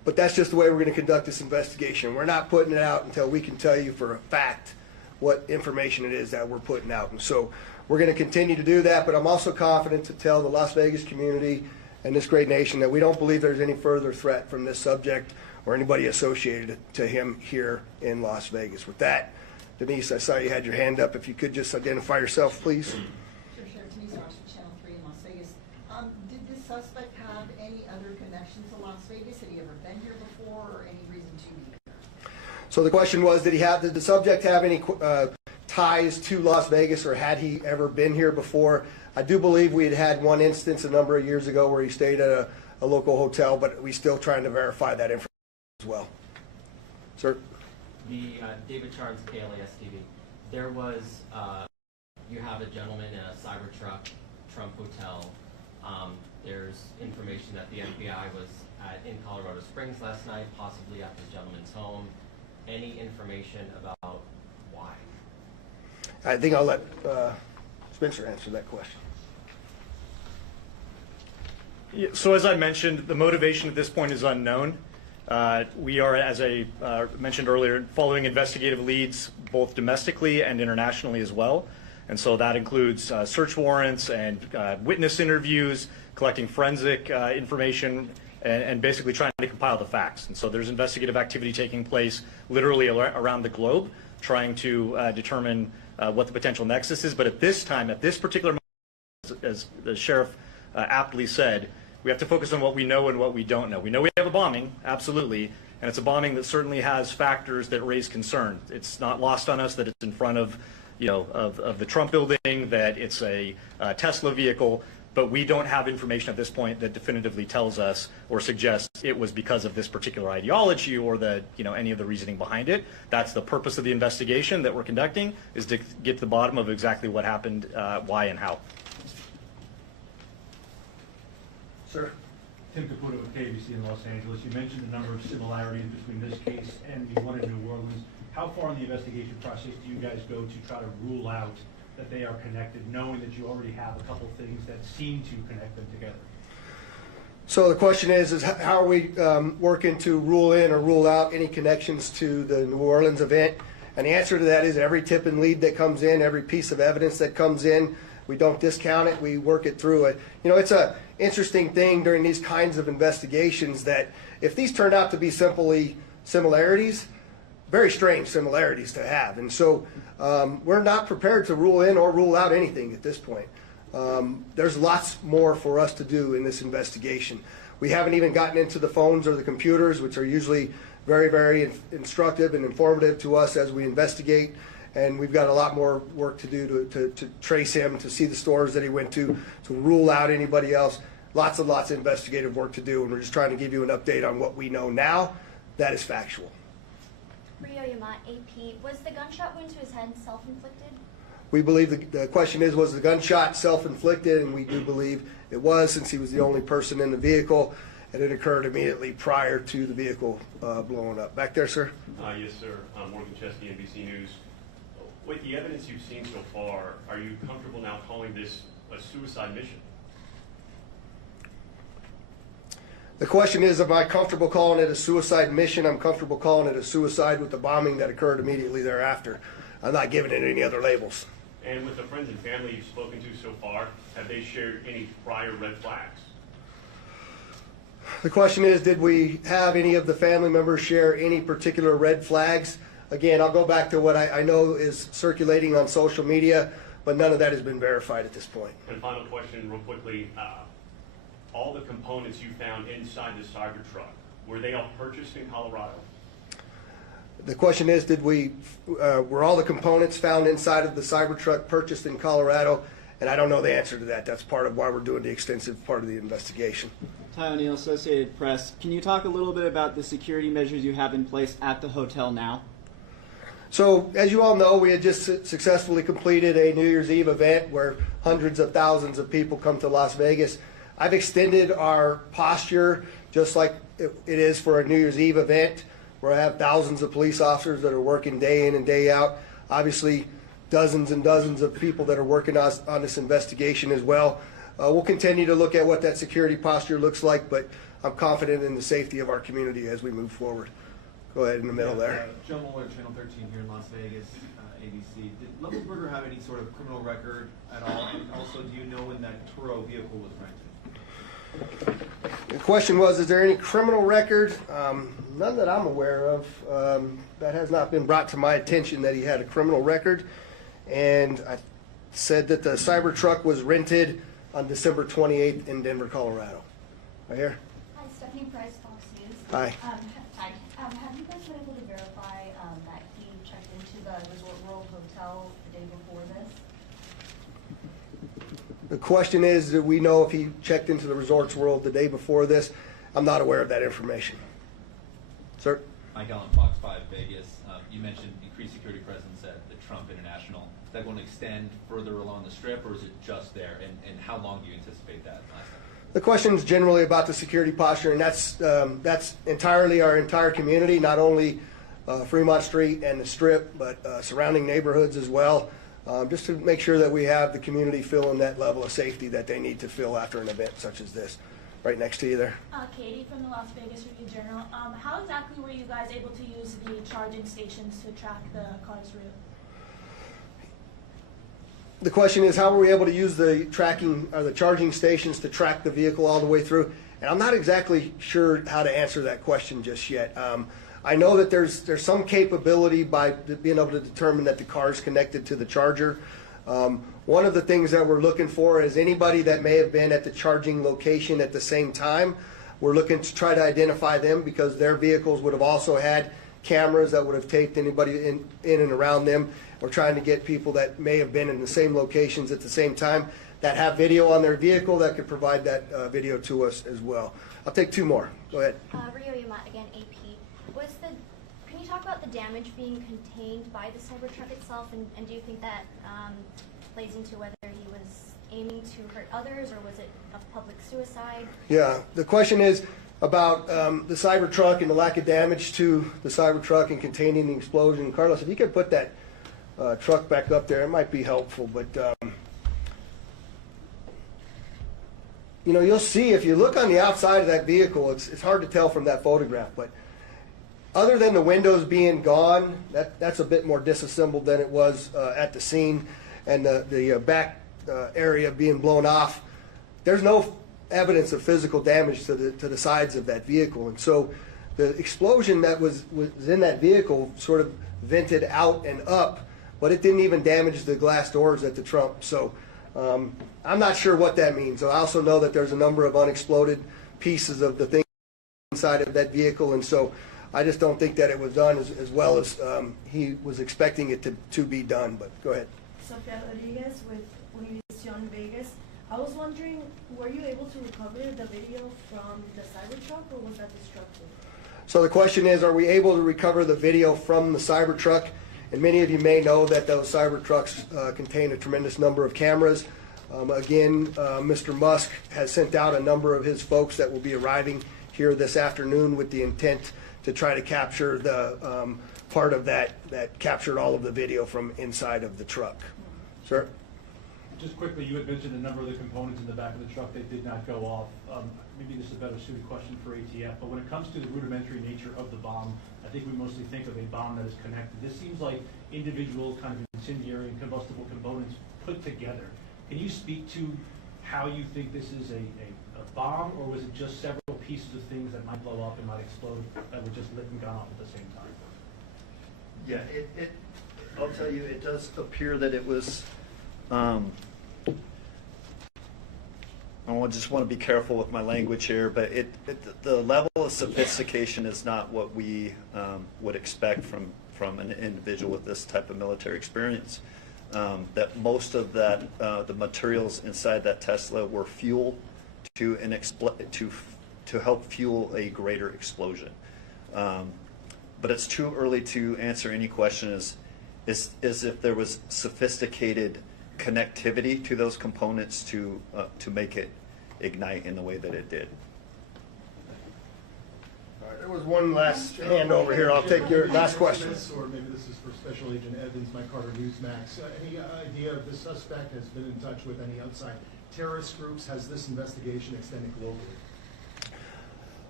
But that's just the way we're going to conduct this investigation. We're not putting it out until we can tell you for a fact what information it is that we're putting out. And so we're going to continue to do that, but I'm also confident to tell the Las Vegas community and this great nation that we don't believe there's any further threat from this subject or anybody associated to him here in Las Vegas. With that, Denise, I saw you had your hand up. If you could just identify yourself, please. Sure, Sheriff Denise Ross from Channel 3 in Las Vegas. Did this suspect have any other connections to Las Vegas? Had he ever been here before or any reason to be here? So the question was, did the subject have any ties to Las Vegas, or had he ever been here before? I do believe we had one instance a number of years ago where he stayed at a local hotel, but we're still trying to verify that information as well. Sir? The David Charles, KLAS TV. There was, you have a gentleman in a Cybertruck, Trump Hotel. There's information that the FBI was in Colorado Springs last night, possibly at the gentleman's home. Any information about why? I think I'll let Spencer answer that question. Yeah, so as I mentioned, the motivation at this point is unknown. We are, as I mentioned earlier, following investigative leads both domestically and internationally as well. And so that includes search warrants and witness interviews, collecting forensic information, and basically trying to compile the facts. And so there's investigative activity taking place literally around the globe, trying to determine what the potential nexus is. But at this time, at this particular moment, as the sheriff aptly said, we have to focus on what we know and what we don't know. We know we have a bombing, absolutely, and it's a bombing that certainly has factors that raise concern. It's not lost on us that it's in front of, of the Trump building, that it's a Tesla vehicle, but we don't have information at this point that definitively tells us or suggests it was because of this particular ideology or any of the reasoning behind it. That's the purpose of the investigation that we're conducting, is to get to the bottom of exactly what happened, why and how. Sir? Tim Caputo with KBC in Los Angeles. You mentioned the number of similarities between this case and the one in New Orleans. How far in the investigation process do you guys go to try to rule out that they are connected, knowing that you already have a couple things that seem to connect them together? So the question is how are we working to rule in or rule out any connections to the New Orleans event? And the answer to that is every tip and lead that comes in, every piece of evidence that comes in, we don't discount it, we work it through it. It's a interesting thing during these kinds of investigations that if these turn out to be simply similarities, very strange similarities to have. And so we're not prepared to rule in or rule out anything at this point. There's lots more for us to do in this investigation. We haven't even gotten into the phones or the computers, which are usually very, very instructive and informative to us as we investigate. And we've got a lot more work to do to trace him, to see the stores that he went to rule out anybody else. Lots and lots of investigative work to do, and we're just trying to give you an update on what we know now. That is factual. Rio Yamat, AP, was the gunshot wound to his head self-inflicted? We believe the question is, was the gunshot self-inflicted? And we do believe it was, since he was the only person in the vehicle, and it occurred immediately prior to the vehicle blowing up. Back there, sir? Yes, sir. Morgan Chesky, NBC News. With the evidence you've seen so far, are you comfortable now calling this a suicide mission? The question is, am I comfortable calling it a suicide mission? I'm comfortable calling it a suicide with the bombing that occurred immediately thereafter. I'm not giving it any other labels. And with the friends and family you've spoken to so far, have they shared any prior red flags? The question is, did we have any of the family members share any particular red flags? Again, I'll go back to what I know is circulating on social media, but none of that has been verified at this point. And final question, real quickly. All the components you found inside the Cybertruck, were they all purchased in Colorado? The question is, were all the components found inside of the Cybertruck purchased in Colorado? And I don't know the answer to that. That's part of why we're doing the extensive part of the investigation. Ty O'Neill, Associated Press. Can you talk a little bit about the security measures you have in place at the hotel now? So, as you all know, we had just successfully completed a New Year's Eve event where hundreds of thousands of people come to Las Vegas. I've extended our posture just like it is for a New Year's Eve event, where I have thousands of police officers that are working day in and day out. Obviously, dozens and dozens of people that are working on this investigation as well. We'll continue to look at what that security posture looks like, but I'm confident in the safety of our community as we move forward. Go ahead in the middle there. Joe Mueller, Channel 13 here in Las Vegas, ABC. Did Levelberger have any sort of criminal record at all? And also, do you know when that Turo vehicle was rented? The question was, is there any criminal record? None that I'm aware of. That has not been brought to my attention that he had a criminal record. And I said that the Cybertruck was rented on December 28th in Denver, Colorado. Right here. Hi, Stephanie Price, Fox News. Hi. Hi. Have you guys been able to verify that he checked into the Resort World Hotel the day before this? The question is, do we know if he checked into the Resorts World the day before this? I'm not aware of that information. Sir? Mike Allen, Fox 5 Vegas. You mentioned increased security presence at the Trump International. Is that going to extend further along the strip, or is it just there? And how long do you anticipate that lasting? The question is generally about the security posture, and that's entirely our entire community, not only Fremont Street and the Strip, but surrounding neighborhoods as well, just to make sure that we have the community feeling that level of safety that they need to feel after an event such as this. Right next to you there. Katie from the Las Vegas Review-Journal. How exactly were you guys able to use the charging stations to track the car's route? The question is, how were we able to use the tracking or the charging stations to track the vehicle all the way through? And I'm not exactly sure how to answer that question just yet. I know that there's some capability by being able to determine that the car is connected to the charger. One of the things that we're looking for is anybody that may have been at the charging location at the same time. We're looking to try to identify them because their vehicles would have also had cameras that would have taped anybody in and around them. We're trying to get people that may have been in the same locations at the same time that have video on their vehicle that could provide that video to us as well. I'll take two more. Go ahead. Rio Yamat, again, AP. Can you talk about the damage being contained by the Cybertruck itself, and do you think that plays into whether he was aiming to hurt others, or was it a public suicide? Yeah, the question is about the Cybertruck and the lack of damage to the Cybertruck and containing the explosion. Carlos, if you could put that truck back up there, it might be helpful. But you know, you'll see if you look on the outside of that vehicle, it's hard to tell from that photograph, but other than the windows being gone, that's a bit more disassembled than it was at the scene, and the back area being blown off. There's no evidence of physical damage to the sides of that vehicle, and so the explosion that was in that vehicle sort of vented out and up, but it didn't even damage the glass doors at the trunk. So I'm not sure what that means. I also know that there's a number of unexploded pieces of the thing inside of that vehicle, and so I just don't think that it was done as well as he was expecting it to be done. But go ahead. Sofia Rodriguez with Univision Vegas. I was wondering, were you able to recover the video from the Cybertruck, or was that destructive? So the question is, are we able to recover the video from the Cybertruck? And many of you may know that those Cybertrucks contain a tremendous number of cameras. Again, Mr. Musk has sent out a number of his folks that will be arriving here this afternoon with the intent to try to capture the part of that captured all of the video from inside of the truck. Sir? Just quickly, you had mentioned a number of the components in the back of the truck that did not go off. Maybe this is a better suited question for ATF, but when it comes to the rudimentary nature of the bomb, I think we mostly think of a bomb that is connected. This seems like individual kind of incendiary and combustible components put together. Can you speak to how you think this is a bomb, or was it just several pieces of things that might blow up and might explode that were just lit and gone off at the same time? Yeah, I'll tell you, it does appear that it was, I just want to be careful with my language here, but the level of sophistication is not what we would expect from an individual with this type of military experience. That most of that, the materials inside that Tesla were fuel to help fuel a greater explosion. But it's too early to answer any question as if there was sophisticated connectivity to those components to make it ignite in the way that it did. All right, there was one last hand over here. I'll take your last question. Or maybe this is for Special Agent Evans, Mike Carter, Newsmax. Any idea if the suspect has been in touch with any outside terrorist groups? Has this investigation extended globally?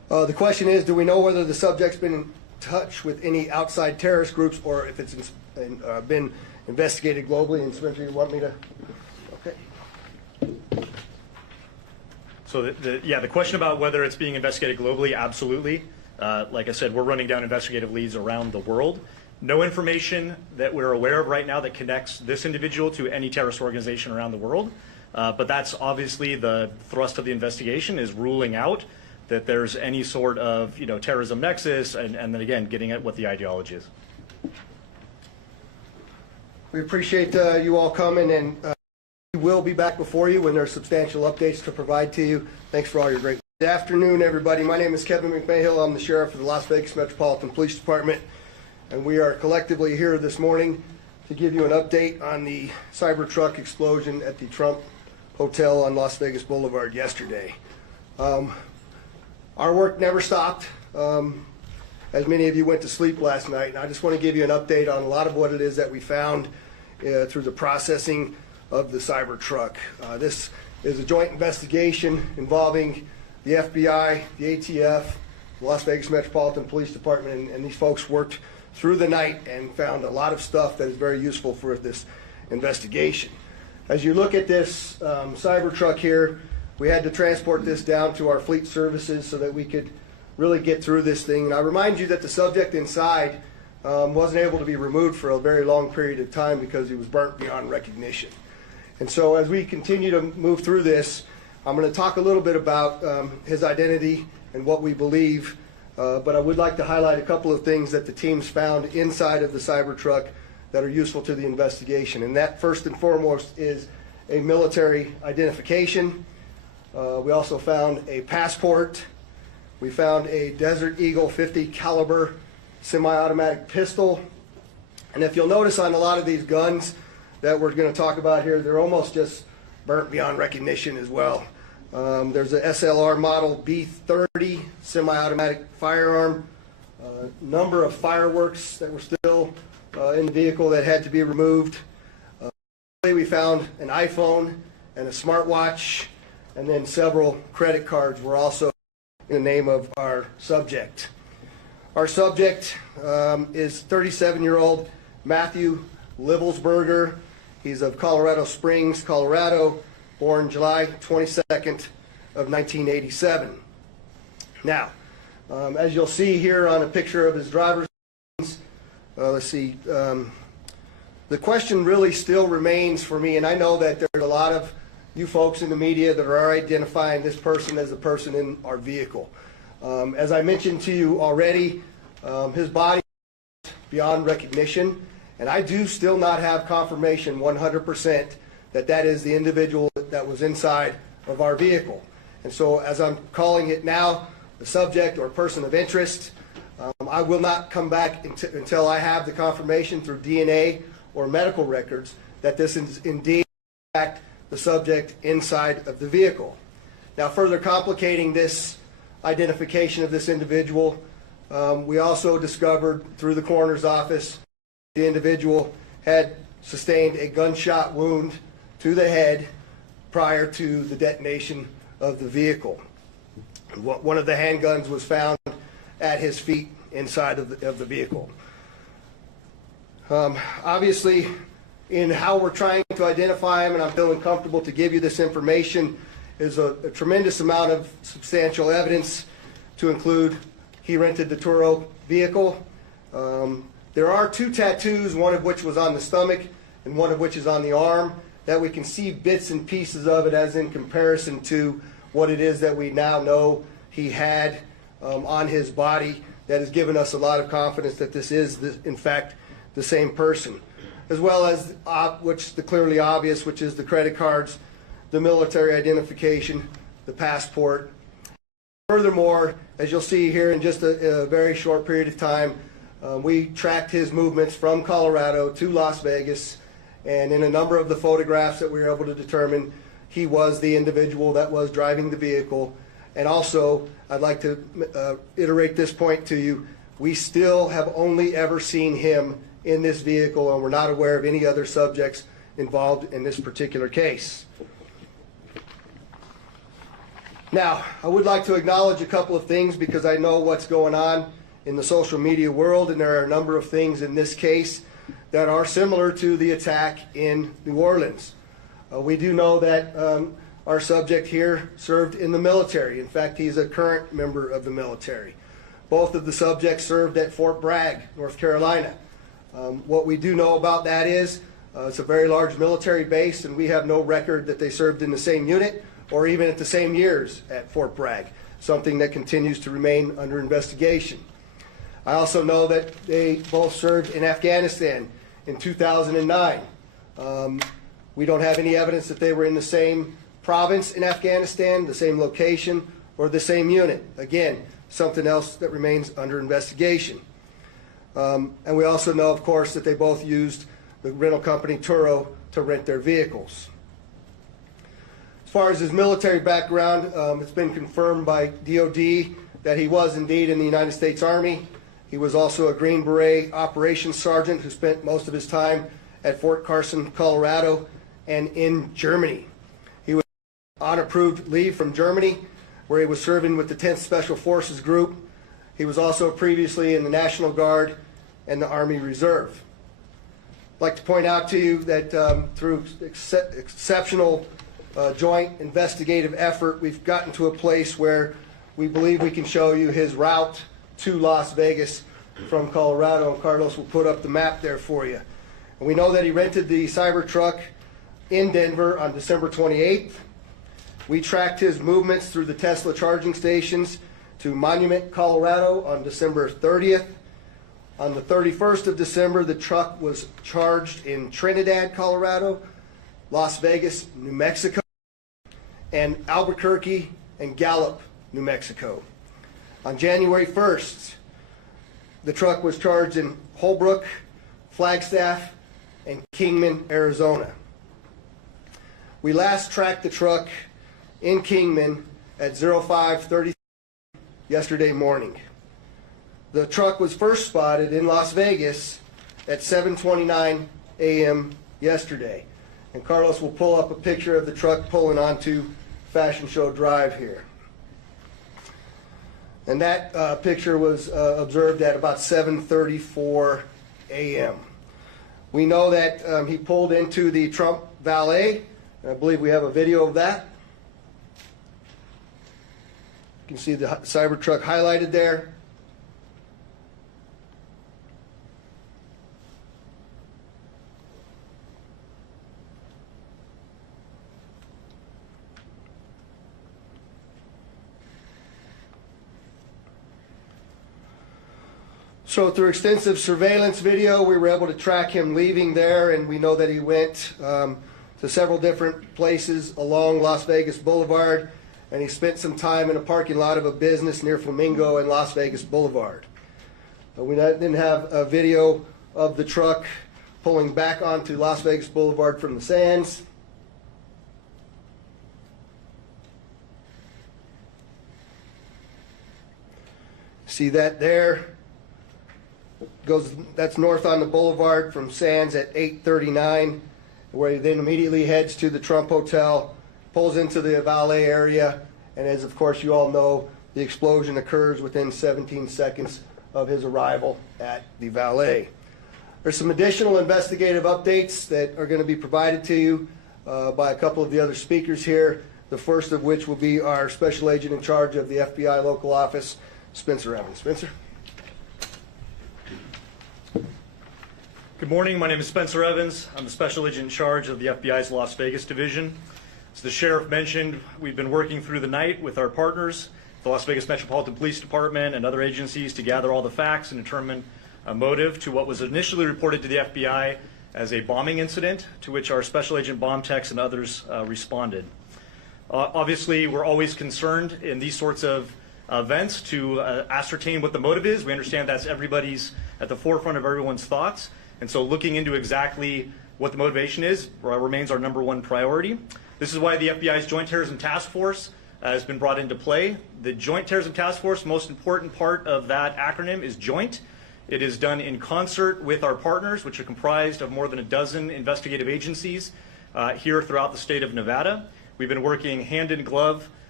The question is, do we know whether the subject's been in touch with any outside terrorist groups or if it's been investigated globally? And Spencer, you want me to? Okay. So the question about whether it's being investigated globally, absolutely. Like I said, we're running down investigative leads around the world. No information that we're aware of right now that connects this individual to any terrorist organization around the world. But that's obviously the thrust of the investigation, is ruling out that there's any sort of terrorism nexus, and then again, getting at what the ideology is. We appreciate you all coming, and we will be back before you when there are substantial updates to provide to you. Thanks for all your great. Good afternoon, everybody. My name is Kevin McMahill. I'm the sheriff of the Las Vegas Metropolitan Police Department, and we are collectively here this morning to give you an update on the Cybertruck explosion at the Trump Hotel on Las Vegas Boulevard yesterday. Our work never stopped. As many of you went to sleep last night, and I just want to give you an update on a lot of what it is that we found through the processing of the Cybertruck. This is a joint investigation involving the FBI, the ATF, the Las Vegas Metropolitan Police Department, and these folks worked through the night and found a lot of stuff that is very useful for this investigation. As you look at this Cybertruck here, we had to transport this down to our fleet services so that we could really get through this thing. And I remind you that the subject inside wasn't able to be removed for a very long period of time because he was burnt beyond recognition. And so as we continue to move through this, I'm going to talk a little bit about his identity and what we believe, but I would like to highlight a couple of things that the teams found inside of the Cybertruck that are useful to the investigation. And that, first and foremost, is a military identification. We also found a passport. We found a Desert Eagle 50 caliber semi-automatic pistol. And if you'll notice on a lot of these guns that we're going to talk about here, they're almost just burnt beyond recognition as well. There's a SLR model B30 semi-automatic firearm, number of fireworks that were still in the vehicle that had to be removed. We found an iPhone and a smartwatch, and then several credit cards were also in the name of our subject. Our subject is 37-year-old Matthew Livelsberger. He's of Colorado Springs, Colorado, born July 22nd of 1987. Now, as you'll see here on a picture of his driver's license, let's see, the question really still remains for me, and I know that there's a lot of you folks in the media that are identifying this person as the person in our vehicle. As I mentioned to you already, his body is beyond recognition, and I do still not have confirmation 100% that that is the individual that was inside of our vehicle. And so as I'm calling it now, the subject or person of interest, I will not come back until I have the confirmation through DNA or medical records that this is indeed in fact the subject inside of the vehicle. Now, further complicating this identification of this individual, we also discovered through the coroner's office the individual had sustained a gunshot wound to the head prior to the detonation of the vehicle. One of the handguns was found at his feet inside of the vehicle. Obviously, in how we're trying to identify him, and I'm feeling comfortable to give you this information, is a tremendous amount of substantial evidence to include he rented the Turo vehicle. There are 2 tattoos, one of which was on the stomach and one of which is on the arm, that we can see bits and pieces of it as in comparison to what it is that we now know he had on his body, that has given us a lot of confidence that this is, in fact, the same person. As well as, which the clearly obvious, which is the credit cards, the military identification, the passport. Furthermore, as you'll see here in just a very short period of time, we tracked his movements from Colorado to Las Vegas, and in a number of the photographs that we were able to determine, he was the individual that was driving the vehicle. And also, I'd like to iterate this point to you, we still have only ever seen him in this vehicle, and we're not aware of any other subjects involved in this particular case. Now, I would like to acknowledge a couple of things because I know what's going on in the social media world, and there are a number of things in this case that are similar to the attack in New Orleans. We do know that our subject here served in the military. In fact, he's a current member of the military. Both of the subjects served at Fort Bragg, North Carolina. What we do know about that is it's a very large military base, and we have no record that they served in the same unit or even at the same years at Fort Bragg, something that continues to remain under investigation. I also know that they both served in Afghanistan in 2009. We don't have any evidence that they were in the same province in Afghanistan, the same location, or the same unit. Again, something else that remains under investigation. And we also know, of course, that they both used the rental company Turo to rent their vehicles. As far as his military background, it's been confirmed by DOD that he was indeed in the United States Army. He was also a Green Beret operations sergeant who spent most of his time at Fort Carson, Colorado, and in Germany. He was on approved leave from Germany, where he was serving with the 10th Special Forces Group. He was also previously in the National Guard and the Army Reserve. I'd like to point out to you that through exceptional joint investigative effort, we've gotten to a place where we believe we can show you his route to Las Vegas from Colorado, and Carlos will put up the map there for you. And we know that he rented the Cybertruck in Denver on December 28th. We tracked his movements through the Tesla charging stations to Monument, Colorado on December 30th. On the 31st of December, the truck was charged in Trinidad, Colorado, Las Vegas, New Mexico, and Albuquerque and Gallup, New Mexico. On January 1st, the truck was charged in Holbrook, Flagstaff, and Kingman, Arizona. We last tracked the truck in Kingman at 05:30 yesterday morning. The truck was first spotted in Las Vegas at 7:29 a.m. yesterday. And Carlos will pull up a picture of the truck pulling onto Fashion Show Drive here. And that picture was observed at about 7:34 a.m. We know that he pulled into the Trump Valet. I believe we have a video of that. You can see the Cybertruck highlighted there. So through extensive surveillance video, we were able to track him leaving there, and we know that he went to several different places along Las Vegas Boulevard, and he spent some time in a parking lot of a business near Flamingo and Las Vegas Boulevard. We didn't have a video of the truck pulling back onto Las Vegas Boulevard from the sands. See that there? That's north on the boulevard from Sands at 8:39, where he then immediately heads to the Trump Hotel, pulls into the valet area, and as of course you all know, the explosion occurs within 17 seconds of his arrival at the valet. There's some additional investigative updates that are going to be provided to you by a couple of the other speakers here, the first of which will be our special agent in charge of the FBI local office, Spencer Evans. Spencer? Good morning. My name is Spencer Evans. I'm the special agent in charge of the FBI's Las Vegas division. As the sheriff mentioned, we've been working through the night with our partners, the Las Vegas Metropolitan Police Department and other agencies, to gather all the facts and determine a motive to what was initially reported to the FBI as a bombing incident, to which our special agent bomb techs and others responded. Obviously, we're always concerned in these sorts of events to ascertain what the motive is. We understand that's everybody's at the forefront of everyone's thoughts. And so looking into exactly what the motivation is remains our #1 priority. This is why the FBI's Joint Terrorism Task Force has been brought into play. The Joint Terrorism Task Force, most important part of that acronym is joint. It is done in concert with our partners, which are comprised of more than a dozen investigative agencies here throughout the state of Nevada. We've been working hand in glove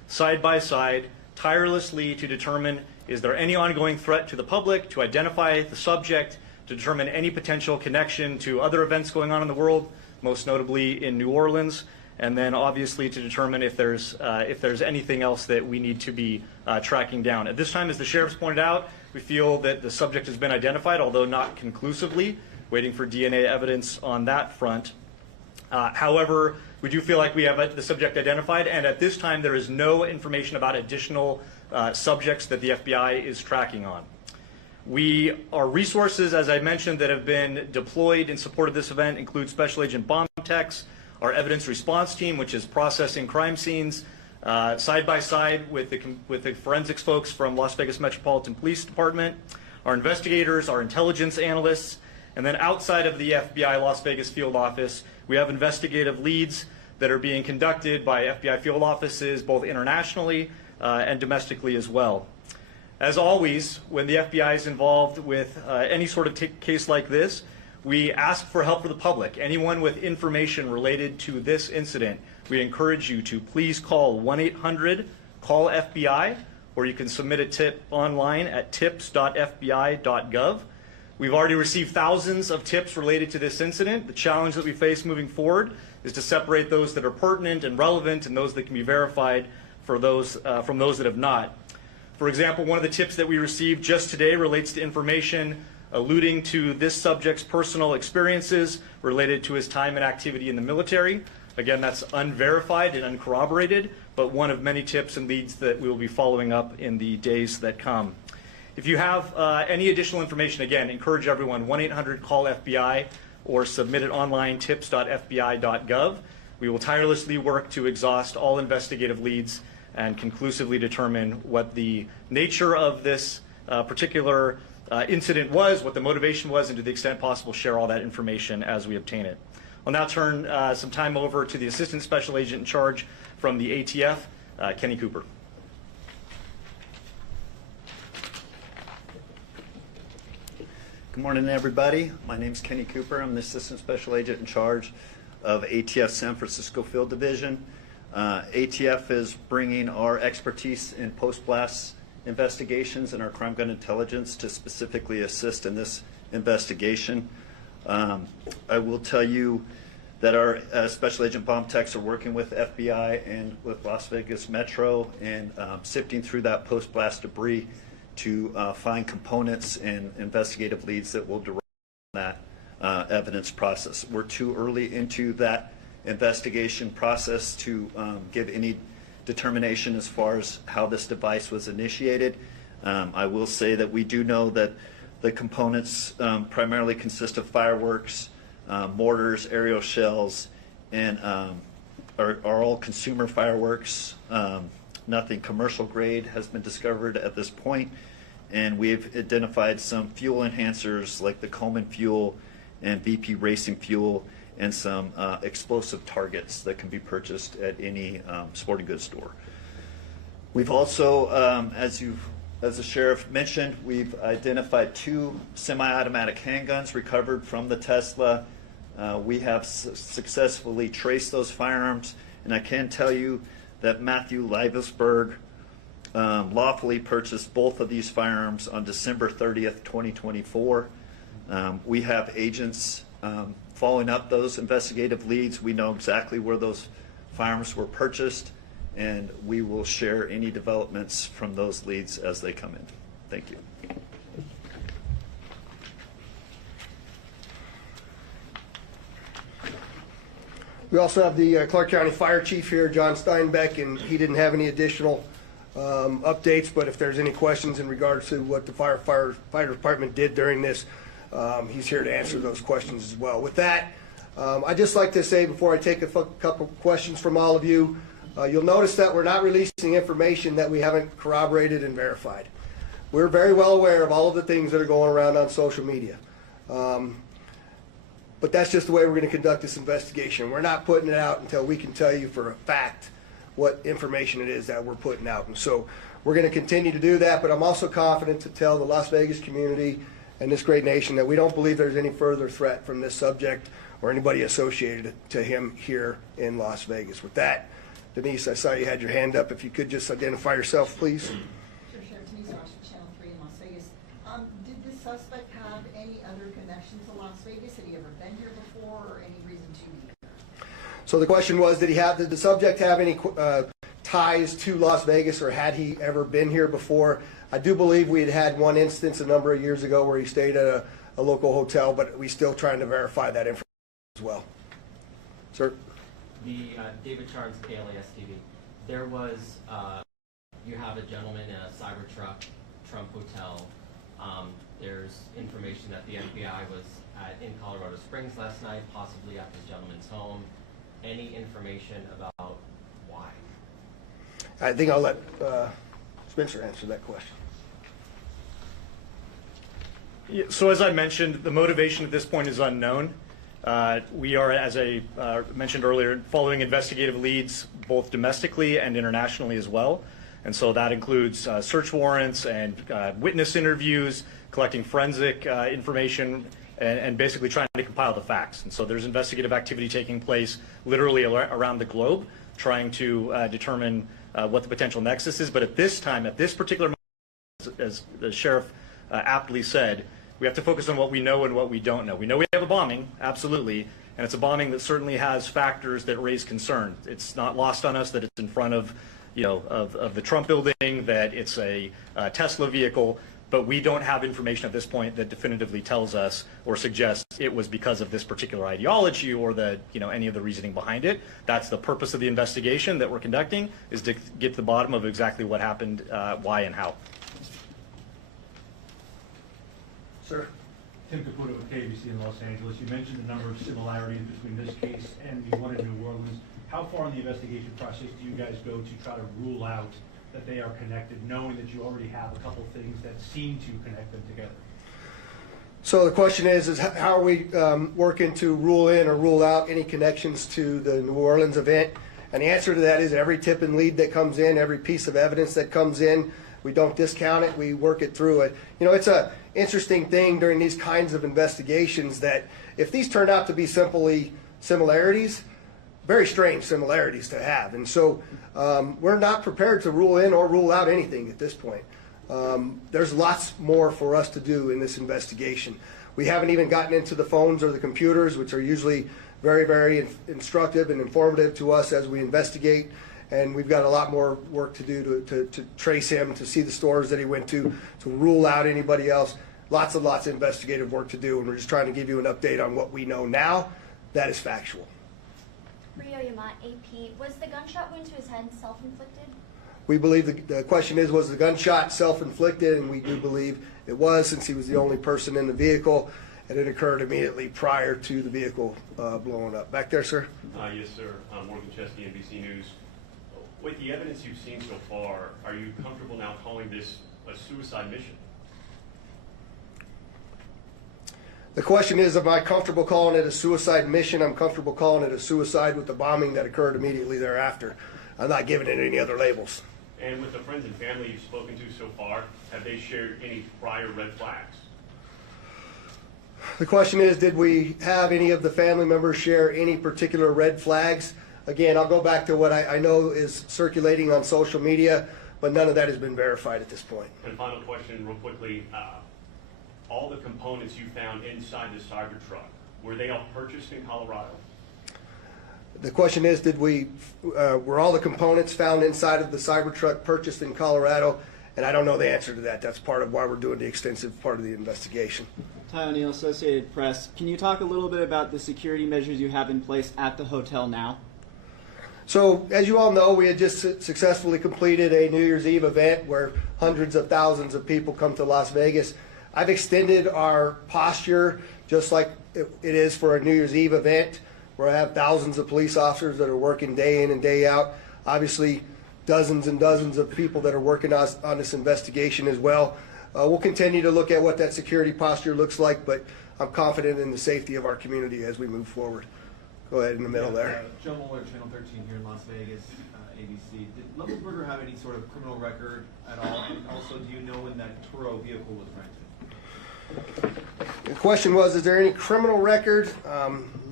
side by side, tirelessly to determine is there any ongoing threat to the public, to identify the subject, to determine any potential connection to other events going on in the world, most notably in New Orleans, and then obviously to determine if there's anything else that we need to be tracking down. At this time, as the sheriff's pointed out, we feel that the subject has been identified, although not conclusively, waiting for DNA evidence on that front. However, we do feel like we have the subject identified, and at this time there is no information about additional subjects that the FBI is tracking on. Our resources, as I mentioned, that have been deployed in support of this event include Special Agent Bomb Techs, our evidence response team, which is processing crime scenes, side by side with the forensics folks from Las Vegas Metropolitan Police Department, our investigators, our intelligence analysts, and then outside of the FBI Las Vegas field office, we have investigative leads that are being conducted by FBI field offices both internationally and domestically as well. As always, when the FBI is involved with any sort of case like this, we ask for help for the public. Anyone with information related to this incident, we encourage you to please call 1-800-CALL-FBI, or you can submit a tip online at tips.fbi.gov. We've already received thousands of tips related to this incident. The challenge that we face moving forward is to separate those that are pertinent and relevant and those that can be verified from those that have not. For example, one of the tips that we received just today relates to information alluding to this subject's personal experiences related to his time and activity in the military. Again, that's unverified and uncorroborated, but one of many tips and leads that we will be following up in the days that come. If you have any additional information, again, encourage everyone, 1-800-CALL-FBI or submit it online, tips.fbi.gov. We will tirelessly work to exhaust all investigative leads and conclusively determine what the nature of this particular incident was, what the motivation was, and to the extent possible, share all that information as we obtain it. I'll now turn some time over to the Assistant Special Agent in charge from the ATF, Kenny Cooper. Good morning, everybody. My name is Kenny Cooper. I'm the Assistant Special Agent in charge of ATF San Francisco Field Division. ATF is bringing our expertise in post-blast investigations and our crime gun intelligence to specifically assist in this investigation. I will tell you that our Special Agent Bomb Techs are working with FBI and with Las Vegas Metro and sifting through that post-blast debris to find components and investigative leads that will derive from that evidence process. We're too early into that investigation process to give any determination as far as how this device was initiated. I will say that we do know that the components primarily consist of fireworks, mortars, aerial shells, and are all consumer fireworks. Nothing commercial grade has been discovered at this point, and we've identified some fuel enhancers like the Coleman fuel and BP racing fuel and some explosive targets that can be purchased at any sporting goods store. We've also, as the sheriff mentioned, we've identified 2 semi-automatic handguns recovered from the Tesla. We have successfully traced those firearms, and I can tell you that Matthew Leibesberg lawfully purchased both of these firearms on December 30th, 2024. We have agents following up those investigative leads. We know exactly where those firearms were purchased, and we will share any developments from those leads as they come in. Thank you. We also have the Clark County Fire Chief here, John Steinbeck, and he didn't have any additional updates, but if there's any questions in regards to what the fire department did during this, he's here to answer those questions as well. With that, I'd just like to say before I take a couple questions from all of you, you'll notice that we're not releasing information that we haven't corroborated and verified. We're very well aware of all of the things that are going around on social media. But that's just the way we're going to conduct this investigation. We're not putting it out until we can tell you for a fact what information it is that we're putting out. And so we're going to continue to do that, but I'm also confident to tell the Las Vegas community and this great nation that we don't believe there's any further threat from this subject or anybody associated to him here in Las Vegas. With that, Denise, I saw you had your hand up. If you could just identify yourself, please. Sure, Sheriff Denise Ross from Channel 3 in Las Vegas. Did the suspect have any other connection to Las Vegas? Had he ever been here before or any reason to be here? So the question was, did the subject have any ties to Las Vegas, or had he ever been here before? I do believe we had one instance a number of years ago where he stayed at a local hotel, but we're still trying to verify that information as well. Sir? The David Charles, KLAS TV. There was, you have a gentleman in a Cybertruck, Trump Hotel. There's information that the FBI was in Colorado Springs last night, possibly at this gentleman's home. Any information about why? I think I'll let Spencer answer that question. Yeah, so as I mentioned, the motivation at this point is unknown. We are, as I mentioned earlier, following investigative leads both domestically and internationally as well. And so that includes search warrants and witness interviews, collecting forensic information, and basically trying to compile the facts. And so there's investigative activity taking place literally around the globe, trying to determine what the potential nexus is. But at this time, at this particular moment, as the sheriff aptly said, we have to focus on what we know and what we don't know. We know we have a bombing, absolutely, and it's a bombing that certainly has factors that raise concern. It's not lost on us that it's in front of, of the Trump building, that it's a Tesla vehicle, but we don't have information at this point that definitively tells us or suggests it was because of this particular ideology or the, any of the reasoning behind it. That's the purpose of the investigation that we're conducting, is to get to the bottom of exactly what happened, why and how. Sir? Tim Caputo with KBC in Los Angeles. You mentioned a number of similarities between this case and the one in New Orleans. How far in the investigation process do you guys go to try to rule out that they are connected, knowing that you already have a couple things that seem to connect them together? So the question is how are we working to rule in or rule out any connections to the New Orleans event? And the answer to that is every tip and lead that comes in, every piece of evidence that comes in, we don't discount it, we work it through it. It's a interesting thing during these kinds of investigations that if these turn out to be simply similarities, very strange similarities to have. And so we're not prepared to rule in or rule out anything at this point. There's lots more for us to do in this investigation. We haven't even gotten into the phones or the computers, which are usually very, very instructive and informative to us as we investigate. And we've got a lot more work to do to trace him, to see the stores that he went to rule out anybody else. Lots and lots of investigative work to do, and we're just trying to give you an update on what we know now. That is factual. Rio Yamat, AP, was the gunshot wound to his head self-inflicted? We believe the question is, was the gunshot self-inflicted? And we do believe it was, since he was the only person in the vehicle, and it occurred immediately prior to the vehicle blowing up. Back there, sir? Yes, sir. Morgan Chesky, NBC News. With the evidence you've seen so far, are you comfortable now calling this a suicide mission? The question is, am I comfortable calling it a suicide mission? I'm comfortable calling it a suicide with the bombing that occurred immediately thereafter. I'm not giving it any other labels. And with the friends and family you've spoken to so far, have they shared any prior red flags? The question is, did we have any of the family members share any particular red flags? Again, I'll go back to what I know is circulating on social media, but none of that has been verified at this point. And final question, real quickly. All the components you found inside the Cybertruck, were they all purchased in Colorado? The question is, were all the components found inside of the Cybertruck purchased in Colorado? And I don't know the answer to that. That's part of why we're doing the extensive part of the investigation. Ty O'Neill, Associated Press. Can you talk a little bit about the security measures you have in place at the hotel now? So, as you all know, we had just successfully completed a New Year's Eve event where hundreds of thousands of people come to Las Vegas. I've extended our posture just like it is for a New Year's Eve event where I have thousands of police officers that are working day in and day out. Obviously, dozens and dozens of people that are working on this investigation as well. We'll continue to look at what that security posture looks like, but I'm confident in the safety of our community as we move forward. Go ahead in the middle there. Joe Mueller, Channel 13 here in Las Vegas, ABC. Did Levelberger have any sort of criminal record at all? And also, do you know when that Turo vehicle was rented? The question was, is there any criminal record?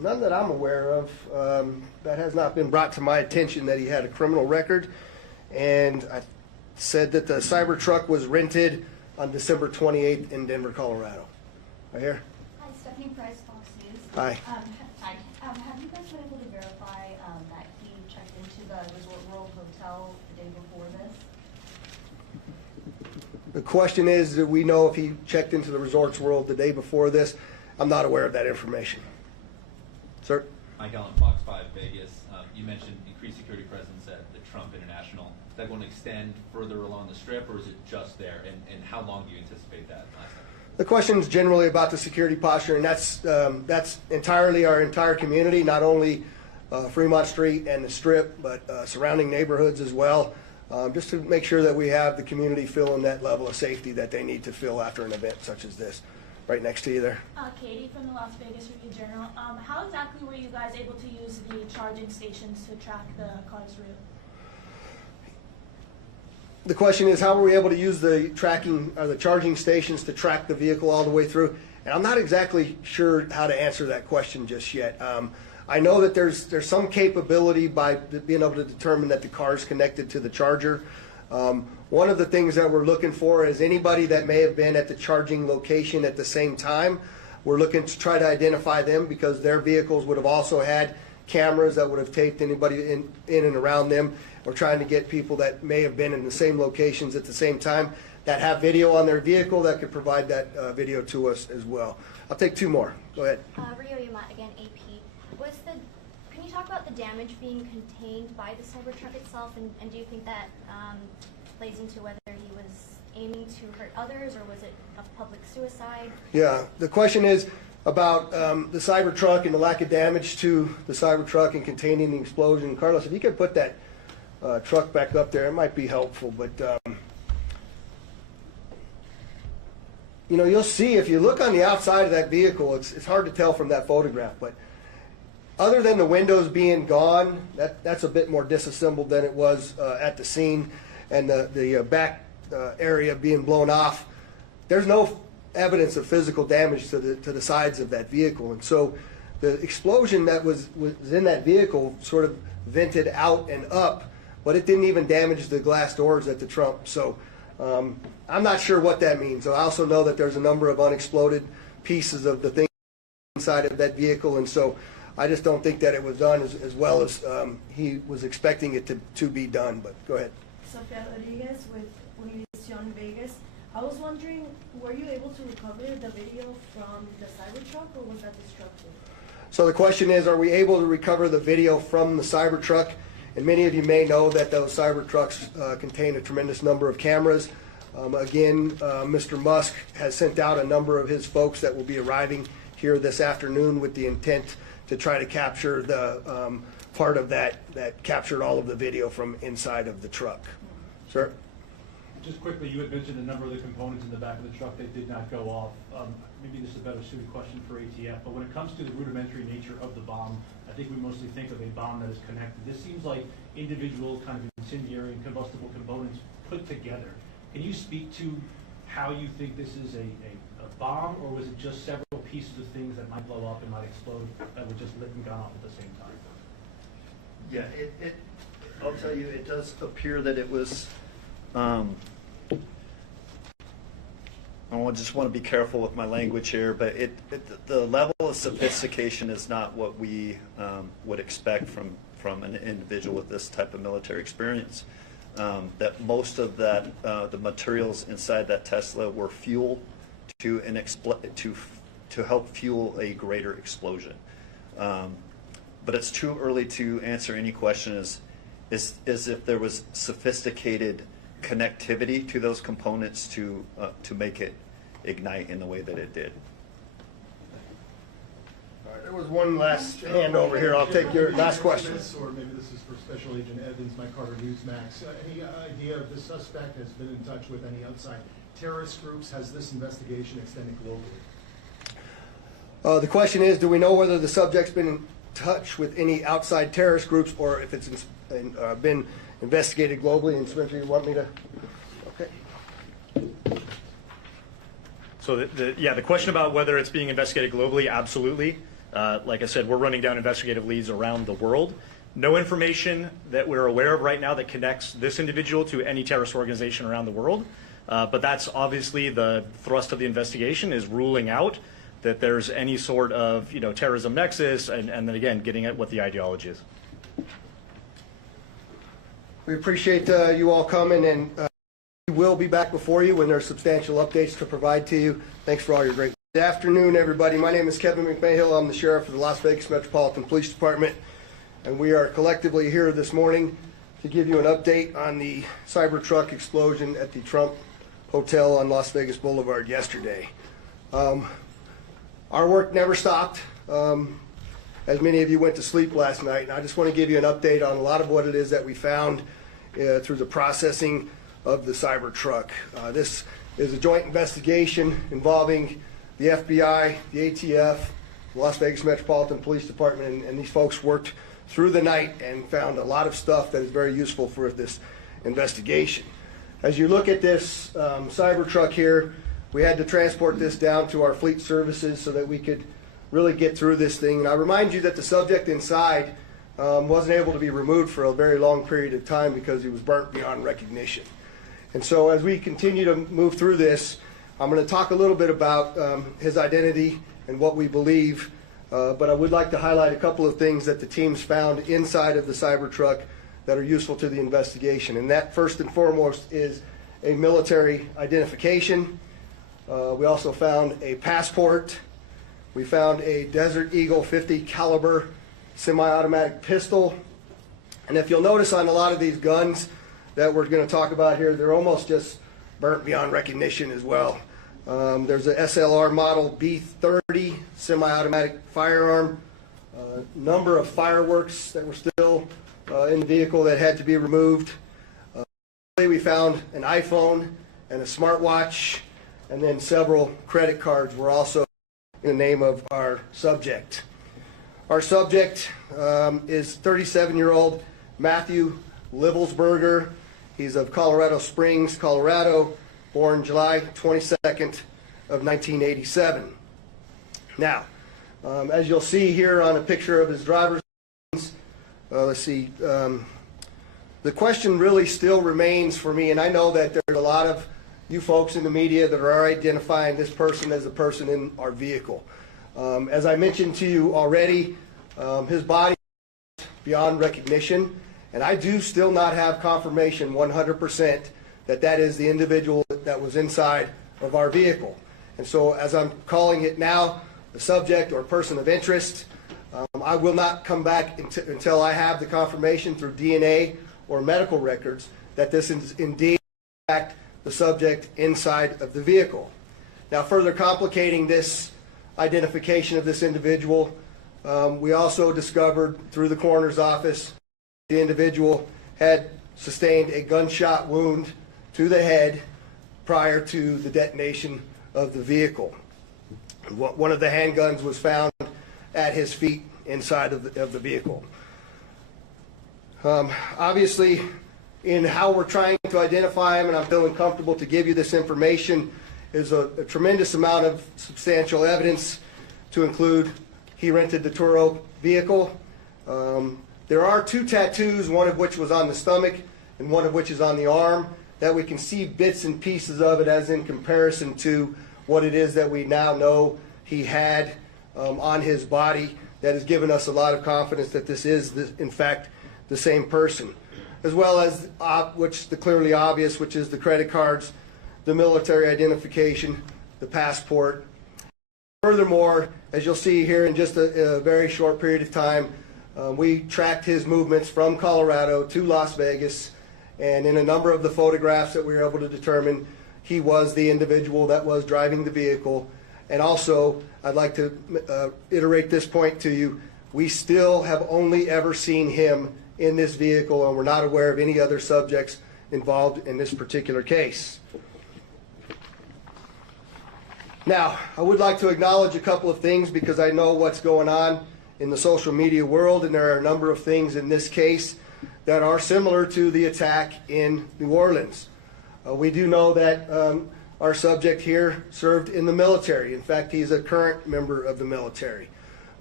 None that I'm aware of. That has not been brought to my attention that he had a criminal record. And I said that the Cybertruck was rented on December 28th in Denver, Colorado. Right here. Hi, Stephanie Price, Fox News. Hi. Hi. Have you guys been able to verify that he checked into the Resort World Hotel the day before this? The question is, do we know if he checked into the Resorts World the day before this? I'm not aware of that information. Sir? Mike Allen, Fox 5 Vegas. You mentioned increased security presence at the Trump International. Is that going to extend further along the strip, or is it just there? And how long do you anticipate that lasting? The question is generally about the security posture, and that's entirely our entire community, not only Fremont Street and the Strip, but surrounding neighborhoods as well, just to make sure that we have the community feeling that level of safety that they need to feel after an event such as this. Right next to you there. Katie from the Las Vegas Review-Journal. How exactly were you guys able to use the charging stations to track the car's route? The question is, how were we able to use the tracking or the charging stations to track the vehicle all the way through? And I'm not exactly sure how to answer that question just yet. I know that there's some capability by being able to determine that the car is connected to the charger. One of the things that we're looking for is anybody that may have been at the charging location at the same time. We're looking to try to identify them because their vehicles would have also had cameras that would have taped anybody in and around them. We're trying to get people that may have been in the same locations at the same time that have video on their vehicle that could provide that video to us as well. I'll take two more. Go ahead. Rio Yamat, again, AP. Can you talk about the damage being contained by the Cybertruck itself, and do you think that plays into whether he was aiming to hurt others, or was it a public suicide? Yeah, the question is about the Cybertruck and the lack of damage to the Cybertruck and containing the explosion. Carlos, if you could put that truck back up there, it might be helpful. But you know, you'll see if you look on the outside of that vehicle, it's hard to tell from that photograph, but other than the windows being gone, that's a bit more disassembled than it was at the scene, and the back area being blown off. There's no evidence of physical damage to the sides of that vehicle, and so the explosion that was in that vehicle sort of vented out and up, but it didn't even damage the glass doors at the Trump. So I'm not sure what that means. I also know that there's a number of unexploded pieces of the thing inside of that vehicle, and so I just don't think that it was done as well as he was expecting it to be done. But go ahead. Sofia Rodriguez with Univision Vegas. I was wondering, were you able to recover the video from the Cybertruck, or was that destructive? So the question is, are we able to recover the video from the Cybertruck? And many of you may know that those Cybertrucks contain a tremendous number of cameras. Again, Mr. Musk has sent out a number of his folks that will be arriving here this afternoon with the intent to try to capture the part of that captured all of the video from inside of the truck. Sir? Just quickly, you had mentioned a number of the components in the back of the truck that did not go off. Maybe this is a better suited question for ATF, but when it comes to the rudimentary nature of the bomb, I think we mostly think of a bomb that is connected. This seems like individual kind of incendiary and combustible components put together. Can you speak to how you think this is a bomb, or was it just several pieces of things that might blow up and might explode that were just lit and gone off at the same time? Yeah, I'll tell you, it does appear that it was, I just want to be careful with my language here, but the level of sophistication is not what we would expect from an individual with this type of military experience. That most of the materials inside that Tesla were fuel to help fuel a greater explosion. But it's too early to answer any question is if there was sophisticated connectivity to those components to make it ignite in the way that it did. All right, there was one last hand over here. I'll take your last question. Or maybe this is for Special Agent Evans, Mike Carter, Newsmax. Any idea if the suspect has been in touch with any outside terrorist groups? Has this investigation extended globally? The question is, do we know whether the subject's been in touch with any outside terrorist groups, or if it's been investigated globally? And Spencer, you want me to? Okay. So the question about whether it's being investigated globally, absolutely. Like I said, we're running down investigative leads around the world. No information that we're aware of right now that connects this individual to any terrorist organization around the world. But that's obviously the thrust of the investigation, is ruling out that there's any sort of terrorism nexus, and then again, getting at what the ideology is. We appreciate you all coming, and we will be back before you when there are substantial updates to provide to you. Thanks for all your great. Good afternoon, everybody. My name is Kevin McMahill. I'm the sheriff of the Las Vegas Metropolitan Police Department, and we are collectively here this morning to give you an update on the Cybertruck explosion at the Trump Hotel on Las Vegas Boulevard yesterday. Our work never stopped, as many of you went to sleep last night, and I just want to give you an update on a lot of what it is that we found through the processing of the Cybertruck. This is a joint investigation involving the FBI, the ATF, the Las Vegas Metropolitan Police Department, and these folks worked through the night and found a lot of stuff that is very useful for this investigation. As you look at this Cybertruck here, we had to transport this down to our fleet services so that we could really get through this thing. And I remind you that the subject inside wasn't able to be removed for a very long period of time because he was burnt beyond recognition. And so as we continue to move through this, I'm going to talk a little bit about his identity and what we believe, but I would like to highlight a couple of things that the teams found inside of the Cybertruck that are useful to the investigation. And that, first and foremost, is a military identification. We also found a passport. We found a Desert Eagle 50 caliber semi-automatic pistol. And if you'll notice on a lot of these guns that we're going to talk about here, they're almost just burnt beyond recognition as well. There's a SLR model B30 semi-automatic firearm, number of fireworks that were still in the vehicle that had to be removed. We found an iPhone and a smartwatch, and then several credit cards were also in the name of our subject. Our subject is 37-year-old Matthew Livelsberger. He's of Colorado Springs, Colorado, born July 22nd of 1987. Now, as you'll see here on a picture of his driver's license, let's see, the question really still remains for me, and I know that there's a lot of you folks in the media that are identifying this person as the person in our vehicle. As I mentioned to you already, his body is beyond recognition, and I do still not have confirmation 100% that that is the individual that was inside of our vehicle. And so as I'm calling it now, the subject or person of interest, I will not come back until I have the confirmation through DNA or medical records that this is indeed in fact the subject inside of the vehicle. Now, further complicating this identification of this individual, we also discovered through the coroner's office the individual had sustained a gunshot wound to the head prior to the detonation of the vehicle. One of the handguns was found at his feet inside of the vehicle. Obviously, in how we're trying to identify him, and I'm feeling comfortable to give you this information, is a tremendous amount of substantial evidence to include he rented the Turo vehicle. There are 2 tattoos, one of which was on the stomach and one of which is on the arm, that we can see bits and pieces of it as in comparison to what it is that we now know he had on his body. That has given us a lot of confidence that this is, in fact, the same person. As well as which the clearly obvious, which is the credit cards, the military identification, the passport. Furthermore, as you'll see here in just a very short period of time, we tracked his movements from Colorado to Las Vegas, and in a number of the photographs that we were able to determine, he was the individual that was driving the vehicle. And also, I'd like to iterate this point to you, we still have only ever seen him in this vehicle, and we're not aware of any other subjects involved in this particular case. Now, I would like to acknowledge a couple of things because I know what's going on in the social media world, and there are a number of things in this case that are similar to the attack in New Orleans. We do know that our subject here served in the military. In fact, he's a current member of the military.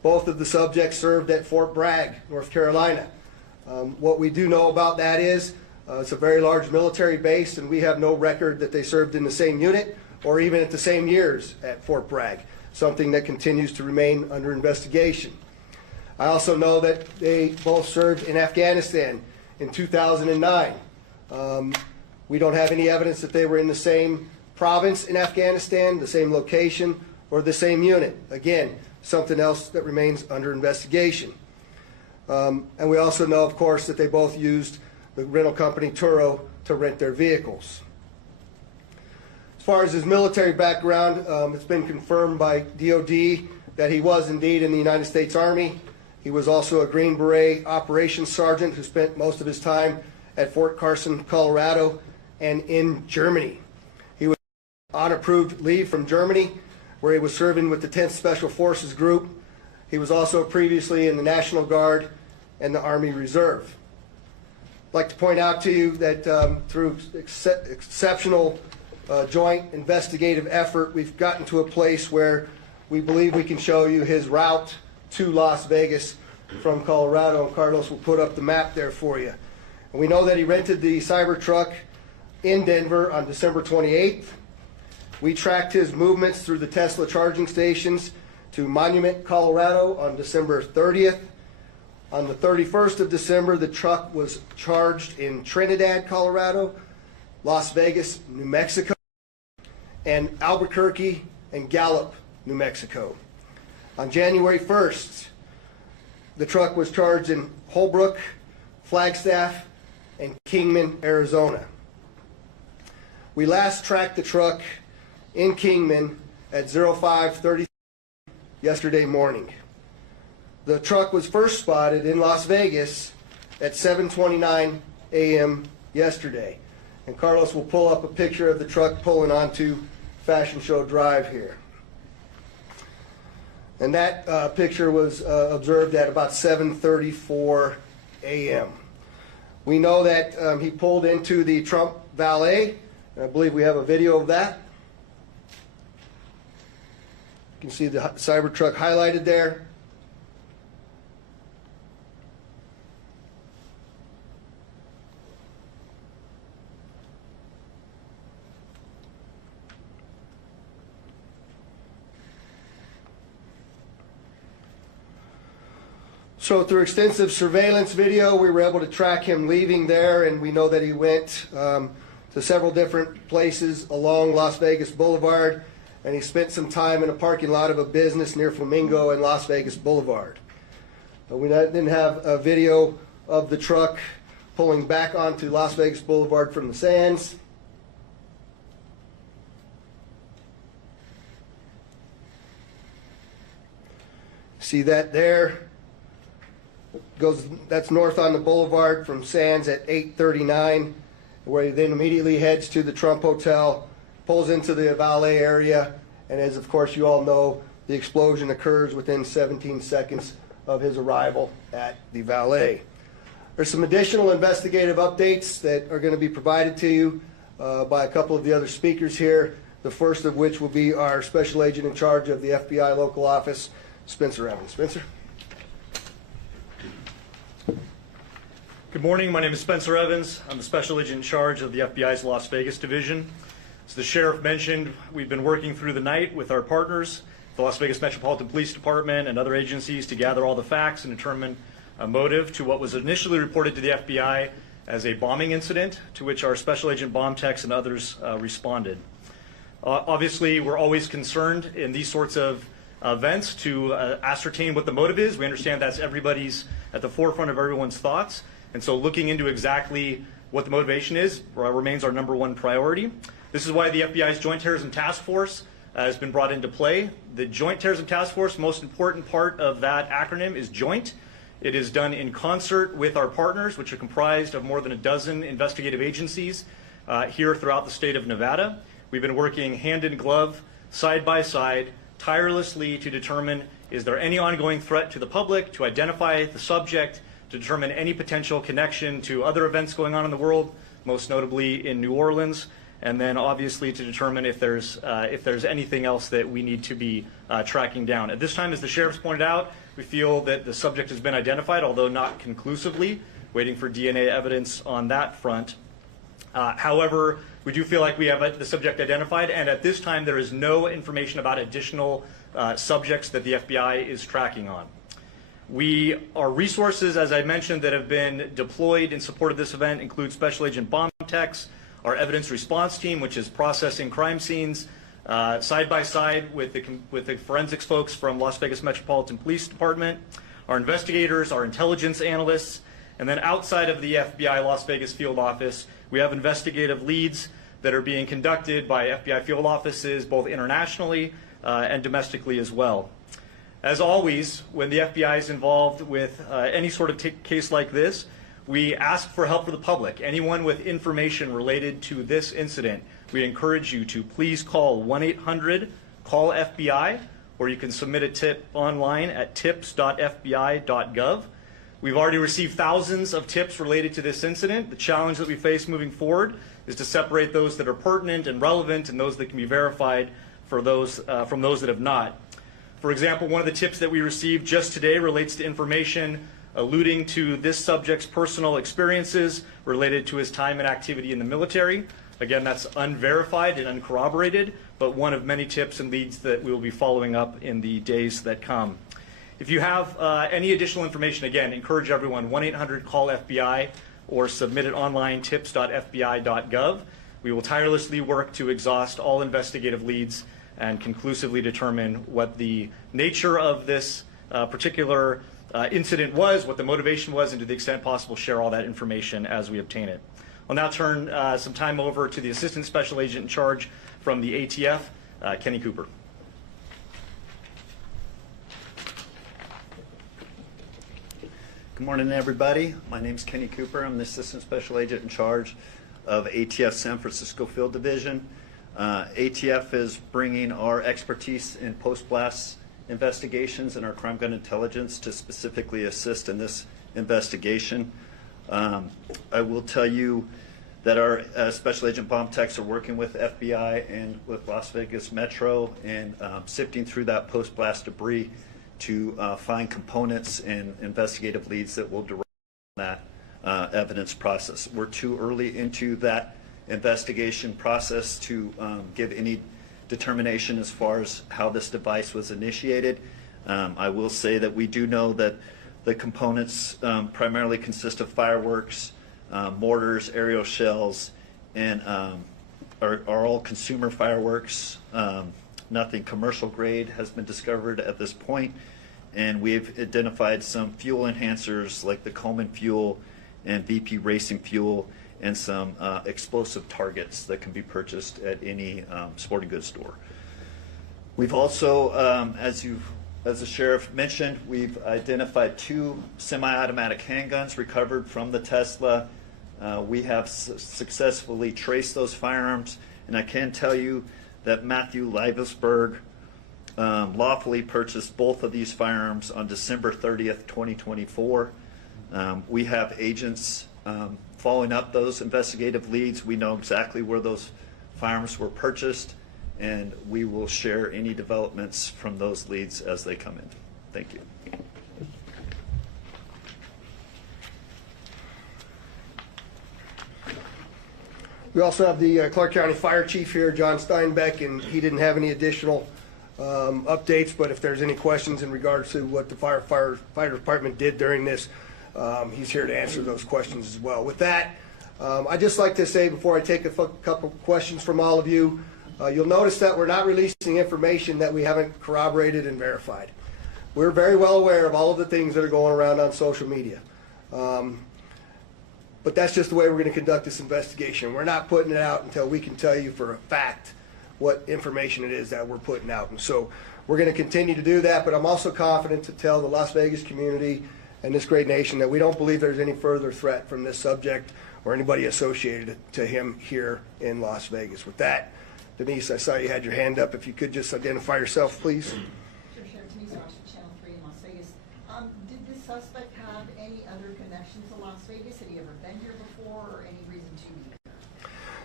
Both of the subjects served at Fort Bragg, North Carolina. What we do know about that is it's a very large military base, and we have no record that they served in the same unit or even at the same years at Fort Bragg, something that continues to remain under investigation. I also know that they both served in Afghanistan in 2009. We don't have any evidence that they were in the same province in Afghanistan, the same location, or the same unit. Again, something else that remains under investigation. And we also know, of course, that they both used the rental company Turo to rent their vehicles. As far as his military background, it's been confirmed by DOD that he was indeed in the United States Army. He was also a Green Beret operations sergeant who spent most of his time at Fort Carson, Colorado, and in Germany. He was on approved leave from Germany, where he was serving with the 10th Special Forces Group. He was also previously in the National Guard and the Army Reserve. I'd like to point out to you that through exceptional joint investigative effort, we've gotten to a place where we believe we can show you his route to Las Vegas from Colorado, and Carlos will put up the map there for you. And we know that he rented the Cybertruck in Denver on December 28th. We tracked his movements through the Tesla charging stations to Monument, Colorado on December 30th. On the 31st of December, the truck was charged in Trinidad, Colorado, Las Vegas, New Mexico, and Albuquerque and Gallup, New Mexico. On January 1st, the truck was charged in Holbrook, Flagstaff, and Kingman, Arizona. We last tracked the truck in Kingman at 05:30 yesterday morning. The truck was first spotted in Las Vegas at 7:29 a.m. yesterday. And Carlos will pull up a picture of the truck pulling onto Fashion Show Drive here. And that picture was observed at about 7:34 a.m. We know that he pulled into the Trump Valet, and I believe we have a video of that. You can see the Cybertruck highlighted there. So through extensive surveillance video, we were able to track him leaving there, and we know that he went to several different places along Las Vegas Boulevard, and he spent some time in a parking lot of a business near Flamingo and Las Vegas Boulevard. We didn't have a video of the truck pulling back onto Las Vegas Boulevard from the Sands. See that there? That's north on the boulevard from Sands at 8:39, where he then immediately heads to the Trump Hotel, pulls into the valet area, and as of course you all know, the explosion occurs within 17 seconds of his arrival at the valet. There's some additional investigative updates that are going to be provided to you by a couple of the other speakers here, the first of which will be our special agent in charge of the FBI local office, Spencer Evans. Spencer? Good morning. My name is Spencer Evans. I'm the special agent in charge of the FBI's Las Vegas division. As the sheriff mentioned, we've been working through the night with our partners, the Las Vegas Metropolitan Police Department and other agencies, to gather all the facts and determine a motive to what was initially reported to the FBI as a bombing incident, to which our special agent bomb techs and others responded. Obviously, we're always concerned in these sorts of events to ascertain what the motive is. We understand that's everybody's at the forefront of everyone's thoughts. And so looking into exactly what the motivation is remains our number one priority. This is why the FBI's Joint Terrorism Task Force has been brought into play. The Joint Terrorism Task Force, most important part of that acronym is joint. It is done in concert with our partners, which are comprised of more than a dozen investigative agencies here throughout the state of Nevada. We've been working hand in glove, side by side, tirelessly to determine, is there any ongoing threat to the public, to identify the subject, to determine any potential connection to other events going on in the world, most notably in New Orleans, and then obviously to determine if there's anything else that we need to be tracking down. At this time, as the sheriff's pointed out, we feel that the subject has been identified, although not conclusively, waiting for DNA evidence on that front. However, we do feel like we have the subject identified, and at this time there is no information about additional subjects that the FBI is tracking on. Our resources, as I mentioned, that have been deployed in support of this event include Special Agent Bomb Techs, our evidence response team, which is processing crime scenes, side by side with the forensics folks from Las Vegas Metropolitan Police Department, our investigators, our intelligence analysts, and then outside of the FBI Las Vegas field office, we have investigative leads that are being conducted by FBI field offices both internationally and domestically as well. As always, when the FBI is involved with any sort of case like this, we ask for help for the public. Anyone with information related to this incident, we encourage you to please call 1-800-CALL-FBI, or you can submit a tip online at tips.fbi.gov. We've already received thousands of tips related to this incident. The challenge that we face moving forward is to separate those that are pertinent and relevant and those that can be verified for those, from those that have not. For example, one of the tips that we received just today relates to information alluding to this subject's personal experiences related to his time and activity in the military. Again, that's unverified and uncorroborated, but one of many tips and leads that we will be following up in the days that come. If you have any additional information, again, encourage everyone, 1-800-CALL-FBI or submit it online, tips.fbi.gov. We will tirelessly work to exhaust all investigative leads and conclusively determine what the nature of this particular incident was, what the motivation was, and to the extent possible, share all that information as we obtain it. I'll now turn some time over to the Assistant Special Agent in charge from the ATF, Kenny Cooper. Good morning, everybody. My name is Kenny Cooper. I'm the Assistant Special Agent in charge of ATF San Francisco Field Division. ATF is bringing our expertise in post-blast investigations and our crime gun intelligence to specifically assist in this investigation. I will tell you that our Special Agent Bomb Techs are working with FBI and with Las Vegas Metro and sifting through that post-blast debris to find components and investigative leads that will derive from that evidence process. We're too early into that investigation process to give any determination as far as how this device was initiated. I will say that we do know that the components primarily consist of fireworks, mortars, aerial shells, and are all consumer fireworks. Nothing commercial grade has been discovered at this point, and we've identified some fuel enhancers like the Coleman fuel and VP racing fuel and some explosive targets that can be purchased at any sporting goods store. We've also, as the sheriff mentioned, we've identified 2 semi-automatic handguns recovered from the Tesla. We have successfully traced those firearms, and I can tell you that Matthew Livesberg lawfully purchased both of these firearms on December 30th, 2024. We have agents following up those investigative leads. We know exactly where those firearms were purchased, and we will share any developments from those leads as they come in. Thank you. We also have the Clark County Fire Chief here, John Steinbeck, and he didn't have any additional updates, but if there's any questions in regards to what the fire department did during this, he's here to answer those questions as well. With that, I'd just like to say before I take a couple questions from all of you, you'll notice that we're not releasing information that we haven't corroborated and verified. We're very well aware of all of the things that are going around on social media. But that's just the way we're going to conduct this investigation. We're not putting it out until we can tell you for a fact what information it is that we're putting out. And so we're going to continue to do that, but I'm also confident to tell the Las Vegas community and this great nation that we don't believe there's any further threat from this subject or anybody associated to him here in Las Vegas. With that, Denise, I saw you had your hand up. If you could just identify yourself, please. Sure, Sheriff. Denise Ross from Channel 3 in Las Vegas. Did this suspect have any other connection to Las Vegas? Had he ever been here before or any reason to be here?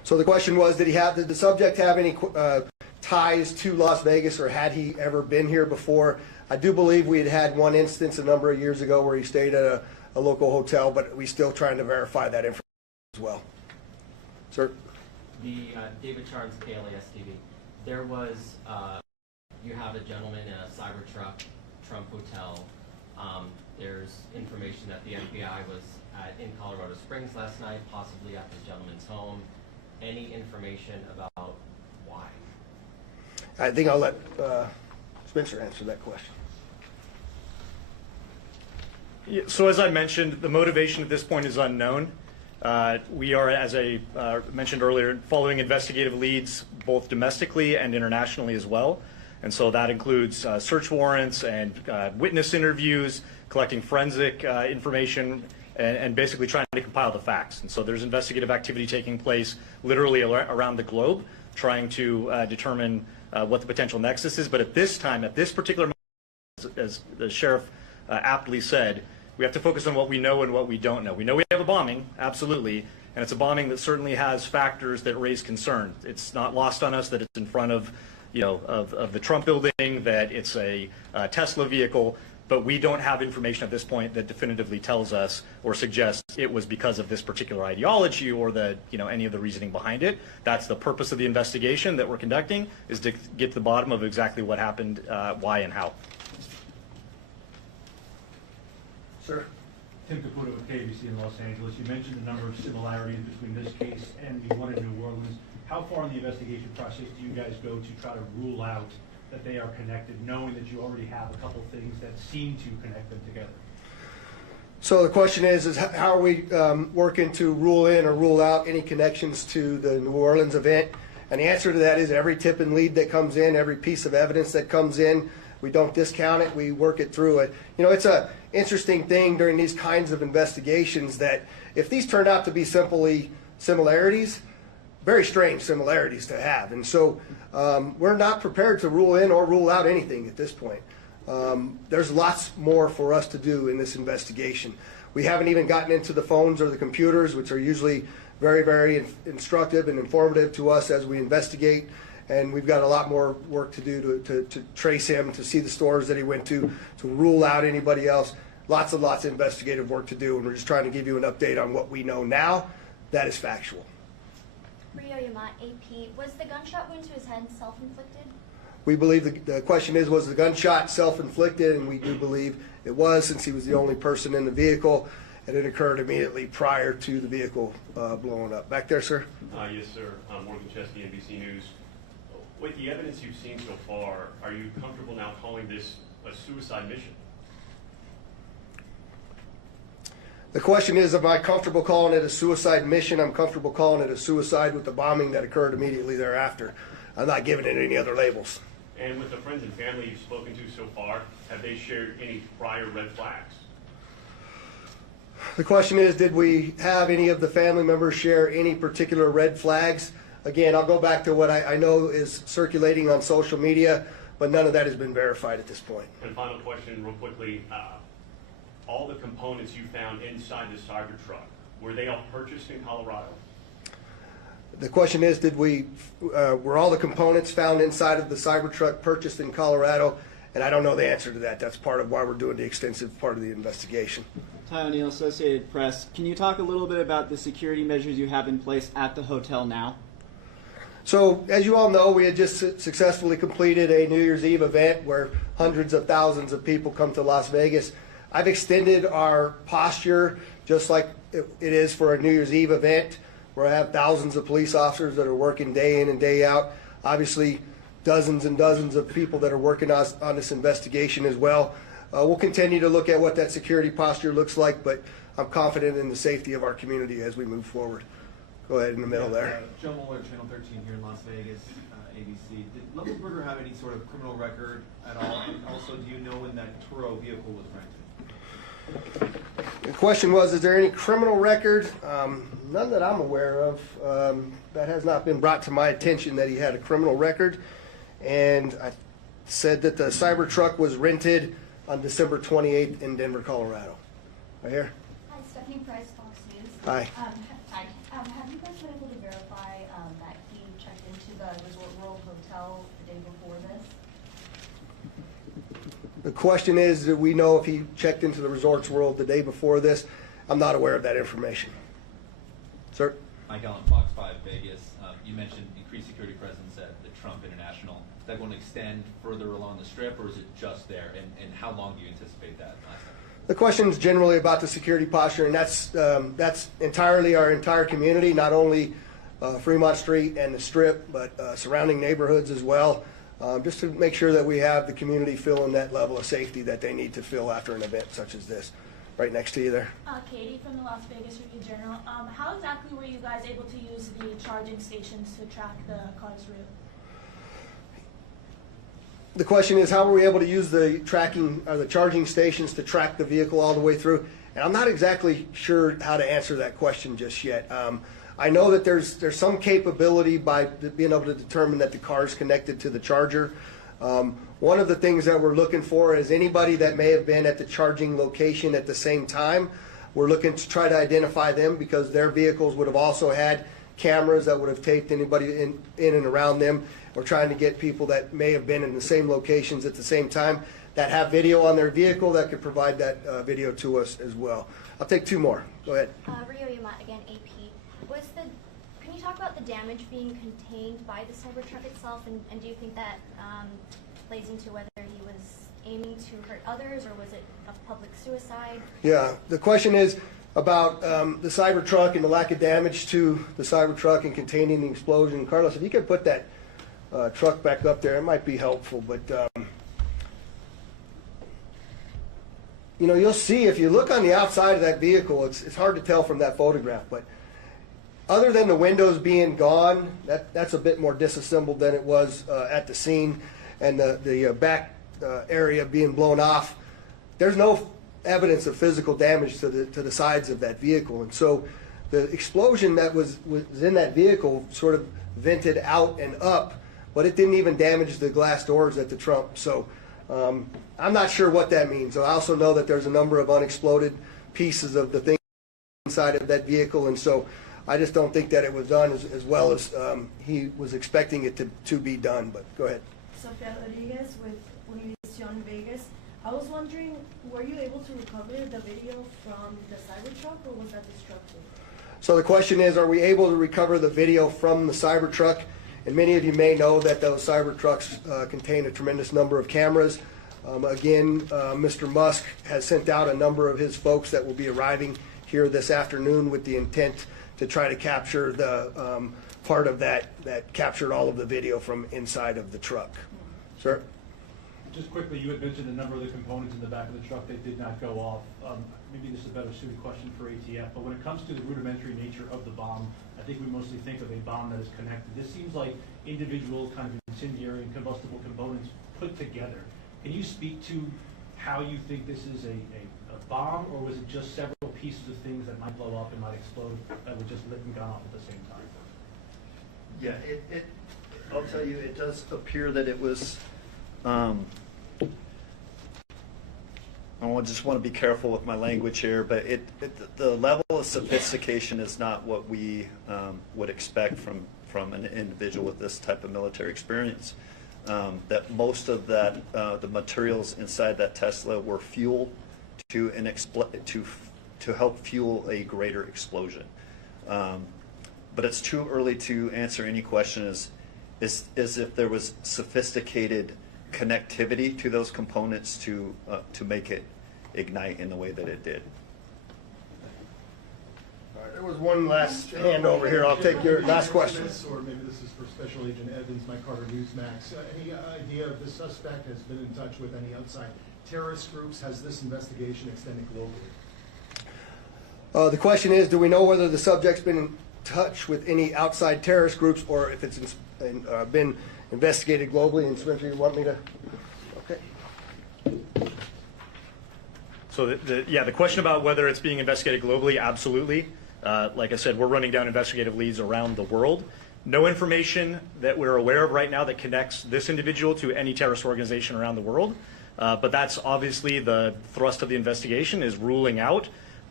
So the question was, did the subject have any ties to Las Vegas, or had he ever been here before? I do believe we had had one instance a number of years ago where he stayed at a local hotel, but we're still trying to verify that information as well. Sir? The David Charles, KLAS TV. There was, you have a gentleman in a Cybertruck, Trump Hotel. There's information that the FBI was in Colorado Springs last night, possibly at the gentleman's home. Any information about why? I think I'll let Spencer answer that question. Yeah, so as I mentioned, the motivation at this point is unknown. We are, as I mentioned earlier, following investigative leads both domestically and internationally as well. And so that includes search warrants and witness interviews, collecting forensic information, and basically trying to compile the facts. And so there's investigative activity taking place literally around the globe, trying to determine what the potential nexus is. But at this time, at this particular moment, as the sheriff aptly said, we have to focus on what we know and what we don't know. We know we have a bombing, absolutely, and it's a bombing that certainly has factors that raise concern. It's not lost on us that it's in front of, of the Trump building, that it's a Tesla vehicle, but we don't have information at this point that definitively tells us or suggests it was because of this particular ideology or the, any of the reasoning behind it. That's the purpose of the investigation that we're conducting, is to get to the bottom of exactly what happened, why and how. Sir? Tim Caputo with KBC in Los Angeles. You mentioned the number of similarities between this case and the one in New Orleans. How far in the investigation process do you guys go to try to rule out that they are connected, knowing that you already have a couple things that seem to connect them together? So the question is how are we working to rule in or rule out any connections to the New Orleans event? And the answer to that is every tip and lead that comes in, every piece of evidence that comes in, we don't discount it, we work it through it. It's a interesting thing during these kinds of investigations that if these turn out to be simply similarities, very strange similarities to have. And so we're not prepared to rule in or rule out anything at this point. There's lots more for us to do in this investigation. We haven't even gotten into the phones or the computers, which are usually very, very instructive and informative to us as we investigate. And we've got a lot more work to do to trace him, to see the stores that he went to rule out anybody else. Lots and lots of investigative work to do, and we're just trying to give you an update on what we know now. That is factual. Rio Yamat, AP, was the gunshot wound to his head self-inflicted? We believe the question was the gunshot self-inflicted, and we do believe it was, since he was the only person in the vehicle, and it occurred immediately prior to the vehicle blowing up. Back there, sir? Yes, sir. Morgan Chesky, NBC News. With the evidence you've seen so far, are you comfortable now calling this a suicide mission? The question is, am I comfortable calling it a suicide mission? I'm comfortable calling it a suicide with the bombing that occurred immediately thereafter. I'm not giving it any other labels. And with the friends and family you've spoken to so far, have they shared any prior red flags? The question is, did we have any of the family members share any particular red flags? Again, I'll go back to what I know is circulating on social media, but none of that has been verified at this point. And final question, real quickly. All the components you found inside the Cybertruck, were they all purchased in Colorado? The question is, were all the components found inside of the Cybertruck purchased in Colorado? And I don't know the answer to that. That's part of why we're doing the extensive part of the investigation. Ty O'Neill, Associated Press. Can you talk a little bit about the security measures you have in place at the hotel now? So, as you all know, we had just successfully completed a New Year's Eve event where hundreds of thousands of people come to Las Vegas. I've extended our posture just like it is for a New Year's Eve event, where I have thousands of police officers that are working day in and day out. Obviously, dozens and dozens of people that are working on this investigation as well. We'll continue to look at what that security posture looks like, but I'm confident in the safety of our community as we move forward. Go ahead in the middle there. Joe Mueller, Channel 13 here in Las Vegas, ABC. Did Levenberger have any sort of criminal record at all? And also, do you know when that Turo vehicle was rented? The question was, is there any criminal record? None that I'm aware of. That has not been brought to my attention that he had a criminal record. And I said that the Cybertruck was rented on December 28th in Denver, Colorado. Right here. Hi, Stephanie Price, Fox News. Hi. Hi. Have you guys been able to verify that he checked into the Resort World Hotel the day before this? The question is, do we know if he checked into the Resorts World the day before this? I'm not aware of that information. Sir? Mike Allen, Fox 5 Vegas. You mentioned increased security presence at the Trump International. Is that going to extend further along the strip, or is it just there? And how long do you anticipate that lasting? The question is generally about the security posture, and that's entirely our entire community, not only Fremont Street and the Strip, but surrounding neighborhoods as well, just to make sure that we have the community feeling that level of safety that they need to feel after an event such as this. Right next to you there. Katie from the Las Vegas Review-Journal. How exactly were you guys able to use the charging stations to track the car's route? The question is, how were we able to use the tracking or the charging stations to track the vehicle all the way through? And I'm not exactly sure how to answer that question just yet. I know that there's some capability by being able to determine that the car is connected to the charger. One of the things that we're looking for is anybody that may have been at the charging location at the same time. We're looking to try to identify them because their vehicles would have also had cameras that would have taped anybody in and around them. We're trying to get people that may have been in the same locations at the same time that have video on their vehicle that could provide that video to us as well. I'll take two more. Go ahead. Rio Yamat, again, AP. Can you talk about the damage being contained by the Cybertruck itself, and do you think that plays into whether he was aiming to hurt others, or was it a public suicide? Yeah, the question is about the Cybertruck and the lack of damage to the Cybertruck and containing the explosion. Carlos, if you could put that truck back up there, it might be helpful. But you know, you'll see if you look on the outside of that vehicle, it's hard to tell from that photograph, but other than the windows being gone, that's a bit more disassembled than it was at the scene, and the back area being blown off. There's no evidence of physical damage to the sides of that vehicle, and so the explosion that was in that vehicle sort of vented out and up, but it didn't even damage the glass doors at the Trump. So I'm not sure what that means. I also know that there's a number of unexploded pieces of the thing inside of that vehicle, and so I just don't think that it was done as well as he was expecting it to be done. But go ahead. Sofia Rodriguez with Univision Vegas. I was wondering, were you able to recover the video from the Cybertruck, or was that destructive? So the question is, are we able to recover the video from the Cybertruck? And many of you may know that those Cybertrucks contain a tremendous number of cameras. Again, Mr. Musk has sent out a number of his folks that will be arriving here this afternoon with the intent to try to capture the part of that captured all of the video from inside of the truck. Sir? Just quickly, you had mentioned a number of the components in the back of the truck that did not go off. Maybe this is a better suited question for ATF, but when it comes to the rudimentary nature of the bomb, I think we mostly think of a bomb that is connected. This seems like individual kind of incendiary and combustible components put together. Can you speak to how you think this is a bomb, or was it just several pieces of things that might blow up and might explode that were just lit and gone off at the same time? Yeah, I'll tell you, it does appear that it was, I just want to be careful with my language here, but the level of sophistication is not what we would expect from an individual with this type of military experience. That most of that, the materials inside that Tesla were fuel to help fuel a greater explosion. But it's too early to answer any question as if there was sophisticated connectivity to those components to make it ignite in the way that it did. All right, there was one last hand over here. I'll take your last question. Or maybe this is for Special Agent Evans, Mike Carter, Newsmax. Any idea if the suspect has been in touch with any outside terrorist groups? Has this investigation extended globally? The question is, do we know whether the subject's been in touch with any outside terrorist groups, or if it's been investigated globally? And Spencer, you want me to? Okay. So the question about whether it's being investigated globally, absolutely. Like I said, we're running down investigative leads around the world. No information that we're aware of right now that connects this individual to any terrorist organization around the world. But that's obviously the thrust of the investigation, is ruling out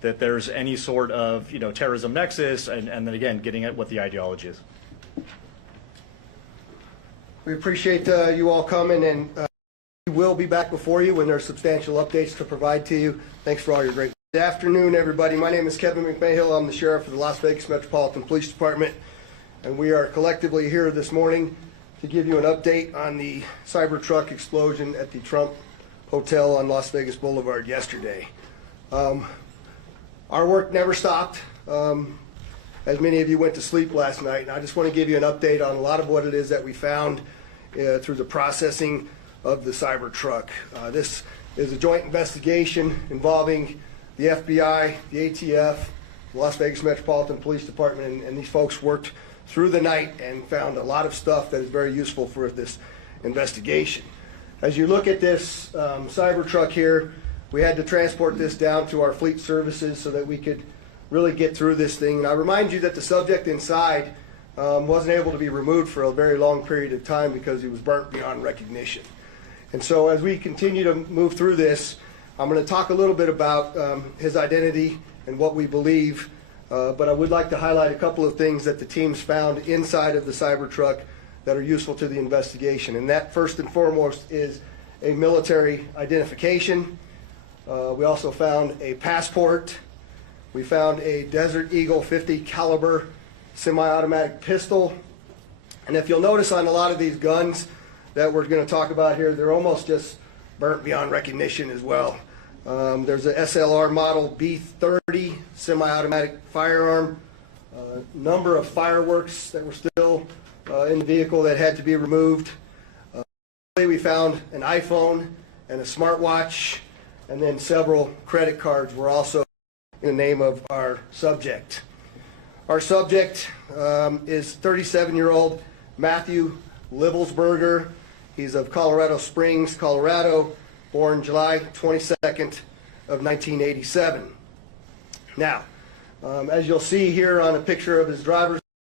that there's any sort of terrorism nexus, and then again getting at what the ideology is. We appreciate you all coming, and we will be back before you when there are substantial updates to provide to you. Thanks for all your great. Good afternoon, everybody. My name is Kevin McMahill. I'm the sheriff of the Las Vegas Metropolitan Police Department, and we are collectively here this morning to give you an update on the Cybertruck explosion at the Trump Hotel on Las Vegas Boulevard yesterday. Our work never stopped, as many of you went to sleep last night, and I just want to give you an update on a lot of what it is that we found through the processing of the Cybertruck. This is a joint investigation involving the FBI, the ATF, the Las Vegas Metropolitan Police Department, and these folks worked through the night and found a lot of stuff that is very useful for this investigation. As you look at this Cybertruck here, we had to transport this down to our fleet services so that we could really get through this thing. And I remind you that the subject inside wasn't able to be removed for a very long period of time because he was burnt beyond recognition. And so as we continue to move through this, I'm going to talk a little bit about his identity and what we believe, but I would like to highlight a couple of things that the teams found inside of the Cybertruck that are useful to the investigation. And that, first and foremost, is a military identification. We also found a passport. We found a Desert Eagle 50 caliber semi-automatic pistol. And if you'll notice on a lot of these guns that we're going to talk about here, they're almost just burnt beyond recognition as well. There's a SLR model B30 semi-automatic firearm, number of fireworks that were still in the vehicle that had to be removed. We found an iPhone and a smartwatch, and then several credit cards were also in the name of our subject. Our subject is 37-year-old Matthew Livelsberger. He's of Colorado Springs, Colorado, born July 22nd of 1987. Now, as you'll see here on a picture of his driver's